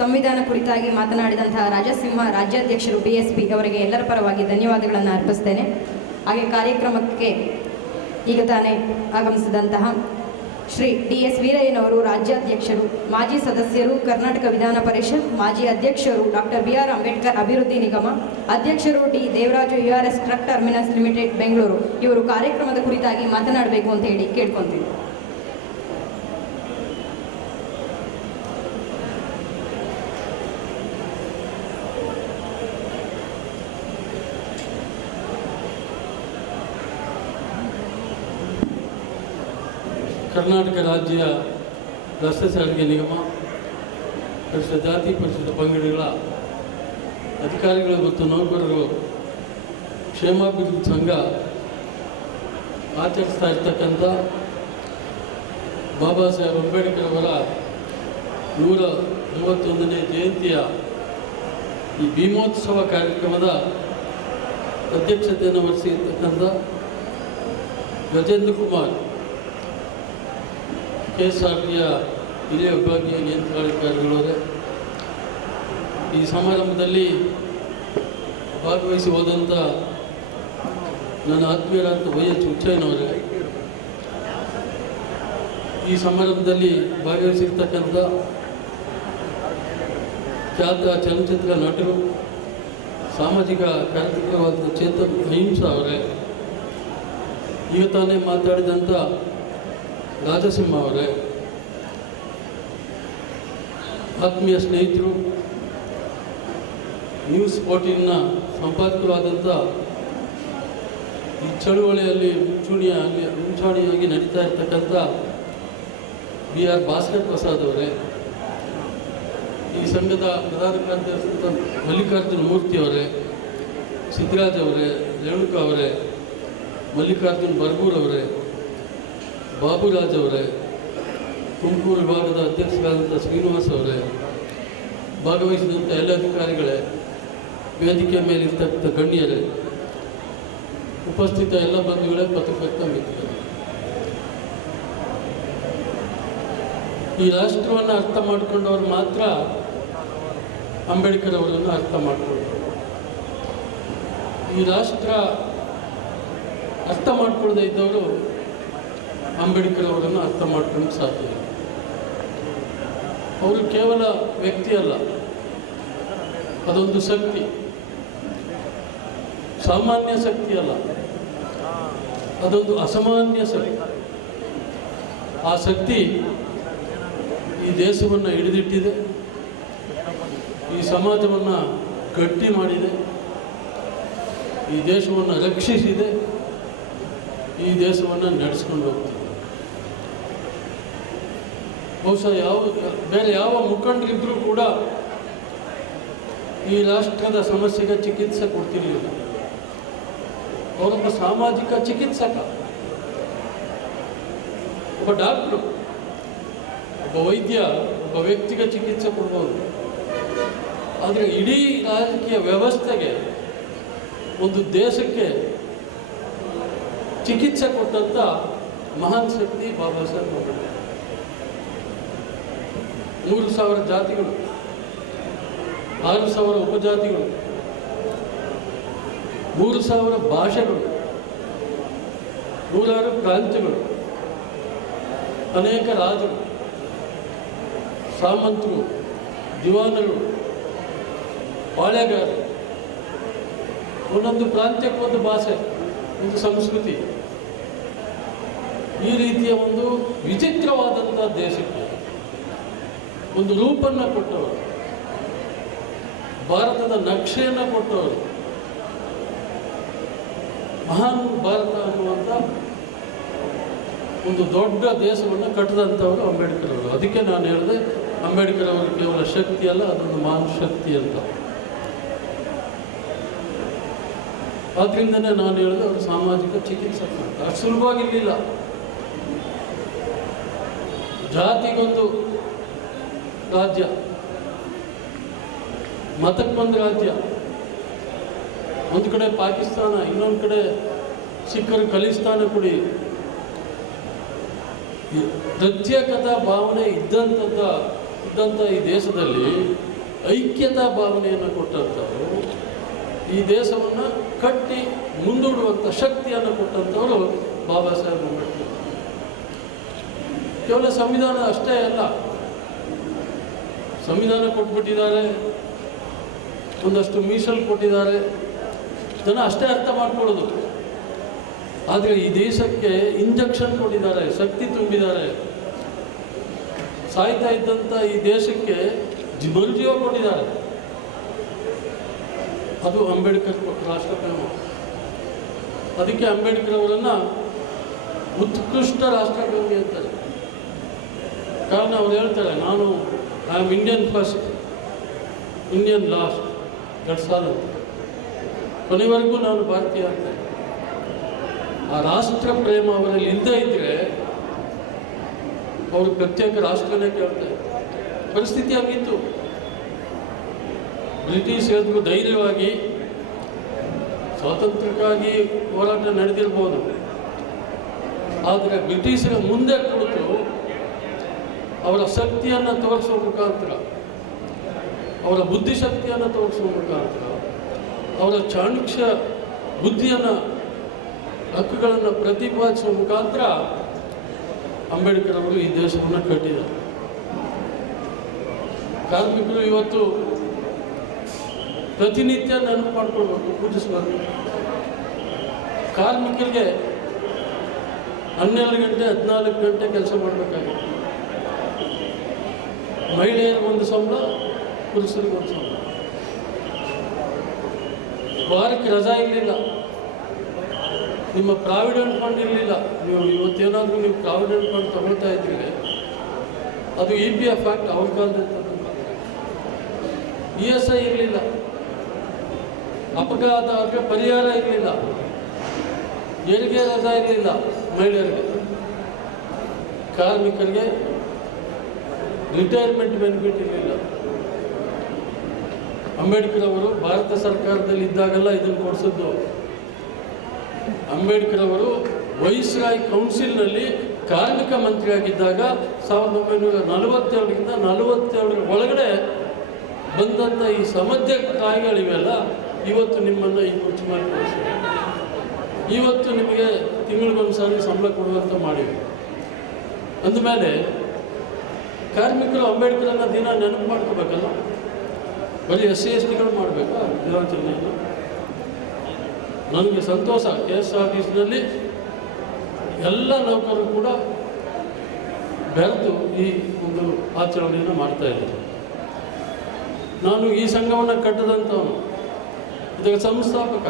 ಸಂವಿಧಾನ ಕುರಿತಾಗಿ ಮಾತನಾಡಿದಂತಹ ರಾಜಸಿಂಹ ರಾಜ್ಯಾಧ್ಯಕ್ಷರು BSP ಅವರಿಗೆ ಎಲ್ಲರ ಪರವಾಗಿ ಧನ್ಯವಾದಗಳನ್ನು ಅರ್ಪಿಸ್ತೇನೆ. ಹಾಗೆ ಕಾರ್ಯಕ್ರಮಕ್ಕೆ ಈಗ ತಾನೇ ಆಗಮಿಸಿದಂತಹ ಶ್ರೀ DS ವೀರಯ್ಯನವರು ರಾಜ್ಯಾಧ್ಯಕ್ಷರು, ಮಾಜಿ ಸದಸ್ಯರು, ಕರ್ನಾಟಕ ವಿಧಾನ ಪರಿಷತ್, ಮಾಜಿ ಅಧ್ಯಕ್ಷರು ಡಾಕ್ಟರ್ BR ಅಂಬೇಡ್ಕರ್ ಅಭಿವೃದ್ಧಿ ನಿಗಮ, ಅಧ್ಯಕ್ಷರು D Devaraju URS truck terminals limited Bengaluru, ಇವರು ಕಾರ್ಯಕ್ರಮದ ಕುರಿತಾಗಿ ಮಾತನಾಡಬೇಕು ಅಂತ ಹೇಳಿ ಕೇಳ್ಕೊತೀವಿ. ಕರ್ನಾಟಕ ರಾಜ್ಯ ರಸ್ತೆ ಸಾರಿಗೆ ನಿಗಮ, ಪರಿಶಿಷ್ಟ ಜಾತಿ ಪರಿಶಿಷ್ಟ ಪಂಗಡಗಳ ಅಧಿಕಾರಿಗಳು ಮತ್ತು ನೌಕರರು ಕ್ಷೇಮಾಭಿವೃದ್ಧಿ ಸಂಘ ಆಚರಿಸ್ತಾ ಇರ್ತಕ್ಕಂಥ ಬಾಬಾ ಸಾಹೇಬ್ ಅಂಬೇಡ್ಕರ್ ಅವರ 131ನೇ ಜಯಂತಿಯ ಈ ಭೀಮೋತ್ಸವ ಕಾರ್ಯಕ್ರಮದ ಅಧ್ಯಕ್ಷತೆಯನ್ನು ವಹಿಸಿರ್ತಕ್ಕಂಥ ಗಜೇಂದ್ರ ಕುಮಾರ್ KSRTಯ ಹಿರಿಯ ವಿಭಾಗೀಯ ನಿಯಂತ್ರಣಾಧಿಕಾರಿಗಳವರೇ, ಈ ಸಮಾರಂಭದಲ್ಲಿ ಭಾಗವಹಿಸಿ ಹೋದಂಥ ನನ್ನ ಆತ್ಮೀಯರಾದ YH ಹುಚ್ಚಯ್ಯನವರೇ, ಈ ಸಮಾರಂಭದಲ್ಲಿ ಭಾಗವಹಿಸಿರ್ತಕ್ಕಂಥ ಖ್ಯಾತ ಚಲನಚಿತ್ರ ನಟರು, ಸಾಮಾಜಿಕ ಕಾರ್ಯಕರ್ತರಾದ ಚೇತನ್ ಅಹಿಂಸಾ ಅವರೇ, ಈಗ ತಾನೇ ಮಾತಾಡಿದಂಥ ರಾಜಸಿಂಹ ಅವರೇ, ಆತ್ಮೀಯ ಸ್ನೇಹಿತರು, ನ್ಯೂಸ್ 14ನ ಸಂಪಾದಕರಾದಂಥ ಈ ಚಳುವಳಿಯಲ್ಲಿ ಮುಂಚೂಣಿಯಾಗಿ ನಡೀತಾ ಇರ್ತಕ್ಕಂಥ BR ಭಾಸ್ಕರ್ ಪ್ರಸಾದ್ ಅವರೇ, ಈ ಸಂಘದ ಪ್ರಧಾನ ಕಾರ್ಯದರ್ಶಿ ಮಲ್ಲಿಕಾರ್ಜುನ ಮೂರ್ತಿ ಅವರೇ, ಸಿದ್ದರಾಜ್ ಅವರೇ, ರೇಣುಕಾ ಅವರೇ, ಮಲ್ಲಿಕಾರ್ಜುನ್ ಬರ್ಗೂರ್ ಅವರೇ, ಬಾಬುರಾಜ್ ಅವರೇ, ತುಮಕೂರು ವಿಭಾಗದ ಅಧ್ಯಕ್ಷರಾದಂಥ ಶ್ರೀನಿವಾಸ್ ಅವರೇ, ಭಾಗವಹಿಸಿದಂಥ ಎಲ್ಲ ಅಧಿಕಾರಿಗಳೇ, ವೇದಿಕೆ ಮೇಲಿರ್ತಕ್ಕಂಥ ಗಣ್ಯರೇ, ಉಪಸ್ಥಿತ ಎಲ್ಲ ಬಂಧುಗಳೇ, ಪತ್ರಕರ್ತ ಮಿತ್ರರೇ, ಈ ರಾಷ್ಟ್ರವನ್ನು ಅರ್ಥ ಮಾಡಿಕೊಂಡವರು ಮಾತ್ರ ಅಂಬೇಡ್ಕರ್ ಅವರನ್ನು ಅರ್ಥ ಮಾಡಿಕೊಂಡರು. ಈ ರಾಷ್ಟ್ರ ಅರ್ಥ ಮಾಡಿಕೊಳ್ಳದೆ ಇದ್ದವರು ಅಂಬೇಡ್ಕರ್ ಅವರನ್ನು ಅರ್ಥ ಮಾಡ್ಕೊಳ್ಳೋಕ್ಕೆ ಸಾಧ್ಯ ಇಲ್ಲ. ಅವರು ಕೇವಲ ವ್ಯಕ್ತಿ ಅಲ್ಲ, ಅದೊಂದು ಶಕ್ತಿ, ಸಾಮಾನ್ಯ ಶಕ್ತಿ ಅಲ್ಲ, ಅದೊಂದು ಅಸಾಮಾನ್ಯ ಶಕ್ತಿ. ಆ ಶಕ್ತಿ ಈ ದೇಶವನ್ನು ಹಿಡಿದಿಟ್ಟಿದೆ, ಈ ಸಮಾಜವನ್ನು ಗಟ್ಟಿ ಮಾಡಿದೆ, ಈ ದೇಶವನ್ನು ರಕ್ಷಿಸಿದೆ, ಈ ದೇಶವನ್ನು ನಡೆಸ್ಕೊಂಡು ಹೋಗ್ತಿದೆ. ಬಹುಶಃ ಬೇರೆ ಯಾವ ಮುಖಂಡರಿದ್ದರೂ ಕೂಡ ಈ ರಾಷ್ಟ್ರದ ಸಮಸ್ಯೆಗೆ ಚಿಕಿತ್ಸೆ ಕೊಡ್ತಿರಲಿಲ್ಲ. ಅವರೊಬ್ಬ ಸಾಮಾಜಿಕ ಚಿಕಿತ್ಸಕ, ಒಬ್ಬ ಡಾಕ್ಟ್ರು, ಒಬ್ಬ ವೈದ್ಯ, ಒಬ್ಬ ವ್ಯಕ್ತಿಗೆ ಚಿಕಿತ್ಸೆ ಕೊಡ್ಬೋದು. ಆದರೆ ಇಡೀ ರಾಜಕೀಯ ವ್ಯವಸ್ಥೆಗೆ, ಒಂದು ದೇಶಕ್ಕೆ ಚಿಕಿತ್ಸೆ ಕೊಟ್ಟಂಥ ಮಹಾನ್ ಶಕ್ತಿ ಬಾಬಾ ಸಾಹೇಬ್ ಅಂಬೇಡ್ಕರ್. 3,000 ಜಾತಿಗಳು, 6,000 ಉಪಜಾತಿಗಳು, 3,000 ಭಾಷೆಗಳು, 100 ಪ್ರಾಂತ್ಯಗಳು, ಅನೇಕ ರಾಜರು, ಸಾಮಂತರು, ದಿವಾನರು, ಪಾಳೆಗಾರರು, ಒಂದೊಂದು ಪ್ರಾಂತ್ಯಕ್ಕೆ ಒಂದು ಭಾಷೆ, ಒಂದು ಸಂಸ್ಕೃತಿ, ಈ ರೀತಿಯ ಒಂದು ವಿಚಿತ್ರವಾದಂಥ ದೇಶಕ್ಕೆ ಒಂದು ರೂಪನ್ನು ಕೊಟ್ಟವರು, ಭಾರತದ ನಕ್ಷೆಯನ್ನು ಕೊಟ್ಟವರು, ಮಹಾನ್ ಭಾರತ ಅನ್ನುವಂಥ ಒಂದು ದೊಡ್ಡ ದೇಶವನ್ನು ಕಟ್ಟಿದಂಥವರು ಅಂಬೇಡ್ಕರ್ ಅವರು. ಅದಕ್ಕೆ ನಾನು ಹೇಳಿದೆ, ಅಂಬೇಡ್ಕರ್ ಅವರು ಕೇವಲ ಶಕ್ತಿ ಅಲ್ಲ, ಅದೊಂದು ಮಹಾನ್ ಶಕ್ತಿ ಅಂತ. ಆದ್ರಿಂದನೇ ನಾನು ಹೇಳಿದೆ ಅವರು ಸಾಮಾಜಿಕ ಚಿಕಿತ್ಸಕ ಅಂತ. ಅಷ್ಟು ಸುಲಭವಾಗಿರಲಿಲ್ಲ. ಜಾತಿಗೊಂದು ರಾಜ್ಯ, ಮತಕ್ಕೊಂದು ರಾಜ್ಯ, ಒಂದು ಕಡೆ ಪಾಕಿಸ್ತಾನ, ಇನ್ನೊಂದು ಕಡೆ ಸಿಖ್ಖರು ಖಲಿಸ್ತಾನ ಕೊಡಿ, ಪ್ರತ್ಯೇಕತಾ ಭಾವನೆ ಇದ್ದಂಥ ಈ ದೇಶದಲ್ಲಿ ಐಕ್ಯತಾ ಭಾವನೆಯನ್ನು ಕೊಟ್ಟಂಥವರು, ಈ ದೇಶವನ್ನು ಕಟ್ಟಿ ಮುಂದೂಡುವಂಥ ಶಕ್ತಿಯನ್ನು ಕೊಟ್ಟಂಥವರು ಬಾಬಾ ಸಾಹೇಬ್ ಅಂಬೇಡ್ಕರ್. ಕೇವಲ ಸಂವಿಧಾನ ಅಷ್ಟೇ ಅಲ್ಲ, ಸಂವಿಧಾನ ಕೊಟ್ಬಿಟ್ಟಿದ್ದಾರೆ, ಒಂದಷ್ಟು ಮೀಸಲು ಕೊಟ್ಟಿದ್ದಾರೆ, ಜನ ಅಷ್ಟೇ ಅರ್ಥ ಮಾಡ್ಕೊಳ್ಳೋದು. ಆದರೆ ಈ ದೇಶಕ್ಕೆ ಇಂಜೆಕ್ಷನ್ ಕೊಟ್ಟಿದ್ದಾರೆ, ಶಕ್ತಿ ತುಂಬಿದ್ದಾರೆ. ಸಾಯ್ತಾ ಇದ್ದಂಥ ಈ ದೇಶಕ್ಕೆ ಮರುಜೀವ ಕೊಟ್ಟಿದ್ದಾರೆ. ಅದು ಅಂಬೇಡ್ಕರ್ ರಾಷ್ಟ್ರಪ್ರೇಮ. ಅದಕ್ಕೆ ಅಂಬೇಡ್ಕರ್ ಅವರನ್ನು ಉತ್ಕೃಷ್ಟ ರಾಷ್ಟ್ರಪ್ರೇಮಿ ಅಂತಾರೆ. ಕಾರಣ ಅವ್ರು ಹೇಳ್ತಾರೆ, ನಾನು I am Indian first Indian last ಸಾಲ ಕೊನೆವರೆಗೂ ನಾನು ಭಾರತೀಯ ಅಂತ. ಆ ರಾಷ್ಟ್ರ ಪ್ರೇಮ ಅವರಲ್ಲಿ ಇಲ್ಲದೇ ಇದ್ದರೆ ಅವರು ಪ್ರತ್ಯೇಕ ರಾಷ್ಟ್ರನೇ ಕೇಳ್ತಾರೆ. ಪರಿಸ್ಥಿತಿ ಆಗಿತ್ತು. ಬ್ರಿಟಿಷ್ ಎದುರು ಧೈರ್ಯವಾಗಿ ಸ್ವಾತಂತ್ರ್ಯಕ್ಕಾಗಿ ಹೋರಾಟ ನಡೆದಿರ್ಬೋದು, ಆದರೆ ಬ್ರಿಟಿಷರ ಮುಂದೆ ಕುಳಿತು ಅವರ ಶಕ್ತಿಯನ್ನು ತೋರಿಸುವ ಮುಖಾಂತರ, ಅವರ ಬುದ್ಧಿಶಕ್ತಿಯನ್ನು ತೋರಿಸುವ ಮುಖಾಂತರ, ಅವರ ಚಾಣಕ್ಯ ಬುದ್ಧಿಯನ್ನು, ಹಕ್ಕುಗಳನ್ನು ಪ್ರತಿಪಾದಿಸುವ ಮುಖಾಂತರ ಅಂಬೇಡ್ಕರ್ ಅವರು ಈ ದೇಶವನ್ನು ಕಟ್ಟಿದ್ದಾರೆ. ಕಾರ್ಮಿಕರು ಇವತ್ತು ಪ್ರತಿನಿತ್ಯ ನೆನಪು ಮಾಡಿಕೊಳ್ಬೇಕು, ಪೂಜಿಸಬೇಕು. ಕಾರ್ಮಿಕರಿಗೆ 12 ಗಂಟೆ 14 ಗಂಟೆ ಕೆಲಸ ಮಾಡಬೇಕಾಗಿತ್ತು. ಮಹಿಳೆಯರಿಗೆ ಒಂದು ಸಂಬಳ, ಪುರುಷರಿಗೆ ಒಂದು ಸಂಬಳ. ವಾರಕ್ಕೆ ರಜಾ ಇರಲಿಲ್ಲ. ನಿಮ್ಮ ಪ್ರಾವಿಡೆಂಟ್ ಫಂಡ್ ಇರಲಿಲ್ಲ. ನೀವು ಇವತ್ತೇನಾದರೂ ನೀವು ಪ್ರಾವಿಡೆಂಟ್ ಫಂಡ್ ತಗೊಳ್ತಾ ಇದ್ದೀರಿ, ಅದು EPF ಆ್ಯಕ್ಟ್ ಅವ್ರ ಕಾಲದಲ್ಲಿ ESI ಇರಲಿಲ್ಲ. ಅಪಘಾತ ಅವ್ರಿಗೆ ಪರಿಹಾರ ಇರಲಿಲ್ಲ. ಹೆರಿಗೆ ರಜಾ ಇರಲಿಲ್ಲ ಮಹಿಳೆಯರಿಗೆ. ಕಾರ್ಮಿಕರಿಗೆ ರಿಟೈರ್ಮೆಂಟ್ ಬೆನಿಫಿಟ್ ಇರಲಿಲ್ಲ. ಅಂಬೇಡ್ಕರ್ ಅವರು ಭಾರತ ಸರ್ಕಾರದಲ್ಲಿ ಇದ್ದಾಗೆಲ್ಲ ಇದನ್ನು ಕೊಡಿಸಿದ್ದು. ಅಂಬೇಡ್ಕರ್ ಅವರು ವೈಸ್ರಾಯ್ ಕೌನ್ಸಿಲ್ನಲ್ಲಿ ಕಾರ್ಮಿಕ ಮಂತ್ರಿಯಾಗಿದ್ದಾಗ 1942ರಿಂದ 47 ಒಳಗಡೆ ಬಂದಂಥ ಈ ಸಮಧ್ಯ ಕಾಯಿಗಳಿವೆಲ್ಲ ಇವತ್ತು ನಿಮ್ಮನ್ನು ಈ ಕುರ್ಚಿ ಮಾಡಿ ಕಳಿಸಿದೆ. ಇವತ್ತು ನಿಮಗೆ ತಿಂಗಳಿಗೊಂದು ಸಾರಿ ಸಂಬಳ ಕೊಡುವಂತ ಮಾಡಿವೆ. ಅಂದಮೇಲೆ ಕಾರ್ಮಿಕರು ಅಂಬೇಡ್ಕರನ್ನ ದಿನ ನೆನಪು ಮಾಡ್ಕೋಬೇಕಲ್ಲ. ಬರೀ SC/STಗಳು ಮಾಡಬೇಕಾ ದಿನಾಚರಣೆಯನ್ನು? ನನಗೆ ಸಂತೋಷ, KSRTCನಲ್ಲಿ ಎಲ್ಲ ನೌಕರರು ಕೂಡ ಬೆರೆತು ಈ ಒಂದು ಆಚರಣೆಯನ್ನು ಮಾಡ್ತಾ ಇದ್ದಾರೆ. ನಾನು ಈ ಸಂಘವನ್ನು ಕಟ್ಟದಂಥವನು, ಇದರ ಸಂಸ್ಥಾಪಕ.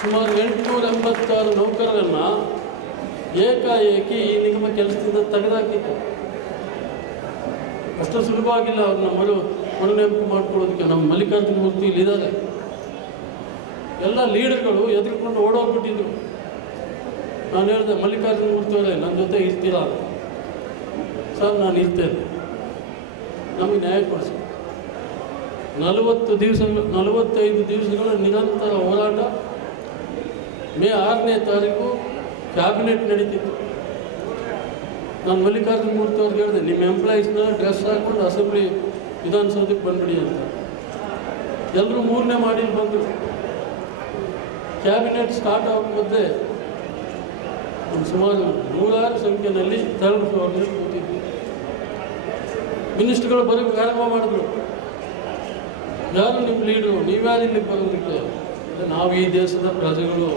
ಸುಮಾರು 886 ನೌಕರರನ್ನು ಏಕಾಏಕಿ ಈ ನಿಗಮ ಕೆಲಸದಿಂದ ತೆಗೆದುಹಾಕಿತ್ತು. ಅಷ್ಟು ಸುಲಭವಾಗಿಲ್ಲ ಅವ್ರನ್ನ ಮರುನೆನಪು ಮಾಡ್ಕೊಳ್ಳೋದಕ್ಕೆ. ನಮ್ಮ ಮಲ್ಲಿಕಾರ್ಜುನ ಮೂರ್ತಿ ಇಲ್ಲಿದ್ದಾರೆ. ಎಲ್ಲ ಲೀಡರ್ಗಳು ಎದುರುಕೊಂಡು ಓಡೋಗ್ಬಿಟ್ಟಿದ್ರು. ನಾನು ಹೇಳಿದೆ, ಮಲ್ಲಿಕಾರ್ಜುನ ಮೂರ್ತಿ ಅವರೇ ನನ್ನ ಜೊತೆ ಇರ್ತೀರಾ? ಸರ್ ನಾನು ಇರ್ತೇನೆ, ನಮಗೆ ನ್ಯಾಯ ಕೊಡಿಸಿ. 45 ದಿವಸಗಳ ನಿರಂತರ ಹೋರಾಟ. ಮೇ 6ನೇ ತಾರೀಕು ಕ್ಯಾಬಿನೆಟ್ ನಡೀತಿತ್ತು. ನಾನು ಮಲ್ಲಿಕಾರ್ಜುನ ಮೂರ್ತಿ ಅವ್ರಿಗೆ ಹೇಳಿದೆ, ನಿಮ್ಮ ಎಂಪ್ಲಾಯೀಸ್ನ ಡ್ರೆಸ್ ಹಾಕ್ಕೊಂಡು ಅಸೆಂಬ್ಲಿ ವಿಧಾನಸೌಧಕ್ಕೆ ಬಂದ್ಬಿಡಿ ಅಂತ. ಎಲ್ಲರೂ 3ನೇ ಮಾಡಿಲಿ ಬಂದರು. ಕ್ಯಾಬಿನೆಟ್ ಸ್ಟಾರ್ಟ್ ಆಗೋ ಮೊದಲೇ ಸುಮಾರು 100 ಸಂಖ್ಯೆಯಲ್ಲಿ 3rd ಫ್ಲೋರ್ನಲ್ಲಿ ಕೂತಿದ್ವಿ. ಮಿನಿಸ್ಟ್ರುಗಳು ಬರೋಕ್ಕೆ ಆರಂಭ ಮಾಡಿದ್ರು. ಯಾರು ನಿಮ್ಮ ಲೀಡ್ರು, ನೀವ್ಯಾರು ಇಲ್ಲಿಗೆ ಬರೋದಕ್ಕೆ? ನಾವು ಈ ದೇಶದ ಪ್ರಜೆಗಳು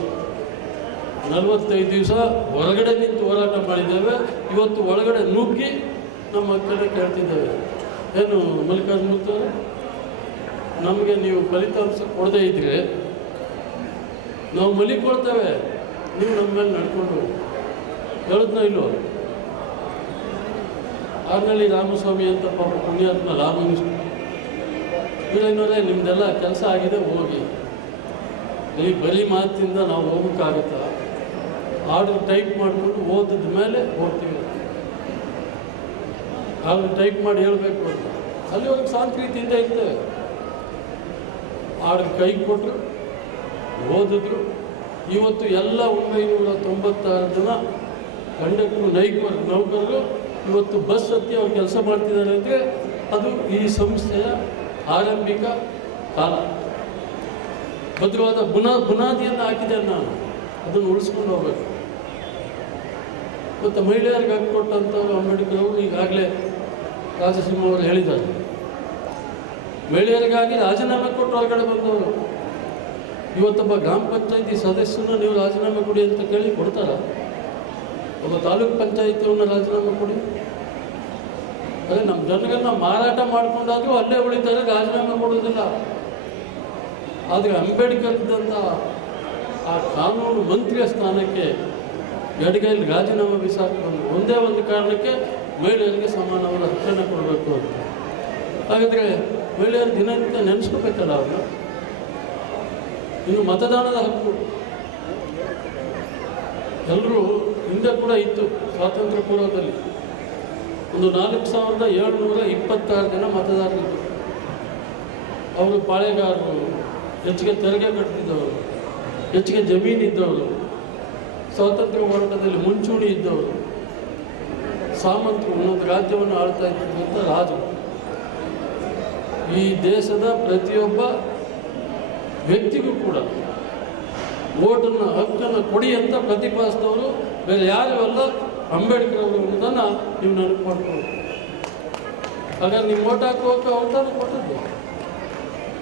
45 ದಿವಸ ಹೊರಗಡೆ ನಿಂತು ಹೋರಾಟ ಮಾಡಿದ್ದೇವೆ. ಇವತ್ತು ಒಳಗಡೆ ನುಗ್ಗಿ ನಮ್ಮ ಮಕ್ಕಳನ್ನ ಕೇಳ್ತಿದ್ದೇವೆ. ಏನು ಮಲ್ಲಿಕಾರ್ಜುನ ಮೂರ್ತಿ ಅವರು, ನಮಗೆ ನೀವು ಫಲಿತಾಂಶ ಕೊಡದೇ ಇದ್ರೆ ನಾವು ಮಲಿಕೊಳ್ತೇವೆ, ನೀವು ನಮ್ಮ ಮೇಲೆ ನಡ್ಕೊಂಡು ಹೇಳಿದ್ನ ಇಲ್ವೋ? ಆರ್ನಳ್ಳಿ ರಾಮಸ್ವಾಮಿ ಅಂತ ಪಾಪ ಪುಣ್ಯಾತ್ಮ ಲಾ ಮಿನಿಸ್ಟರ್, ಇವರೇನೋರೇ ನಿಮ್ದೆಲ್ಲ ಕೆಲಸ ಆಗಿದೆ, ಹೋಗಿ. ಈ ಬರೀ ಮಾತಿಂದ ನಾವು ಹೋಗೋಕ್ಕಾಗುತ್ತಾ? ಆರ್ಡರ್ ಟೈಪ್ ಮಾಡಿಕೊಂಡು ಓದಿದ ಮೇಲೆ ಹೋಗ್ತೀವಿ. ಆರ್ಡರ್ ಟೈಪ್ ಮಾಡಿ ಹೇಳಬೇಕು ಅಂತ ಅಲ್ಲಿವರೆಗೆ ಶಾಂತ ರೀತಿಯಿಂದ ಇರ್ತೇವೆ. ಆರ್ಡರ್ ಕೈ ಕೊಟ್ಟರು, ಓದಿದ್ರು. ಇವತ್ತು ಎಲ್ಲ 996 ಜನ ಕಂಡಕ್ಟರ್ ನೌಕರರು ಇವತ್ತು ಬಸ್ ಹತ್ತಿ ಅವ್ರು ಕೆಲಸ ಮಾಡ್ತಿದ್ದಾರೆ ಅಂದರೆ ಅದು ಈ ಸಂಸ್ಥೆಯ ಆರಂಭಿಕ ಕಾಲ. ಭದ್ರವಾದ ಬುನಾದಿಯನ್ನು ಹಾಕಿದ್ದೇನೆ ನಾನು, ಅದನ್ನು ಉಳಿಸ್ಕೊಂಡು ಹೋಗ್ಬೇಕು. ಮತ್ತು ಮಹಿಳೆಯರಿಗೆ ಹಾಕಿಕೊಟ್ಟಂಥವ್ರು ಅಂಬೇಡ್ಕರ್ ಅವರು ಈಗಾಗಲೇ ರಾಜಸಿಂಹ ಅವರು ಹೇಳಿದ್ದಾರೆ. ಮಹಿಳೆಯರಿಗಾಗಿ ರಾಜೀನಾಮೆ ಕೊಟ್ಟು ಹೊರಗಡೆ ಬಂದವರು. ಇವತ್ತೊಬ್ಬ ಗ್ರಾಮ ಪಂಚಾಯತಿ ಸದಸ್ಯನ ನೀವು ರಾಜೀನಾಮೆ ಕೊಡಿ ಅಂತ ಕೇಳಿ ಕೊಡ್ತಾರ? ಒಬ್ಬ ತಾಲೂಕು ಪಂಚಾಯತಿಯವ್ರನ್ನ ರಾಜೀನಾಮೆ ಕೊಡಿ? ಅದೇ ನಮ್ಮ ಜನಗಳನ್ನ ಮಾರಾಟ ಮಾಡ್ಕೊಂಡಾದ್ರೂ ಅಲ್ಲೇ ಉಳಿತಾರೆ, ರಾಜೀನಾಮೆ ಕೊಡೋದಿಲ್ಲ. ಆದರೆ ಅಂಬೇಡ್ಕರ್ ಇದ್ದಂಥ ಆ ಕಾನೂನು ಮಂತ್ರಿಯ ಸ್ಥಾನಕ್ಕೆ ಎಡಗೈಲಿ ರಾಜೀನಾಮೆ ಬಿಸಾಕೊಂಡು ಒಂದೇ ಒಂದು ಕಾರಣಕ್ಕೆ ಮಹಿಳೆಯರಿಗೆ ಸಮಾನವಾದ ಹಕ್ಕನ್ನು ಕೊಡಬೇಕು ಅಂತ. ಹಾಗಾದರೆ ಮಹಿಳೆಯರು ದಿನನಿತ್ಯ ನೆನೆಸ್ಕೋಬೇಕಲ್ಲ ಅವ್ರನ್ನ. ಇನ್ನು ಮತದಾನದ ಹಕ್ಕು ಎಲ್ಲರೂ ಹಿಂದೆ ಕೂಡ ಇತ್ತು. ಸ್ವಾತಂತ್ರ್ಯ ಪೂರ್ವದಲ್ಲಿ ಒಂದು 4726 ಜನ ಮತದಾರರಿದ್ದರು. ಅವರು ಪಾಳೆಗಾರರು, ಹೆಚ್ಚಿಗೆ ತೆರಿಗೆ ಕಟ್ಟಿದ್ದವರು, ಹೆಚ್ಚಿಗೆ ಜಮೀನಿದ್ದವರು, ಸ್ವಾತಂತ್ರ್ಯ ಹೋರಾಟದಲ್ಲಿ ಮುಂಚೂಣಿ ಇದ್ದವರು, ಸಾಮಂತರು, ಒಂದೊಂದು ರಾಜ್ಯವನ್ನು ಆಳ್ತಾ ಇದ್ದಂಥ ರಾಜರು. ಈ ದೇಶದ ಪ್ರತಿಯೊಬ್ಬ ವ್ಯಕ್ತಿಗೂ ಕೂಡ ವೋಟನ್ನು ಹಕ್ಕನ್ನು ಕೊಡಿ ಅಂತ ಪ್ರತಿಪಾದಿಸಿದವರು ಬೇರೆ ಯಾರು ಅಲ್ಲ, ಅಂಬೇಡ್ಕರ್ ಅವರು ಅನ್ನೋದನ್ನು ನೀವು ನೆನಪು ಮಾಡ್ಕೊಳ್ಳಿ. ಹಾಗಾಗಿ ನೀವು ವೋಟ್ ಹಾಕುವಾಗ ಅವತಾರ ಕೊಟ್ಟದ್ದು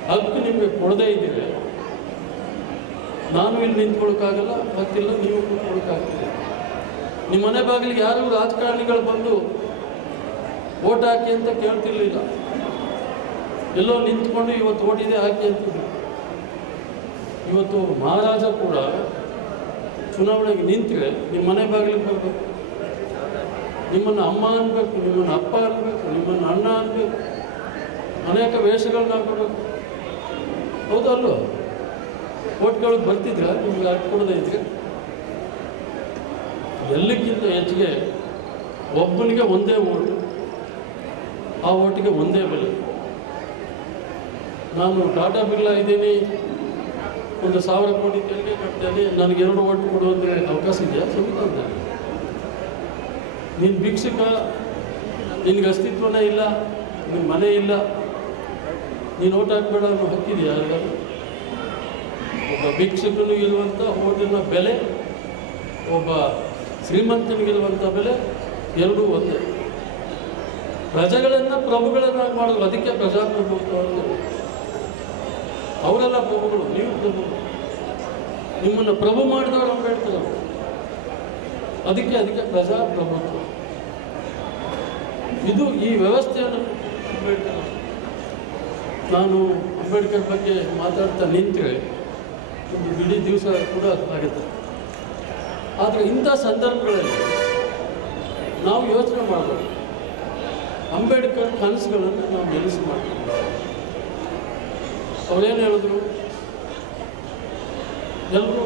ಹಕ್ಕು ನಿಮಗೆ ಕೊಡದೇ ಇದ್ದೀರಿ. ನಾನು ಇಲ್ಲಿ ನಿಂತ್ಕೊಳ್ಳೋಕ್ಕಾಗಲ್ಲ, ಮತ್ತಿಲ್ಲ ನೀವು ಕೂತ್ಕೊಳ್ಳೋಕ್ಕಾಗ್ತಿದೆ. ನಿಮ್ಮ ಮನೆ ಬಾಗಿಲಿಗೆ ಯಾರೂ ರಾಜಕಾರಣಿಗಳು ಬಂದು ವೋಟ್ ಹಾಕಿ ಅಂತ ಕೇಳ್ತಿರ್ಲಿಲ್ಲ. ಎಲ್ಲೋ ನಿಂತ್ಕೊಂಡು ಇವತ್ತು ಓಟಿದೆ ಹಾಕಿ ಅಂತಿದ್ರು. ಇವತ್ತು ಮಹಾರಾಜ ಕೂಡ ಚುನಾವಣೆಗೆ ನಿಂತರೆ ನಿಮ್ಮ ಮನೆ ಬಾಗಿಲಿಗೆ ಬರಬೇಕು, ನಿಮ್ಮನ್ನು ಅಮ್ಮ ಅನ್ಬೇಕು, ನಿಮ್ಮನ್ನು ಅಪ್ಪ ಅನ್ಬೇಕು, ನಿಮ್ಮನ್ನು ಅಣ್ಣ ಅನ್ಬೇಕು, ಅನೇಕ ವೇಷಗಳನ್ನ ಹಾಕೋಬೇಕು. ಹೌದಲ್ವ? ಓಟ್ಗಳಿಗೆ ಬರ್ತಿದ್ರ ನಿಮ್ಗೆ ಹಾಕಿ ಕೊಡದೇ ಇದ್ರೆ? ಎಲ್ಲಕ್ಕಿಂತ ಹೆಚ್ಚಿಗೆ ಒಬ್ಬನಿಗೆ ಒಂದೇ ಓಟು, ಆ ಓಟಿಗೆ ಒಂದೇ ಬೆಲೆ. ನಾನು ಟಾಟಾ ಬಿರ್ಲಾ ಇದ್ದೀನಿ, 1,000 ಕೋಟಿ ತೆರಿಗೆ ಕಟ್ತೇನೆ, ನನಗೆ 2 ಓಟ್ ಕೊಡು ಅಂದರೆ ಅವಕಾಶ ಇದೆಯಾ ಸಂವಿಧಾನ? ನೀನು ಭಿಕ್ಷುಕ, ನಿನಗೆ ಅಸ್ತಿತ್ವನೇ ಇಲ್ಲ, ನಿನ್ನ ಮನೆ ಇಲ್ಲ, ನೀನು ಓಟ್ ಹಾಕಬೇಡ ಅನ್ನೋ ಹಕ್ಕಿದೆಯಾ? ಒಬ್ಬ ಭಿಕ್ಷುಕನಿಗೆ ಇರುವಂಥ ಓಟಿನ ಬೆಲೆ, ಒಬ್ಬ ಶ್ರೀಮಂತನಿಗಿರುವಂಥ ಬೆಲೆ ಎರಡೂ ಒಂದೇ. ಪ್ರಜೆಗಳನ್ನು ಪ್ರಭುಗಳನ್ನಾಗಿ ಮಾಡೋದು, ಅದಕ್ಕೆ ಪ್ರಜಾಪ್ರಭುತ್ವ ಅಂದರೆ. ಅವರೆಲ್ಲ ಪ್ರಭುಗಳು, ನೀವು ಪ್ರಭುಗಳು. ನಿಮ್ಮನ್ನು ಪ್ರಭು ಮಾಡಿದವರು ಅಂಬೇಡ್ಕರ್ ಅವರು. ಅದಕ್ಕೆ ಪ್ರಜಾಪ್ರಭುತ್ವ. ಇದು ಈ ವ್ಯವಸ್ಥೆಯನ್ನು ಅಂಬೇಡ್ಕರ್. ನಾನು ಅಂಬೇಡ್ಕರ್ ಬಗ್ಗೆ ಮಾತಾಡ್ತಾ ನಿಂತರೆ ಒಂದು ಇಡೀ ದಿವಸ ಕೂಡ ಆಗುತ್ತೆ. ಆದರೆ ಇಂಥ ಸಂದರ್ಭಗಳಲ್ಲಿ ನಾವು ಯೋಚನೆ ಮಾಡಬೇಕು. ಅಂಬೇಡ್ಕರ್ ಕನಸುಗಳನ್ನು ನಾವು ನೆನೆಸು ಮಾಡ್ತೀವಿ. ಅವರೇನು ಹೇಳಿದ್ರು? ಎಲ್ಲರೂ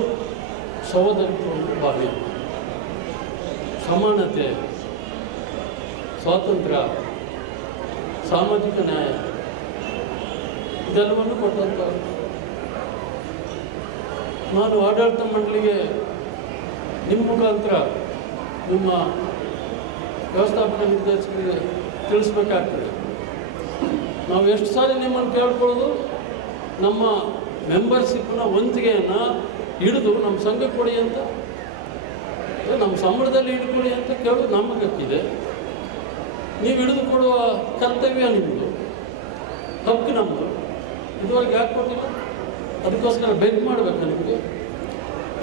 ಸಹೋದರತ್ವವನ್ನು ಭಾವಿ, ಸಮಾನತೆ, ಸ್ವಾತಂತ್ರ್ಯ, ಸಾಮಾಜಿಕ ನ್ಯಾಯ ಇದೆಲ್ಲವನ್ನು ಕೊಟ್ಟಂಥವ್ರು. ನಾನು ಆಡಳಿತ ಮಂಡಳಿಗೆ ನಿಮ್ಮ ಮುಖಾಂತರ ನಿಮ್ಮ ವ್ಯವಸ್ಥಾಪಕ ನಿರ್ದೇಶಕರಿಗೆ ತಿಳಿಸ್ಬೇಕಾಗ್ತದೆ. ನಾವು ಎಷ್ಟು ಸಾರಿ ನಿಮ್ಮನ್ನು ಕೇಳ್ಕೊಳ್ಳೋದು, ನಮ್ಮ ಮೆಂಬರ್ಶಿಪ್ನ ವಂತಿಗೆಯನ್ನು ಹಿಡಿದು ನಮ್ಮ ಸಂಘಕ್ಕೆ ಕೊಡಿ ಅಂತ, ನಮ್ಮ ಸಂಬಳದಲ್ಲಿ ಹಿಡ್ಕೊಳ್ಳಿ ಅಂತ ಕೇಳೋದು ನಮಗೆ ಹಕ್ಕಿದೆ. ನೀವು ಹಿಡಿದು ಕೊಡುವ ಕರ್ತವ್ಯ ನಿಮ್ಮದು, ಹಕ್ಕು ನಮ್ಮದು. ಇದುವರೆಗೆ ಯಾಕೆ ಕೊಟ್ಟಿಲ್ಲ? ಅದಕ್ಕೋಸ್ಕರ ಬೆಂಕ್ ಮಾಡಬೇಕು. ನಿಮಗೆ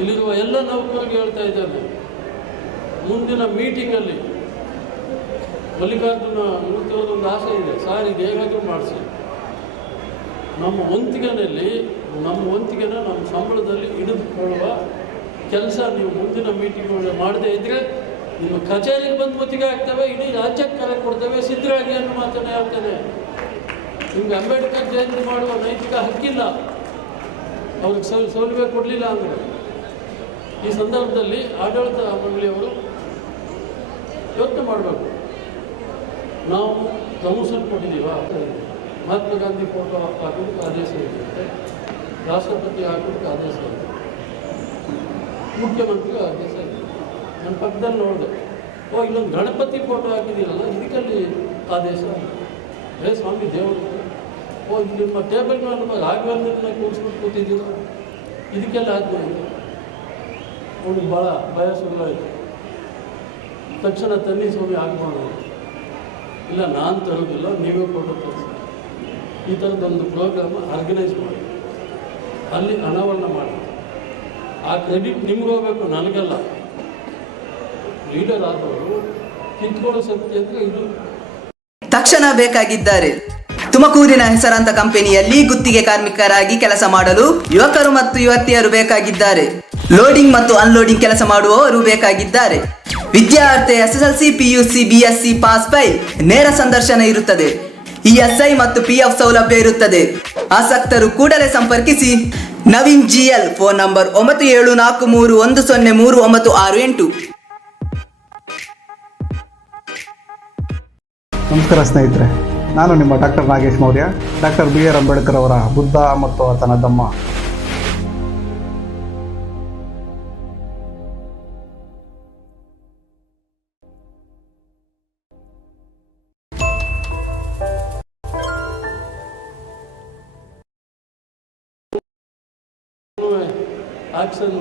ಇಲ್ಲಿರುವ ಎಲ್ಲ ನೌಕರಿಗೆ ಹೇಳ್ತಾ ಇದ್ದಾರೆ, ಮುಂದಿನ ಮೀಟಿಂಗಲ್ಲಿ ಮಲ್ಲಿಕಾರ್ಜುನ ಮೂರ್ತಿಯವರೊಂದು ಆಸೆ ಇದೆ, ಸಾರ್ ಇದು ಹೇಗಾದರೂ ಮಾಡಿಸಿ, ನಮ್ಮ ವಂತಿಗೆನಲ್ಲಿ ನಮ್ಮ ಸಂಬಳದಲ್ಲಿ ಹಿಡಿದುಕೊಳ್ಳುವ ಕೆಲಸ ನೀವು ಮುಂದಿನ ಮೀಟಿಂಗ್ಗಳು ಮಾಡದೇ ಇದ್ದರೆ ನಿಮ್ಮ ಕಚೇರಿಗೆ ಬಂದು ಮುತ್ತಿಗೆ ಆಗ್ತವೆ, ಇಡೀ ರಾಜ್ಯಕ್ಕೆ ಕರೆ ಕೊಡ್ತೇವೆ, ಸಿದ್ಧರಾಗಿ ಅನ್ನೋ ಮಾತನ್ನು ಹೇಳ್ತೇನೆ. ನಿಮ್ಗೆ ಅಂಬೇಡ್ಕರ್ ಜಯಂತಿ ಮಾಡುವ ನೈತಿಕ ಹಕ್ಕಿಲ್ಲ, ಅವ್ರಿಗೆ ಸೌಲಭ್ಯ ಕೊಡಲಿಲ್ಲ ಅಂದರೆ. ಈ ಸಂದರ್ಭದಲ್ಲಿ ಆಡಳಿತ ಮಂಡಳಿಯವರು ಯೋಚನೆ ಮಾಡಬೇಕು. ನಾವು ಕೌನ್ಸಿಲ್ ಕೊಟ್ಟಿದ್ದೀವ, ಮಹಾತ್ಮ ಗಾಂಧಿ ಫೋಟೋ ಹಾಕೋದಕ್ಕೆ ಆದೇಶ ಇದೆ, ರಾಷ್ಟ್ರಪತಿ ಹಾಕೋದಕ್ಕೆ ಆದೇಶ ಇದೆ, ಮುಖ್ಯಮಂತ್ರಿ ಆದೇಶ ಇದೆ. ನನ್ನ ಪಕ್ಕದಲ್ಲಿ ನೋಡಿದೆ, ಇಲ್ಲೊಂದು ಗಣಪತಿ ಫೋಟೋ ಹಾಕಿದ್ದೀರಲ್ಲ, ಇದಕ್ಕಲ್ಲಿ ಆದೇಶ. ಸ್ವಾಮಿ ದೇವರು, ನಿಮ್ಮ ಟೇಬಲ್ ಮೇಲೆ ರಾಘವೇಂದ್ರನ ಕೂರಿಸ್ಬಿಟ್ಟು ಕೂತಿದ್ದೀರ, ಇದಕ್ಕೆಲ್ಲ ಆದ್ಮೇಲೆ ಅವ್ನಿಗೆ ಭಾಳ ಭಯ ಶುರುವಾಯಿತು. ತಕ್ಷಣ ತನ್ನಿ ಸ್ವಾಮಿ ಆಗ್ಬೋದು, ಇಲ್ಲ ನಾನು ತರೋದಿಲ್ಲ, ನೀವೇ ಫೋಟೋ ತರಿಸಿ. ಈ ಥರದ್ದೊಂದು ಪ್ರೋಗ್ರಾಮ್ ಆರ್ಗನೈಸ್ ಮಾಡಿ ಅಲ್ಲಿ ಅನಾವರಣ ಮಾಡಿ, ಆ ಕ್ರೆಡಿಟ್ ನಿಮ್ಗೆ ಹೋಗ್ಬೇಕು, ನನಗಲ್ಲ. ಲೀಡರ್ ಆದವರು ಕಿತ್ಕೊಳ್ಳೋ ಶಕ್ತಿ ಅಂದರೆ ಇದು. ತಕ್ಷಣ ಬೇಕಾಗಿದ್ದಾರೆ. ತುಮಕೂರಿನ ಹೆಸರಾಂತ ಕಂಪನಿಯಲ್ಲಿ ಗುತ್ತಿಗೆ ಕಾರ್ಮಿಕರಾಗಿ ಕೆಲಸ ಮಾಡಲು ಯುವಕರು ಮತ್ತು ಯುವತಿಯರು ಬೇಕಾಗಿದ್ದಾರೆ. ಲೋಡಿಂಗ್ ಮತ್ತು ಅನ್ಲೋಡಿಂಗ್ ಕೆಲಸ ಮಾಡುವವರು ಬೇಕಾಗಿದ್ದಾರೆ. ವಿದ್ಯಾರ್ಥಿ SSLC, PUC, BSc pass file, ನೇರ ಸಂದರ್ಶನ ಇರುತ್ತದೆ. ESI ಮತ್ತು PF ಸೌಲಭ್ಯ ಇರುತ್ತದೆ. ಆಸಕ್ತರು ಕೂಡಲೇ ಸಂಪರ್ಕಿಸಿ. Naveen GL, phone number 9743103968. ನಮಸ್ಕಾರ ಸ್ನೇಹಿತರೆ, ನಾನು ನಿಮ್ಮ doctor Nagesh Maurya, doctor BR Ambedkar ಅವರ ಬುದ್ಧ ಮತ್ತು ಆತನ ಧಮ್ಮ. ಆಕ್ಷನ್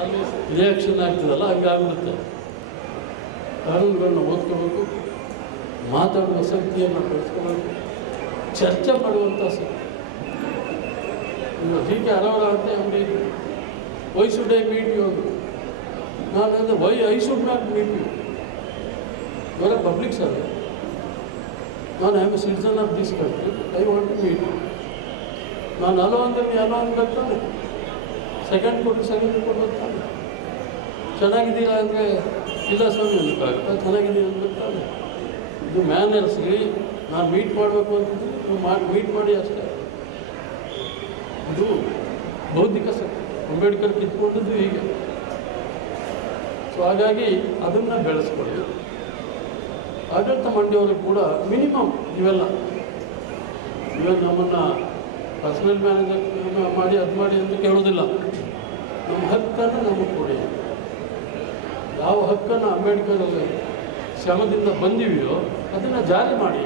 ಅಲ್ಲಿ ರಿಯಾಕ್ಷನ್ ಆಗ್ತದಲ್ಲ ಹಂಗಾಗ್ಬಿಡುತ್ತೆ. ಕಾನೂನುಗಳನ್ನ ಓದ್ಕೋಬೇಕು, ಮಾತಾಡುವ ಶಕ್ತಿಯನ್ನು ಬೆಳೆಸ್ಕೋಬೇಕು, ಚರ್ಚೆ ಮಾಡುವಂಥ ಶಕ್ತಿ. ಹೀಗೆ ಹಲವಾರು ಅಂತ ನಮಗೆ why should I meet you ಅಂತ ನಾನು ಅಂದರೆ why I should not meet you. ಇವರ ಪಬ್ಲಿಕ್ ಸರ್ವೆಂಟ್, ನಾನು am a citizen of this country, I want to meet you. ನಾನು ಅಲೋ ಅಂದರೆ ಅಲೋ ಅನ್ಬೇಕಾನೆ, ಸೆಕೆಂಡ್ ಕೊಡ್ಬೇಕಾನೆ, ಚೆನ್ನಾಗಿದ್ದೀರಾ ಅಂದರೆ ಇಲ್ಲ ಸ್ವಾಮಿ ಅನ್ಬೇಕಾಗುತ್ತೆ, ಚೆನ್ನಾಗಿದ್ದೀರಾ ಅನ್ಬೇಕಾದ್ರೆ. ಇದು ಮ್ಯಾನರ್ಸ್ಗೆ ನಾನು ಮೀಟ್ ಮಾಡಬೇಕು ಅಂತಿದ್ದೀನಿ, ನೀವು ಮೀಟ್ ಮಾಡಿ ಅಷ್ಟೇ. ಇದು ಬೌದ್ಧಿಕ ಶಕ್ತಿ. ಅಂಬೇಡ್ಕರ್ ಕಿತ್ಕೊಂಡದ್ದು ಹೀಗೆ. ಸೊ ಹಾಗಾಗಿ ಅದನ್ನು ಬೆಳೆಸ್ಕೊಳ್ಳಿ. ಆಡಳಿತ ಮಂಡಿಯವರು ಕೂಡ ಮಿನಿಮಮ್ ಇವೆಲ್ಲ ನಮ್ಮನ್ನು ಪರ್ಸನಲ್ ಮ್ಯಾನೇಜರ್ ಮಾಡಿ ಅದು ಮಾಡಿ ಅಂತ ಕೇಳೋದಿಲ್ಲ. ನಮ್ಮ ಹಕ್ಕನ್ನು ನಮಗೆ ಕೊಡಿ. ಯಾವ ಹಕ್ಕನ್ನು ಅಂಬೇಡ್ಕರ್ ಶ್ರಮದಿಂದ ಬಂದಿವೆಯೋ ಅದನ್ನು ಜಾರಿ ಮಾಡಿ.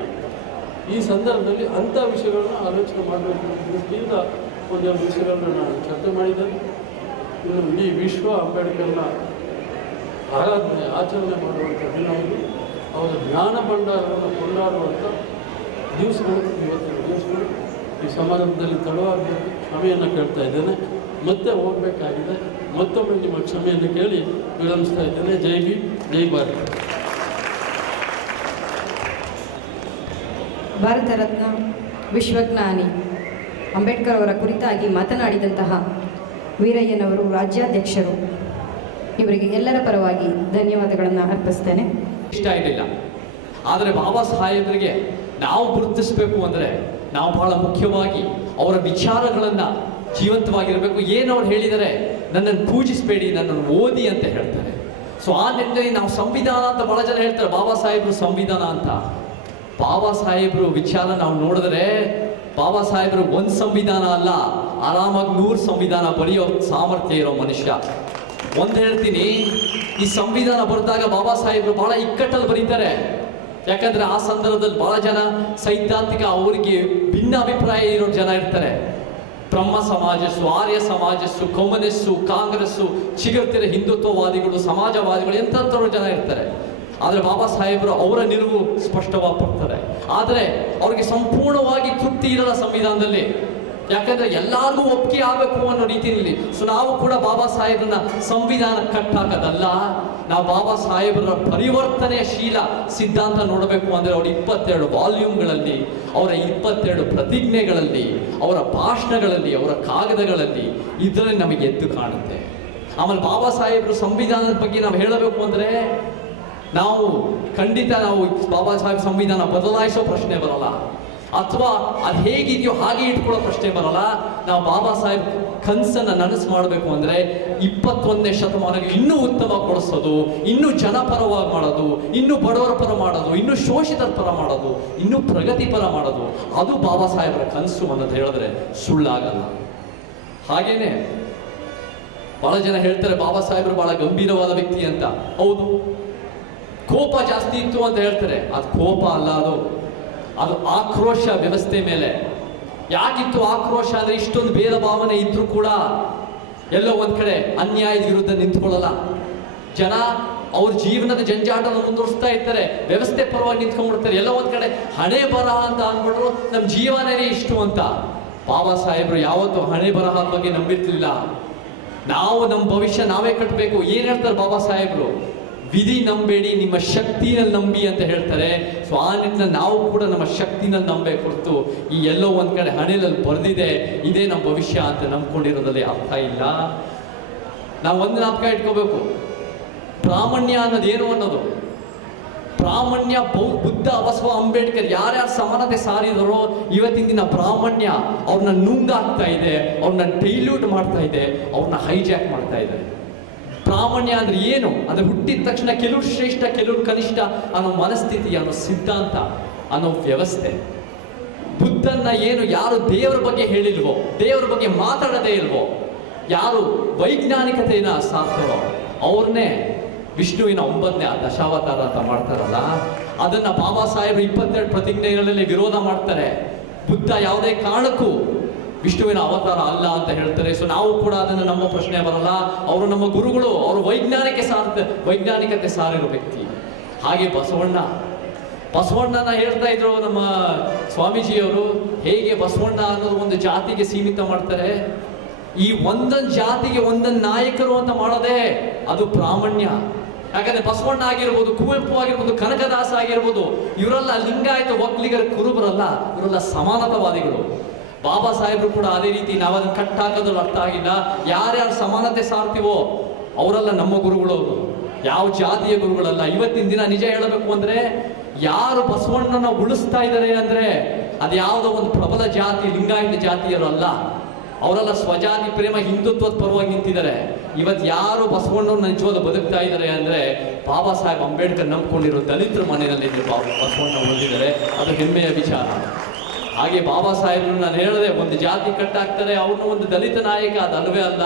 ಈ ಸಂದರ್ಭದಲ್ಲಿ ಅಂಥ ವಿಷಯಗಳನ್ನ ಆಲೋಚನೆ ಮಾಡಬೇಕು ದೃಷ್ಟಿಯಿಂದ ಒಂದೆರಡು ವಿಷಯಗಳನ್ನ ನಾನು ಚರ್ಚೆ ಮಾಡಿದ್ದೇನೆ. ಇನ್ನು ಇಡೀ ವಿಶ್ವ ಅಂಬೇಡ್ಕರ್ನ ಆರಾಧನೆ ಆಚರಣೆ ಮಾಡುವಂಥ ದಿನ ಇದು. ಅವರ ಜ್ಞಾನ ಭಂಡಾರವನ್ನು ಕೊಂಡಾಡುವಂಥ ದಿವಸಗಳು ಇವತ್ತಿನ ದಿವಸಗಳು. ಈ ಸಮಾರಂಭದಲ್ಲಿ ತಡವಾಗಬೇಕು, ಕ್ಷಮೆಯನ್ನು ಕೇಳ್ತಾ ಇದ್ದೇನೆ. ಮತ್ತೆ ಹೋಗಬೇಕಾಗಿದೆ. ಮತ್ತೊಮ್ಮೆ ನಿಮ್ಮ ಕ್ಷಮೆಯನ್ನು ಕೇಳಿ ವಿರಮಿಸ್ತಾ ಇದ್ದೇನೆ. ಜೈ ಭೀಮ್, ಜೈ ಭಾರತ್. ಭಾರತ ರತ್ನ ವಿಶ್ವಜ್ಞಾನಿ ಅಂಬೇಡ್ಕರ್ ಅವರ ಕುರಿತಾಗಿ ಮಾತನಾಡಿದಂತಹ ವೀರಯ್ಯನವರು ರಾಜ್ಯಾಧ್ಯಕ್ಷರು, ಇವರಿಗೆ ಎಲ್ಲರ ಪರವಾಗಿ ಧನ್ಯವಾದಗಳನ್ನು ಅರ್ಪಿಸ್ತೇನೆ. ಇಷ್ಟ ಇರಲಿಲ್ಲ, ಆದರೆ ಬಾಬಾ ಸಾಹೇಬರಿಗೆ ನಾವು ಗುರುತಿಸಬೇಕು ಅಂದರೆ ನಾವು ಬಹಳ ಮುಖ್ಯವಾಗಿ ಅವರ ವಿಚಾರಗಳನ್ನು ಜೀವಂತವಾಗಿರಬೇಕು. ಏನು ಅವ್ರು ಹೇಳಿದರೆ, ನನ್ನನ್ನು ಪೂಜಿಸಬೇಡಿ, ನನ್ನನ್ನು ಓದಿ ಅಂತ ಹೇಳ್ತಾರೆ. ಸೊ ಆ ನಿಟ್ಟಿನಲ್ಲಿ ನಾವು ಸಂವಿಧಾನ ಅಂತ ಬಹಳ ಜನ ಹೇಳ್ತಾರೆ, ಬಾಬಾ ಸಾಹೇಬರು ಸಂವಿಧಾನ ಅಂತ. ಬಾಬಾ ಸಾಹೇಬರು ವಿಚಾರ ನಾವು ನೋಡಿದ್ರೆ, ಬಾಬಾ ಸಾಹೇಬರು ಒಂದು ಸಂವಿಧಾನ ಅಲ್ಲ, ಆರಾಮಾಗಿ 100 ಸಂವಿಧಾನ ಬರೆಯೋ ಸಾಮರ್ಥ್ಯ ಇರೋ ಮನುಷ್ಯ. ಒಂದು ಹೇಳ್ತೀನಿ, ಈ ಸಂವಿಧಾನ ಬರೆದಾಗ ಬಾಬಾ ಸಾಹೇಬರು ಬಹಳ ಇಕ್ಕಟ್ಟಲ್ಲಿ ಬರೀತಾರೆ. ಯಾಕಂದ್ರೆ ಆ ಸಂದರ್ಭದಲ್ಲಿ ಬಹಳ ಜನ ಸೈದ್ಧಾಂತಿಕ, ಅವರಿಗೆ ಭಿನ್ನ ಅಭಿಪ್ರಾಯ ಇರೋ ಜನ ಇರ್ತಾರೆ. ಬ್ರಹ್ಮ ಸಮಾಜಸ್ಸು, ಆರ್ಯ ಸಮಾಜಸ್ಸು, ಕಮ್ಯುನಿಸ್ಟು, ಕಾಂಗ್ರೆಸ್ಸು, ಚಿಗುರ್ತಿರ ಹಿಂದುತ್ವವಾದಿಗಳು, ಸಮಾಜವಾದಿಗಳು, ಎಂಥವ್ರು ಜನ ಇರ್ತಾರೆ. ಆದರೆ ಬಾಬಾ ಸಾಹೇಬರು ಅವರ ನಿಲುವು ಸ್ಪಷ್ಟವಾಗಿ ಬರ್ತಾರೆ. ಆದರೆ ಅವ್ರಿಗೆ ಸಂಪೂರ್ಣವಾಗಿ ತೃಪ್ತಿ ಇರಲ್ಲ ಸಂವಿಧಾನದಲ್ಲಿ. ಯಾಕಂದ್ರೆ ಎಲ್ಲರಿಗೂ ಒಪ್ಪಿಗೆ ಆಗಬೇಕು ಅನ್ನೋ ರೀತಿಯಲ್ಲಿ. ಸೊ ನಾವು ಕೂಡ ಬಾಬಾ ಸಾಹೇಬ್ರನ್ನ ಸಂವಿಧಾನ ಕಟ್ಟಾಕದಲ್ಲ, ನಾವು ಬಾಬಾ ಸಾಹೇಬರ ಪರಿವರ್ತನೆಶೀಲ ಸಿದ್ಧಾಂತ ನೋಡಬೇಕು ಅಂದರೆ ಅವರ 22 ವಾಲ್ಯೂಮ್ಗಳಲ್ಲಿ, ಅವರ 22 ಪ್ರತಿಜ್ಞೆಗಳಲ್ಲಿ, ಅವರ ಭಾಷಣಗಳಲ್ಲಿ, ಅವರ ಕಾಗದಗಳಲ್ಲಿ ಇದರಲ್ಲಿ ನಮಗೆ ಎದ್ದು ಕಾಣುತ್ತೆ. ಆಮೇಲೆ ಬಾಬಾ ಸಾಹೇಬರು ಸಂವಿಧಾನದ ಬಗ್ಗೆ ನಾವು ಹೇಳಬೇಕು ಅಂದರೆ ನಾವು ಖಂಡಿತ ನಾವು ಬಾಬಾ ಸಾಹೇಬ್ ಸಂವಿಧಾನ ಬದಲಾಯಿಸೋ ಪ್ರಶ್ನೆ ಬರಲ್ಲ, ಅಥವಾ ಅದು ಹೇಗಿದೆಯೋ ಹಾಗೆ ಇಟ್ಕೊಳ್ಳೋ ಪ್ರಶ್ನೆ ಬರಲ್ಲ. ನಾವು ಬಾಬಾ ಸಾಹೇಬ್ ಕನಸನ್ನು ನನಸು ಮಾಡಬೇಕು ಅಂದರೆ 21ನೇ ಶತಮಾನಕ್ಕೆ ಇನ್ನೂ ಉತ್ತಮಗೊಳಿಸೋದು, ಇನ್ನೂ ಜನಪರವಾಗಿ ಮಾಡೋದು, ಇನ್ನೂ ಬಡವರ ಪರ ಮಾಡೋದು, ಇನ್ನೂ ಶೋಷಿತರ ಪರ ಮಾಡೋದು, ಇನ್ನೂ ಪ್ರಗತಿಪರ ಮಾಡೋದು, ಅದು ಬಾಬಾ ಸಾಹೇಬರ ಕನಸು ಅನ್ನೋದು ಹೇಳಿದ್ರೆ ಸುಳ್ಳಾಗಲ್ಲ. ಹಾಗೇನೆ ಬಹಳ ಜನ ಹೇಳ್ತಾರೆ ಬಾಬಾ ಸಾಹೇಬರು ಬಹಳ ಗಂಭೀರವಾದ ವ್ಯಕ್ತಿ ಅಂತ. ಹೌದು, ಕೋಪ ಜಾಸ್ತಿ ಇತ್ತು ಅಂತ ಹೇಳ್ತಾರೆ. ಅದು ಕೋಪ ಅಲ್ಲ, ಅದು ಆಕ್ರೋಶ ವ್ಯವಸ್ಥೆ ಮೇಲೆ. ಯಾಕಿತ್ತು ಆಕ್ರೋಶ ಅಂದ್ರೆ, ಇಷ್ಟೊಂದು ಭೇದ ಭಾವನೆ ಇದ್ರೂ ಕೂಡ ಎಲ್ಲೋ ಒಂದ್ ಕಡೆ ಅನ್ಯಾಯದ ವಿರುದ್ಧ ನಿಂತ್ಕೊಳ್ಳಲ್ಲ ಜನ. ಅವ್ರ ಜೀವನದ ಜಂಜಾಟನ ಮುಂದುವರಿಸ್ತಾ ಇರ್ತಾರೆ, ವ್ಯವಸ್ಥೆ ಪರವಾಗಿ ನಿಂತ್ಕೊಂಡ್ಬಿಡ್ತಾರೆ. ಎಲ್ಲ ಒಂದ್ ಕಡೆ ಹಣೆ ಬರಹ ಅಂತ ಅಂದ್ಬಿಟ್ರು, ನಮ್ಮ ಜೀವನನೇ ಇಷ್ಟು ಅಂತ. ಬಾಬಾ ಸಾಹೇಬರು ಯಾವತ್ತೂ ಹಣೆ ಬರಹ ಬಗ್ಗೆ ನಂಬಿರ್ತಿಲ್ಲ. ನಾವು ನಮ್ಮ ಭವಿಷ್ಯ ನಾವೇ ಕಟ್ಟಬೇಕು. ಏನ್ ಹೇಳ್ತಾರೆ ಬಾಬಾ ಸಾಹೇಬರು? ವಿಧಿ ನಂಬೇಡಿ, ನಿಮ್ಮ ಶಕ್ತಿನಲ್ಲಿ ನಂಬಿ ಅಂತ ಹೇಳ್ತಾರೆ. ಸೊ ಆ ನಿಟ್ಟಿನಲ್ಲಿ ನಾವು ಕೂಡ ನಮ್ಮ ಶಕ್ತಿನಲ್ಲಿ ನಂಬಬೇಕು ಹೊರತು ಈ ಎಲ್ಲೋ ಒಂದ್ ಕಡೆ ಹಣೆಯಲ್ಲಿ ಬರೆದಿದೆ ಇದೇ ನಮ್ಮ ಭವಿಷ್ಯ ಅಂತ ನಂಬ್ಕೊಂಡಿರೋದ್ರಲ್ಲಿ ಅರ್ಥ ಇಲ್ಲ. ನಾವು ಒಂದು ಜ್ಞಾಪಕ ಇಟ್ಕೋಬೇಕು, ಪ್ರಾಮಾಣ್ಯ ಅನ್ನೋದೇನು ಅನ್ನೋದು. ಪ್ರಾಮಾಣ್ಯ ಬುದ್ಧ, ಬಸವ, ಅಂಬೇಡ್ಕರ್ ಯಾರ್ಯಾರು ಸಮಾನತೆ ಸಾರಿದರೋ ಇವತ್ತಿನ ದಿನ ಪ್ರಾಮಾಣ್ಯ ಅವ್ರನ್ನ ನುಂಗಾಗ್ತಾ ಇದೆ, ಅವ್ರನ್ನ ಡೈಲ್ಯೂಟ್ ಮಾಡ್ತಾ ಇದೆ, ಅವ್ರನ್ನ ಹೈಜಾಕ್ ಮಾಡ್ತಾ ಇದೆ. ಪ್ರಾಮಾಣ್ಯ ಅಂದ್ರೆ ಏನು? ಅಂದ್ರೆ ಹುಟ್ಟಿದ ತಕ್ಷಣ ಕೆಲವರು ಶ್ರೇಷ್ಠ ಕೆಲವರು ಕನಿಷ್ಠ ಅನ್ನೋ ಮನಸ್ಥಿತಿ, ಅನ್ನೋ ಸಿದ್ಧಾಂತ, ಅನ್ನೋ ವ್ಯವಸ್ಥೆ. ಬುದ್ಧನ್ನ ಏನು ಯಾರು ದೇವರ ಬಗ್ಗೆ ಹೇಳಿಲ್ವೋ, ದೇವರ ಬಗ್ಗೆ ಮಾತಾಡದೇ ಇಲ್ವೋ, ಯಾರು ವೈಜ್ಞಾನಿಕತೆಯನ್ನ ಸಾಕ್ತಾರೋ ಅವ್ರನ್ನೇ ವಿಷ್ಣುವಿನ 9ನೇ ದಶಾವತಾರ ಅಂತ ಮಾಡ್ತಾರಲ್ಲ, ಅದನ್ನ ಬಾಬಾ ಸಾಹೇಬರು 22 ಪ್ರತಿಜ್ಞೆಗಳಲ್ಲಿ ವಿರೋಧ ಮಾಡ್ತಾರೆ. ಬುದ್ಧ ಯಾವುದೇ ಕಾರಣಕ್ಕೂ ವಿಷ್ಣುವಿನ ಅವತಾರ ಅಲ್ಲ ಅಂತ ಹೇಳ್ತಾರೆ. ಸೊ ನಾವು ಕೂಡ ಅದನ್ನು ನಮ್ಮ ಪ್ರಶ್ನೆ ಬರಲ್ಲ. ಅವರು ನಮ್ಮ ಗುರುಗಳು, ಅವರು ವೈಜ್ಞಾನಿಕತೆ ಸಾರಿರೋ ವ್ಯಕ್ತಿ. ಹಾಗೆ ಬಸವಣ್ಣನ ಹೇಳ್ತಾ ಇದ್ರು ನಮ್ಮ ಸ್ವಾಮೀಜಿಯವರು. ಹೇಗೆ ಬಸವಣ್ಣ ಅನ್ನೋದು ಒಂದು ಜಾತಿಗೆ ಸೀಮಿತ ಮಾಡ್ತಾರೆ, ಈ ಒಂದೊಂದು ಜಾತಿಗೆ ಒಂದೊಂದು ನಾಯಕರು ಅಂತ ಮಾಡೋದೇ ಅದು ಪ್ರಾಮಾಣ್ಯ. ಯಾಕಂದ್ರೆ ಬಸವಣ್ಣ ಆಗಿರ್ಬೋದು, ಕುವೆಂಪು ಆಗಿರ್ಬೋದು, ಕನಕದಾಸ ಆಗಿರ್ಬೋದು, ಇವರೆಲ್ಲ ಲಿಂಗಾಯತ, ಒಕ್ಕಲಿಗರ ಕುರುಬರಲ್ಲ, ಇವರೆಲ್ಲ ಸಮಾನತಾವಾದಿಗಳು. ಬಾಬಾ ಸಾಹೇಬರು ಕೂಡ ಅದೇ ರೀತಿ. ನಾವು ಅದನ್ನು ಕಟ್ಟಾಕೋದ್ರಲ್ಲಿ ಅರ್ಥ ಆಗಿಲ್ಲ. ಯಾರ್ಯಾರು ಸಮಾನತೆ ಸಾರ್ತೀವೋ ಅವರೆಲ್ಲ ನಮ್ಮ ಗುರುಗಳು, ಯಾವ ಜಾತಿಯ ಗುರುಗಳಲ್ಲ. ಇವತ್ತಿನ ದಿನ ನಿಜ ಹೇಳಬೇಕು ಅಂದ್ರೆ ಯಾರು ಬಸವಣ್ಣನ ಉಳಿಸ್ತಾ ಇದ್ದಾರೆ ಅಂದ್ರೆ ಅದು ಯಾವುದೋ ಒಂದು ಪ್ರಬಲ ಜಾತಿ, ಲಿಂಗಾಯತ ಜಾತಿಯರು ಅಲ್ಲ. ಅವರೆಲ್ಲ ಸ್ವಜಾತಿ ಪ್ರೇಮ, ಹಿಂದುತ್ವದ ಪರವಾಗಿ ನಿಂತಿದ್ದಾರೆ. ಇವತ್ತು ಯಾರು ಬಸವಣ್ಣನ ನಿಜವಾದ ಬದುಕ್ತಾ ಇದ್ದಾರೆ ಅಂದ್ರೆ ಬಾಬಾ ಸಾಹೇಬ್ ಅಂಬೇಡ್ಕರ್ ನಂಬ್ಕೊಂಡಿರೋ ದಲಿತರ ಮನೆಯಲ್ಲಿ ಬಸವಣ್ಣ ಉಳಿದಿದ್ದಾರೆ. ಅದು ಹೆಮ್ಮೆಯ ವಿಚಾರ. ಹಾಗೆ ಬಾಬಾ ಸಾಹೇಬ್ರು ನಾನು ಹೇಳಿದೆ, ಒಂದು ಜಾತಿ ಕಟ್ಟಾಕ್ತಾರೆ, ಅವ್ರನ್ನ ಒಂದು ದಲಿತ ನಾಯಕ, ಅದಲ್ವೇ ಅಲ್ಲ.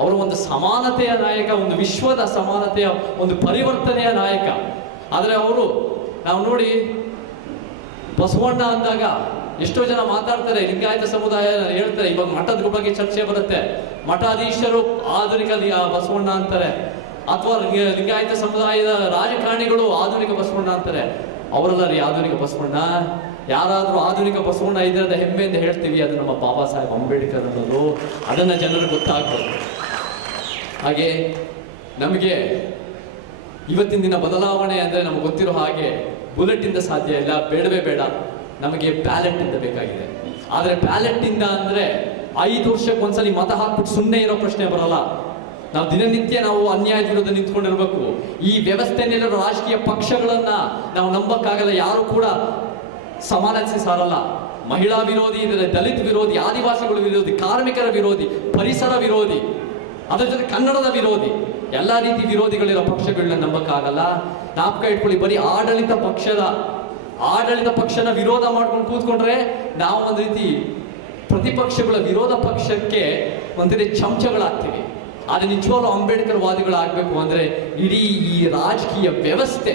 ಅವರು ಒಂದು ಸಮಾನತೆಯ ನಾಯಕ, ಒಂದು ವಿಶ್ವದ ಸಮಾನತೆಯ ಒಂದು ಪರಿವರ್ತನೆಯ ನಾಯಕ. ಆದರೆ ಅವರು ನಾವು ನೋಡಿ ಬಸವಣ್ಣ ಅಂದಾಗ ಎಷ್ಟೋ ಜನ ಮಾತಾಡ್ತಾರೆ, ಲಿಂಗಾಯತ ಸಮುದಾಯ ಹೇಳ್ತಾರೆ. ಇವಾಗ ಮಠದ ಬಗ್ಗೆ ಚರ್ಚೆ ಬರುತ್ತೆ, ಮಠಾಧೀಶರು ಆಧುನಿಕ ಬಸವಣ್ಣ ಅಂತಾರೆ, ಅಥವಾ ಲಿಂಗಾಯತ ಸಮುದಾಯದ ರಾಜಕಾರಣಿಗಳು ಆಧುನಿಕ ಬಸವಣ್ಣ ಅಂತಾರೆ. ಅವರೆಲ್ಲ ರೀ ಆಧುನಿಕ ಬಸವಣ್ಣ. ಯಾರಾದರೂ ಆಧುನಿಕ ಬಸವಣ್ಣ ಇದ್ರೆ ಹೆಮ್ಮೆಯಿಂದ ಹೇಳ್ತೀವಿ, ಅದು ನಮ್ಮ ಬಾಬಾ ಸಾಹೇಬ್ ಅಂಬೇಡ್ಕರ್ ಅನ್ನೋದು. ಅದನ್ನ ಜನರಿಗೆ ಗೊತ್ತಾಗ್ಬೋದು. ಹಾಗೆ ನಮಗೆ ಇವತ್ತಿನ ದಿನ ಬದಲಾವಣೆ ಅಂದ್ರೆ ನಮ್ಗೆ ಗೊತ್ತಿರೋ ಹಾಗೆ ಬುಲೆಟ್ ಇಂದ ಸಾಧ್ಯ ಇಲ್ಲ, ಬೇಡವೇ ಬೇಡ. ನಮಗೆ ಬ್ಯಾಲೆಟ್ ಇಂದ ಬೇಕಾಗಿದೆ. ಆದ್ರೆ ಬ್ಯಾಲೆಟ್ ಇಂದ ಅಂದ್ರೆ 5 ವರ್ಷಕ್ಕೆ ಒಂದ್ಸಲಿ ಮತ ಹಾಕ್ಬಿಟ್ಟು ಸುಮ್ಮನೆ ಇರೋ ಪ್ರಶ್ನೆ ಬರಲ್ಲ. ನಾವು ದಿನನಿತ್ಯ ನಾವು ಅನ್ಯಾಯದ ವಿರುದ್ಧ ನಿಂತ್ಕೊಂಡಿರ್ಬೇಕು. ಈ ವ್ಯವಸ್ಥೆಯಲ್ಲಿರೋ ರಾಜಕೀಯ ಪಕ್ಷಗಳನ್ನ ನಾವು ನಂಬಕ್ಕಾಗಲ್ಲ. ಯಾರು ಕೂಡ ಸಮಾನತೆ ಸಾರಲ್ಲ. ಮಹಿಳಾ ವಿರೋಧಿ ಇದ್ದಾರೆ, ದಲಿತ ವಿರೋಧಿ, ಆದಿವಾಸಿಗಳ ವಿರೋಧಿ, ಕಾರ್ಮಿಕರ ವಿರೋಧಿ, ಪರಿಸರ ವಿರೋಧಿ, ಅದರ ಜೊತೆ ಕನ್ನಡದ ವಿರೋಧಿ, ಎಲ್ಲ ರೀತಿ ವಿರೋಧಿಗಳಿರೋ ಪಕ್ಷಗಳನ್ನ ನಂಬಕ್ಕಾಗಲ್ಲ. ಜ್ಞಾಪಕ ಇಟ್ಕೊಳ್ಳಿ, ಬರೀ ಆಡಳಿತ ಪಕ್ಷನ ವಿರೋಧ ಮಾಡ್ಕೊಂಡು ಕೂತ್ಕೊಂಡ್ರೆ ನಾವು ಒಂದು ರೀತಿ ಪ್ರತಿಪಕ್ಷಗಳ ವಿರೋಧ ಪಕ್ಷಕ್ಕೆ ಒಂದ್ ರೀತಿ ಚಮಚಗಳಾಗ್ತೀವಿ. ಆದ್ರೆ ನಿಜವಾಗ್ಲೂ ಅಂಬೇಡ್ಕರ್ ವಾದಿಗಳಾಗಬೇಕು ಅಂದ್ರೆ ಇಡೀ ಈ ರಾಜಕೀಯ ವ್ಯವಸ್ಥೆ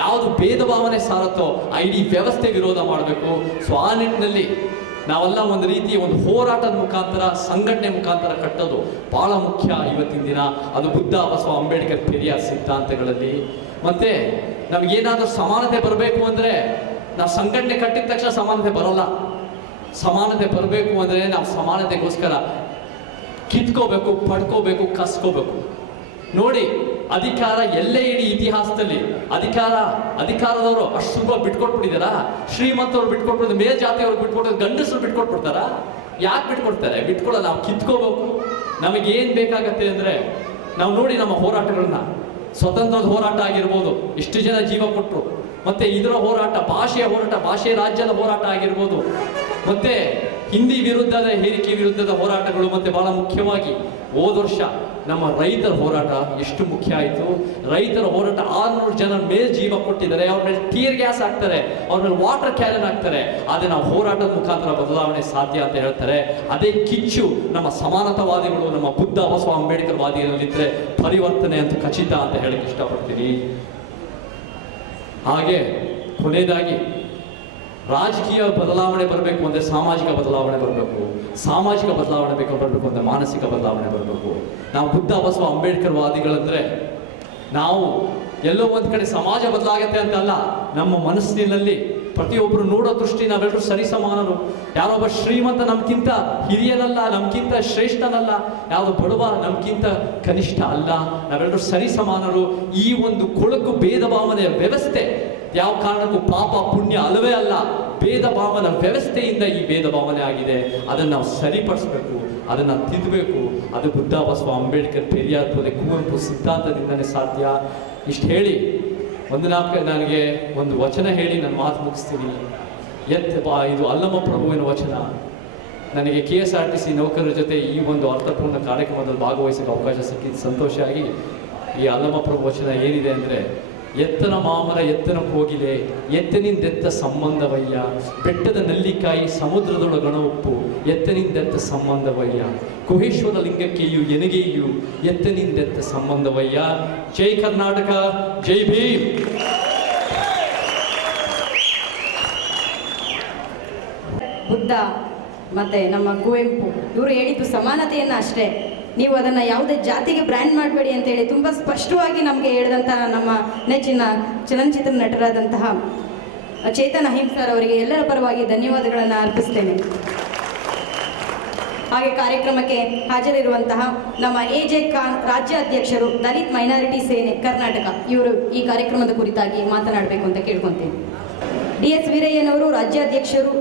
ಯಾವುದು ಭೇದ ಭಾವನೆ ಸಾರತ್ತೋ ಆ ಇಡೀ ವ್ಯವಸ್ಥೆ ವಿರೋಧ ಮಾಡಬೇಕು. ಸೊ ಆ ನಿಟ್ಟಿನಲ್ಲಿ ನಾವೆಲ್ಲ ಒಂದು ರೀತಿಯ ಒಂದು ಹೋರಾಟದ ಮುಖಾಂತರ, ಸಂಘಟನೆ ಮುಖಾಂತರ ಕಟ್ಟೋದು ಬಹಳ ಮುಖ್ಯ ಇವತ್ತಿನ ದಿನ. ಅದು ಬುದ್ಧ, ಬಸವ, ಅಂಬೇಡ್ಕರ್, ಪೆರಿಯಾರ್ ಸಿದ್ಧಾಂತಗಳಲ್ಲಿ. ಮತ್ತೆ ನಮಗೇನಾದ್ರೂ ಸಮಾನತೆ ಬರಬೇಕು ಅಂದ್ರೆ ನಾವು ಸಂಘಟನೆ ಕಟ್ಟಿದ ತಕ್ಷಣ ಸಮಾನತೆ ಬರಲ್ಲ. ಸಮಾನತೆ ಬರಬೇಕು ಅಂದ್ರೆ ನಾವು ಸಮಾನತೆಗೋಸ್ಕರ ಕಿತ್ಕೋಬೇಕು, ಪಡ್ಕೋಬೇಕು, ಕಸ್ಕೋಬೇಕು. ನೋಡಿ, ಅಧಿಕಾರ ಎಲ್ಲೇ ಇಡೀ ಇತಿಹಾಸದಲ್ಲಿ ಅಧಿಕಾರದವರು ಅಷ್ಟು ಸುಲಭ ಬಿಟ್ಕೊಟ್ಬಿಟ್ಟಿದಾರ. ಶ್ರೀಮಂತವ್ರು ಬಿಟ್ಕೊಟ್ಬಿಡ್ತಾರೆ, ಮೇಲ್ಜಾತಿಯವ್ರು ಬಿಟ್ಕೊಡ್ತಾರೆ, ಗಂಡಸರು ಬಿಟ್ಕೊಟ್ಬಿಡ್ತಾರ. ಯಾಕೆ ಬಿಟ್ಕೊಡ್ತಾರೆ? ಬಿಟ್ಕೊಳ್ಳಲ್ಲ. ನಾವು ಕಿತ್ಕೋಬೇಕು. ನಮಗೇನ್ ಬೇಕಾಗತ್ತೆ ಅಂದ್ರೆ ನಾವು ನೋಡಿ ನಮ್ಮ ಹೋರಾಟಗಳನ್ನ, ಸ್ವತಂತ್ರದ ಹೋರಾಟ ಆಗಿರ್ಬೋದು, ಎಷ್ಟು ಜನ ಜೀವ ಕೊಟ್ಟರು, ಮತ್ತೆ ಇದರ ಹೋರಾಟ, ಭಾಷೆಯ ಹೋರಾಟ, ಭಾಷೆ ರಾಜ್ಯದ ಹೋರಾಟ ಆಗಿರ್ಬೋದು, ಮತ್ತೆ ಹಿಂದಿ ವಿರುದ್ಧದ ಹೇರಿಕೆ ವಿರುದ್ಧದ ಹೋರಾಟಗಳು, ಮತ್ತೆ ಬಹಳ ಮುಖ್ಯವಾಗಿ ಹೋದ ವರ್ಷ ನಮ್ಮ ರೈತರ ಹೋರಾಟ ಎಷ್ಟು ಮುಖ್ಯ ಆಯಿತು. ರೈತರ ಹೋರಾಟ 600 ಜನ ಮೇಲೆ ಜೀವ ಕೊಟ್ಟಿದ್ದಾರೆ. ಅವ್ರ ಮೇಲೆ ಟೀರ್ ಗ್ಯಾಸ್ ಹಾಕ್ತಾರೆ, ಅವ್ರ ಮೇಲೆ ವಾಟರ್ ಕ್ಯಾನನ್ ಹಾಕ್ತಾರೆ. ಆದರೆ ನಾವು ಹೋರಾಟದ ಮುಖಾಂತರ ಬದಲಾವಣೆ ಸಾಧ್ಯ ಅಂತ ಹೇಳ್ತಾರೆ. ಅದೇ ಕಿಚ್ಚು ನಮ್ಮ ಸಮಾನತಾವಾದಿಗಳು, ನಮ್ಮ ಬುದ್ಧ, ಬಸವ, ಅಂಬೇಡ್ಕರ್ ವಾದಿಗಳಲ್ಲಿದ್ದರೆ ಪರಿವರ್ತನೆ ಅಂತ ಖಚಿತ ಅಂತ ಹೇಳಕ್ಕೆ ಇಷ್ಟಪಡ್ತೀನಿ. ಹಾಗೆ ಕೊನೆಯದಾಗಿ ರಾಜಕೀಯ ಬದಲಾವಣೆ ಬರಬೇಕು ಅಂದರೆ ಸಾಮಾಜಿಕ ಬದಲಾವಣೆ ಬರಬೇಕು. ಸಾಮಾಜಿಕ ಬದಲಾವಣೆ ಬರಬೇಕು ಅಂದರೆ ಮಾನಸಿಕ ಬದಲಾವಣೆ ಬರಬೇಕು. ನಾವು ಬುದ್ಧ, ಬಸವ, ಅಂಬೇಡ್ಕರ್ ವಾದಿಗಳಂದ್ರೆ ನಾವು ಎಲ್ಲೋ ಒಂದು ಕಡೆ ಸಮಾಜ ಬದಲಾಗತ್ತೆ ಅಂತಲ್ಲ, ನಮ್ಮ ಮನಸ್ಸಿನಲ್ಲಿ ಪ್ರತಿಯೊಬ್ಬರು ನೋಡೋ ದೃಷ್ಟಿ ನಾವೆಲ್ಲರೂ ಸರಿ ಸಮಾನರು. ಯಾರೊಬ್ಬ ಶ್ರೀಮಂತ ನಮ್ಗಿಂತ ಹಿರಿಯನಲ್ಲ, ನಮ್ಗಿಂತ ಶ್ರೇಷ್ಠನಲ್ಲ, ಯಾವುದು ಬಡವ ನಮ್ಗಿಂತ ಕನಿಷ್ಠ ಅಲ್ಲ, ನಾವೆಲ್ಲರೂ ಸರಿ ಸಮಾನರು. ಈ ಒಂದು ಕೊಳಕು ಭೇದ ಭಾವನೆಯ ವ್ಯವಸ್ಥೆ ಯಾವ ಕಾರಣಕ್ಕೂ ಪಾಪ ಪುಣ್ಯ ಅಲ್ಲವೇ ಅಲ್ಲ. ಭೇದ ಭಾವನ ವ್ಯವಸ್ಥೆಯಿಂದ ಈ ಭೇದ ಭಾವನೆ ಆಗಿದೆ. ಅದನ್ನು ನಾವು ಸರಿಪಡಿಸ್ಬೇಕು. ಅದನ್ನು ತಿದ್ದಬೇಕು. ಅದು ಬುದ್ಧ, ಬಸವ, ಅಂಬೇಡ್ಕರ್, ಪೆರಿಯಾರ್, ಪುಲೆ, ಕುವೆಂಪು ಸಿದ್ಧಾಂತದಿಂದನೇ ಸಾಧ್ಯ. ಇಷ್ಟು ಹೇಳಿ ನನಗೆ ಒಂದು ವಚನ ಹೇಳಿ ನಾನು ಮಾತು ಮುಗಿಸ್ತೀನಿ. ಇದು ಅಲ್ಲಮ ಪ್ರಭುವಿನ ವಚನ. ನನಗೆ KSRTC ನೌಕರರ ಜೊತೆ ಈ ಒಂದು ಅರ್ಥಪೂರ್ಣ ಕಾರ್ಯಕ್ರಮದಲ್ಲಿ ಭಾಗವಹಿಸೋಕ್ಕೆ ಅವಕಾಶ ಸಿಕ್ಕಿದ್ದು ಸಂತೋಷ ಆಗಿ, ಈ ಅಲ್ಲಮ ಪ್ರಭು ವಚನ ಏನಿದೆ ಅಂದರೆ, ಎತ್ತನ ಮಾಮರ ಎತ್ತನ ಹೋಗಿದೆ, ಎತ್ತನಿಂದೆತ್ತ ಸಂಬಂಧವಯ್ಯ, ಬೆಟ್ಟದ ನಲ್ಲಿಕಾಯಿ ಸಮುದ್ರದೊಳಗಣ ಉಪ್ಪು, ಎತ್ತನಿಂದೆತ್ತ ಸಂಬಂಧವಯ್ಯ, ಕುಹೇಶ್ವರ ಲಿಂಗಕ್ಕೆಯು ಎನಗೆಯು, ಎತ್ತನಿಂದೆತ್ತ ಸಂಬಂಧವಯ್ಯ. ಜೈ ಕರ್ನಾಟಕ, ಜೈ ಭೀಮ್. ಬುದ್ಧ ಮತ್ತು ನಮ್ಮ ಕುವೆಂಪು ಇವರು ಹೇಳಿದ್ದು ಸಮಾನತೆಯನ್ನು ಅಷ್ಟೇ. ನೀವು ಅದನ್ನು ಯಾವುದೇ ಜಾತಿಗೆ ಬ್ರ್ಯಾಂಡ್ ಮಾಡಬೇಡಿ ಅಂತೇಳಿ ತುಂಬ ಸ್ಪಷ್ಟವಾಗಿ ನಮಗೆ ಹೇಳಿದಂತಹ ನಮ್ಮ ನೆಚ್ಚಿನ ಚಲನಚಿತ್ರ ನಟರಾದಂತಹ ಚೇತನ್ ಅಹಿಂಸರ್ ಅವರಿಗೆ ಎಲ್ಲರ ಪರವಾಗಿ ಧನ್ಯವಾದಗಳನ್ನು ಅರ್ಪಿಸ್ತೇನೆ. ಹಾಗೆ ಕಾರ್ಯಕ್ರಮಕ್ಕೆ ಹಾಜರಿರುವಂತಹ ನಮ್ಮ AJ ಖಾನ್ ರಾಜ್ಯಾಧ್ಯಕ್ಷರು, ದಲಿತ್ ಮೈನಾರಿಟಿ ಸೇನೆ ಕರ್ನಾಟಕ, ಇವರು ಈ ಕಾರ್ಯಕ್ರಮದ ಕುರಿತಾಗಿ ಮಾತನಾಡಬೇಕು ಅಂತ ಕೇಳ್ಕೊತೀನಿ. DS ವೀರಯ್ಯನವರು ರಾಜ್ಯಾಧ್ಯಕ್ಷರು,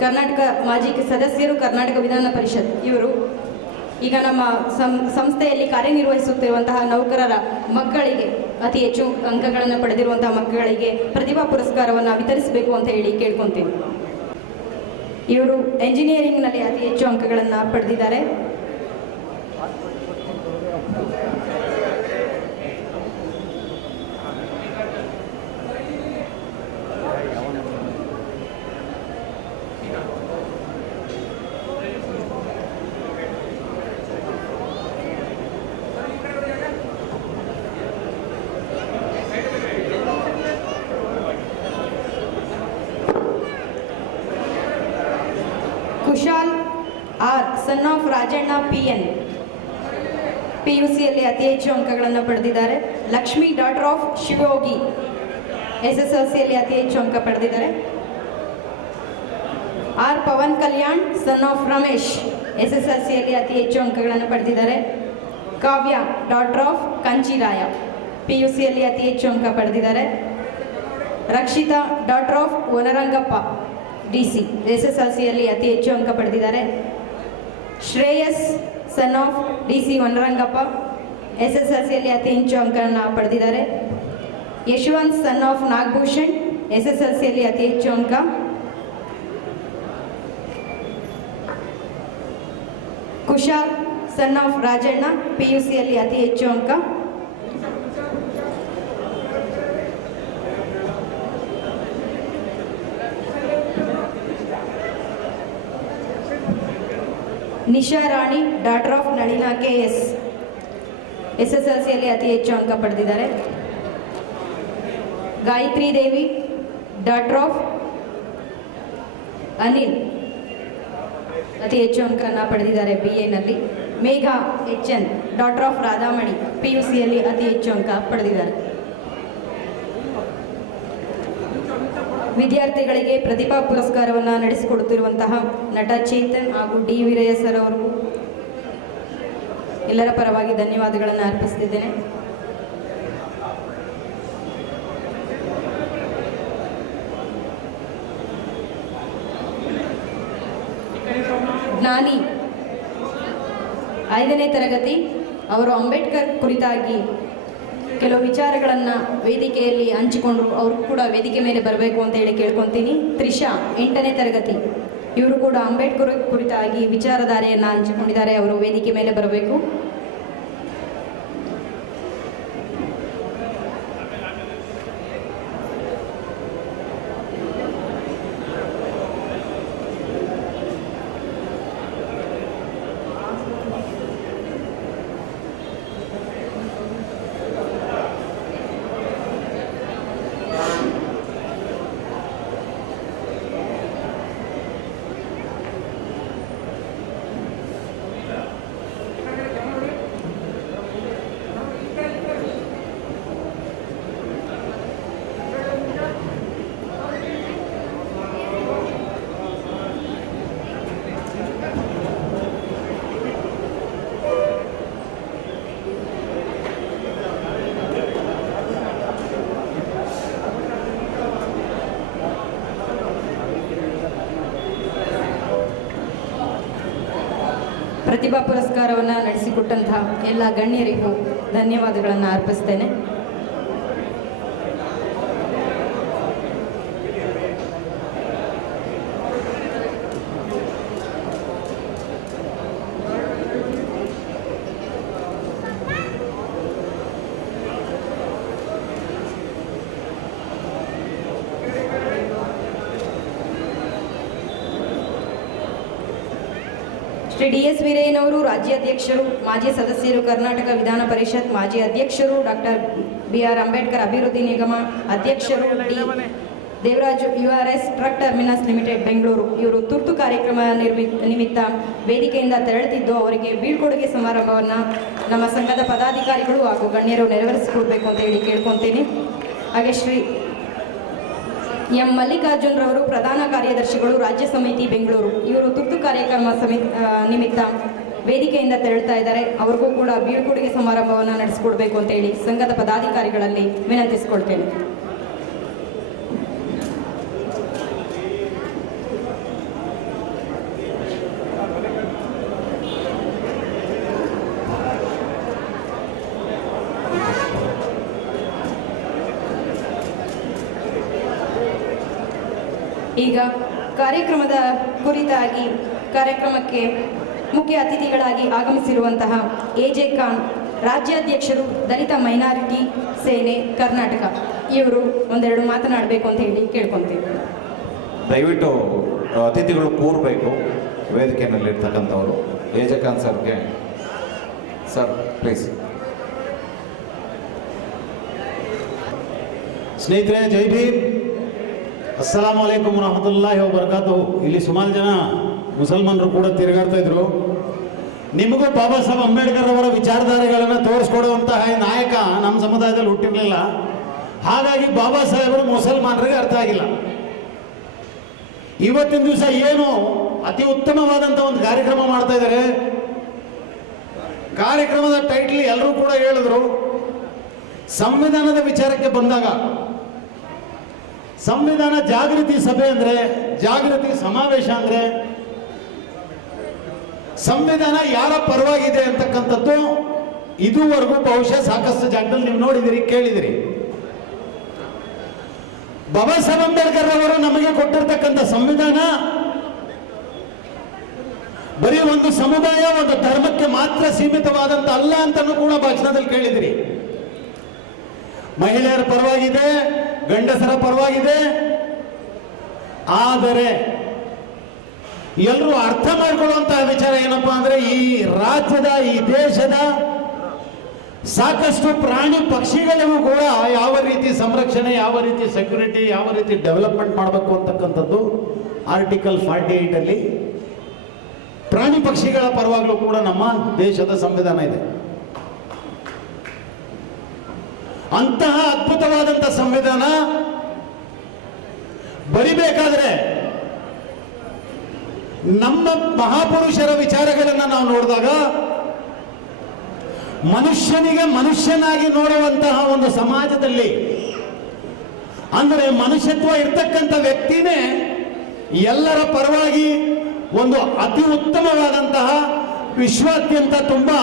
ಕರ್ನಾಟಕ ಮಾಜಿ ಸದಸ್ಯರು, ಕರ್ನಾಟಕ ವಿಧಾನ ಪರಿಷತ್. ಇವರು ಈಗ ನಮ್ಮ ಸಂಸ್ಥೆಯಲ್ಲಿ ಕಾರ್ಯನಿರ್ವಹಿಸುತ್ತಿರುವಂತಹ ನೌಕರರ ಮಕ್ಕಳಿಗೆ, ಅತಿ ಹೆಚ್ಚು ಅಂಕಗಳನ್ನು ಪಡೆದಿರುವಂತಹ ಮಕ್ಕಳಿಗೆ ಪ್ರತಿಭಾ ಪುರಸ್ಕಾರವನ್ನು ವಿತರಿಸಬೇಕು ಅಂತ ಹೇಳಿ ಕೇಳ್ಕೊತೀನಿ. ಇವರು ಎಂಜಿನಿಯರಿಂಗ್ನಲ್ಲಿ ಅತಿ ಹೆಚ್ಚು ಅಂಕಗಳನ್ನು ಪಡೆದಿದ್ದಾರೆ. Kushal R, son of Rajanna PN, PUCಯಲ್ಲಿ ಅತಿ ಹೆಚ್ಚು ಅಂಕಗಳನ್ನು ಪಡೆದಿದ್ದಾರೆ. ಲಕ್ಷ್ಮಿ, ಡಾಟರ್ ಆಫ್ ಶಿವಯೋಗಿ, SSLCಯಲ್ಲಿ ಅತಿ ಹೆಚ್ಚು ಅಂಕ ಪಡೆದಿದ್ದಾರೆ. R Pavan Kalyan, son of Ramesh, SSLCಯಲ್ಲಿ ಅತಿ ಹೆಚ್ಚು ಅಂಕಗಳನ್ನು ಪಡೆದಿದ್ದಾರೆ. ಕಾವ್ಯ, ಡಾಟರ್ ಆಫ್ ಕಂಚಿರಾಯ, PUCಯಲ್ಲಿ ಅತಿ ಹೆಚ್ಚು ಅಂಕ ಪಡೆದಿದ್ದಾರೆ. ರಕ್ಷಿತಾ, ಡಾಟರ್ ಆಫ್ ವನರಂಗಪ್ಪ, DC, SSLCಯಲ್ಲಿ ಅತಿ ಹೆಚ್ಚು ಅಂಕ ಪಡೆದಿದ್ದಾರೆ. ಶ್ರೇಯಸ್, ಸನ್ ಆಫ್ DC ವನರಂಗಪ್ಪ, SSLCಯಲ್ಲಿ ಅತಿ ಹೆಚ್ಚು ಅಂಕಗಳನ್ನು ಪಡೆದಿದ್ದಾರೆ. ಯಶವಂತ್, ಸನ್ ಆಫ್ ನಾಗಭೂಷಣ್, SSLCಯಲ್ಲಿ ಅತಿ ಹೆಚ್ಚು ಅಂಕ. ಕುಶಾಲ್, ಸನ್ ಆಫ್ ರಾಜಣ್ಣ, PUCಯಲ್ಲಿ ಅತಿ ಹೆಚ್ಚು ಅಂಕ. ನಿಶಾ ರಾಣಿ, ಡಾಟರ್ ಆಫ್ ನಳಿನಾ KS, SSLCಯಲ್ಲಿ ಅತಿ ಹೆಚ್ಚು ಅಂಕ ಪಡೆದಿದ್ದಾರೆ. ಗಾಯತ್ರಿ ದೇವಿ, ಡಾಟರ್ ಆಫ್ ಅನಿಲ್, ಅತಿ ಹೆಚ್ಚು ಅಂಕವನ್ನು ಪಡೆದಿದ್ದಾರೆ BAನಲ್ಲಿ. ಮೇಘ HN, ಡಾಟರ್ ಆಫ್ ರಾಧಾಮಣಿ, PUCಯಲ್ಲಿ ಅತಿ ಹೆಚ್ಚು ಅಂಕ ಪಡೆದಿದ್ದಾರೆ. ವಿದ್ಯಾರ್ಥಿಗಳಿಗೆ ಪ್ರತಿಭಾ ಪುರಸ್ಕಾರವನ್ನು ನಡೆಸಿಕೊಡುತ್ತಿರುವಂತಹ ನಟ ಚೇತನ್ ಹಾಗೂ D ವೀರಯ್ಯ ಸರ್ ಅವರು ಎಲ್ಲರ ಪರವಾಗಿ ಧನ್ಯವಾದಗಳನ್ನು ಅರ್ಪಿಸುತ್ತಿದ್ದೇನೆ. ಜ್ಞಾನಿ 5ನೇ ತರಗತಿ, ಅವರು ಅಂಬೇಡ್ಕರ್ ಕುರಿತಾಗಿ ಕೆಲವು ವಿಚಾರಗಳನ್ನು ವೇದಿಕೆಯಲ್ಲಿ ಹಂಚಿಕೊಂಡ್ರು. ಅವರು ಕೂಡ ವೇದಿಕೆ ಮೇಲೆ ಬರಬೇಕು ಅಂತ ಹೇಳಿ ಕೇಳ್ಕೊತೀನಿ. ತ್ರಿಷಾ 8ನೇ ತರಗತಿ, ಇವರು ಕೂಡ ಅಂಬೇಡ್ಕರ್ ಕುರಿತಾಗಿ ವಿಚಾರಧಾರೆಯನ್ನು ಹಂಚಿಕೊಂಡಿದ್ದಾರೆ. ಅವರು ವೇದಿಕೆ ಮೇಲೆ ಬರಬೇಕು. ಪ್ರತಿಭಾ ಪುರಸ್ಕಾರವನ್ನು ನಡೆಸಿಕೊಟ್ಟಂತಹ ಎಲ್ಲ ಗಣ್ಯರಿಗೂ ಧನ್ಯವಾದಗಳನ್ನು ಅರ್ಪಿಸ್ತೇನೆ. ಶ್ರೀ DS ವೀರಯ್ಯನವರು ರಾಜ್ಯಾಧ್ಯಕ್ಷರು, ಮಾಜಿ ಸದಸ್ಯರು, ಕರ್ನಾಟಕ ವಿಧಾನ ಪರಿಷತ್ ಮಾಜಿ ಅಧ್ಯಕ್ಷರು, ಡಾಕ್ಟರ್ BR ಅಂಬೇಡ್ಕರ್ ಅಭಿವೃದ್ಧಿ ನಿಗಮ ಅಧ್ಯಕ್ಷರು, D Devaraju URS truck terminus limited Bengaluru ಇವರು ತುರ್ತು ಕಾರ್ಯಕ್ರಮ ನಿಮಿತ್ತ ವೇದಿಕೆಯಿಂದ ತೆರಳುತ್ತಿದ್ದು ಅವರಿಗೆ ಬೀಳ್ಕೊಡುಗೆ ಸಮಾರಂಭವನ್ನು ನಮ್ಮ ಸಂಘದ ಪದಾಧಿಕಾರಿಗಳು ಹಾಗೂ ಗಣ್ಯರು ನೆರವೇರಿಸಿಕೊಡ್ಬೇಕು ಅಂತ ಹೇಳಿ ಕೇಳ್ಕೊತೀನಿ. ಹಾಗೆ ಶ್ರೀ ಎಂ ಮಲ್ಲಿಕಾರ್ಜುನ್ ರವರು ಪ್ರಧಾನ ಕಾರ್ಯದರ್ಶಿಗಳು, ರಾಜ್ಯ ಸಮಿತಿ ಬೆಂಗಳೂರು ಇವರು ತುರ್ತು ಕಾರ್ಯಕ್ರಮ ನಿಮಿತ್ತ ವೇದಿಕೆಯಿಂದ ತೆರಳುತ್ತಾ ಇದ್ದಾರೆ. ಅವ್ರಿಗೂ ಕೂಡ ಬೀಳ್ಕೊಡುಗೆ ಸಮಾರಂಭವನ್ನು ನಡೆಸಿಕೊಡ್ಬೇಕು ಅಂತ ಹೇಳಿ ಸಂಘದ ಪದಾಧಿಕಾರಿಗಳಲ್ಲಿ ವಿನಂತಿಸಿಕೊಳ್ತೇನೆ. ಈಗ ಕಾರ್ಯಕ್ರಮದ ಕುರಿತಾಗಿ ಕಾರ್ಯಕ್ರಮಕ್ಕೆ ಮುಖ್ಯ ಅತಿಥಿಗಳಾಗಿ ಆಗಮಿಸಿರುವಂತಹ AJ ಖಾನ್ ರಾಜ್ಯಾಧ್ಯಕ್ಷರು, ದಲಿತ ಮೈನಾರಿಟಿ ಸೇನೆ ಕರ್ನಾಟಕ ಇವರು ಒಂದೆರಡು ಮಾತನಾಡಬೇಕು ಅಂತ ಹೇಳಿ ಕೇಳ್ಕೊತೀವಿ. ದಯವಿಟ್ಟು ಅತಿಥಿಗಳು ಕೂರಬೇಕು. ವೇದಿಕೆಯಲ್ಲಿರ್ತಕ್ಕಂಥವರು AJ ಖಾನ್ ಸರ್ಗೆ ಸರ್ ಪ್ಲೀಸ್. ಸ್ನೇಹಿತರೆ, ಜೈ ಭೀಮ್, ಅಸ್ಸಲಾಂ ವಲೈಕುಂ ವರಹಮತುಲ್ಲಾಹಿ ವಬರಕಾತುಹು. ಇಲ್ಲಿ ಸುಮಾರು ಜನ ಮುಸಲ್ಮಾನರು ಕೂಡ ತಿರುಗಾಡ್ತಾ ಇದ್ರು. ನಿಮಗೂ ಬಾಬಾ ಸಾಹೇಬ್ ಅಂಬೇಡ್ಕರ್ ಅವರ ವಿಚಾರಧಾರೆಗಳನ್ನು ತೋರಿಸ್ಕೊಡುವಂತಹ ನಾಯಕ ನಮ್ಮ ಸಮುದಾಯದಲ್ಲಿ ಹುಟ್ಟಿರಲಿಲ್ಲ. ಹಾಗಾಗಿ ಬಾಬಾ ಸಾಹೇಬರು ಮುಸಲ್ಮಾನರಿಗೆ ಅರ್ಥ ಆಗಿಲ್ಲ. ಇವತ್ತಿನ ದಿವಸ ಏನು ಅತಿ ಉತ್ತಮವಾದಂಥ ಒಂದು ಕಾರ್ಯಕ್ರಮ ಮಾಡ್ತಾ ಇದ್ದಾರೆ. ಕಾರ್ಯಕ್ರಮದ ಟೈಟ್ಲ್ ಎಲ್ಲರೂ ಕೂಡ ಹೇಳಿದ್ರು. ಸಂವಿಧಾನದ ವಿಚಾರಕ್ಕೆ ಬಂದಾಗ ಸಂವಿಧಾನ ಜಾಗೃತಿ ಸಭೆ ಅಂದ್ರೆ, ಜಾಗೃತಿ ಸಮಾವೇಶ ಅಂದ್ರೆ, ಸಂವಿಧಾನ ಯಾರ ಪರವಾಗಿದೆ ಅಂತಕ್ಕಂಥದ್ದು ಇದುವರೆಗೂ ಬಹುಶಃ ಸಾಕಷ್ಟು ಜಾಗದಲ್ಲಿ ನೀವು ನೋಡಿದಿರಿ, ಕೇಳಿದಿರಿ. ಬಾಬಾ ಸಾಹೇಬ್ ಅಂಬೇಡ್ಕರ್ ಅವರು ನಮಗೆ ಕೊಟ್ಟಿರ್ತಕ್ಕಂಥ ಸಂವಿಧಾನ ಬರೀ ಒಂದು ಸಮುದಾಯ, ಒಂದು ಧರ್ಮಕ್ಕೆ ಮಾತ್ರ ಸೀಮಿತವಾದಂತ ಅಲ್ಲ ಅಂತಲೂ ಕೂಡ ಭಾಷಣದಲ್ಲಿ ಕೇಳಿದಿರಿ. ಮಹಿಳೆಯರ ಪರವಾಗಿದೆ, ಗಂಡಸರ ಪರವಾಗಿದೆ. ಆದರೆ ಎಲ್ಲರೂ ಅರ್ಥ ಮಾಡ್ಕೊಳ್ಳುವಂತಹ ವಿಚಾರ ಏನಪ್ಪಾ ಅಂದ್ರೆ, ಈ ರಾಜ್ಯದ, ಈ ದೇಶದ ಸಾಕಷ್ಟು ಪ್ರಾಣಿ ಪಕ್ಷಿಗಳಿಗೂ ಕೂಡ ಯಾವ ರೀತಿ ಸಂರಕ್ಷಣೆ, ಯಾವ ರೀತಿ ಸೆಕ್ಯೂರಿಟಿ, ಯಾವ ರೀತಿ ಡೆವಲಪ್ಮೆಂಟ್ ಮಾಡಬೇಕು ಅಂತಕ್ಕಂಥದ್ದು ಆರ್ಟಿಕಲ್ 48 ಅಲ್ಲಿ ಪ್ರಾಣಿ ಪಕ್ಷಿಗಳ ಪರವಾಗಲೂ ಕೂಡ ನಮ್ಮ ದೇಶದ ಸಂವಿಧಾನ ಇದೆ. ಅಂತಹ ಅದ್ಭುತವಾದಂಥ ಸಂವಿಧಾನ ಬರಿಬೇಕಾದ್ರೆ ನಮ್ಮ ಮಹಾಪುರುಷರ ವಿಚಾರಗಳನ್ನು ನಾವು ನೋಡಿದಾಗ ಮನುಷ್ಯನಿಗೆ ಮನುಷ್ಯನಾಗಿ ನೋಡುವಂತಹ ಒಂದು ಸಮಾಜದಲ್ಲಿ, ಅಂದರೆ ಮನುಷ್ಯತ್ವ ಇರ್ತಕ್ಕಂಥ ವ್ಯಕ್ತಿನೇ ಎಲ್ಲರ ಪರವಾಗಿ ಒಂದು ಅತಿ ಉತ್ತಮವಾದಂತಹ ವಿಶ್ವಾದ್ಯಂತ ತುಂಬಾ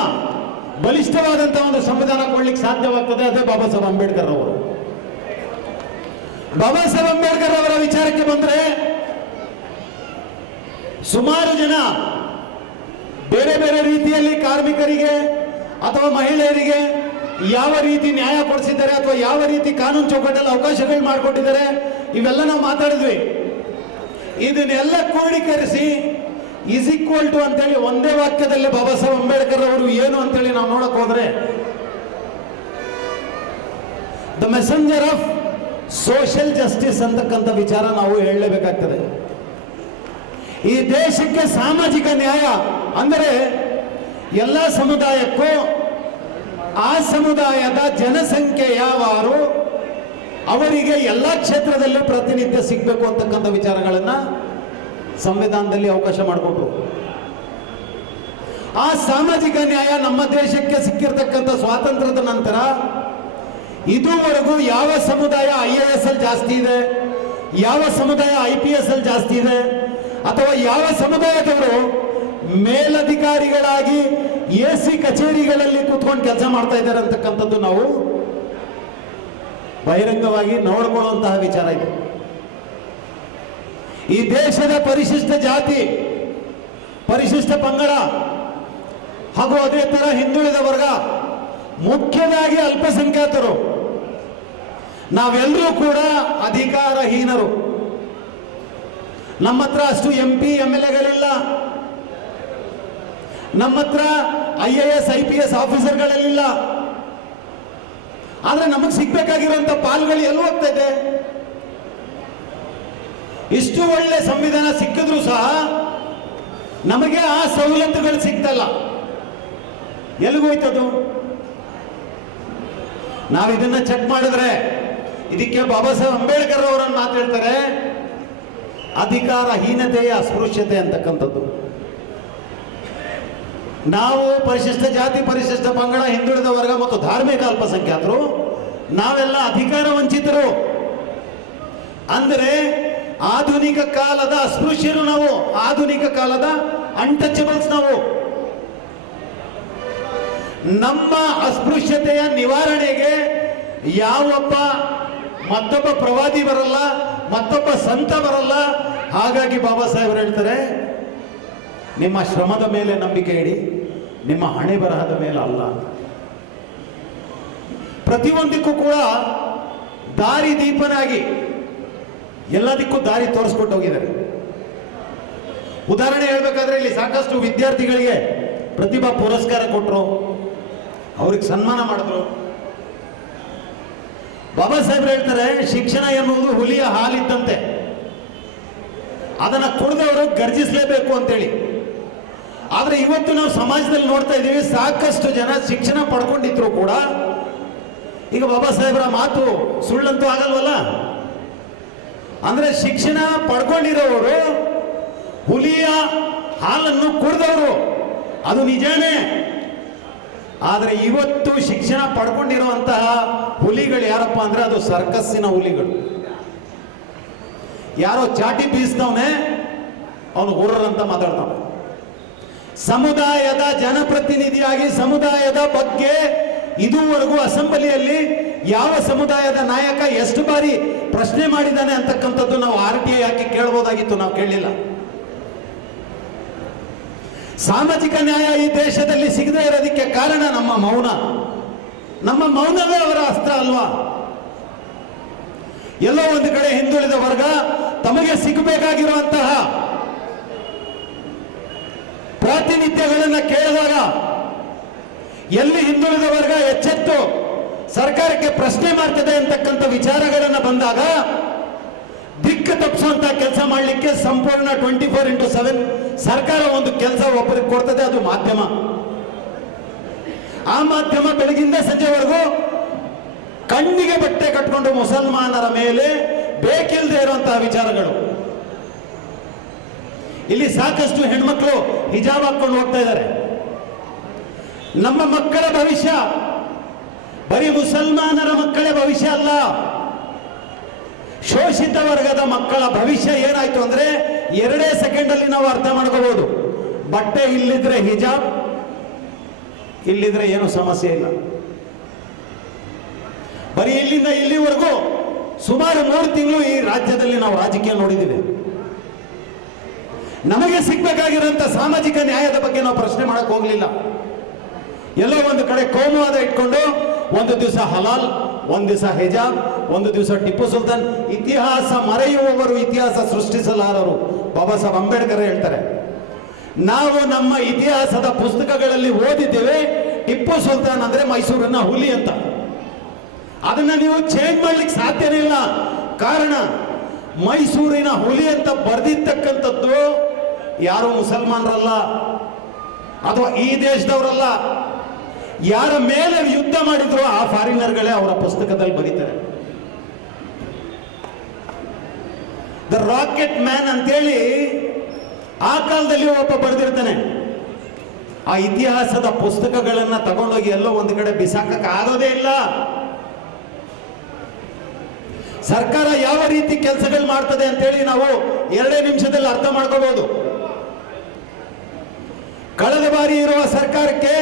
ಬಲಿಷ್ಠವಾದಂತಹ ಒಂದು ಸಂವಿಧಾನ ಕೊಡ್ಲಿಕ್ಕೆ ಸಾಧ್ಯವಾಗ್ತದೆ. ಅದೇ ಬಾಬಾ ಸಾಹೇಬ್ ಅಂಬೇಡ್ಕರ್ ಅವರು. ಬಾಬಾ ಸಾಹೇಬ್ ಅಂಬೇಡ್ಕರ್ ಅವರ ವಿಚಾರಕ್ಕೆ ಬಂದ್ರೆ, ಸುಮಾರು ಜನ ಬೇರೆ ಬೇರೆ ರೀತಿಯಲ್ಲಿ ಕಾರ್ಮಿಕರಿಗೆ ಅಥವಾ ಮಹಿಳೆಯರಿಗೆ ಯಾವ ರೀತಿ ನ್ಯಾಯ ಕೊಡಿಸಿದ್ದಾರೆ ಅಥವಾ ಯಾವ ರೀತಿ ಕಾನೂನು ಚೌಕಟ್ಟಲ್ಲಿ ಅವಕಾಶಗಳು ಮಾಡಿಕೊಟ್ಟಿದ್ದಾರೆ, ಇವೆಲ್ಲ ನಾವು ಮಾತಾಡಿದ್ವಿ. ಇದನ್ನೆಲ್ಲ ಕ್ರೋಢೀಕರಿಸಿ ಈಸ್ ಈಕ್ವಲ್ ಟು ಅಂತೇಳಿ ಒಂದೇ ವಾಕ್ಯದಲ್ಲಿ ಬಾಬಾ ಸಾಹೇಬ್ ಅಂಬೇಡ್ಕರ್ ಅವರು ಏನು ಅಂತೇಳಿ ನಾವು ನೋಡಕ್ ಹೋದ್ರೆ, the messenger of social justice ಅಂತಕ್ಕಂಥ ವಿಚಾರ ನಾವು ಹೇಳಲೇಬೇಕಾಗ್ತದೆ. ಈ ದೇಶಕ್ಕೆ ಸಾಮಾಜಿಕ ನ್ಯಾಯ ಅಂದರೆ ಎಲ್ಲ ಸಮುದಾಯಕ್ಕೂ ಆ ಸಮುದಾಯದ ಜನಸಂಖ್ಯೆ ಯಾವಾರು ಅವರಿಗೆ ಎಲ್ಲ ಕ್ಷೇತ್ರದಲ್ಲೂ ಪ್ರಾತಿನಿಧ್ಯ ಸಿಗಬೇಕು ಅಂತಕ್ಕಂಥ ವಿಚಾರಗಳನ್ನ ಸಂವಿಧಾನದಲ್ಲಿ ಅವಕಾಶ ಮಾಡಿಕೊಟ್ರು. ಆ ಸಾಮಾಜಿಕ ನ್ಯಾಯ ನಮ್ಮ ದೇಶಕ್ಕೆ ಸಿಕ್ಕಿರ್ತಕ್ಕಂಥ ಸ್ವಾತಂತ್ರ್ಯದ ನಂತರ ಇದುವರೆಗೂ ಯಾವ ಸಮುದಾಯ IAS ಅಲ್ಲಿ ಜಾಸ್ತಿ ಇದೆ, ಯಾವ ಸಮುದಾಯ IPS ಅಲ್ಲಿ ಜಾಸ್ತಿ ಇದೆ, ಅಥವಾ ಯಾವ ಸಮುದಾಯದವರು ಮೇಲಧಿಕಾರಿಗಳಾಗಿ AC ಕಚೇರಿಗಳಲ್ಲಿ ಕೂತ್ಕೊಂಡು ಕೆಲಸ ಮಾಡ್ತಾ ಇದ್ದಾರೆ ಅಂತಕ್ಕಂಥದ್ದು ನಾವು ಬಹಿರಂಗವಾಗಿ ನೋಡ್ಕೊಳ್ಳುವಂತಹ ವಿಚಾರ ಇದೆ. ಈ ದೇಶದ ಪರಿಶಿಷ್ಟ ಜಾತಿ, ಪರಿಶಿಷ್ಟ ಪಂಗಡ ಹಾಗೂ ಅದೇ ತರ ಹಿಂದುಳಿದ ವರ್ಗ, ಮುಖ್ಯವಾಗಿ ಅಲ್ಪಸಂಖ್ಯಾತರು, ನಾವೆಲ್ಲರೂ ಕೂಡ ಅಧಿಕಾರಹೀನರು. ನಮ್ಮ ಹತ್ರ ಅಷ್ಟು MP MLAಗಳಿಲ್ಲ, ನಮ್ಮ ಹತ್ರ IAS IPS ಆಫೀಸರ್ಗಳಿಲ್ಲ. ಆದ್ರೆ ನಮಗೆ ಸಿಗ್ಬೇಕಾಗಿರುವಂತ ಪಾಲ್ಗಳು ಎಲ್ಲಿ ಹೋಗ್ತಾ ಇದೆ? ಇಷ್ಟು ಒಳ್ಳೆ ಸಂವಿಧಾನ ಸಿಕ್ಕಿದ್ರು ಸಹ ನಮಗೆ ಆ ಸವಲತ್ತುಗಳು ಸಿಗ್ತಲ್ಲ. ಎಲ್ಲಿಗೋಯ್ತದು? ನಾವು ಇದನ್ನ ಚೆಕ್ ಮಾಡಿದ್ರೆ ಇದಕ್ಕೆ ಬಾಬಾ ಸಾಹೇಬ್ ಅಂಬೇಡ್ಕರ್ ಅವರನ್ನು ಮಾತಾಡ್ತಾರೆ, ಅಧಿಕಾರಹೀನತೆಯ ಅಸ್ಪೃಶ್ಯತೆ ಅಂತಕ್ಕಂಥದ್ದು. ನಾವು ಪರಿಶಿಷ್ಟ ಜಾತಿ, ಪರಿಶಿಷ್ಟ ಪಂಗಡ, ಹಿಂದುಳಿದ ವರ್ಗ ಮತ್ತು ಧಾರ್ಮಿಕ ಅಲ್ಪಸಂಖ್ಯಾತರು ನಾವೆಲ್ಲ ಅಧಿಕಾರ ವಂಚಿತರು. ಅಂದರೆ ಆಧುನಿಕ ಕಾಲದ ಅಸ್ಪೃಶ್ಯರು ನಾವು, ಆಧುನಿಕ ಕಾಲದ ಅನ್ಟಚಬಲ್ಸ್ ನಾವು. ನಮ್ಮ ಅಸ್ಪೃಶ್ಯತೆಯ ನಿವಾರಣೆಗೆ ಯಾವೊಬ್ಬ ಮತ್ತೊಬ್ಬ ಪ್ರವಾದಿ ಬರಲ್ಲ, ಮತ್ತೊಬ್ಬ ಸಂತ ಬರಲ್ಲ. ಹಾಗಾಗಿ ಬಾಬಾ ಸಾಹೇಬರು ಹೇಳ್ತಾರೆ, ನಿಮ್ಮ ಶ್ರಮದ ಮೇಲೆ ನಂಬಿಕೆ ಇಡಿ, ನಿಮ್ಮ ಹಣೆ ಬರಹದ ಮೇಲೆ ಅಲ್ಲ. ಪ್ರತಿಯೊಂದಕ್ಕೂ ಕೂಡ ದಾರಿ ದೀಪನಾಗಿ ಎಲ್ಲದಕ್ಕೂ ದಾರಿ ತೋರಿಸ್ಕೊಟ್ಟು ಹೋಗಿದ್ದಾರೆ. ಉದಾಹರಣೆ ಹೇಳ್ಬೇಕಾದ್ರೆ ಇಲ್ಲಿ ಸಾಕಷ್ಟು ವಿದ್ಯಾರ್ಥಿಗಳಿಗೆ ಪ್ರತಿಭಾ ಪುರಸ್ಕಾರ ಕೊಟ್ಟರು, ಅವ್ರಿಗೆ ಸನ್ಮಾನ ಮಾಡಿದ್ರು. ಬಾಬಾ ಸಾಹೇಬ್ರು ಹೇಳ್ತಾರೆ, ಶಿಕ್ಷಣ ಎನ್ನುವುದು ಹುಲಿಯ ಹಾಲಿದ್ದಂತೆ, ಅದನ್ನ ಕುಡಿದವರು ಗರ್ಜಿಸಲೇಬೇಕು ಅಂತೇಳಿ. ಆದ್ರೆ ಇವತ್ತು ನಾವು ಸಮಾಜದಲ್ಲಿ ನೋಡ್ತಾ ಇದ್ದೀವಿ, ಸಾಕಷ್ಟು ಜನ ಶಿಕ್ಷಣ ಪಡ್ಕೊಂಡಿದ್ರು ಕೂಡ ಈಗ ಬಾಬಾ ಸಾಹೇಬ್ರ ಮಾತು ಸುಳ್ಳಂತೂ ಆಗಲ್ವಲ್ಲ. ಅಂದ್ರೆ ಶಿಕ್ಷಣ ಪಡ್ಕೊಂಡಿರೋರು ಹುಲಿಯ ಹಾಲನ್ನು ಕುಡಿದವರು, ಅದು ನಿಜಾನೇ. ಆದ್ರೆ ಇವತ್ತು ಶಿಕ್ಷಣ ಪಡ್ಕೊಂಡಿರುವಂತಹ ಹುಲಿಗಳು ಯಾರಪ್ಪ ಅಂದ್ರೆ ಅದು ಸರ್ಕಸ್ಸಿನ ಹುಲಿಗಳು. ಯಾರೋ ಚಾಟಿ ಬೀಸ್ದವನೇ ಅವನು ಹುರ್ರಂತ ಮಾತಾಡ್ತಾನೆ. ಸಮುದಾಯದ ಜನಪ್ರತಿನಿಧಿಯಾಗಿ ಸಮುದಾಯದ ಬಗ್ಗೆ ಇದುವರೆಗೂ ಅಸೆಂಬ್ಲಿಯಲ್ಲಿ ಯಾವ ಸಮುದಾಯದ ನಾಯಕ ಎಷ್ಟು ಬಾರಿ ಪ್ರಶ್ನೆ ಮಾಡಿದ್ದಾನೆ ಅಂತಕ್ಕಂಥದ್ದು ನಾವು RTI ಹಾಕಿ ಕೇಳಬಹುದಾಗಿತ್ತು, ನಾವು ಕೇಳಲಿಲ್ಲ. ಸಾಮಾಜಿಕ ನ್ಯಾಯ ಈ ದೇಶದಲ್ಲಿ ಸಿಗದೇ ಇರೋದಕ್ಕೆ ಕಾರಣ ನಮ್ಮ ಮೌನ. ನಮ್ಮ ಮೌನವೇ ಅವರ ಅಸ್ತ್ರ ಅಲ್ವಾ? ಎಲ್ಲೋ ಒಂದು ಕಡೆ ಹಿಂದುಳಿದ ವರ್ಗ ತಮಗೆ ಸಿಗಬೇಕಾಗಿರುವಂತಹ ಪ್ರಾತಿನಿಧ್ಯಗಳನ್ನು ಕೇಳಿದಾಗ ಎಲ್ಲಿ ಹಿಂದುಳಿದ ವರ್ಗ ಎಚ್ಚೆತ್ತು ಸರ್ಕಾರಕ್ಕೆ ಪ್ರಶ್ನೆ ಮಾಡ್ತದೆ ಅಂತಕ್ಕಂಥ ವಿಚಾರಗಳನ್ನು ಬಂದಾಗ ದಿಕ್ಕು ತಪ್ಪಿಸುವಂತ ಕೆಲಸ ಮಾಡಲಿಕ್ಕೆ ಸಂಪೂರ್ಣ 24x7 ಸರ್ಕಾರ ಒಂದು ಕೆಲಸ ಒಬ್ಬರಿಗೆ ಕೊಡ್ತದೆ, ಅದು ಮಾಧ್ಯಮ. ಆ ಮಾಧ್ಯಮ ಬೆಳಗಿಂದ ಸಂಜೆವರೆಗೂ ಕಣ್ಣಿಗೆ ಬಟ್ಟೆ ಕಟ್ಕೊಂಡು ಮುಸಲ್ಮಾನರ ಮೇಲೆ ಬೇಕಿಲ್ಲದೆ ಇರುವಂತಹ ವಿಚಾರಗಳು. ಇಲ್ಲಿ ಸಾಕಷ್ಟು ಹೆಣ್ಮಕ್ಳು ಹಿಜಾಬ್ ಹಾಕೊಂಡು ಹೋಗ್ತಾ ಇದ್ದಾರೆ. ನಮ್ಮ ಮಕ್ಕಳ ಭವಿಷ್ಯ ಬರೀ ಮುಸಲ್ಮಾನರ ಮಕ್ಕಳ ಭವಿಷ್ಯ ಅಲ್ಲ, ಶೋಷಿತ ವರ್ಗದ ಮಕ್ಕಳ ಭವಿಷ್ಯ ಏನಾಯ್ತು ಅಂದ್ರೆ 2 ಸೆಕೆಂಡಲ್ಲಿ ನಾವು ಅರ್ಥ ಮಾಡ್ಕೋಬಹುದು. ಬಟ್ಟೆ ಇಲ್ಲಿದ್ರೆ ಹಿಜಾಬ್, ಇಲ್ಲಿದ್ರೆ ಏನು ಸಮಸ್ಯೆ ಇಲ್ಲ. ಬರೀ ಇಲ್ಲಿಂದ ಇಲ್ಲಿವರೆಗೂ ಸುಮಾರು 3 ತಿಂಗಳು ಈ ರಾಜ್ಯದಲ್ಲಿ ನಾವು ರಾಜಕೀಯ ನೋಡಿದ್ದೀವಿ. ನಮಗೆ ಸಿಗ್ಬೇಕಾಗಿರುವಂತ ಸಾಮಾಜಿಕ ನ್ಯಾಯದ ಬಗ್ಗೆ ನಾವು ಪ್ರಶ್ನೆ ಮಾಡಕ್ ಹೋಗ್ಲಿಲ್ಲ. ಎಲ್ಲೋ ಒಂದು ಕಡೆ ಕೋಮುವಾದ ಇಟ್ಕೊಂಡು ಒಂದು ದಿವಸ ಹಲಾಲ್, ಒಂದು ದಿವಸ ಹಿಜಾಬ್, ಒಂದು ದಿವಸ ಟಿಪ್ಪು ಸುಲ್ತಾನ್. ಇತಿಹಾಸ ಮರೆಯುವವರು ಇತಿಹಾಸ ಸೃಷ್ಟಿಸಲಾರರು. ಬಾಬಾ ಸಾಹೇಬ್ ಅಂಬೇಡ್ಕರ್ ಹೇಳ್ತಾರೆ, ನಾವು ನಮ್ಮ ಇತಿಹಾಸದ ಪುಸ್ತಕಗಳಲ್ಲಿ ಓದಿದ್ದೇವೆ ಟಿಪ್ಪು ಸುಲ್ತಾನ್ ಅಂದ್ರೆ ಮೈಸೂರಿನ ಹುಲಿ ಅಂತ. ಅದನ್ನ ನೀವು ಚೇಂಜ್ ಮಾಡ್ಲಿಕ್ಕೆ ಸಾಧ್ಯನೇ ಇಲ್ಲ. ಕಾರಣ, ಮೈಸೂರಿನ ಹುಲಿ ಅಂತ ಬರೆದಿರ್ತಕ್ಕಂಥದ್ದು ಯಾರು ಮುಸಲ್ಮಾನರಲ್ಲ ಅಥವಾ ಈ ದೇಶದವರಲ್ಲ. ಯಾರ ಮೇಲೆ ಯುದ್ಧ ಮಾಡಿದ್ರು ಆ ಫಾರಿನರ್ಗಳೇ ಅವರ ಪುಸ್ತಕದಲ್ಲಿ ಬರೀತಾರೆ. ದ ರಾಕೆಟ್ ಮ್ಯಾನ್ ಅಂತೇಳಿ ಆ ಕಾಲದಲ್ಲಿ ಒಬ್ಬ ಬರೆದಿರ್ತಾನೆ. ಆ ಇತಿಹಾಸದ ಪುಸ್ತಕಗಳನ್ನ ತಗೊಂಡೋಗಿ ಎಲ್ಲೋ ಒಂದು ಕಡೆ ಬಿಸಾಕಕ್ಕೆ ಆಗೋದೇ ಇಲ್ಲ. ಸರ್ಕಾರ ಯಾವ ರೀತಿ ಕೆಲಸಗಳು ಮಾಡ್ತದೆ ಅಂತೇಳಿ ನಾವು 2 ನಿಮಿಷದಲ್ಲಿ ಅರ್ಥ ಮಾಡ್ಕೋಬಹುದು. ಕಳೆದ ಬಾರಿ ಇರುವ ಸರ್ಕಾರಕ್ಕೆ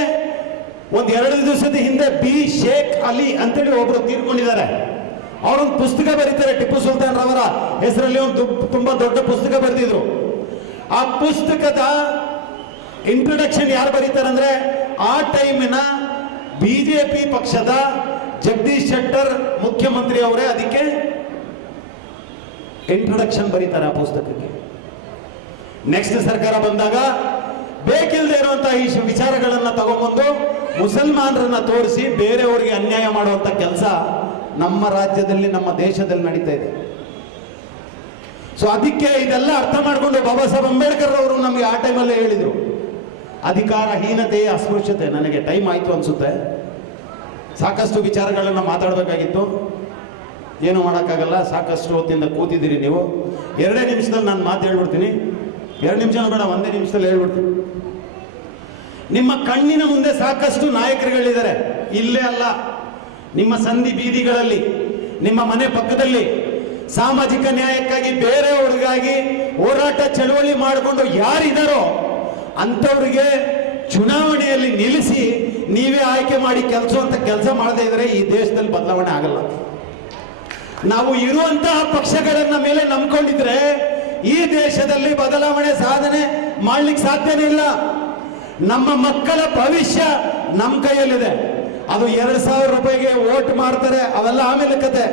ಒಂದು 2 ದಿವಸದ ಹಿಂದೆ ಬಿ ಶೇಖ್ ಅಲಿ ಅಂತೇಳಿ ಒಬ್ರು ತೀರ್ಕೊಂಡಿದ್ದಾರೆ. ಅವರೊಂದು ಪುಸ್ತಕ ಬರೀತಾರೆ, ಟಿಪ್ಪು ಸುಲ್ತಾನ್ ರವರ ಹೆಸರಲ್ಲಿ ಒಂದು ತುಂಬಾ ದೊಡ್ಡ ಪುಸ್ತಕ ಬರೆದಿದ್ರು. ಆ ಪುಸ್ತಕದ ಇಂಟ್ರೊಡಕ್ಷನ್ ಯಾರು ಬರೀತಾರೆ ಅಂದ್ರೆ ಆ ಟೈಮಿನ ಬಿಜೆಪಿ ಪಕ್ಷದ ಜಗದೀಶ್ ಶೆಟ್ಟರ್ ಮುಖ್ಯಮಂತ್ರಿ ಅವರೇ ಅದಕ್ಕೆ ಇಂಟ್ರೊಡಕ್ಷನ್ ಬರೀತಾರೆ ಆ ಪುಸ್ತಕಕ್ಕೆ. ನೆಕ್ಸ್ಟ್ ಸರ್ಕಾರ ಬಂದಾಗ ಬೇಕಿಲ್ಲದೆ ಇರುವಂತಹ ಈ ವಿಚಾರಗಳನ್ನ ತಗೊಂಡ್ಬಂದು ಮುಸಲ್ಮಾನರನ್ನ ತೋರಿಸಿ ಬೇರೆಯವರಿಗೆ ಅನ್ಯಾಯ ಮಾಡುವಂತ ಕೆಲಸ ನಮ್ಮ ರಾಜ್ಯದಲ್ಲಿ, ನಮ್ಮ ದೇಶದಲ್ಲಿ ನಡೀತಾ ಇದೆ. ಸೊ ಅದಕ್ಕೆ ಇದೆಲ್ಲ ಅರ್ಥ ಮಾಡಿಕೊಂಡು ಬಾಬಾ ಸಾಹೇಬ್ ಅಂಬೇಡ್ಕರ್ ಅವರು ನಮಗೆ ಆ ಟೈಮಲ್ಲೇ ಹೇಳಿದರು, ಅಧಿಕಾರಹೀನತೆಯ ಅಸ್ಪೃಶ್ಯತೆ. ನನಗೆ ಟೈಮ್ ಆಯಿತು ಅನಿಸುತ್ತೆ, ಸಾಕಷ್ಟು ವಿಚಾರಗಳನ್ನು ಮಾತಾಡಬೇಕಾಗಿತ್ತು, ಏನು ಮಾಡೋಕ್ಕಾಗಲ್ಲ, ಸಾಕಷ್ಟು ಹೊತ್ತಿಂದ ಕೂತಿದ್ದೀರಿ ನೀವು. 2 ನಿಮಿಷದಲ್ಲಿ ನಾನು ಮಾತು ಹೇಳ್ಬಿಡ್ತೀನಿ. 2 ನಿಮಿಷನೂ ಬೇಡ, 1 ನಿಮಿಷದಲ್ಲಿ ಹೇಳ್ಬಿಡ್ತೀನಿ. ನಿಮ್ಮ ಕಣ್ಣಿನ ಮುಂದೆ ಸಾಕಷ್ಟು ನಾಯಕರುಗಳಿದ್ದಾರೆ, ಇಲ್ಲೇ ಅಲ್ಲ, ನಿಮ್ಮ ಸಂಧಿ ಬೀದಿಗಳಲ್ಲಿ, ನಿಮ್ಮ ಮನೆ ಪಕ್ಕದಲ್ಲಿ ಸಾಮಾಜಿಕ ನ್ಯಾಯಕ್ಕಾಗಿ ಬೇರೆಯವ್ರಿಗಾಗಿ ಹೋರಾಟ ಚಳವಳಿ ಮಾಡಿಕೊಂಡು ಯಾರಿದ್ದಾರೋ ಅಂಥವ್ರಿಗೆ ಚುನಾವಣೆಯಲ್ಲಿ ನಿಲ್ಲಿಸಿ ನೀವೇ ಆಯ್ಕೆ ಮಾಡಿ ಕೆಲಸ ಮಾಡದೇ ಇದ್ರೆ ಈ ದೇಶದಲ್ಲಿ ಬದಲಾವಣೆ ಆಗಲ್ಲ. ನಾವು ಇರುವಂತಹ ಪಕ್ಷಗಳನ್ನ ಮೇಲೆ ನಂಬ್ಕೊಂಡಿದ್ರೆ ಈ ದೇಶದಲ್ಲಿ ಬದಲಾವಣೆ ಸಾಧನೆ ಮಾಡ್ಲಿಕ್ಕೆ ಸಾಧ್ಯನೇ ಇಲ್ಲ. ನಮ್ಮ ಮಕ್ಕಳ ಭವಿಷ್ಯ ನಮ್ಮ ಕೈಯಲ್ಲಿದೆ. ಅದು 2,000 ರೂಪಾಯಿಗೆ ವೋಟ್ ಮಾಡ್ತಾರೆ, ಅವೆಲ್ಲ ಆಮೇಲೆ ಕತೆ.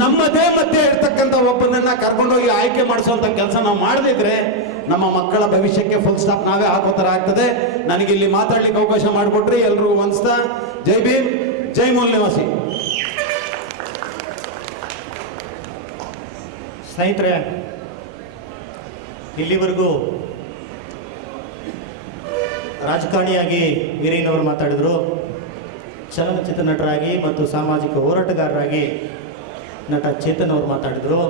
ನಮ್ಮದೇ ಮಧ್ಯೆ ಇರ್ತಕ್ಕಂಥ ಒಬ್ಬನನ್ನ ಕರ್ಕೊಂಡೋಗಿ ಆಯ್ಕೆ ಮಾಡಿಸುವಂತ ಕೆಲಸ ನಾವು ಮಾಡದಿದ್ರೆ ನಮ್ಮ ಮಕ್ಕಳ ಭವಿಷ್ಯಕ್ಕೆ ಫುಲ್ ಸ್ಟಾಪ್ ನಾವೇ ಹಾಕೋ ತರ ಆಗ್ತದೆ. ನನಗಿಲ್ಲಿ ಮಾತಾಡ್ಲಿಕ್ಕೆ ಅವಕಾಶ ಮಾಡಿಕೊಟ್ರಿ ಎಲ್ರಿಗೂ ವಂದಿಸ್ತಾ ಜೈ ಭೀಮ್, ಜೈ ಮೂಲ ನಿವಾಸಿ. ಸ್ನೇಹಿತರೆ, ಇಲ್ಲಿವರೆಗೂ ರಾಜಕಾರಣಿಯಾಗಿ ವೀರಯ್ಯನವರು ಮಾತಾಡಿದರು, ಚಲನಚಿತ್ರ ನಟರಾಗಿ ಮತ್ತು ಸಾಮಾಜಿಕ ಹೋರಾಟಗಾರರಾಗಿ ನಟ ಚೇತನ್ ಅವರು ಮಾತಾಡಿದರು,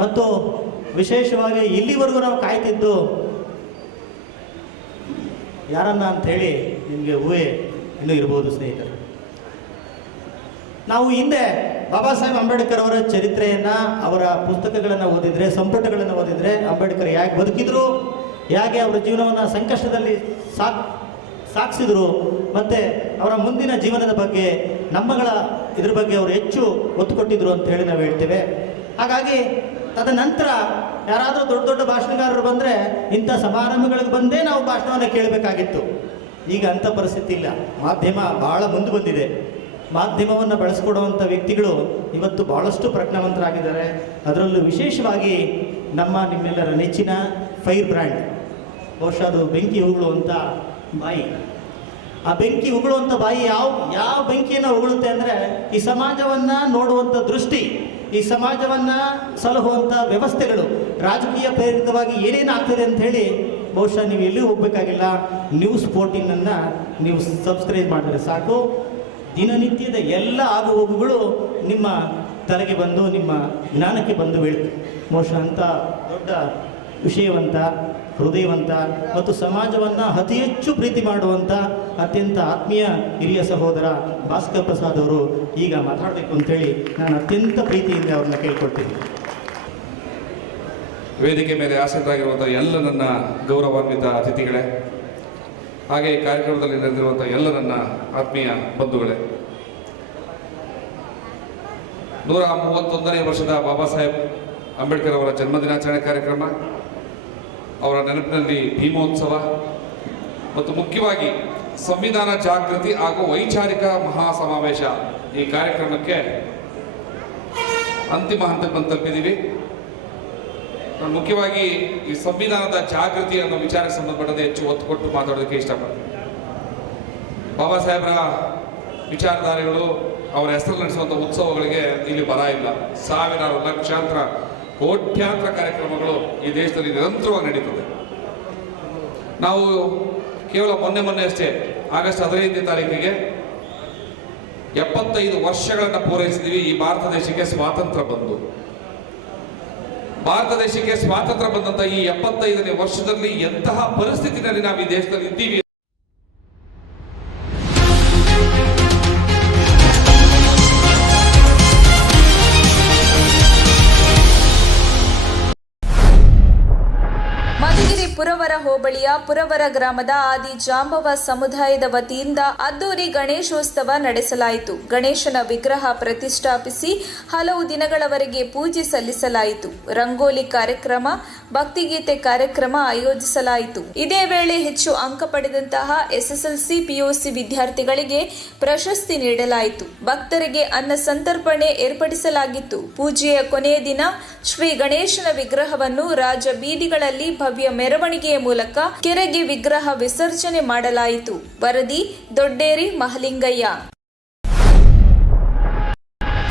ಮತ್ತು ವಿಶೇಷವಾಗಿ ಇಲ್ಲಿವರೆಗೂ ನಾವು ಕಾಯ್ತಿದ್ದು ಯಾರನ್ನ ಅಂಥೇಳಿ ನಿಮಗೆ ಊಹೆ ಇನ್ನೂ ಇರ್ಬೋದು ಸ್ನೇಹಿತರು. ನಾವು ಹಿಂದೆ ಬಾಬಾ ಸಾಹೇಬ್ ಅಂಬೇಡ್ಕರ್ ಅವರ ಚರಿತ್ರೆಯನ್ನು, ಅವರ ಪುಸ್ತಕಗಳನ್ನು ಓದಿದರೆ, ಸಂಪುಟಗಳನ್ನು ಓದಿದರೆ ಅಂಬೇಡ್ಕರ್ ಹೇಗೆ ಬದುಕಿದ್ರು, ಹೇಗೆ ಅವರ ಜೀವನವನ್ನು ಸಂಕಷ್ಟದಲ್ಲಿ ಸಾಗಿಸಿದ್ರು, ಮತ್ತು ಅವರ ಮುಂದಿನ ಜೀವನದ ಬಗ್ಗೆ, ನಮ್ಮಗಳ ಇದ್ರ ಬಗ್ಗೆ ಅವರು ಹೆಚ್ಚು ಒತ್ತು ಕೊಟ್ಟಿದ್ರು ಅಂತ ಹೇಳಿ ನಾವು ಹೇಳ್ತೇವೆ. ಹಾಗಾಗಿ ತದನಂತರ ಯಾರಾದರೂ ದೊಡ್ಡ ದೊಡ್ಡ ಭಾಷಣಗಾರರು ಬಂದರೆ ಇಂಥ ಸಮಾರಂಭಗಳಿಗೆ ಬಂದೇ ನಾವು ಭಾಷಣವನ್ನು ಕೇಳಬೇಕಾಗಿತ್ತು. ಈಗ ಅಂಥ ಪರಿಸ್ಥಿತಿ ಇಲ್ಲ. ಮಾಧ್ಯಮ ಭಾಳ ಮುಂದೆ ಬಂದಿದೆ. ಮಾಧ್ಯಮವನ್ನು ಬಳಸ್ಕೊಡುವಂಥ ವ್ಯಕ್ತಿಗಳು ಇವತ್ತು ಭಾಳಷ್ಟು ಪ್ರಜ್ಞಾವಂತರಾಗಿದ್ದಾರೆ. ಅದರಲ್ಲೂ ವಿಶೇಷವಾಗಿ ನಿಮ್ಮೆಲ್ಲರ ನೆಚ್ಚಿನ ಫೈರ್ ಬ್ರ್ಯಾಂಡ್, ಬಹುಶಃ ಅದು ಬೆಂಕಿ ಉಗುಳುವಂಥ ಬಾಯಿ. ಆ ಬೆಂಕಿ ಉಗುಳುವಂಥ ಬಾಯಿ ಯಾವ ಬೆಂಕಿಯನ್ನು ಉಗುಳುತ್ತೆ ಅಂದರೆ ಈ ಸಮಾಜವನ್ನು ನೋಡುವಂಥ ದೃಷ್ಟಿ, ಈ ಸಮಾಜವನ್ನು ಸಲಹುವಂಥ ವ್ಯವಸ್ಥೆಗಳು, ರಾಜಕೀಯ ಪ್ರೇರಿತವಾಗಿ ಏನೇನು ಆಗ್ತದೆ ಅಂತ ಹೇಳಿ ಬಹುಶಃ ನೀವು ಎಲ್ಲಿ ಹೋಗಬೇಕಾಗಿಲ್ಲ, ನ್ಯೂಸ್ 14 ನೀವು ಸಬ್ಸ್ಕ್ರೈಬ್ ಮಾಡಿದ್ರೆ ಸಾಕು. ದಿನನಿತ್ಯದ ಎಲ್ಲ ಆಗುಹೋಗುಗಳು ನಿಮ್ಮ ತಲೆಗೆ ಬಂದು ನಿಮ್ಮ ಜ್ಞಾನಕ್ಕೆ ಬಂದು ಬೀಳುತ್ತೆ. ಬಹುಶಃ ಅಂಥ ದೊಡ್ಡ ವಿಷಯವಂತ, ಹೃದಯವಂತ ಮತ್ತು ಸಮಾಜವನ್ನು ಅತಿ ಹೆಚ್ಚು ಪ್ರೀತಿ ಮಾಡುವಂಥ ಅತ್ಯಂತ ಆತ್ಮೀಯ ಹಿರಿಯ ಸಹೋದರ ಭಾಸ್ಕರ್ ಪ್ರಸಾದ್ ಅವರು ಈಗ ಮಾತಾಡಬೇಕು ಅಂತೇಳಿ ನಾನು ಅತ್ಯಂತ ಪ್ರೀತಿಯಿಂದ ಅವ್ರನ್ನ ಕೇಳ್ಕೊಳ್ತೀನಿ. ವೇದಿಕೆ ಮೇಲೆ ಆಸಕ್ತರಾಗಿರುವಂಥ ಎಲ್ಲ ನನ್ನ ಗೌರವಾನ್ವಿತ ಅತಿಥಿಗಳೇ, ಹಾಗೆ ಈ ಕಾರ್ಯಕ್ರಮದಲ್ಲಿ ನೆರೆದಿರುವಂಥ ಎಲ್ಲ ನನ್ನ ಆತ್ಮೀಯ ಬಂಧುಗಳೇ, 131ನೇ ವರ್ಷದ ಬಾಬಾ ಸಾಹೇಬ್ ಅಂಬೇಡ್ಕರ್ ಅವರ ಜನ್ಮದಿನಾಚರಣೆ ಕಾರ್ಯಕ್ರಮ, ಅವರ ನೆನಪಿನಲ್ಲಿ ಭೀಮೋತ್ಸವ ಮತ್ತು ಮುಖ್ಯವಾಗಿ ಸಂವಿಧಾನ ಜಾಗೃತಿ ಹಾಗೂ ವೈಚಾರಿಕ ಮಹಾಸಮಾವೇಶ, ಈ ಕಾರ್ಯಕ್ರಮಕ್ಕೆ ಅಂತಿಮ ಹಂತಕ್ಕೆ ತಲುಪಿದ್ದೀವಿ. ನಾನು ಮುಖ್ಯವಾಗಿ ಈ ಸಂವಿಧಾನದ ಜಾಗೃತಿ ಅನ್ನೋ ವಿಚಾರಕ್ಕೆ ಸಂಬಂಧಪಟ್ಟಂತೆ ಹೆಚ್ಚು ಒತ್ತು ಕೊಟ್ಟು ಮಾತಾಡೋದಕ್ಕೆ ಇಷ್ಟಪಡ್ತೀನಿ. ಬಾಬಾ ಸಾಹೇಬರ ವಿಚಾರಧಾರೆಗಳು, ಅವರ ಹೆಸರು ನಡೆಸುವಂಥ ಉತ್ಸವಗಳಿಗೆ ಇಲ್ಲಿ ಬರ ಇಲ್ಲ. ಸಾವಿರಾರು, ಲಕ್ಷಾಂತರ, ಕೋಟ್ಯಾಂತರ ಕಾರ್ಯಕ್ರಮಗಳು ಈ ದೇಶದಲ್ಲಿ ನಿರಂತರವಾಗಿ ನಡೀತದೆ. ನಾವು ಕೇವಲ ಮೊನ್ನೆ ಅಷ್ಟೇ ಆಗಸ್ಟ್ 15ನೇ ತಾರೀಕಿಗೆ 75 ವರ್ಷಗಳನ್ನು ಪೂರೈಸಿದ್ದೀವಿ ಈ ಭಾರತ ದೇಶಕ್ಕೆ ಸ್ವಾತಂತ್ರ್ಯ ಬಂದು. ಭಾರತ ದೇಶಕ್ಕೆ ಸ್ವಾತಂತ್ರ್ಯ ಬಂದಂಥ ಈ 75ನೇ ವರ್ಷದಲ್ಲಿ ಎಂತಹ ಪರಿಸ್ಥಿತಿನಲ್ಲಿ ನಾವು ಈ ದೇಶದಲ್ಲಿ ಇದ್ದೀವಿ. ಮಧುಗಿರಿ ಪುರವರ ಪುರವರ ಹೋಬಳಿಯ ಪುರವರ ಗ್ರಾಮದ ಆದಿ ಜಾಂಬವ ಸಮುದಾಯದ ವತಿಯಿಂದ ಅದ್ದೂರಿ ಗಣೇಶೋತ್ಸವ ನಡೆಸಲಾಯಿತು. ಗಣೇಶನ ವಿಗ್ರಹ ಪ್ರತಿಷ್ಠಾಪಿಸಿ ಹಲವು ದಿನಗಳವರೆಗೆ ಪೂಜೆ ಸಲ್ಲಿಸಲಾಯಿತು. ರಂಗೋಲಿ ಕಾರ್ಯಕ್ರಮ, ಭಕ್ತಿಗೀತೆ ಕಾರ್ಯಕ್ರಮ ಆಯೋಜಿಸಲಾಯಿತು. ಇದೇ ವೇಳೆ ಹೆಚ್ಚು ಅಂಕ ಪಡೆದಂತಹ ಎಸ್ಎಸ್ಎಲ್ಸಿ, ಪಿಯುಸಿ ವಿದ್ಯಾರ್ಥಿಗಳಿಗೆ ಪ್ರಶಸ್ತಿ ನೀಡಲಾಯಿತು. ಭಕ್ತರಿಗೆ ಅನ್ನ ಸಂತರ್ಪಣೆ ಏರ್ಪಡಿಸಲಾಗಿತ್ತು. ಪೂಜೆಯ ಕೊನೆಯ ದಿನ ಶ್ರೀ ಗಣೇಶನ ವಿಗ್ರಹವನ್ನು ರಾಜ ಬೀದಿಗಳಲ್ಲಿ ಭವ್ಯ ಮೆರವಣಿಗೆಯ ಮೂಲಕ ಕೆರೆಗೆ ವಿಗ್ರಹ ವಿಸರ್ಜನೆ ಮಾಡಲಾಯಿತು. ವರದಿ ದೊಡ್ಡೇರಿ ಮಹಲಿಂಗಯ್ಯ.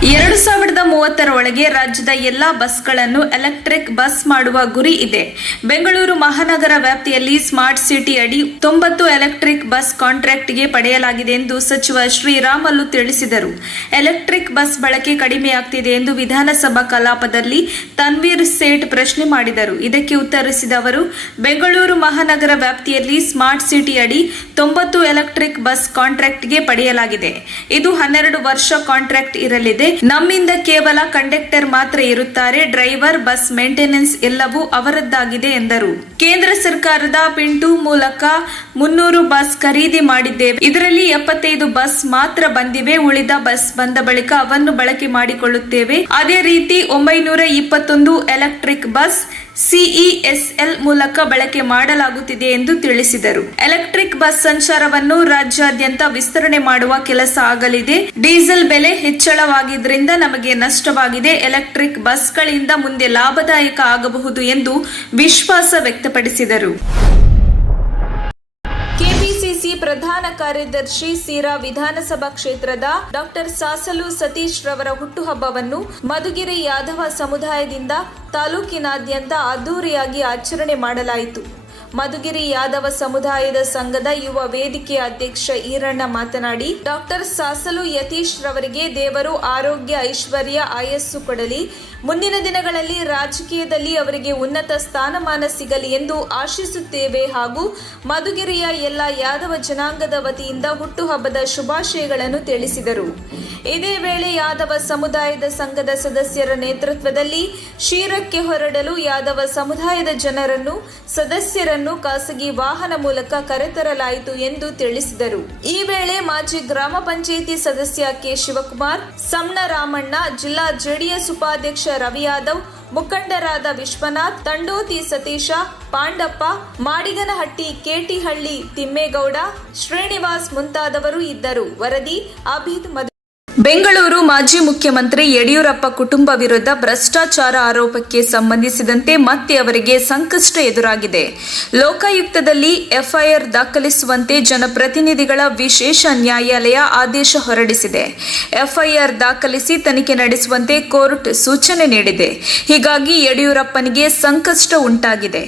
2030 ಒಳಗೆ ರಾಜ್ಯದ ಎಲ್ಲಾ ಬಸ್ಗಳನ್ನು ಎಲೆಕ್ಟ್ರಿಕ್ ಬಸ್ ಮಾಡುವ ಗುರಿ ಇದೆ. ಬೆಂಗಳೂರು ಮಹಾನಗರ ವ್ಯಾಪ್ತಿಯಲ್ಲಿ ಸ್ಮಾರ್ಟ್ ಸಿಟಿ ಅಡಿ 90 ಎಲೆಕ್ಟ್ರಿಕ್ ಬಸ್ ಕಾಂಟ್ರಾಕ್ಟ್ಗೆ ಪಡೆಯಲಾಗಿದೆ ಎಂದು ಸಚಿವ ಶ್ರೀರಾಮುಲು ತಿಳಿಸಿದರು. ಎಲೆಕ್ಟ್ರಿಕ್ ಬಸ್ ಬಳಕೆ ಕಡಿಮೆಯಾಗ್ತಿದೆ ಎಂದು ವಿಧಾನಸಭಾ ಕಲಾಪದಲ್ಲಿ ತನ್ವೀರ್ ಸೇಠ್ ಪ್ರಶ್ನೆ ಮಾಡಿದರು. ಇದಕ್ಕೆ ಉತ್ತರಿಸಿದ ಅವರು, ಬೆಂಗಳೂರು ಮಹಾನಗರ ವ್ಯಾಪ್ತಿಯಲ್ಲಿ ಸ್ಮಾರ್ಟ್ ಸಿಟಿ ಅಡಿ 90 ಎಲೆಕ್ಟ್ರಿಕ್ ಬಸ್ ಕಾಂಟ್ರಾಕ್ಟ್ಗೆ ಪಡೆಯಲಾಗಿದೆ. ಇದು 12 ವರ್ಷ ಕಾಂಟ್ರಾಕ್ಟ್ ಇರಲಿದೆ. ನಮ್ಮಿಂದ ಕೇವಲ ಕಂಡಕ್ಟರ್ ಮಾತ್ರ ಇರುತ್ತಾರೆ. ಡ್ರೈವರ್, ಬಸ್ ಮೇಂಟೆನೆನ್ಸ್ ಎಲ್ಲವೂ ಅವರದ್ದಾಗಿದೆ ಎಂದರು. ಕೇಂದ್ರ ಸರ್ಕಾರದ ಪಿಂಟು ಮೂಲಕ 300 ಬಸ್ ಖರೀದಿ ಮಾಡಿದ್ದೇವೆ. ಇದರಲ್ಲಿ 75 ಬಸ್ ಮಾತ್ರ ಬಂದಿವೆ. ಉಳಿದ ಬಸ್ ಬಂದ ಬಳಿಕ ಅವನ್ನು ಬಳಕೆ ಮಾಡಿಕೊಳ್ಳುತ್ತೇವೆ. ಅದೇ ರೀತಿ 921 ಎಲೆಕ್ಟ್ರಿಕ್ ಬಸ್ ಸಿಇಎಸ್ಎಲ್ ಮೂಲಕ ಬಳಕೆ ಮಾಡಲಾಗುತ್ತಿದೆ ಎಂದು ತಿಳಿಸಿದರು. ಎಲೆಕ್ಟ್ರಿಕ್ ಬಸ್ ಸಂಚಾರವನ್ನು ರಾಜ್ಯಾದ್ಯಂತ ವಿಸ್ತರಣೆ ಮಾಡುವ ಕೆಲಸ ಆಗಲಿದೆ. ಡೀಸೆಲ್ ಬೆಲೆ ಹೆಚ್ಚಳವಾಗಿದ್ದರಿಂದ ನಮಗೆ ನಷ್ಟವಾಗಿದೆ. ಎಲೆಕ್ಟ್ರಿಕ್ ಬಸ್ಗಳಿಂದ ಮುಂದೆ ಲಾಭದಾಯಕ ಆಗಬಹುದು ಎಂದು ವಿಶ್ವಾಸ ವ್ಯಕ್ತಪಡಿಸಿದರು. ಕೆಪಿಸಿಸಿ ಪ್ರಧಾನ ಕಾರ್ಯದರ್ಶಿ ಸಿರಾ ವಿಧಾನಸಭಾ ಕ್ಷೇತ್ರದ ಡಾಕ್ಟರ್ ಸಾಸಲು ಸತೀಶ್ ರವರ ಹುಟ್ಟುಹಬ್ಬವನ್ನು ಮಧುಗಿರಿ ಯಾದವ ಸಮುದಾಯದಿಂದ ತಾಲೂಕಿನಾದ್ಯಂತ ಅದ್ದೂರಿಯಾಗಿ ಆಚರಣೆ ಮಾಡಲಾಯಿತು. ಮಧುಗಿರಿ ಯಾದವ ಸಮುದಾಯದ ಸಂಘದ ಯುವ ವೇದಿಕೆಯ ಅಧ್ಯಕ್ಷ ಈರಣ್ಣ ಮಾತನಾಡಿ, ಡಾಕ್ಟರ್ ಸಾಸಲು ಯತೀಶ್ ರವರಿಗೆ ದೇವರು ಆರೋಗ್ಯ, ಐಶ್ವರ್ಯ, ಆಯಸ್ಸು ಕೊಡಲಿ. ಮುಂದಿನ ದಿನಗಳಲ್ಲಿ ರಾಜಕೀಯದಲ್ಲಿ ಅವರಿಗೆ ಉನ್ನತ ಸ್ಥಾನಮಾನ ಸಿಗಲಿ ಎಂದು ಆಶಿಸುತ್ತೇವೆ ಹಾಗೂ ಮಧುಗಿರಿಯ ಎಲ್ಲ ಯಾದವ ಜನಾಂಗದ ವತಿಯಿಂದ ಹುಟ್ಟುಹಬ್ಬದ ಶುಭಾಶಯಗಳನ್ನು ತಿಳಿಸಿದರು. ಇದೇ ವೇಳೆ ಯಾದವ ಸಮುದಾಯದ ಸಂಘದ ಸದಸ್ಯರ ನೇತೃತ್ವದಲ್ಲಿ ಶಿರಕ್ಕೆ ಹೊರಡಲು ಯಾದವ ಸಮುದಾಯದ ಜನರನ್ನು, ಸದಸ್ಯರನ್ನು ಖಾಸಗಿ ವಾಹನ ಮೂಲಕ ಕರೆತರಲಾಯಿತು ಎಂದು ತಿಳಿಸಿದರು. ಈ ವೇಳೆ ಮಾಜಿ ಗ್ರಾಮ ಪಂಚಾಯಿತಿ ಸದಸ್ಯ ಕೆ ಶಿವಕುಮಾರ್, ಸಮ್ನ ರಾಮಣ್ಣ, ಜಿಲ್ಲಾ ಜೆಡಿಎಸ್ ಉಪಾಧ್ಯಕ್ಷ ರವಿ ಯಾದವ್, ಮುಖಂಡರಾದ ವಿಶ್ವನಾಥ್, ತಂಡೋತಿ ಸತೀಶ, ಪಾಂಡಪ್ಪ, ಮಾಡಿಗನಹಟ್ಟಿ, ಕೇಟಿಹಳ್ಳಿ ತಿಮ್ಮೇಗೌಡ, ಶ್ರೀನಿವಾಸ್ ಮುಂತಾದವರು ಇದ್ದರು. ವರದಿ ಅಭಿದ್ ಮಧು. ಬೆಂಗಳೂರು ಮಾಜಿ ಮುಖ್ಯಮಂತ್ರಿ ಯಡಿಯೂರಪ್ಪ ಕುಟುಂಬ ವಿರುದ್ಧ ಭ್ರಷ್ಟಾಚಾರ ಆರೋಪಕ್ಕೆ ಸಂಬಂಧಿಸಿದಂತೆ ಮತ್ತೆ ಅವರಿಗೆ ಸಂಕಷ್ಟ ಎದುರಾಗಿದೆ. ಲೋಕಾಯುಕ್ತದಲ್ಲಿ ಎಫ್ಐಆರ್ ದಾಖಲಿಸುವಂತೆ ಜನಪ್ರತಿನಿಧಿಗಳ ವಿಶೇಷ ನ್ಯಾಯಾಲಯ ಆದೇಶ ಹೊರಡಿಸಿದೆ. ಎಫ್ಐಆರ್ ದಾಖಲಿಸಿ ತನಿಖೆ ನಡೆಸುವಂತೆ ಕೋರ್ಟ್ ಸೂಚನೆ ನೀಡಿದೆ. ಹೀಗಾಗಿ ಯಡಿಯೂರಪ್ಪನಿಗೆ ಸಂಕಷ್ಟ ಉಂಟಾಗಿದೆ.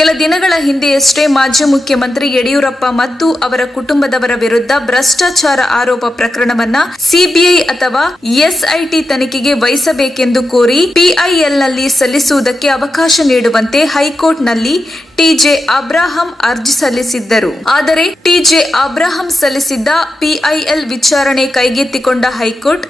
ಕೆಲ ದಿನಗಳ ಹಿಂದೆಯಷ್ಟೇ ಮಾಜಿ ಮುಖ್ಯಮಂತ್ರಿ ಯಡಿಯೂರಪ್ಪ ಮತ್ತು ಅವರ ಕುಟುಂಬದವರ ವಿರುದ್ಧ ಭ್ರಷ್ಟಾಚಾರ ಆರೋಪ ಪ್ರಕರಣವನ್ನ ಸಿಬಿಐ ಅಥವಾ ಎಸ್ಐಟಿ ತನಿಖೆಗೆ ವಹಿಸಬೇಕೆಂದು ಕೋರಿ ಪಿಐಎಲ್ನಲ್ಲಿ ಸಲ್ಲಿಸುವುದಕ್ಕೆ ಅವಕಾಶ ನೀಡುವಂತೆ ಹೈಕೋರ್ಟ್ನಲ್ಲಿ ಟಿಜೆ ಅಬ್ರಾಹಂ ಅರ್ಜಿ ಸಲ್ಲಿಸಿದ್ದರು. ಆದರೆ ಟಿಜೆ ಅಬ್ರಾಹಂ ಸಲ್ಲಿಸಿದ್ದ ಪಿಐಎಲ್ ವಿಚಾರಣೆ ಕೈಗೆತ್ತಿಕೊಂಡ ಹೈಕೋರ್ಟ್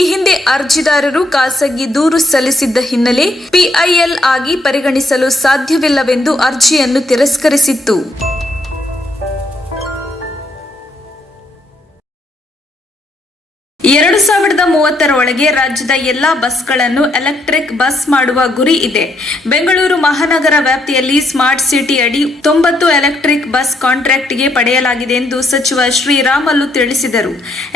ಈ ಹಿಂದೆ ಅರ್ಜಿದಾರರು ಖಾಸಗಿ ದೂರು ಸಲ್ಲಿಸಿದ್ದ ಹಿನ್ನೆಲೆ ಪಿಐಎಲ್ ಆಗಿ ಪರಿಗಣಿಸಲು ಸಾಧ್ಯವಿಲ್ಲವೆಂದು ಅರ್ಜಿಯನ್ನು ತಿರಸ್ಕರಿಸಿತ್ತು. 2030 ಒಳಗೆ ರಾಜ್ಯದ ಎಲ್ಲಾ ಬಸ್ಗಳನ್ನು ಎಲೆಕ್ಟ್ರಿಕ್ ಬಸ್ ಮಾಡುವ ಗುರಿ ಇದೆ. ಬೆಂಗಳೂರು ಮಹಾನಗರ ವ್ಯಾಪ್ತಿಯಲ್ಲಿ ಸ್ಮಾರ್ಟ್ ಸಿಟಿ ಅಡಿ 90 ಎಲೆಕ್ಟ್ರಿಕ್ ಬಸ್ ಕಾಂಟ್ರಾಕ್ಟ್ಗೆ ಪಡೆಯಲಾಗಿದೆ ಎಂದು ಸಚಿವ ಶ್ರೀರಾಮುಲು ತಿಳಿಸಿದರು.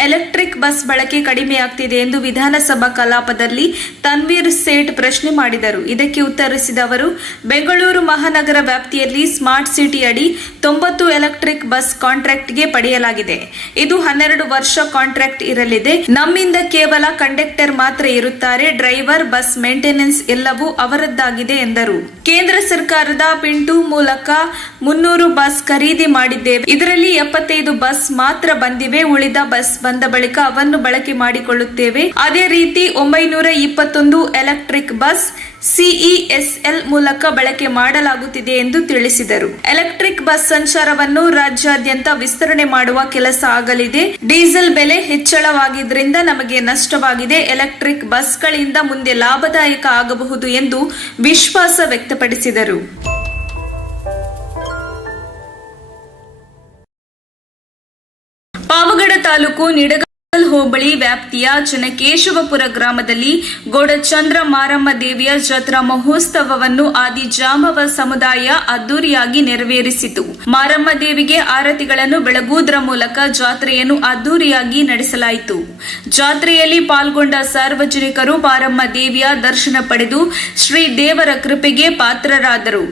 ಎಲೆಕ್ಟ್ರಿಕ್ ಬಸ್ ಬಳಕೆ ಕಡಿಮೆಯಾಗ್ತಿದೆ ಎಂದು ವಿಧಾನಸಭಾ ಕಲಾಪದಲ್ಲಿ ತನ್ವೀರ್ ಸೇಠ್ ಪ್ರಶ್ನೆ ಮಾಡಿದರು. ಇದಕ್ಕೆ ಉತ್ತರಿಸಿದ ಅವರು, ಬೆಂಗಳೂರು ಮಹಾನಗರ ವ್ಯಾಪ್ತಿಯಲ್ಲಿ ಸ್ಮಾರ್ಟ್ ಸಿಟಿ ಅಡಿ 90 ಎಲೆಕ್ಟ್ರಿಕ್ ಬಸ್ ಕಾಂಟ್ರಾಕ್ಟ್ಗೆ ಪಡೆಯಲಾಗಿದೆ. ಇದು 12 ವರ್ಷ ಕಾಂಟ್ರಾಕ್ಟ್ ಇರಲಿದೆ. ನಮ್ಮಿಂದ ಕೇವಲ ಕಂಡಕ್ಟರ್ ಮಾತ್ರ ಇರುತ್ತಾರೆ. ಡ್ರೈವರ್, ಬಸ್ ಮೇಂಟೆನೆನ್ಸ್ ಎಲ್ಲವೂ ಅವರದ್ದಾಗಿದೆ ಎಂದರು. ಕೇಂದ್ರ ಸರ್ಕಾರದ ಪಿಂಟು ಮೂಲಕ 300 ಬಸ್ ಖರೀದಿ ಮಾಡಿದ್ದೇವೆ. ಇದರಲ್ಲಿ 75 ಬಸ್ ಮಾತ್ರ ಬಂದಿವೆ. ಉಳಿದ ಬಸ್ ಬಂದ ಬಳಿಕ ಅವನ್ನು ಬಳಕೆ ಮಾಡಿಕೊಳ್ಳುತ್ತೇವೆ. ಅದೇ ರೀತಿ 921 ಎಲೆಕ್ಟ್ರಿಕ್ ಬಸ್ ಸಿಇಎಸ್ಎಲ್ ಮೂಲಕ ಬಳಕೆ ಮಾಡಲಾಗುತ್ತಿದೆ ಎಂದು ತಿಳಿಸಿದರು. ಎಲೆಕ್ಟ್ರಿಕ್ ಬಸ್ ಸಂಚಾರವನ್ನು ರಾಜ್ಯಾದ್ಯಂತ ವಿಸ್ತರಣೆ ಮಾಡುವ ಕೆಲಸ ಆಗಲಿದೆ. ಡೀಸೆಲ್ ಬೆಲೆ ಹೆಚ್ಚಳವಾಗಿದ್ದರಿಂದ ನಮಗೆ ನಷ್ಟವಾಗಿದೆ. ಎಲೆಕ್ಟ್ರಿಕ್ ಬಸ್ಗಳಿಂದ ಮುಂದೆ ಲಾಭದಾಯಕ ಆಗಬಹುದು ಎಂದು ವಿಶ್ವಾಸ ವ್ಯಕ್ತಪಡಿಸಿದರು. ತಾಲೂಕು ನಿಡಗಲ್ ಹೋಬಳಿ ವ್ಯಾಪ್ತಿಯ ಚನ್ನಕೇಶವಪುರ ಗ್ರಾಮದಲ್ಲಿ ಗೋಡಚಂದ್ರ ಮಾರಮ್ಮ ದೇವಿಯ ಜಾತ್ರಾ ಮಹೋತ್ಸವವನ್ನು ಆದಿಜಾಂಬವ ಸಮುದಾಯ ಅದ್ದೂರಿಯಾಗಿ ನೆರವೇರಿಸಿತು. ಮಾರಮ್ಮ ದೇವಿಗೆ ಆರತಿಗಳನ್ನು ಬೆಳಗುವುದರ ಮೂಲಕ ಜಾತ್ರೆಯನ್ನು ಅದ್ದೂರಿಯಾಗಿ ನಡೆಸಲಾಯಿತು. ಜಾತ್ರೆಯಲ್ಲಿ ಪಾಲ್ಗೊಂಡ ಸಾರ್ವಜನಿಕರು ಮಾರಮ್ಮ ದೇವಿಯ ದರ್ಶನ ಪಡೆದು ಶ್ರೀ ದೇವರ ಕೃಪೆಗೆ ಪಾತ್ರರಾದರು.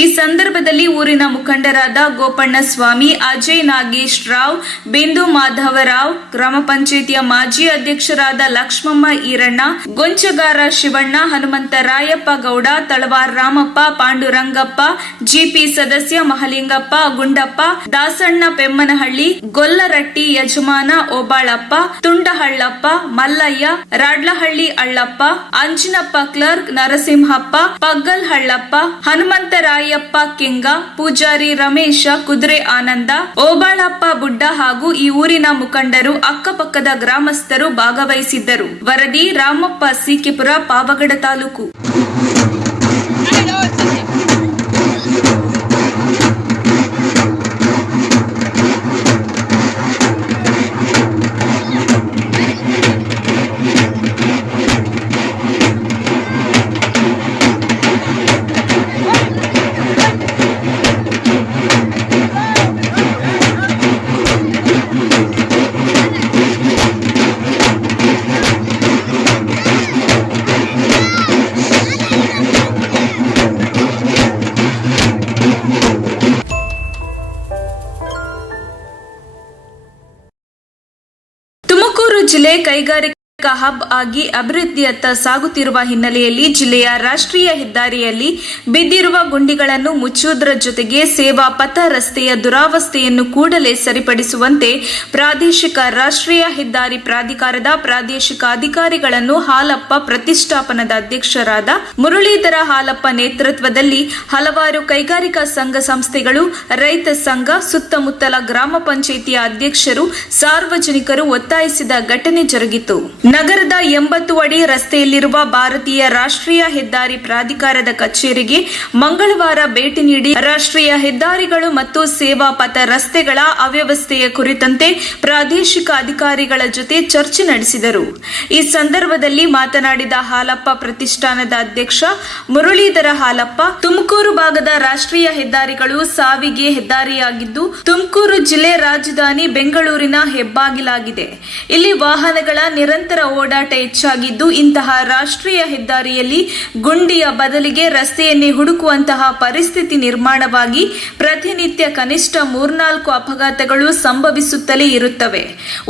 ಈ ಸಂದರ್ಭದಲ್ಲಿ ಊರಿನ ಮುಖಂಡರಾದ ಗೋಪಣ್ಣ ಸ್ವಾಮಿ, ಅಜಯ್ ನಾಗೇಶ್ ರಾವ್, ಬಿಂದು ಮಾಧವರಾವ್, ಗ್ರಾಮ ಪಂಚಾಯಿತಿಯ ಮಾಜಿ ಅಧ್ಯಕ್ಷರಾದ ಲಕ್ಷ್ಮಮ್ಮ ಈರಣ್ಣ, ಗೊಂಚಗಾರ ಶಿವಣ್ಣ, ಹನುಮಂತರಾಯಪ್ಪ ಗೌಡ, ತಳವಾರ್ ರಾಮಪ್ಪ, ಪಾಂಡುರಂಗಪ್ಪ, ಜಿಪಿ ಸದಸ್ಯ ಮಹಲಿಂಗಪ್ಪ, ಗುಂಡಪ್ಪ, ದಾಸಣ್ಣ ಪೆಮ್ಮನಹಳ್ಳಿ, ಗೊಲ್ಲರಟ್ಟಿ ಯಜಮಾನ ಓಬಾಳಪ್ಪ, ತುಂಡಹಳ್ಳಪ್ಪ, ಮಲ್ಲಯ್ಯ, ರಾಡ್ಲಹಳ್ಳಿ ಅಳ್ಳಪ್ಪ, ಅಂಜಿನಪ್ಪ ಕ್ಲರ್ಕ್, ನರಸಿಂಹಪ್ಪ, ಪಗ್ಗಲ್ ಹಳ್ಳಪ್ಪ, ಹನುಮಂತರಾಯಪ್ಪ ಕೆಂಗ, ಪೂಜಾರಿ ರಮೇಶ, ಕುದುರೆ ಆನಂದ, ಓಬಾಳಪ್ಪ ಬುಡ್ಡ ಹಾಗೂ ಈ ಊರಿನ ಮುಖಂಡರು, ಅಕ್ಕಪಕ್ಕದ ಗ್ರಾಮಸ್ಥರು ಭಾಗವಹಿಸಿದ್ದರು. ವರದಿ ರಾಮಪ್ಪ ಸಿಕಿಪುರ, ಪಾವಗಡ ತಾಲೂಕು. ತುಮಕೂರು ಜಿಲ್ಲೆ ಕೈಗಾರಿಕಾ ಹಬ್ ಆಗಿ ಅಭಿವೃದ್ಧಿಯತ್ತ ಸಾಗುತ್ತಿರುವ ಹಿನ್ನೆಲೆಯಲ್ಲಿ ಜಿಲ್ಲೆಯ ರಾಷ್ಟ್ರೀಯ ಹೆದ್ದಾರಿಯಲ್ಲಿ ಬಿದ್ದಿರುವ ಗುಂಡಿಗಳನ್ನು ಮುಚ್ಚುವುದರ ಜೊತೆಗೆ ಸೇವಾ ಪಥ ರಸ್ತೆಯ ದುರಾವಸ್ಥೆಯನ್ನು ಕೂಡಲೇ ಸರಿಪಡಿಸುವಂತೆ ಪ್ರಾದೇಶಿಕ ರಾಷ್ಟ್ರೀಯ ಹೆದ್ದಾರಿ ಪ್ರಾಧಿಕಾರದ ಪ್ರಾದೇಶಿಕ ಅಧಿಕಾರಿಗಳನ್ನು ಹಾಲಪ್ಪ ಪ್ರತಿಷ್ಠಾಪನದ ಅಧ್ಯಕ್ಷರಾದ ಮುರಳೀಧರ ಹಾಲಪ್ಪ ನೇತೃತ್ವದಲ್ಲಿ ಹಲವಾರು ಕೈಗಾರಿಕಾ ಸಂಘ ಸಂಸ್ಥೆಗಳು, ರೈತ ಸಂಘ, ಸುತ್ತಮುತ್ತಲ ಗ್ರಾಮ ಪಂಚಾಯಿತಿಯ ಅಧ್ಯಕ್ಷರು, ಸಾರ್ವಜನಿಕರು ಒತ್ತಾಯಿಸಿದ ಘಟನೆ ಜರುಗಿತು. ನಗರದ 80 ಅಡಿ ರಸ್ತೆಯಲ್ಲಿರುವ ಭಾರತೀಯ ರಾಷ್ಟ್ರೀಯ ಹೆದ್ದಾರಿ ಪ್ರಾಧಿಕಾರದ ಕಚೇರಿಗೆ ಮಂಗಳವಾರ ಭೇಟಿ ನೀಡಿ ರಾಷ್ಟ್ರೀಯ ಹೆದ್ದಾರಿಗಳು ಮತ್ತು ಸೇವಾ ಪಥ ರಸ್ತೆಗಳ ಅವ್ಯವಸ್ಥೆಯ ಕುರಿತಂತೆ ಪ್ರಾದೇಶಿಕ ಅಧಿಕಾರಿಗಳ ಜೊತೆ ಚರ್ಚೆ ನಡೆಸಿದರು. ಈ ಸಂದರ್ಭದಲ್ಲಿ ಮಾತನಾಡಿದ ಹಾಲಪ್ಪ ಪ್ರತಿಷ್ಠಾನದ ಅಧ್ಯಕ್ಷ ಮುರಳೀಧರ ಹಾಲಪ್ಪ, ತುಮಕೂರು ಭಾಗದ ರಾಷ್ಟ್ರೀಯ ಹೆದ್ದಾರಿಗಳು ಸಾವಿಗೆ ಹೆದ್ದಾರಿಯಾಗಿದ್ದು, ತುಮಕೂರು ಜಿಲ್ಲೆ ರಾಜಧಾನಿ ಬೆಂಗಳೂರಿನ ಹೆಬ್ಬಾಗಿಲಾಗಿದೆ. ಇಲ್ಲಿ ವಾಹನಗಳ ನಿರಂತರ ಓಡಾಟ ಹೆಚ್ಚಾಗಿದ್ದು, ಇಂತಹ ರಾಷ್ಟ್ರೀಯ ಹೆದ್ದಾರಿಯಲ್ಲಿ ಗುಂಡಿಯ ಬದಲಿಗೆ ರಸ್ತೆಯನ್ನೇ ಹುಡುಕುವಂತಹ ಪರಿಸ್ಥಿತಿ ನಿರ್ಮಾಣವಾಗಿ ಪ್ರತಿನಿತ್ಯ ಕನಿಷ್ಠ 3-4 ಅಪಘಾತಗಳು ಸಂಭವಿಸುತ್ತಲೇ ಇರುತ್ತವೆ.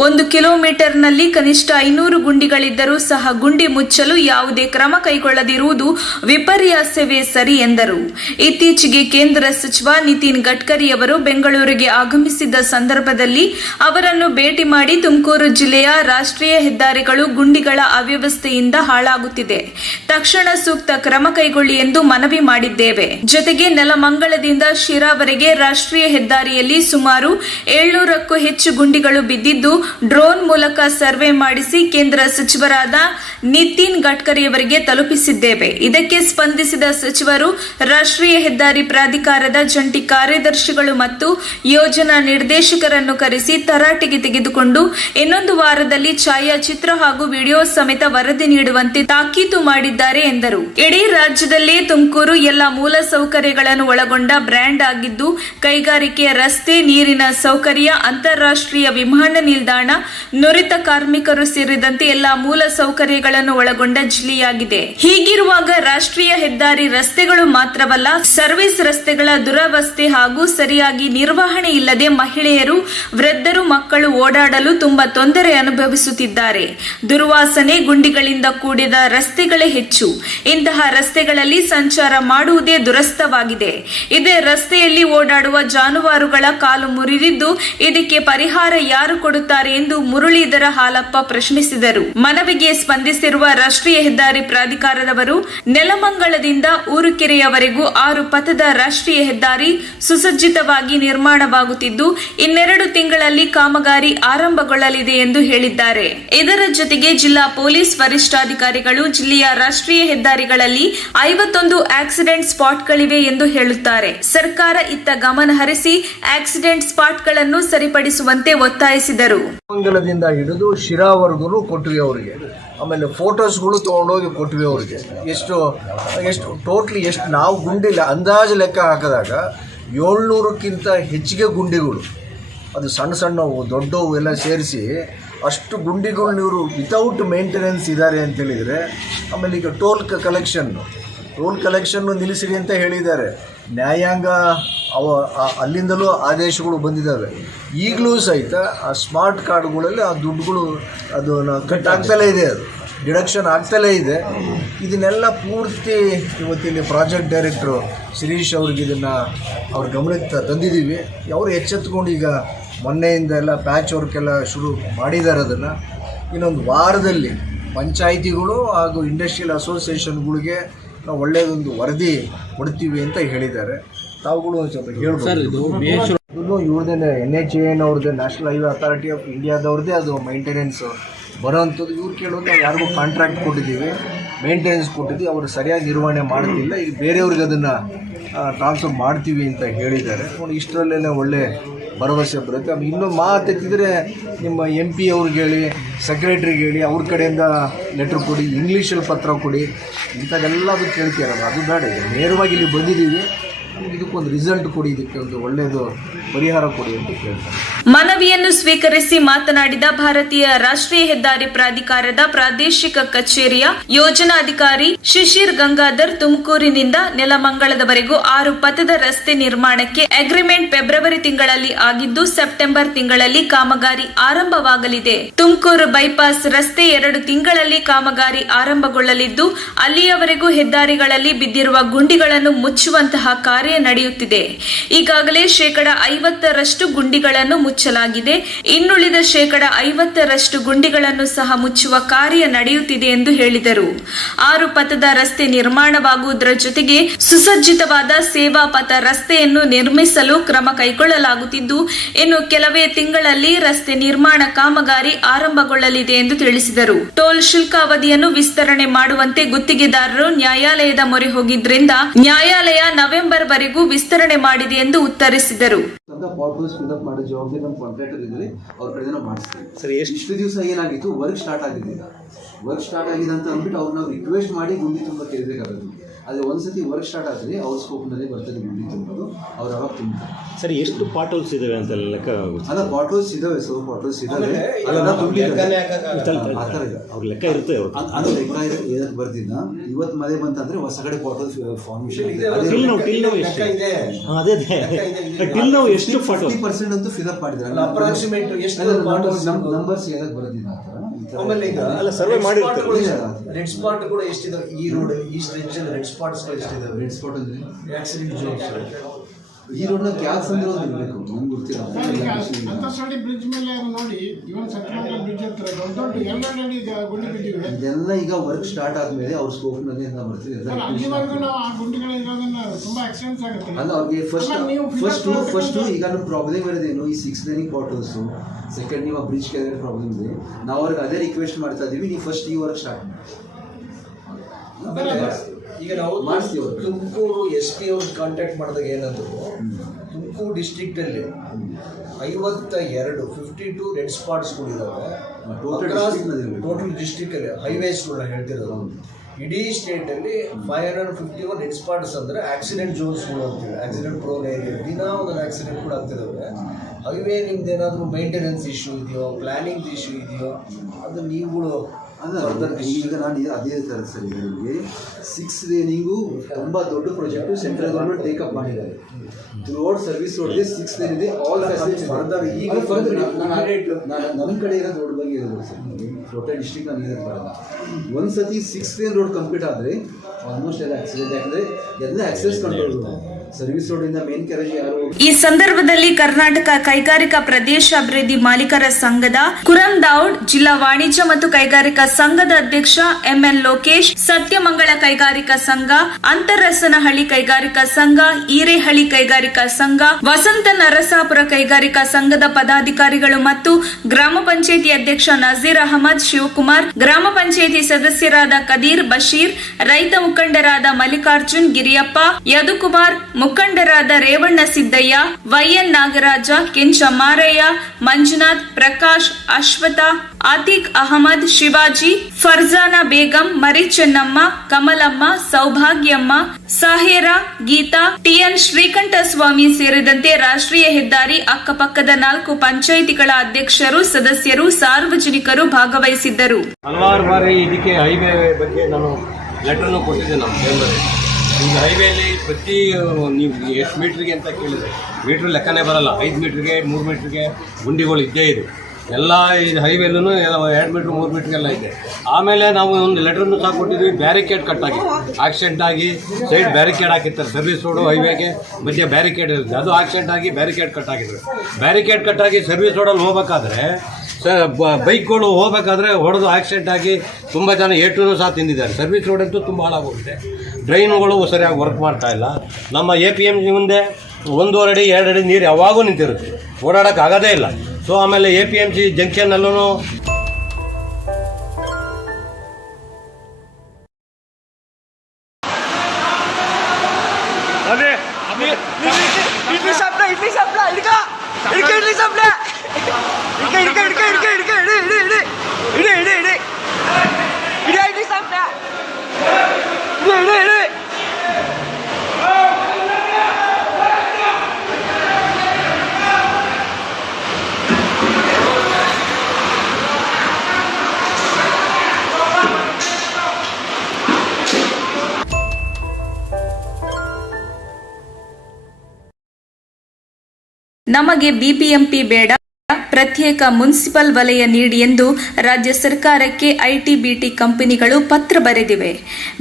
1 ಕಿಲೋಮೀಟರ್ನಲ್ಲಿ ಕನಿಷ್ಠ 500 ಗುಂಡಿಗಳಿದ್ದರೂ ಸಹ ಗುಂಡಿ ಮುಚ್ಚಲು ಯಾವುದೇ ಕ್ರಮ ಕೈಗೊಳ್ಳದಿರುವುದು ವಿಪರ್ಯಾಸವೇ ಸರಿ ಎಂದರು. ಇತ್ತೀಚೆಗೆ ಕೇಂದ್ರ ಸಚಿವ ನಿತಿನ್ ಗಡ್ಕರಿ ಅವರು ಬೆಂಗಳೂರಿಗೆ ಆಗಮಿಸಿದ್ದ ಸಂದರ್ಭದಲ್ಲಿ ಅವರನ್ನು ಭೇಟಿ ಮಾಡಿ ತುಮಕೂರು ಜಿಲ್ಲೆಯ ರಾಷ್ಟ್ರೀಯ ಹೆದ್ದಾರಿಗಳು ಗುಂಡಿಗಳ ಅವ್ಯವಸ್ಥೆಯಿಂದ ಹಾಳಾಗುತ್ತಿದೆ, ತಕ್ಷಣ ಸೂಕ್ತ ಕ್ರಮ ಕೈಗೊಳ್ಳಿ ಎಂದು ಮನವಿ ಮಾಡಿದ್ದೇವೆ. ಜೊತೆಗೆ ನೆಲಮಂಗಲದಿಂದ ಶಿರಾವರೆಗೆ ರಾಷ್ಟ್ರೀಯ ಹೆದ್ದಾರಿಯಲ್ಲಿ ಸುಮಾರು 700ಕ್ಕೂ ಹೆಚ್ಚು ಗುಂಡಿಗಳು ಬಿದ್ದಿದ್ದು, ಡ್ರೋನ್ ಮೂಲಕ ಸರ್ವೆ ಮಾಡಿಸಿ ಕೇಂದ್ರ ಸಚಿವರಾದ ನಿತಿನ್ ಗಡ್ಕರಿ ಅವರಿಗೆ ತಲುಪಿಸಿದ್ದೇವೆ. ಇದಕ್ಕೆ ಸ್ಪಂದಿಸಿದ ಸಚಿವರು ರಾಷ್ಟ್ರೀಯ ಹೆದ್ದಾರಿ ಪ್ರಾಧಿಕಾರದ ಜಂಟಿ ಕಾರ್ಯದರ್ಶಿಗಳು ಮತ್ತು ಯೋಜನಾ ನಿರ್ದೇಶಕರನ್ನು ಕರೆಸಿ ತರಾಟೆಗೆ ತೆಗೆದುಕೊಂಡು ಇನ್ನೊಂದು ವಾರದಲ್ಲಿ ಛಾಯಾಚಿತ್ರ ಹಾಗೂ ವಿಡಿಯೋ ಸಮೇತ ವರದಿ ನೀಡುವಂತೆ ತಾಕೀತು ಮಾಡಿದ್ದಾರೆ ಎಂದರು. ಇಡೀ ರಾಜ್ಯದಲ್ಲೇ ತುಮಕೂರು ಎಲ್ಲ ಮೂಲ ಸೌಕರ್ಯಗಳನ್ನು ಒಳಗೊಂಡ ಬ್ರ್ಯಾಂಡ್ ಆಗಿದ್ದು, ಕೈಗಾರಿಕೆ, ರಸ್ತೆ, ನೀರಿನ ಸೌಕರ್ಯ, ಅಂತಾರಾಷ್ಟ್ರೀಯ ವಿಮಾನ ನಿಲ್ದಾಣ, ನುರಿತ ಕಾರ್ಮಿಕರು ಸೇರಿದಂತೆ ಎಲ್ಲಾ ಮೂಲ ಸೌಕರ್ಯಗಳನ್ನು ಒಳಗೊಂಡ ಜಿಲ್ಲೆಯಾಗಿದೆ. ಹೀಗಿರುವಾಗ ರಾಷ್ಟ್ರೀಯ ಹೆದ್ದಾರಿ ರಸ್ತೆಗಳು ಮಾತ್ರವಲ್ಲ, ಸರ್ವಿಸ್ ರಸ್ತೆಗಳ ದುರವಸ್ಥೆ ಹಾಗೂ ಸರಿಯಾಗಿ ನಿರ್ವಹಣೆ ಇಲ್ಲದೆ ಮಹಿಳೆಯರು, ವೃದ್ಧರು, ಮಕ್ಕಳು ಓಡಾಡಲು ತುಂಬಾ ತೊಂದರೆ ಅನುಭವಿಸುತ್ತಿದ್ದಾರೆ. ದುರ್ವಾಸನೆ, ಗುಂಡಿಗಳಿಂದ ಕೂಡಿದ ರಸ್ತೆಗಳೇ ಹೆಚ್ಚು. ಇಂತಹ ರಸ್ತೆಗಳಲ್ಲಿ ಸಂಚಾರ ಮಾಡುವುದೇ ದುರಸ್ಥವಾಗಿದೆ. ಇದೇ ರಸ್ತೆಯಲ್ಲಿ ಓಡಾಡುವ ಜಾನುವಾರುಗಳ ಕಾಲು ಮುರಿದಿದ್ದು, ಇದಕ್ಕೆ ಪರಿಹಾರ ಯಾರು ಕೊಡುತ್ತಾರೆ ಎಂದು ಮುರಳೀಧರ ಹಾಲಪ್ಪ ಪ್ರಶ್ನಿಸಿದರು. ಮನವಿಗೆ ಸ್ಪಂದಿಸಿರುವ ರಾಷ್ಟ್ರೀಯ ಹೆದ್ದಾರಿ ಪ್ರಾಧಿಕಾರದವರು ನೆಲಮಂಗಲದಿಂದ ಊರುಕೆರೆಯವರೆಗೂ 6 ಪಥದ ರಾಷ್ಟ್ರೀಯ ಹೆದ್ದಾರಿ ಸುಸಜ್ಜಿತವಾಗಿ ನಿರ್ಮಾಣವಾಗುತ್ತಿದ್ದು, ಇನ್ನೆರಡು ತಿಂಗಳಲ್ಲಿ ಕಾಮಗಾರಿ ಆರಂಭಗೊಳ್ಳಲಿದೆ ಎಂದು ಹೇಳಿದ್ದಾರೆ. ಇದರ ಜೊತೆಗೆ ಜಿಲ್ಲಾ ಪೊಲೀಸ್ ವರಿಷ್ಠಾಧಿಕಾರಿಗಳು ಜಿಲ್ಲೆಯ ರಾಷ್ಟ್ರೀಯ ಹೆದ್ದಾರಿಗಳಲ್ಲಿ 51 ಆಕ್ಸಿಡೆಂಟ್ ಸ್ಪಾಟ್ಗಳಿವೆ ಎಂದು ಹೇಳುತ್ತಾರೆ. ಸರ್ಕಾರ ಇತ್ತ ಗಮನ ಹರಿಸಿ ಆಕ್ಸಿಡೆಂಟ್ ಸ್ಪಾಟ್ಗಳನ್ನು ಸರಿಪಡಿಸುವಂತೆ ಒತ್ತಾಯಿಸಿದರು. ಮಂಗಲದಿಂದ ಹಿಡಿದು ಶಿರಾವರೆಗೂ ಕೊಟ್ಟಿವಿ ಅವರಿಗೆ. ಆಮೇಲೆ ಫೋಟೋಸ್ಗಳು ತೊಗೊಂಡೋಗಿ ಕೊಟ್ಟಿವಿ ಅವರಿಗೆ. ಎಷ್ಟು ಟೋಟ್ಲಿ ಎಷ್ಟು ನಾವು ಗುಂಡಿಲ್ಲ ಅಂದಾಜು ಲೆಕ್ಕ ಹಾಕಿದಾಗ 700ಕ್ಕಿಂತ ಹೆಚ್ಚಿಗೆ ಗುಂಡಿಗಳು, ಅದು ಸಣ್ಣ ಸಣ್ಣವು ದೊಡ್ಡವು ಎಲ್ಲ ಸೇರಿಸಿ ಅಷ್ಟು ಗುಂಡಿಗಳು ಇವರು ವಿತೌಟ್ ಮೇಂಟೆನೆನ್ಸ್ ಇದ್ದಾರೆ ಅಂತೇಳಿದರೆ. ಆಮೇಲೆ ಈಗ ಟೋಲ್ ಕಲೆಕ್ಷನ್ನು ನಿಲ್ಲಿಸಿರಿ ಅಂತ ಹೇಳಿದ್ದಾರೆ. ನ್ಯಾಯಾಂಗ ಅಲ್ಲಿಂದಲೂ ಆದೇಶಗಳು ಬಂದಿದ್ದಾವೆ. ಈಗಲೂ ಸಹಿತ ಆ ಸ್ಮಾರ್ಟ್ ಕಾರ್ಡ್ಗಳಲ್ಲಿ ಆ ದುಡ್ಡುಗಳು ಅದು ಕಟ್ ಆಗ್ತಲೇ ಇದೆ, ಅದು ಡಿಡಕ್ಷನ್ ಆಗ್ತಲೇ ಇದೆ. ಇದನ್ನೆಲ್ಲ ಪೂರ್ತಿ ಇವತ್ತಿಲ್ಲಿ ಪ್ರಾಜೆಕ್ಟ್ ಡೈರೆಕ್ಟ್ರು ಶಿರೀಶ್ ಅವ್ರಿಗೆ ಇದನ್ನು ಅವ್ರ ಗಮನಕ್ಕೆ ತಂದಿದ್ದೀವಿ. ಅವರು ಎಚ್ಚೆತ್ಕೊಂಡು ಈಗ ಮೊನ್ನೆಯಿಂದ ಎಲ್ಲ ಪ್ಯಾಚ್ ವರ್ಕೆಲ್ಲ ಶುರು ಮಾಡಿದ್ದಾರೆ. ಅದನ್ನು ಇನ್ನೊಂದು ವಾರದಲ್ಲಿ ಪಂಚಾಯಿತಿಗಳು ಹಾಗೂ ಇಂಡಸ್ಟ್ರಿಯಲ್ ಅಸೋಸಿಯೇಷನ್ಗಳಿಗೆ ನಾವು ಒಳ್ಳೆಯದೊಂದು ವರದಿ ಕೊಡ್ತೀವಿ ಅಂತ ಹೇಳಿದ್ದಾರೆ. ತಾವುಗಳು ಸ್ವಲ್ಪ ಹೇಳ್ಬೋದು. ಇವ್ರದ್ದೇ NHAN ಅವ್ರದ್ದೇ, ನ್ಯಾಷನಲ್ ಹೈವೇ ಅಥಾರಿಟಿ ಆಫ್ ಇಂಡಿಯಾದವ್ರದ್ದೇ ಅದು ಮೈಂಟೆನೆನ್ಸ್ ಬರೋವಂಥದ್ದು. ಇವ್ರು ಕೇಳೋದು ನಾವು ಯಾರಿಗೂ ಕಾಂಟ್ರಾಕ್ಟ್ ಕೊಟ್ಟಿದ್ದೀವಿ, ಮೇಂಟೆನೆನ್ಸ್ ಕೊಟ್ಟಿದ್ದೀವಿ, ಅವರು ಸರಿಯಾಗಿ ನಿರ್ವಹಣೆ ಮಾಡ್ತಿಲ್ಲ, ಈಗ ಬೇರೆಯವ್ರಿಗೆ ಅದನ್ನು ಟ್ರಾನ್ಸ್ಫರ್ ಮಾಡ್ತೀವಿ ಅಂತ ಹೇಳಿದ್ದಾರೆ. ಇಷ್ಟರಲ್ಲೇ ಒಳ್ಳೆ ಭರವಸೆ ಬರುತ್ತೆ. ಇನ್ನೂ ಮಾತೆತ್ತಿದ್ರೆ ನಿಮ್ಮ MP ಅವ್ರಿಗೆ ಹೇಳಿ, ಸೆಕ್ರೆಟ್ರಿಗೆ ಹೇಳಿ, ಅವ್ರ ಕಡೆಯಿಂದ ಲೆಟ್ರ್ ಕೊಡಿ, ಇಂಗ್ಲೀಷಲ್ಲಿ ಪತ್ರ ಕೊಡಿ, ಇಂಥದ್ದೆಲ್ಲದು ಕೇಳ್ತಿರೋದು. ಅದು ಬೇಡ, ನೇರವಾಗಿ ಇಲ್ಲಿ ಬಂದಿದ್ದೀವಿ, ಇದಕ್ಕೊಂದು ರಿಸಲ್ಟ್ ಕೊಡಿ, ಇದಕ್ಕೆ ಒಂದು ಒಳ್ಳೆಯದು ಪರಿಹಾರ ಕೊಡಿ ಅಂತ ಕೇಳ್ತಾರೆ. ಮನವಿಯನ್ನು ಸ್ವೀಕರಿಸಿ ಮಾತನಾಡಿದ ಭಾರತೀಯ ರಾಷ್ಟ್ರೀಯ ಹೆದ್ದಾರಿ ಪ್ರಾಧಿಕಾರದ ಪ್ರಾದೇಶಿಕ ಕಚೇರಿಯ ಯೋಜನಾಧಿಕಾರಿ ಶಿಶಿರ್ ಗಂಗಾಧರ್, ತುಮಕೂರಿನಿಂದ ನೆಲಮಂಗಲದವರೆಗೂ 6 ಪಥದ ರಸ್ತೆ ನಿರ್ಮಾಣಕ್ಕೆ ಅಗ್ರಿಮೆಂಟ್ ಫೆಬ್ರವರಿ ತಿಂಗಳಲ್ಲಿ ಆಗಿದ್ದು, ಸೆಪ್ಟೆಂಬರ್ ತಿಂಗಳಲ್ಲಿ ಕಾಮಗಾರಿ ಆರಂಭವಾಗಲಿದೆ. ತುಮಕೂರು ಬೈಪಾಸ್ ರಸ್ತೆ 2 ತಿಂಗಳಲ್ಲಿ ಕಾಮಗಾರಿ ಆರಂಭಗೊಳ್ಳಲಿದ್ದು, ಅಲ್ಲಿಯವರೆಗೂ ಹೆದ್ದಾರಿಗಳಲ್ಲಿ ಬಿದ್ದಿರುವ ಗುಂಡಿಗಳನ್ನು ಮುಚ್ಚುವಂತಹ ಕಾರ್ಯ ನಡೆಯುತ್ತಿದೆ. ಈಗಾಗಲೇ 50% ಗುಂಡಿಗಳನ್ನು ಮುಚ್ಚಲಾಗಿದೆ. ಇನ್ನುಳಿದ 50% ಗುಂಡಿಗಳನ್ನು ಸಹ ಮುಚ್ಚುವ ಕಾರ್ಯ ನಡೆಯುತ್ತಿದೆ ಎಂದು ಹೇಳಿದರು. 6 ಪಥದ ರಸ್ತೆ ನಿರ್ಮಾಣವಾಗುವುದರ ಜೊತೆಗೆ ಸುಸಜ್ಜಿತವಾದ ಸೇವಾ ಪಥ ರಸ್ತೆಯನ್ನು ನಿರ್ಮಿಸಲು ಕ್ರಮ ಕೈಗೊಳ್ಳಲಾಗುತ್ತಿದ್ದು, ಇನ್ನು ಕೆಲವೇ ತಿಂಗಳಲ್ಲಿ ರಸ್ತೆ ನಿರ್ಮಾಣ ಕಾಮಗಾರಿ ಆರಂಭಗೊಳ್ಳಲಿದೆ ಎಂದು ತಿಳಿಸಿದರು. ಟೋಲ್ ಶುಲ್ಕ ಅವಧಿಯನ್ನು ವಿಸ್ತರಣೆ ಮಾಡುವಂತೆ ಗುತ್ತಿಗೆದಾರರು ನ್ಯಾಯಾಲಯದ ಮೊರೆ ಹೋಗಿದ್ದರಿಂದ ನ್ಯಾಯಾಲಯ ನವೆಂಬರ್ ವರೆಗೂ ವಿಸ್ತರಣೆ ಮಾಡಿದೆ ಎಂದು ಉತ್ತರಿಸಿದರು. ಫಿಲ್ಅಪ್ ಮಾಡೋ ಜವಾಬ್ದಾರಿ ನಮ್ಮ ಕಾಂಟ್ರಾಕ್ಟರ್ ಇದ್ದರೆ ಅವ್ರ ಕಡೆ ನಾವು ಮಾಡಿಸ್ತೀವಿ. ಸರಿ, ಎಷ್ಟು ದಿವಸ ಏನಾಗಿತ್ತು, ವರ್ಕ್ ಸ್ಟಾರ್ಟ್ ಆಗಿದ್ದಿಲ್ಲ. ವರ್ಕ್ ಸ್ಟಾರ್ಟ್ ಆಗಿದೆ ಅಂತ ಅಂದ್ಬಿಟ್ಟು ಅವ್ರು ನಾವು ರಿಕ್ವೆಸ್ಟ್ ಮಾಡಿ ಗುಂಡಿ ತುಂಬ ಕೇಳಬೇಕಾಗುತ್ತೆ. ಅದೇ ಒಂದ್ಸತಿ ವರ್ಕ್ ಸ್ಟಾರ್ಟ್ ಆದರೆ ಅವ್ರ ಸ್ಕೋಪ್ನಲ್ಲಿ ಬರ್ತದೆ ಗುಂಡಿ ತುಂಬೋದು, ಅವ್ರು ಅವಾಗ ತುಂಬ್ತಾರೆ. ಸರಿ, ಎಷ್ಟು ಪಾಟ್ ಹೋಲ್ಸ್ ಇದಾವೆ ಅಂತ ಲೆಕ್ಕ? ಅಲ್ಲ, ಪಾಟ್ ಹೋಲ್ಸ್ ಇದಾವೆ, ಸ್ವಲ್ಪ ಪಾಟ್ ಹೋಲ್ಸ್ ಇದಾವೆ. ಅವ್ರ ಲೆಕ್ಕ ಇರುತ್ತೆ. ಅದು ಲೆಕ್ಕ ಏನಕ್ಕೆ ಬರ್ತಿದ್ದ, ಇವತ್ತು ಮಳೆ ಬಂತಂದ್ರೆ ಹೊಸ ಕಡೆ ಪಾಟ್ ಹೋಲ್ಸ್ ಫಾರ್ಮೇಷನ್ ಇದೆ. ಎಷ್ಟು 50% ಅಂತೂ ಫಿಲ್ಅಪ್ ಮಾಡಿದ್ದಾರೆ. ನಂಬರ್ಸ್ ಏನಕ್ಕೆ ಬರೋದಿಲ್ಲ ಆ ಥರ. ಸರ್ವೆ ಮಾಡಿರ್ತಾರೆ. ರೆಡ್ ಸ್ಪಾಟ್ ಕೂಡ ಎಷ್ಟಿದಾವೆ ಈ ರೋಡ್, ಈ ಸ್ಟ್ರೆಚ್ ರೆಡ್ ಸ್ಪಾಟ್ಸ್ ಎಷ್ಟಿದಾವೆ? ರೆಡ್ ಸ್ಪಾಟ್ ಅಂದ್ರೆ ಆಕ್ಸಿಡೆಂಟ್ ಜೋನ್ಸ್. ಈ ರೋಡ್ನ ಕ್ಯಾಸ್ ಅಂದಿರೋದು ಇರಬೇಕು, ನಮ್ಗೆ ಗೊತ್ತಿಲ್ಲ. ಅಂತರ್ಸಡಿ ಬ್ರಿಡ್ಜ್ ಮೇಲೆ ನೋಡಿ, ಇವನ್ ಸೆಂಟ್ರಲ್ ಬ್ರಿಡ್ಜ್ ಹತ್ರ ದೊಡ್ಡ ದೊಡ್ಡ ಎಲ್ಲ ಗುಂಡಿ ಬಿದ್ದಿವೆ. ಇದೆಲ್ಲ ಈಗ ವರ್ಕ್ ಸ್ಟಾರ್ಟ್ ಆದ್ಮೇಲೆ ಅವ್ರ ಸ್ಕೋಪ್ನಲ್ಲಿ ಅಂತ ಬರ್ತೀವಿ. ಅಲ್ಲಿವರೆಗೂ ನಾವು ಆ ಗುಂಡಿಗಳಿರೋದನ್ನ ತುಂಬಾ ಆಕ್ಸಿಡೆಂಟ್ಸ್ ಆಗುತ್ತೆ. ಅಲ್ಲ, ಅವ್ರಿಗೆ ಫಸ್ಟ್ ಈಗ ನಮ್ಮ ಪ್ರಾಬ್ಲಮ್ ಇರೋದೇನು, ಈ 6 ಲೈನಿಂಗ್ ಪಾಟೋಲ್ಸು. ಸೆಕೆಂಡ್, ನೀವು ಬ್ರಿಡ್ಜ್ ಕೆಳಗಡೆ ಪ್ರಾಬ್ಲಮ್ ಇದೆ. ನಾವು ಅವ್ರಿಗೆ ಅದೇ ರಿಕ್ವೆಸ್ಟ್ ಮಾಡ್ತಾ ಇದ್ದೀವಿ, ನೀವು ಫಸ್ಟ್ ಈ ವರ್ಕ್ ಸ್ಟಾರ್ಟ್ ಮಾಡಿ. ಈಗ ನಾವು ತುಮಕೂರು SP ಅವ್ರು ಕಾಂಟ್ಯಾಕ್ಟ್ ಮಾಡಿದಾಗ ಏನಂದ್ರು, ತುಮಕೂರು ಡಿಸ್ಟ್ರಿಕ್ಟಲ್ಲಿ 52 ರೆಡ್ ಸ್ಪಾಟ್ಸ್ಗಳಿದ್ದಾವೆ ಟೋಟಲ್ ಡಿಸ್ಟ್ರಿಕ್ಟಲ್ಲಿ, ಹೈವೇಸ್ಗಳನ್ನ ಹೇಳ್ತಿರೋದು. ಇಡೀ ಸ್ಟೇಟಲ್ಲಿ 551 ರೆಡ್ ಸ್ಪಾಟ್ಸ್ ಅಂದರೆ ಆಕ್ಸಿಡೆಂಟ್ ಝೋನ್ಸ್ಗಳು ಅಂತೀವಿ, ಆಕ್ಸಿಡೆಂಟ್ ಪ್ರೋನ್ ಏರಿಯಾ. ದಿನ ಒಂದೊಂದು ಆಕ್ಸಿಡೆಂಟ್ ಕೂಡ ಆಗ್ತಿದ್ದಾವೆ. ಹೈವೇ ನಿಮ್ದು ಏನಾದರೂ ಮೇಂಟೆನೆನ್ಸ್ ಇಶ್ಯೂ ಇದೆಯೋ, ಪ್ಲಾನಿಂಗ್ ಇಶ್ಯೂ ಇದೆಯೋ, ಅದು ನೀವುಗಳು ಈಗ ನಾನು ಅದೇ ಥರ ಸರ್, ನಿಮಗೆ 6 ಲೇನಿಂಗು ತುಂಬ ದೊಡ್ಡ ಪ್ರಾಜೆಕ್ಟು ಸೆಂಟ್ರಲ್ ಗೌರ್ಮೆಂಟ್ ಟೇಕಪ್ ಮಾಡಿದ್ದಾರೆ. ಥ್ರೂಔಟ್ ಸರ್ವಿಸ್ ರೋಡ್ಗೆ 6 ಲೇನ್ ಇದೆ, ಆಲ್ ಫೆಸಿಲಿಟೀಸ್ ಮಾಡಿದ್ದಾರೆ. ಈಗ ನಮ್ಮ ಕಡೆ ಇರೋದು ರೋಡ್ ಬಗ್ಗೆ ಇರೋದು ಸರ್, ಟೋಟಲ್ ಡಿಸ್ಟ್ರಿಕ್ಟ್ ನಾನು ಇರೋದು ಬರಲ್ಲ. ಒಂದು ಸತಿ 6 ಲೇನ್ ರೋಡ್ ಕಂಪ್ಲೀಟ್ ಆದರೆ ಆಲ್ಮೋಸ್ಟ್ ಎಲ್ಲ ಆಕ್ಸಿಡೆಂಟ್, ಯಾಕಂದರೆ ಎಲ್ಲ ಆಕ್ಸೆಸ್ ಕಂಟ್ರೋಲ್ ಸರ್ವಿಸ್ ರೋಡಿಂದ ಮೇನ್ ಕ್ಯಾರೇಜ್ ಯಾರು. ಈ ಸಂದರ್ಭದಲ್ಲಿ ಕರ್ನಾಟಕ ಕೈಗಾರಿಕಾ ಪ್ರದೇಶ ಅಭಿವೃದ್ಧಿ ಮಾಲೀಕರ ಸಂಘದ ಕುರಂ ದಾವಡ್, ಜಿಲ್ಲಾ ವಾಣಿಜ್ಯ ಮತ್ತು ಕೈಗಾರಿಕಾ ಸಂಘದ ಅಧ್ಯಕ್ಷ MN ಲೋಕೇಶ್, ಸತ್ಯಮಂಗಳ ಕೈಗಾರಿಕಾ ಸಂಘ, ಅಂತರಸನಹಳ್ಳಿ ಕೈಗಾರಿಕಾ ಸಂಘ, ಈರೇಹಳ್ಳಿ ಕೈಗಾರಿಕಾ ಸಂಘ, ವಸಂತ ನರಸಾಪುರ ಕೈಗಾರಿಕಾ ಸಂಘದ ಪದಾಧಿಕಾರಿಗಳು ಮತ್ತು ಗ್ರಾಮ ಪಂಚಾಯಿತಿ ಅಧ್ಯಕ್ಷ ನಜೀರ್ ಅಹಮದ್, ಶಿವಕುಮಾರ್, ಗ್ರಾಮ ಪಂಚಾಯಿತಿ ಸದಸ್ಯರಾದ ಕದೀರ್, ಬಶೀರ್, ರೈತ ಮುಖಂಡರಾದ ಮಲ್ಲಿಕಾರ್ಜುನ್, ಗಿರಿಯಪ್ಪ, ಯದುಕುಮಾರ್, ಮುಖಂಡರಾದ ರೇವಣ್ಣ ಸಿದ್ದಯ್ಯ, YN ನಾಗರಾಜ, ಕೆಂಚ ಮಾರಯ್ಯ, ಮಂಜುನಾಥ್, ಪ್ರಕಾಶ್, ಅಶ್ವಥ, ಆತಿಕ್ ಅಹಮದ್, ಶಿವಾಜಿ, ಫರ್ಜಾನಾ ಬೇಗಂ, ಮರಿ ಚೆನ್ನಮ್ಮ, ಕಮಲಮ್ಮ, ಸೌಭಾಗ್ಯಮ್ಮ, ಸಾಹೇರಾ, ಗೀತಾ, TN ಶ್ರೀಕಂಠಸ್ವಾಮಿ ಸೇರಿದಂತೆ ರಾಷ್ಟ್ರೀಯ ಹೆದ್ದಾರಿ ಅಕ್ಕಪಕ್ಕದ 4 ಪಂಚಾಯಿತಿಗಳ ಅಧ್ಯಕ್ಷರು, ಸದಸ್ಯರು, ಸಾರ್ವಜನಿಕರು ಭಾಗವಹಿಸಿದ್ದರು. ಹಲವಾರು ಬಾರಿ ಇದಕ್ಕೆ ಹೈವೇ ಬಗ್ಗೆ ನಾನು ಲೆಟರ್ನು ಕೊಟ್ಟಿದ್ದೆ ನಮ್ಮ ಚೇಂಬರ್ಗೆ. ಈಗ ಹೈವೇಲಿ ಪ್ರತಿ ನೀವು ಎಷ್ಟು ಮೀಟ್ರಿಗೆ ಅಂತ ಕೇಳಿದರೆ ಮೀಟ್ರ್ ಲೆಕ್ಕನೇ ಬರಲ್ಲ. 5 ಮೀಟ್ರಿಗೆ 3 ಮೀಟ್ರಿಗೆ ಗುಂಡಿಗಳು ಇದ್ದೇ ಇದೆ. ಎಲ್ಲ ಇದು ಹೈವೇಲೂ 2 ಮೀಟ್ರ್ 3 ಮೀಟ್ರಿಗೆಲ್ಲ ಇದೆ. ಆಮೇಲೆ ನಾವು ಒಂದು ಲೆಟ್ರನ್ನು ಸಹ ಕೊಟ್ಟಿದ್ವಿ, ಬ್ಯಾರಿಕೇಡ್ ಕಟ್ಟಾಗಿ ಆಕ್ಸಿಡೆಂಟ್ ಆಗಿ ಸೈಡ್ ಬ್ಯಾರಿಕೇಡ್ ಹಾಕಿರ್ತಾರೆ. ಸರ್ವಿಸ್ ರೋಡು ಹೈವೇಗೆ ಮಧ್ಯೆ ಬ್ಯಾರಿಕೇಡ್ ಇರುತ್ತೆ, ಅದು ಆಕ್ಸಿಡೆಂಟ್ ಆಗಿ ಬ್ಯಾರಿಕೇಡ್ ಕಟ್ಟಾಗಿದ್ರು. ಬ್ಯಾರಿಕೇಡ್ ಕಟ್ಟಾಗಿ ಸರ್ವಿಸ್ ರೋಡಲ್ಲಿ ಹೋಗ್ಬೇಕಾದ್ರೆ ಬೈಕ್ಗಳು ಹೋಗ್ಬೇಕಾದ್ರೆ ಹೊಡೆದು ಆಕ್ಸಿಡೆಂಟ್ ಆಗಿ ತುಂಬ ಜನ ಏಟೂ ಸಹ ತಿಂದಿದ್ದಾರೆ. ಸರ್ವಿಸ್ ರೋಡ್ ಅಂತೂ ತುಂಬ ಹಾಳಾಗೋಗಿದೆ. ಡ್ರೈನ್ಗಳು ಸರಿಯಾಗಿ ವರ್ಕ್ ಮಾಡ್ತಾ ಇಲ್ಲ. ನಮ್ಮ APMC ಮುಂದೆ 1.5 ಅಡಿ 2 ಅಡಿ ನೀರು ಯಾವಾಗೂ ನಿಂತಿರುತ್ತೆ, ಓಡಾಡೋಕ್ಕೆ ಆಗೋದೇ ಇಲ್ಲ. ಸೊ ಆಮೇಲೆ APMC ಜಂಕ್ಷನ್ನಲ್ಲೂ ನಮಗೆ BBMP ಬೇಡ, ಪ್ರತ್ಯೇಕ ಮುನ್ಸಿಪಲ್ ವಲಯ ನೀಡಿ ಎಂದು ರಾಜ್ಯ ಸರ್ಕಾರಕ್ಕೆ ಐಟಿ ಬಿಟಿ ಕಂಪನಿಗಳು ಪತ್ರ ಬರೆದಿವೆ.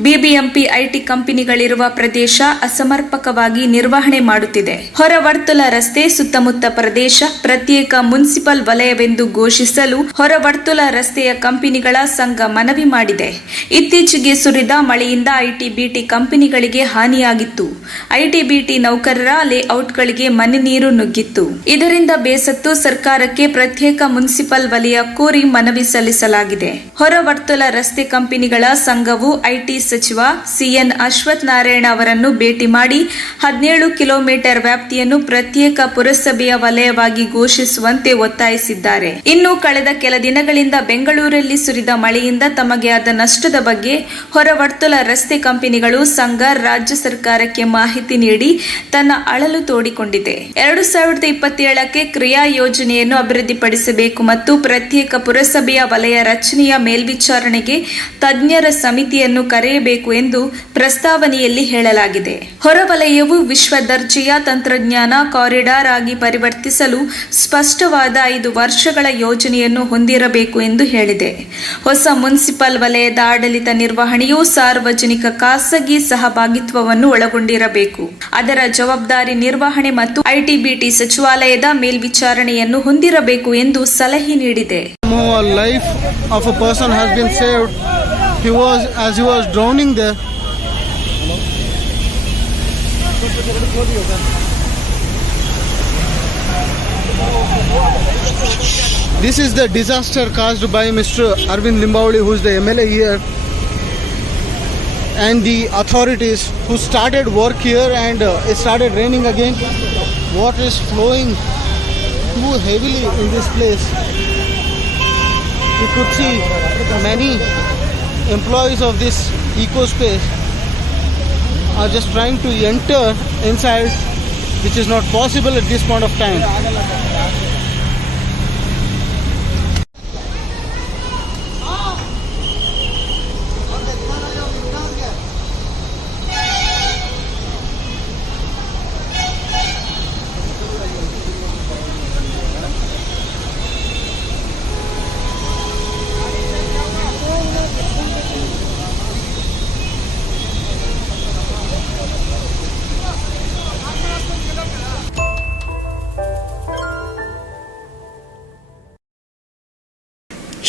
ಬಿಬಿಎಂಪಿ ಐಟಿ ಕಂಪನಿಗಳಿರುವ ಪ್ರದೇಶ ಅಸಮರ್ಪಕವಾಗಿ ನಿರ್ವಹಣೆ ಮಾಡುತ್ತಿದೆ. ಹೊರವರ್ತುಲ ರಸ್ತೆ ಸುತ್ತಮುತ್ತ ಪ್ರದೇಶ ಪ್ರತ್ಯೇಕ ಮುನ್ಸಿಪಲ್ ವಲಯವೆಂದು ಘೋಷಿಸಲು ಹೊರವರ್ತುಲ ರಸ್ತೆಯ ಕಂಪನಿಗಳ ಸಂಘ ಮನವಿ ಮಾಡಿದೆ. ಇತ್ತೀಚೆಗೆ ಸುರಿದ ಮಳೆಯಿಂದ ಐಟಿ ಬಿಟಿ ಕಂಪನಿಗಳಿಗೆ ಹಾನಿಯಾಗಿತ್ತು. ಐಟಿ ಬಿಟಿ ನೌಕರರ ಲೇಔಟ್ಗಳಿಗೆ ಮನೆ ನೀರು ನುಗ್ಗಿತ್ತು. ಇದರಿಂದ ಬೇಸತ್ತು ಸರ್ಕಾರಕ್ಕೆ ಪ್ರತ್ಯೇಕ ಮುನ್ಸಿಪಲ್ ವಲಯ ಕೋರಿ ಮನವಿ ಸಲ್ಲಿಸಲಾಗಿದೆ. ಹೊರವರ್ತುಲ ರಸ್ತೆ ಕಂಪನಿಗಳ ಸಂಘವು ಐಟಿ ಸಚಿವ CN ಅಶ್ವಥ್ ನಾರಾಯಣ ಅವರನ್ನು ಭೇಟಿ ಮಾಡಿ 17 ಕಿಲೋಮೀಟರ್ ವ್ಯಾಪ್ತಿಯನ್ನು ಪ್ರತ್ಯೇಕ ಪುರಸಭೆಯ ವಲಯವಾಗಿ ಘೋಷಿಸುವಂತೆ ಒತ್ತಾಯಿಸಿದ್ದಾರೆ. ಇನ್ನು ಕಳೆದ ಕೆಲ ದಿನಗಳಿಂದ ಬೆಂಗಳೂರಲ್ಲಿ ಸುರಿದ ಮಳೆಯಿಂದ ತಮಗೆ ಆದ ನಷ್ಟದ ಬಗ್ಗೆ ಹೊರವರ್ತುಲ ರಸ್ತೆ ಕಂಪನಿಗಳು ಸಂಘ ರಾಜ್ಯ ಸರ್ಕಾರಕ್ಕೆ ಮಾಹಿತಿ ನೀಡಿ ತನ್ನ ಅಳಲು ತೋಡಿಕೊಂಡಿದೆ. 2027ಕ್ಕೆ ಕ್ರಿಯಾ ಯೋಜನೆಯನ್ನು ಅಭಿವೃದ್ಧಿಪಡಿಸಬೇಕು ಮತ್ತು ಪ್ರತ್ಯೇಕ ಪುರಸಭೆಯ ವಲಯ ರಚನೆಯ ಮೇಲ್ವಿಚಾರಣೆಗೆ ತಜ್ಞರ ಸಮಿತಿಯನ್ನು ಕರೆಯಬೇಕು ಎಂದು ಪ್ರಸ್ತಾವನೆಯಲ್ಲಿ ಹೇಳಲಾಗಿದೆ. ಹೊರವಲಯವು ವಿಶ್ವ ದರ್ಜೆಯ ತಂತ್ರಜ್ಞಾನ ಕಾರಿಡಾರ್ ಆಗಿ ಪರಿವರ್ತಿಸಲು ಸ್ಪಷ್ಟವಾದ 5 ವರ್ಷಗಳ ಯೋಜನೆಯನ್ನು ಹೊಂದಿರಬೇಕು ಎಂದು ಹೇಳಿದೆ. ಹೊಸ ಮುನ್ಸಿಪಲ್ ವಲಯದ ಆಡಳಿತ ನಿರ್ವಹಣೆಯು ಸಾರ್ವಜನಿಕ ಖಾಸಗಿ ಸಹಭಾಗಿತ್ವವನ್ನು ಒಳಗೊಂಡಿರಬೇಕು. ಅದರ ಜವಾಬ್ದಾರಿ ನಿರ್ವಹಣೆ ಮತ್ತು ಐಟಿ ಬಿಟಿ ಸಚಿವಾಲಯದ ಮೇಲ್ವಿಚಾರಣೆಯನ್ನು ಹೊಂದಿರಬೇಕು ಎಂದು ಸಲಹೆ ನೀಡಿದೆ. Life of a person has been saved. As he was drowning there. This is the disaster caused by Mr. Arvind Limbavali, who is the MLA here. and the authorities who started work here, and it started raining again. Water is flowing too heavily in this place. You could see many employees of this eco space are just trying to enter inside, which is not possible at this point of time.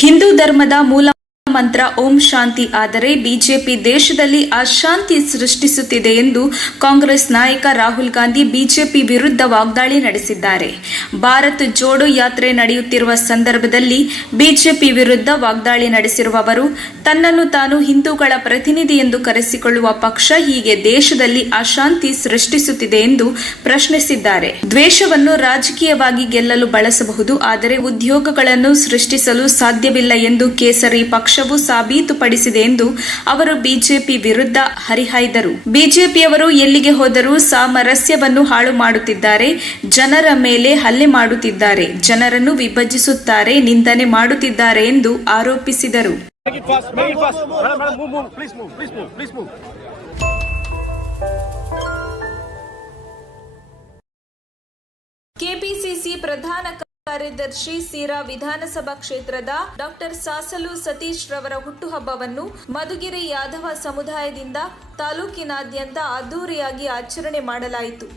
Hindu ಧರ್ಮದ ಮೂಲ ಮಂತ್ರ ಓಂ ಶಾಂತಿ. ಆದರೆ BJP ದೇಶದಲ್ಲಿ ಅಶಾಂತಿ ಸೃಷ್ಟಿಸುತ್ತಿದೆ ಎಂದು ಕಾಂಗ್ರೆಸ್ ನಾಯಕ Rahul Gandhi BJP ವಿರುದ್ಧ ವಾಗ್ದಾಳಿ ನಡೆಸಿದ್ದಾರೆ. ಭಾರತ್ ಜೋಡೋ ಯಾತ್ರೆ ನಡೆಯುತ್ತಿರುವ ಸಂದರ್ಭದಲ್ಲಿ ಬಿಜೆಪಿ ವಿರುದ್ಧ ವಾಗ್ದಾಳಿ ನಡೆಸಿರುವ ಅವರು, ತನ್ನನ್ನು ತಾನು ಹಿಂದೂಗಳ ಪ್ರತಿನಿಧಿ ಎಂದು ಕರೆಸಿಕೊಳ್ಳುವ ಪಕ್ಷ ಹೀಗೆ ದೇಶದಲ್ಲಿ ಅಶಾಂತಿ ಸೃಷ್ಟಿಸುತ್ತಿದೆ ಎಂದು ಪ್ರಶ್ನಿಸಿದ್ದಾರೆ. ದ್ವೇಷವನ್ನು ರಾಜಕೀಯವಾಗಿ ಗೆಲ್ಲಲು ಬಳಸಬಹುದು, ಆದರೆ ಉದ್ಯೋಗಗಳನ್ನು ಸೃಷ್ಟಿಸಲು ಸಾಧ್ಯವಿಲ್ಲ ಎಂದು ಕೇಸರಿ ಪಕ್ಷವು ಸಾಬೀತುಪಡಿಸಿದೆ ಎಂದು ಅವರು ಬಿಜೆಪಿ ವಿರುದ್ಧ ಹರಿಹಾಯ್ದರು. ಬಿಜೆಪಿಯವರು ಎಲ್ಲಿಗೆ ಹೋದರೂ ಸಾಮರಸ್ಯವನ್ನು ಹಾಳು ಮಾಡುತ್ತಿದ್ದಾರೆ, ಜನರ ಮೇಲೆ ಹಲ್ಲೆ ಮಾಡುತ್ತಿದ್ದಾರೆ, ಜನರನ್ನು ವಿಭಜಿಸುತ್ತಾರೆ, ನಿಂದನೆ ಮಾಡುತ್ತಿದ್ದಾರೆ ಎಂದು ಆರೋಪಿಸಿದರು. ಕೆಪಿಸಿಸಿ ಪ್ರಧಾನ ಕಾರ್ಯದರ್ಶಿ ಸಿರಾ ವಿಧಾನಸಭಾ ಕ್ಷೇತ್ರದ ಡಾಕ್ಟರ್ ಸಾಸಲು ಸತೀಶ್ ರವರ ಹುಟ್ಟುಹಬ್ಬವನ್ನು ಮಧುಗಿರಿ ಯಾದವ ಸಮುದಾಯದಿಂದ ತಾಲೂಕಿನಾದ್ಯಂತ ಅದ್ದೂರಿಯಾಗಿ ಆಚರಣೆ ಮಾಡಲಾಯಿತು.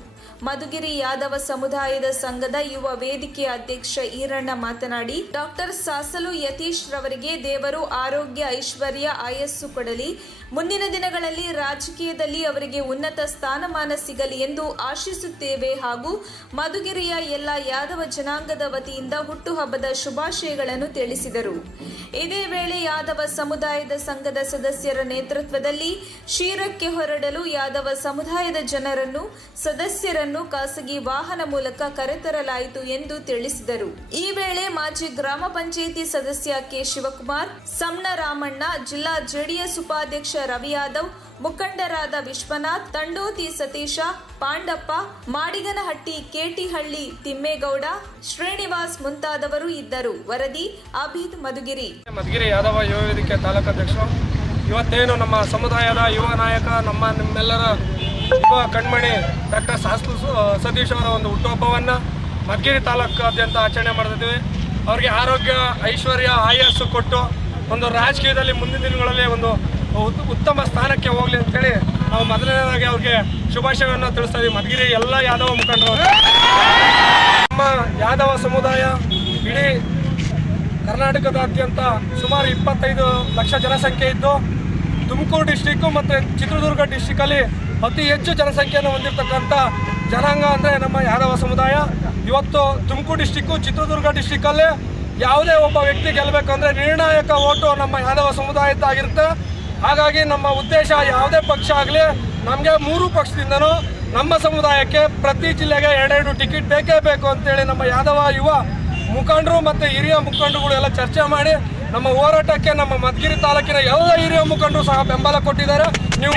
ಮಧುಗಿರಿ ಯಾದವ ಸಮುದಾಯದ ಸಂಘದ ಯುವ ವೇದಿಕೆಯ ಅಧ್ಯಕ್ಷ ಈರಣ್ಣ ಮಾತನಾಡಿ, ಡಾಕ್ಟರ್ ಸಾಸಲು ಯತೀಶ್ ರವರಿಗೆ ದೇವರು ಆರೋಗ್ಯ, ಐಶ್ವರ್ಯ, ಆಯಸ್ಸು ಕೊಡಲಿ. ಮುಂದಿನ ದಿನಗಳಲ್ಲಿ ರಾಜಕೀಯದಲ್ಲಿ ಅವರಿಗೆ ಉನ್ನತ ಸ್ಥಾನಮಾನ ಸಿಗಲಿ ಎಂದು ಆಶಿಸುತ್ತೇವೆ ಹಾಗೂ ಮಧುಗಿರಿಯ ಎಲ್ಲ ಯಾದವ ಜನಾಂಗದ ವತಿಯಿಂದ ಹುಟ್ಟುಹಬ್ಬದ ಶುಭಾಶಯಗಳನ್ನು ತಿಳಿಸಿದರು. ಇದೇ ವೇಳೆ ಯಾದವ ಸಮುದಾಯದ ಸಂಘದ ಸದಸ್ಯರ ನೇತೃತ್ವದಲ್ಲಿ ಶಿರಕ್ಕೆ ಹೊರಡಲು ಯಾದವ ಸಮುದಾಯದ ಜನರನ್ನು ಸದಸ್ಯರನ್ನು ಖಾಸಗಿ ವಾಹನ ಮೂಲಕ ಕರೆತರಲಾಯಿತು ಎಂದು ತಿಳಿಸಿದರು. ಈ ವೇಳೆ ಮಾಜಿ ಗ್ರಾಮ ಪಂಚಾಯಿತಿ ಸದಸ್ಯ ಕೆ ಶಿವಕುಮಾರ್, ಸಮ್ನ ರಾಮಣ್ಣ, ಜಿಲ್ಲಾ ಜೆಡಿಎಸ್ ಉಪಾಧ್ಯಕ್ಷ ರವಿ ಯಾದವ್, ಮುಖಂಡರಾದ ವಿಶ್ವನಾಥ್, ತಂಡೋತಿ ಸತೀಶ, ಪಾಂಡಪ್ಪ, ಮಾಡಿಗನಹಟ್ಟಿ, ಕೇಟಿಹಳ್ಳಿ ತಿಮ್ಮೇಗೌಡ, ಶ್ರೀನಿವಾಸ್ ಮುಂತಾದವರು ಇದ್ದರು. ವರದಿ ಅಭಿದ್ ಮಧುಗಿರಿ. ಮಧುಗಿರಿ ಯಾದವ ಯುವ ವೇದಿಕೆ ತಾಲೂಕಾಧ್ಯಕ್ಷರು. ಇವತ್ತೇನು ನಮ್ಮ ಸಮುದಾಯದ ಯುವ ನಾಯಕ, ನಮ್ಮೆಲ್ಲರ ಯುವ ಕಣ್ಮಣಿ ಡಾಕ್ಟರ್ ಸಾಸಲು ಸತೀಶ್ ಅವರ ಒಂದು ಹುಟ್ಟುಹಬ್ಬವನ್ನು ಮಧುಗಿರಿ ತಾಲೂಕಾದ್ಯಂತ ಆಚರಣೆ ಮಾಡ್ತಿದ್ದೀವಿ. ಅವರಿಗೆ ಆರೋಗ್ಯ, ಐಶ್ವರ್ಯ, ಆಯಸ್ಸು ಕೊಟ್ಟು ಒಂದು ರಾಜಕೀಯದಲ್ಲಿ ಮುಂದಿನ ದಿನಗಳಲ್ಲಿ ಒಂದು ಉತ್ತಮ ಸ್ಥಾನಕ್ಕೆ ಹೋಗಲಿ ಅಂತೇಳಿ ನಾವು ಮೊದಲನೇದಾಗಿ ಅವ್ರಿಗೆ ಶುಭಾಶಯವನ್ನು ತಿಳಿಸ್ತಾ ಇದ್ದೀವಿ. ಮಧುಗಿರಿ ಎಲ್ಲ ಯಾದವ ಮುಖಂಡರು, ನಮ್ಮ ಯಾದವ ಸಮುದಾಯ ಇಡೀ ಕರ್ನಾಟಕದಾದ್ಯಂತ ಸುಮಾರು 25 ಲಕ್ಷ ಜನಸಂಖ್ಯೆ ಇದ್ದು, ತುಮಕೂರು ಡಿಸ್ಟಿಕ್ಕು ಮತ್ತು ಚಿತ್ರದುರ್ಗ ಡಿಸ್ಟಿಕ್ಕಲ್ಲಿ ಅತಿ ಹೆಚ್ಚು ಜನಸಂಖ್ಯೆಯನ್ನು ಹೊಂದಿರತಕ್ಕಂಥ ಜನಾಂಗ ಅಂದರೆ ನಮ್ಮ ಯಾದವ ಸಮುದಾಯ. ಇವತ್ತು ತುಮಕೂರು ಡಿಸ್ಟಿಕ್ಕು, ಚಿತ್ರದುರ್ಗ ಡಿಸ್ಟಿಕ್ಕಲ್ಲಿ ಯಾವುದೇ ಒಬ್ಬ ವ್ಯಕ್ತಿ ಗೆಲ್ಲಬೇಕಂದ್ರೆ ನಿರ್ಣಾಯಕ ಓಟು ನಮ್ಮ ಯಾದವ ಸಮುದಾಯದ್ದಾಗಿರುತ್ತೆ. ಹಾಗಾಗಿ ನಮ್ಮ ಉದ್ದೇಶ ಯಾವುದೇ ಪಕ್ಷ ಆಗಲಿ, ನಮಗೆ 3 ಪಕ್ಷದಿಂದನೂ ನಮ್ಮ ಸಮುದಾಯಕ್ಕೆ ಪ್ರತಿ ಜಿಲ್ಲೆಗೆ 2 ಟಿಕೆಟ್ ಬೇಕೇ ಬೇಕು ಅಂತೇಳಿ ನಮ್ಮ ಯಾದವ ಯುವ ಮುಖಂಡರು ಮತ್ತು ಹಿರಿಯ ಮುಖಂಡರುಗಳು ಎಲ್ಲ ಚರ್ಚೆ ಮಾಡಿ ನಮ್ಮ ಹೋರಾಟಕ್ಕೆ ನಮ್ಮ ಮಧುಗಿರಿ ತಾಲೂಕಿನ ಎಲ್ಲ ಹಿರಿಯ ಮುಖಂಡರು ಸಹ ಬೆಂಬಲ ಕೊಟ್ಟಿದ್ದಾರೆ. ನೀವು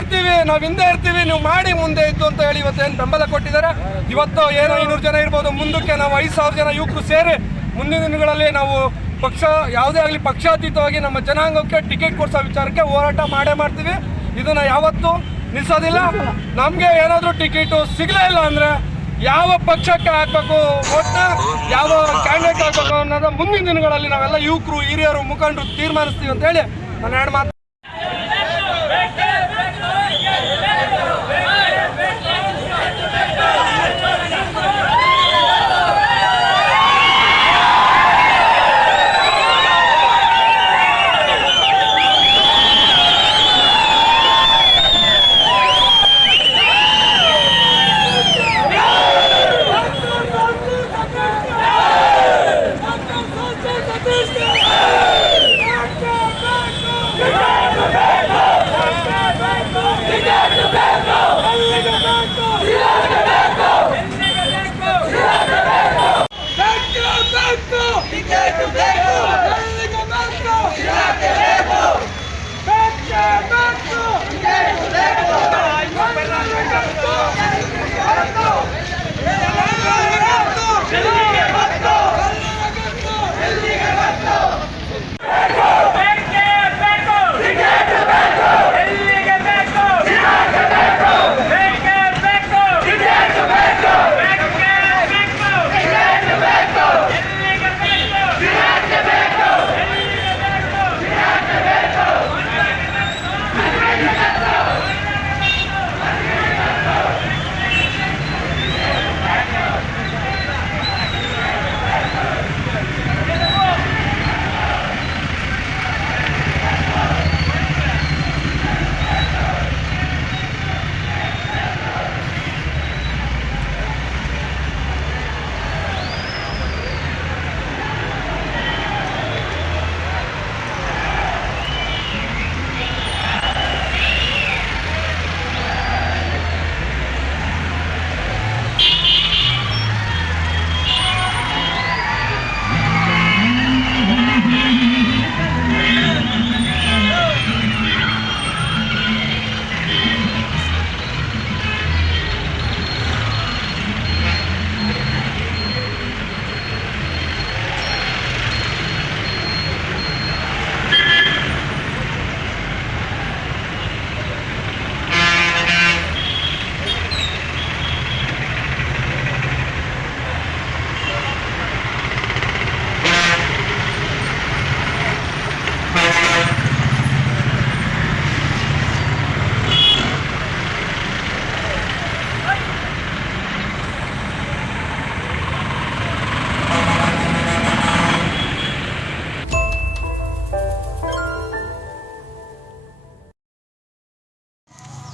ಇರ್ತೀವಿ, ನಾವು ಹಿಂದೆ ಇರ್ತೀವಿ, ನೀವು ಮಾಡಿ ಮುಂದೆ ಇದ್ದು ಅಂತ ಹೇಳಿ ಇವತ್ತೇನು ಬೆಂಬಲ ಕೊಟ್ಟಿದ್ದಾರೆ. ಇವತ್ತು ಏನೋ 200 ಜನ ಇರ್ಬೋದು, ಮುಂದಕ್ಕೆ ನಾವು 5000 ಜನ ಯುವಕರು ಸೇರಿ ಮುಂದಿನ ದಿನಗಳಲ್ಲಿ ನಾವು ಪಕ್ಷ ಯಾವುದೇ ಆಗಲಿ ಪಕ್ಷಾತೀತವಾಗಿ ನಮ್ಮ ಜನಾಂಗಕ್ಕೆ ಟಿಕೆಟ್ ಕೊಡಿಸೋ ವಿಚಾರಕ್ಕೆ ಹೋರಾಟ ಮಾಡ್ತೀವಿ. ಇದನ್ನು ಯಾವತ್ತೂ ನಿಲ್ಲಿಸೋದಿಲ್ಲ. ನಮಗೆ ಏನಾದರೂ ಟಿಕೆಟು ಸಿಗಲೇ ಇಲ್ಲ ಅಂದರೆ ಯಾವ ಪಕ್ಷಕ್ಕೆ ಹಾಕಬೇಕು, ಒಟ್ಟು ಯಾವ ಕ್ಯಾಂಡಿಡೇಟ್ ಹಾಕಬೇಕು ಅನ್ನೋದು ಮುಂದಿನ ದಿನಗಳಲ್ಲಿ ನಾವೆಲ್ಲ ಯುವಕರು, ಹಿರಿಯರು, ಮುಖಂಡರು ತೀರ್ಮಾನಿಸ್ತೀವಿ ಅಂತೇಳಿ ನಾನು 2 ಮಾತು.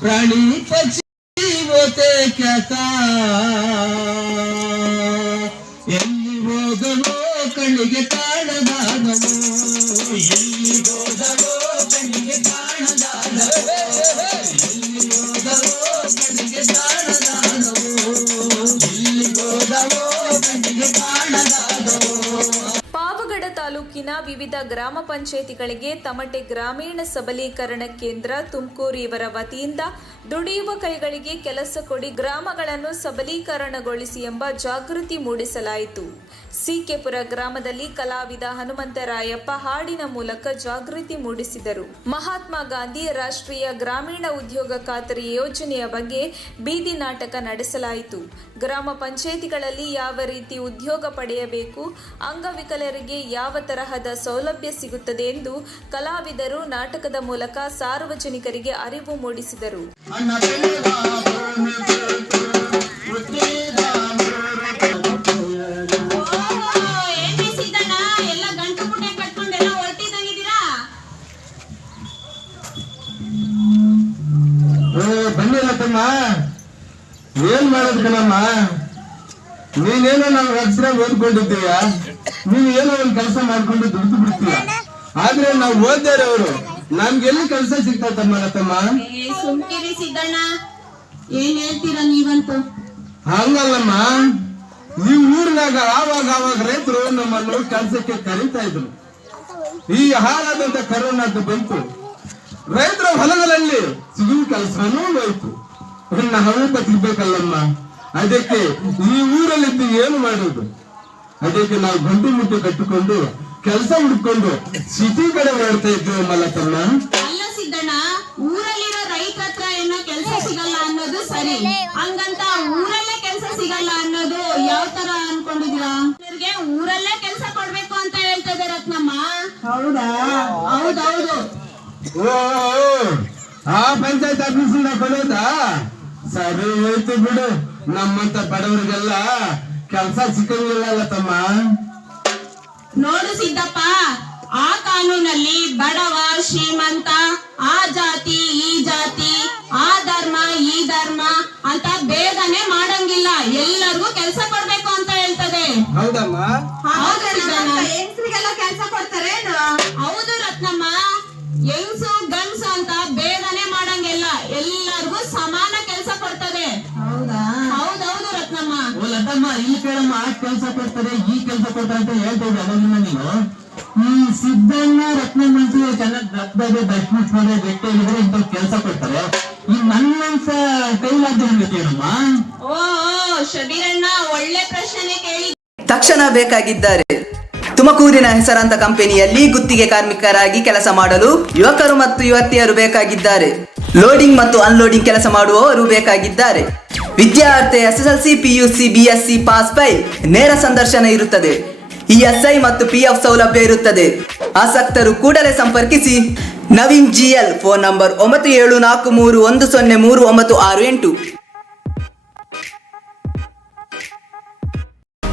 प्राणी पक्षी होते क्या ಎಲ್ಲಿ ಹೋಗವೋ ಕಣ್ಣಿಗೆ ಕಾಣದಾಗವೋ ಎಲ್ಲಿ ಹೋಗವೋ ಕಣ್ಣಿಗೆ ಕಾಣದಾಗವೋ ಎಲ್ಲಿ ಹೋಗವೋ ಕಣ್ಣಿಗೆ ಕಾಣದಾಗವೋ ಎಲ್ಲಿ ಹೋಗವೋ ಕಣ್ಣಿಗೆ ಕಾಣದಾಗವೋ. ಪಾವಗಡ ತಾಲೂಕಿನ ವಿವಿಧ ಗ್ರಾಮ ಪಂಚಾಯಿತಿಗಳಿಗೆ ತಮಟೆ ಗ್ರಾಮೀಣ ಸಬಲೀಕರಣ ಕೇಂದ್ರ ತುಮಕೂರು ಇವರ ವತಿಯಿಂದ ದುಡಿಯುವ ಕೈಗಳಿಗೆ ಕೆಲಸ ಕೊಡಿ ಗ್ರಾಮಗಳನ್ನು ಸಬಲೀಕರಣಗೊಳಿಸಿ ಎಂಬ ಜಾಗೃತಿ ಮೂಡಿಸಲಾಯಿತು. ಸಿಕೆಪುರ ಗ್ರಾಮದಲ್ಲಿ ಕಲಾವಿದ ಹನುಮಂತರಾಯಪ್ಪ ಹಾಡಿನ ಮೂಲಕ ಜಾಗೃತಿ ಮೂಡಿಸಿದರು. ಮಹಾತ್ಮ ಗಾಂಧಿ ರಾಷ್ಟ್ರೀಯ ಗ್ರಾಮೀಣ ಉದ್ಯೋಗ ಖಾತರಿ ಯೋಜನೆಯ ಬಗ್ಗೆ ಬೀದಿ ನಾಟಕ ನಡೆಸಲಾಯಿತು. ಗ್ರಾಮ ಪಂಚಾಯಿತಿಗಳಲ್ಲಿ ಯಾವ ರೀತಿ ಉದ್ಯೋಗ ಪಡೆಯಬೇಕು, ಅಂಗವಿಕಲರಿಗೆ ಯಾವ ತರಹದ ಸೌಲಭ್ಯ ಸಿಗುತ್ತದೆ ಎಂದು ಕಲಾವಿದರು ನಾಟಕದ ಮೂಲಕ ಸಾರ್ವಜನಿಕರಿಗೆ ಅರಿವು ಮೂಡಿಸಿದರು. ಬಂದಿರತ್ತಮ್ಮ, ಏನ್ ಮಾಡೋದು ಕಣಮ್ಮ, ನೀನೇನೋ ನಾವು ಅಕ್ಷರ ಓದ್ಕೊಂಡಿದ್ದೀಯ, ನೀನ್ ಏನೋ ಒಂದ್ ಕೆಲಸ ಮಾಡ್ಕೊಂಡು ದುಡ್ದು ಬಿಡ್ತೀಯ. ಆದ್ರೆ ನಾವು ಓದ್ದೇರವರು ನಮ್ಗೆಲ್ಲಿ ಕೆಲಸ ಸಿಗ್ತಮ್ಮ ರತ್ತಮ್ಮ. ಸುಮ್ಕಿರಿ ಸಿದ್ದಣ್ಣ, ಏನ್ ಹೇಳ್ತೀರಾ ನೀವಂತೂ? ಹಂಗಲ್ಲಮ್ಮ, ಈ ಊರಿನಾಗ ಆವಾಗ ರೈತರು ನಮ್ಮನ್ನು ಕೆಲಸಕ್ಕೆ ಕರೀತಾ ಇದ್ರು. ಈ ಹಾಳಾದಂತ ಕರೋನಾದ್ದು ಬಂತು, ರೈತರ ಹೊಲಗಳಲ್ಲಿ ಸಿಗುವ ಕೆಲಸನೂ ಹೋಯ್ತು. ನಾವು ಬದುಕಬೇಕಲ್ಲಮ್ಮ, ಅದಕ್ಕೆ ಈ ಊರಲ್ಲಿದ್ದು ಏನು ಮಾಡೋದು? ಅದಕ್ಕೆ ನಾವು ಗಂಟು ಮುಟ್ಟು ಕಟ್ಟಿಕೊಂಡು ಕೆಲಸ ಹುಡ್ಕೊಂಡು ಸಿಟಿ ಕಡೆ ಮಾಡ್ತಾ ಇದ್ವಿ ಮಲ್ಲತ್ತಮ್ಮ. ಅಲ್ಲ ಸಿದ್ದಣ್ಣ, ಊರಲ್ಲಿರೋ ರೈತರ ಹತ್ರ ಏನೋ ಕೆಲಸ ಸಿಗಲ್ಲ ಅನ್ನೋದು ಸರಿ, ಹಂಗಂತ ಊರಲ್ಲೇ ಕೆಲಸ ಸಿಗಲ್ಲ ಅನ್ನೋದು ಯಾವ ತರ ಅನ್ಕೊಂಡಿದೀರಾ? ಊರಲ್ಲೇ ಕೆಲಸ ಕೊಡ್ಬೇಕು ಅಂತ ಹೇಳ್ತಾ ಇದ್ದಾರೆ ರತ್ನಮ್ಮ. ಹೌದಾ? ಹೌದೌದು. ಓ, ಆ ಪಂಚಾಯತ್ ಆಫೀಸ್ ಬರೋದಾ? ಸರಿ ಹೋಯ್ತು ಬಿಡು, ನಮ್ಮಂತ ಬಡವರಿಗೆಲ್ಲ ಕೆಲಸ ಸಿಕ್ಕಂಗಿಲ್ಲ ತಮ್ಮ. ನೋಡು ಸಿದ್ದಪ್ಪ, ಆ ಕಾನೂನಲ್ಲಿ ಬಡವ ಶ್ರೀಮಂತ, ಆ ಜಾತಿ ಈ ಜಾತಿ, ಆ ಧರ್ಮ ಈ ಧರ್ಮ ಅಂತ ಭೇದನೆ ಮಾಡಂಗಿಲ್ಲ, ಎಲ್ಲರಿಗೂ ಕೆಲಸ ಕೊಡ್ಬೇಕು ಅಂತ ಹೇಳ್ತದೆ. ಹೌದಮ್ಮ? ಹೆಂಗಸರಿಗೆಲ್ಲ ಕೆಲಸ ಕೊಡ್ತಾರೆ. ಹೌದು ರತ್ನಮ್ಮ, ಹೆಂಗಸು ಗಂಡಸು ಅಂತ ಭೇದನೆ ಮಾಡಂಗಿಲ್ಲ, ಎಲ್ಲರಿಗೂ ಸಮಾನ ಕೆಲಸ ಕೊಡ್ತದೆ. ಹೌದಾ? ಹೌದೌದು ರತ್ನಮ್ಮ. ಓ ಲತಮ್ಮ, ಇಲ್ಲಿ ಕೇಳಮ್ಮ, ಆ ಕೆಲಸ ಕೊಡ್ತಾರೆ ಈ ಕೆಲಸ ಕೊಡ್ತಾರೆ ಅಂತ ಹೇಳ್ತಾ ಇದ್ದೆ ಅವಾಗಿನ ನೀನು. ಈ ಸಿದ್ದಣ್ಣ ರತ್ನಮ್ಮ ಚೆನ್ನಾಗಿ ರಕ್ತದೆ ದರ್ಶನ ಬೆಟ್ಟ ಇದ್ರೆ ಇಂಥ ಕೆಲಸ ಕೊಡ್ತಾರೆ. ಈ ನನ್ನಂತ ಕೈಲಾದ ಕೇಳಮ್ಮ. ಓ ಶಬೀರಣ್ಣ, ಒಳ್ಳೆ ಪ್ರಶ್ನೆ ಕೇಳಿ. ತಕ್ಷಣ ಬೇಕಾಗಿದ್ದಾರೆ. ತುಮಕೂರಿನ ಹೆಸರಾಂತ ಕಂಪನಿಯಲ್ಲಿ ಗುತ್ತಿಗೆ ಕಾರ್ಮಿಕರಾಗಿ ಕೆಲಸ ಮಾಡಲು ಯುವಕರು ಮತ್ತು ಯುವತಿಯರು ಬೇಕಾಗಿದ್ದಾರೆ. ಲೋಡಿಂಗ್ ಮತ್ತು ಅನ್ಲೋಡಿಂಗ್ ಕೆಲಸ ಮಾಡುವವರು ಬೇಕಾಗಿದ್ದಾರೆ. ವಿದ್ಯಾರ್ಥಿ SSLC, PUC, BSc pass file. ನೇರ ಸಂದರ್ಶನ ಇರುತ್ತದೆ. ESI ಮತ್ತು PF ಸೌಲಭ್ಯ ಇರುತ್ತದೆ. ಆಸಕ್ತರು ಕೂಡಲೇ ಸಂಪರ್ಕಿಸಿ. Naveen GL, phone number 9743103968.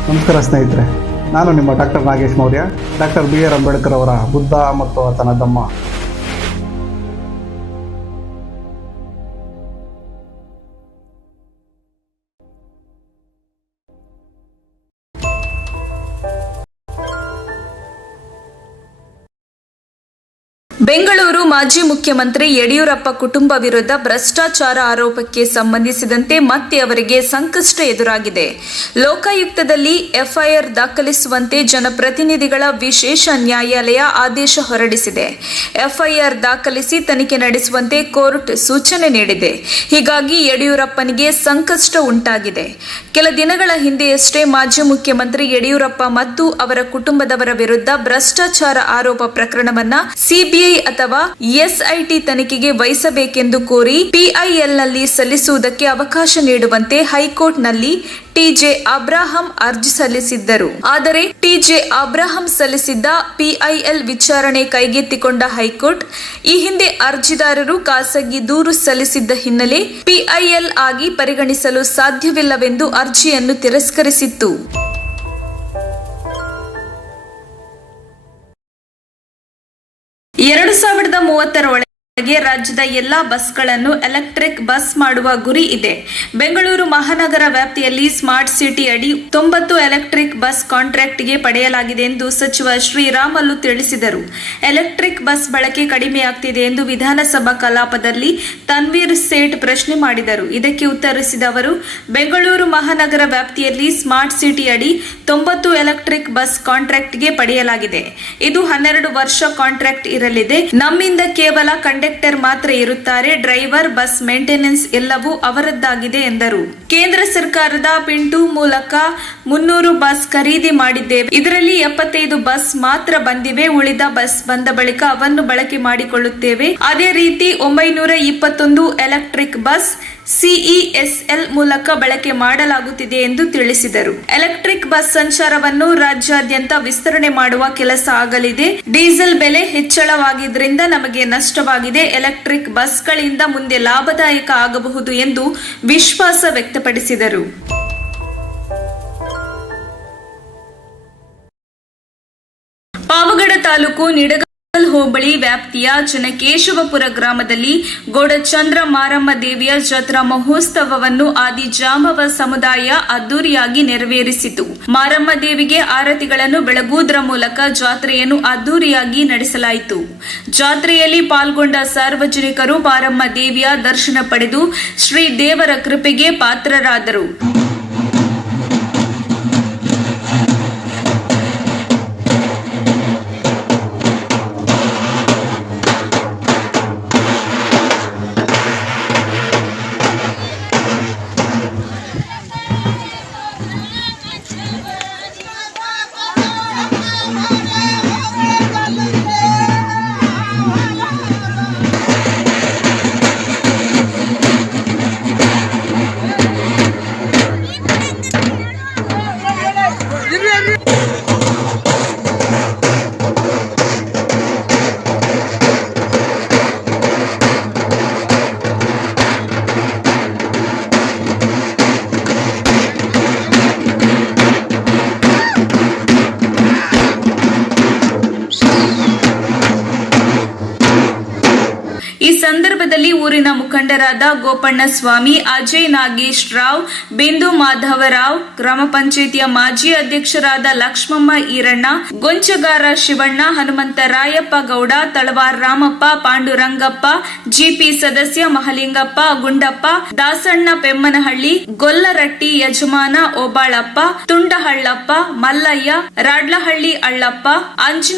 ನಮಸ್ಕಾರ ಸ್ನೇಹಿತರೆ, ನಾನು ನಿಮ್ಮ doctor Nagesh Maurya. Doctor BR Ambedkar ಅವರ ಬುದ್ಧ ಮತ್ತು ಆತನ ಧಮ್ಮ. ಬೆಂಗಳೂರು ಮಾಜಿ ಮುಖ್ಯಮಂತ್ರಿ ಯಡಿಯೂರಪ್ಪ ಕುಟುಂಬ ವಿರುದ್ಧ ಭ್ರಷ್ಟಾಚಾರ ಆರೋಪಕ್ಕೆ ಸಂಬಂಧಿಸಿದಂತೆ ಮತ್ತೆ ಅವರಿಗೆ ಸಂಕಷ್ಟ ಎದುರಾಗಿದೆ. ಲೋಕಾಯುಕ್ತದಲ್ಲಿ FIR ದಾಖಲಿಸುವಂತೆ ಜನಪ್ರತಿನಿಧಿಗಳ ವಿಶೇಷ ನ್ಯಾಯಾಲಯ ಆದೇಶ ಹೊರಡಿಸಿದೆ. FIR ದಾಖಲಿಸಿ ತನಿಖೆ ನಡೆಸುವಂತೆ ಕೋರ್ಟ್ ಸೂಚನೆ ನೀಡಿದೆ. ಹೀಗಾಗಿ ಯಡಿಯೂರಪ್ಪನಿಗೆ ಸಂಕಷ್ಟ ಉಂಟಾಗಿದೆ. ಕೆಲ ದಿನಗಳ ಹಿಂದೆಯಷ್ಟೇ ಮಾಜಿ ಮುಖ್ಯಮಂತ್ರಿ ಯಡಿಯೂರಪ್ಪ ಮತ್ತು ಅವರ ಕುಟುಂಬದವರ ವಿರುದ್ಧ ಭ್ರಷ್ಟಾಚಾರ ಆರೋಪ ಪ್ರಕರಣವನ್ನ CBI ಅಥವಾ SIT ತನಿಖೆಗೆ ವಹಿಸಬೇಕೆಂದು ಕೋರಿ PILನಲ್ಲಿ ಸಲ್ಲಿಸುವುದಕ್ಕೆ ಅವಕಾಶ ನೀಡುವಂತೆ ಹೈಕೋರ್ಟ್ನಲ್ಲಿ TJ ಅಬ್ರಾಹಂ ಅರ್ಜಿ ಸಲ್ಲಿಸಿದ್ದರು. ಆದರೆ TJ ಅಬ್ರಾಹಂ ಸಲ್ಲಿಸಿದ್ದ PIL ವಿಚಾರಣೆ ಕೈಗೆತ್ತಿಕೊಂಡ ಹೈಕೋರ್ಟ್ ಈ ಹಿಂದೆ ಅರ್ಜಿದಾರರು ಖಾಸಗಿ ದೂರು ಸಲ್ಲಿಸಿದ್ದ ಹಿನ್ನೆಲೆ PIL ಆಗಿ ಪರಿಗಣಿಸಲು ಸಾಧ್ಯವಿಲ್ಲವೆಂದು ಅರ್ಜಿಯನ್ನು ತಿರಸ್ಕರಿಸಿತ್ತು. 2030 ರಾಜ್ಯದ ಎಲ್ಲಾ ಬಸ್ಗಳನ್ನು ಎಲೆಕ್ಟ್ರಿಕ್ ಬಸ್ ಮಾಡುವ ಗುರಿ ಇದೆ. ಬೆಂಗಳೂರು ಮಹಾನಗರ ವ್ಯಾಪ್ತಿಯಲ್ಲಿ ಸ್ಮಾರ್ಟ್ ಸಿಟಿ ಅಡಿ 90 ಎಲೆಕ್ಟ್ರಿಕ್ ಬಸ್ ಕಾಂಟ್ರಾಕ್ಟ್ಗೆ ಪಡೆಯಲಾಗಿದೆ ಎಂದು ಸಚಿವ ಶ್ರೀರಾಮುಲು ತಿಳಿಸಿದರು. ಎಲೆಕ್ಟ್ರಿಕ್ ಬಸ್ ಬಳಕೆ ಕಡಿಮೆಯಾಗ್ತಿದೆ ಎಂದು ವಿಧಾನಸಭಾ ಕಲಾಪದಲ್ಲಿ ತನ್ವೀರ್ ಸೇಠ್ ಪ್ರಶ್ನೆ ಮಾಡಿದರು. ಇದಕ್ಕೆ ಉತ್ತರಿಸಿದ ಅವರು, ಬೆಂಗಳೂರು ಮಹಾನಗರ ವ್ಯಾಪ್ತಿಯಲ್ಲಿ ಸ್ಮಾರ್ಟ್ ಸಿಟಿ ಅಡಿ 90 ಎಲೆಕ್ಟ್ರಿಕ್ ಬಸ್ ಕಾಂಟ್ರಾಕ್ಟ್ಗೆ ಪಡೆಯಲಾಗಿದೆ. ಇದು 12 ವರ್ಷ ಕಾಂಟ್ರಾಕ್ಟ್ ಇರಲಿದೆ. ನಮ್ಮಿಂದ ಕೇವಲ ಕಂಡಕ್ಟರ್ ಮಾತ್ರ ಇರುತ್ತಾರೆ. ಡ್ರೈವರ್, ಬಸ್ ಮೇಂಟೆನೆನ್ಸ್ ಎಲ್ಲವೂ ಅವರದ್ದಾಗಿದೆ ಎಂದರು. ಕೇಂದ್ರ ಸರ್ಕಾರದ ಪಿಂಟು ಮೂಲಕ 300 ಬಸ್ ಖರೀದಿ ಮಾಡಿದ್ದೇವೆ. ಇದರಲ್ಲಿ 75 ಬಸ್ ಮಾತ್ರ ಬಂದಿವೆ. ಉಳಿದ ಬಸ್ ಬಂದ ಬಳಿಕ ಅವನ್ನು ಬಳಕೆ ಮಾಡಿಕೊಳ್ಳುತ್ತೇವೆ. ಅದೇ ರೀತಿ 921 ಎಲೆಕ್ಟ್ರಿಕ್ ಬಸ್ ಸಿಇಎಸ್ಎಲ್ ಮೂಲಕ ಬಳಕೆ ಮಾಡಲಾಗುತ್ತಿದೆ ಎಂದು ತಿಳಿಸಿದರು. ಎಲೆಕ್ಟ್ರಿಕ್ ಬಸ್ ಸಂಚಾರವನ್ನು ರಾಜ್ಯಾದ್ಯಂತ ವಿಸ್ತರಣೆ ಮಾಡುವ ಕೆಲಸ ಆಗಲಿದೆ. ಡೀಸೆಲ್ ಬೆಲೆ ಹೆಚ್ಚಳವಾಗಿದ್ದರಿಂದ ನಮಗೆ ನಷ್ಟವಾಗಿದೆ. ಎಲೆಕ್ಟ್ರಿಕ್ ಬಸ್ಗಳಿಂದ ಮುಂದೆ ಲಾಭದಾಯಕ ಆಗಬಹುದು ಎಂದು ವಿಶ್ವಾಸ ವ್ಯಕ್ತಪಡಿಸಿದರು. ಪಾವಗಡ ತಾಲೂಕು ನಿಡಗ ಹೋಬಳಿ ವ್ಯಾಪ್ತಿಯ ಚನ್ನಕೇಶವಪುರ ಗ್ರಾಮದಲ್ಲಿ ಗೋಡಚಂದ್ರ ಮಾರಮ್ಮ ದೇವಿಯ ಜಾತ್ರಾ ಮಹೋತ್ಸವವನ್ನು ಆದಿಜಾಂಬವ ಸಮುದಾಯ ಅದ್ದೂರಿಯಾಗಿ ನೆರವೇರಿಸಿತು. ಮಾರಮ್ಮ ದೇವಿಗೆ ಆರತಿಗಳನ್ನು ಬೆಳಗುವುದರ ಮೂಲಕ ಜಾತ್ರೆಯನ್ನು ಅದ್ದೂರಿಯಾಗಿ ನಡೆಸಲಾಯಿತು. ಜಾತ್ರೆಯಲ್ಲಿ ಪಾಲ್ಗೊಂಡ ಸಾರ್ವಜನಿಕರು ಮಾರಮ್ಮ ದೇವಿಯ ದರ್ಶನ ಪಡೆದು ಶ್ರೀ ದೇವರ ಕೃಪೆಗೆ ಪಾತ್ರರಾದರು. ಈ ಸಂದರ್ಭದಲ್ಲಿ ಊರಿನ ಮುಖಂಡರಾದ ಗೋಪಣ್ಣ ಸ್ವಾಮಿ, ಅಜಯ್ ನಾಗೇಶ್ ರಾವ್, ಬಿಂದು ಮಾಧವರಾವ್, ಗ್ರಾಮ ಪಂಚಾಯಿತಿಯ ಮಾಜಿ ಅಧ್ಯಕ್ಷರಾದ ಲಕ್ಷ್ಮಮ್ಮ ಈರಣ್ಣ, ಗೊಂಚಗಾರ ಶಿವಣ್ಣ, ಹನುಮಂತರಾಯಪ್ಪ ಗೌಡ, ತಳವಾರ್ ರಾಮಪ್ಪ, ಪಾಂಡುರಂಗಪ್ಪ, ಜಿಪಿ ಸದಸ್ಯ ಮಹಲಿಂಗಪ್ಪ, ಗುಂಡಪ್ಪ, ದಾಸಣ್ಣ ಪೆಮ್ಮನಹಳ್ಳಿ, ಗೊಲ್ಲರಟ್ಟಿ ಯಜಮಾನ ಓಬಾಳಪ್ಪ, ತುಂಡಹಳ್ಳಪ್ಪ, ಮಲ್ಲಯ್ಯ, ರಾಡ್ಲಹಳ್ಳಿ ಅಳ್ಳಪ್ಪ, ಅಂಜನ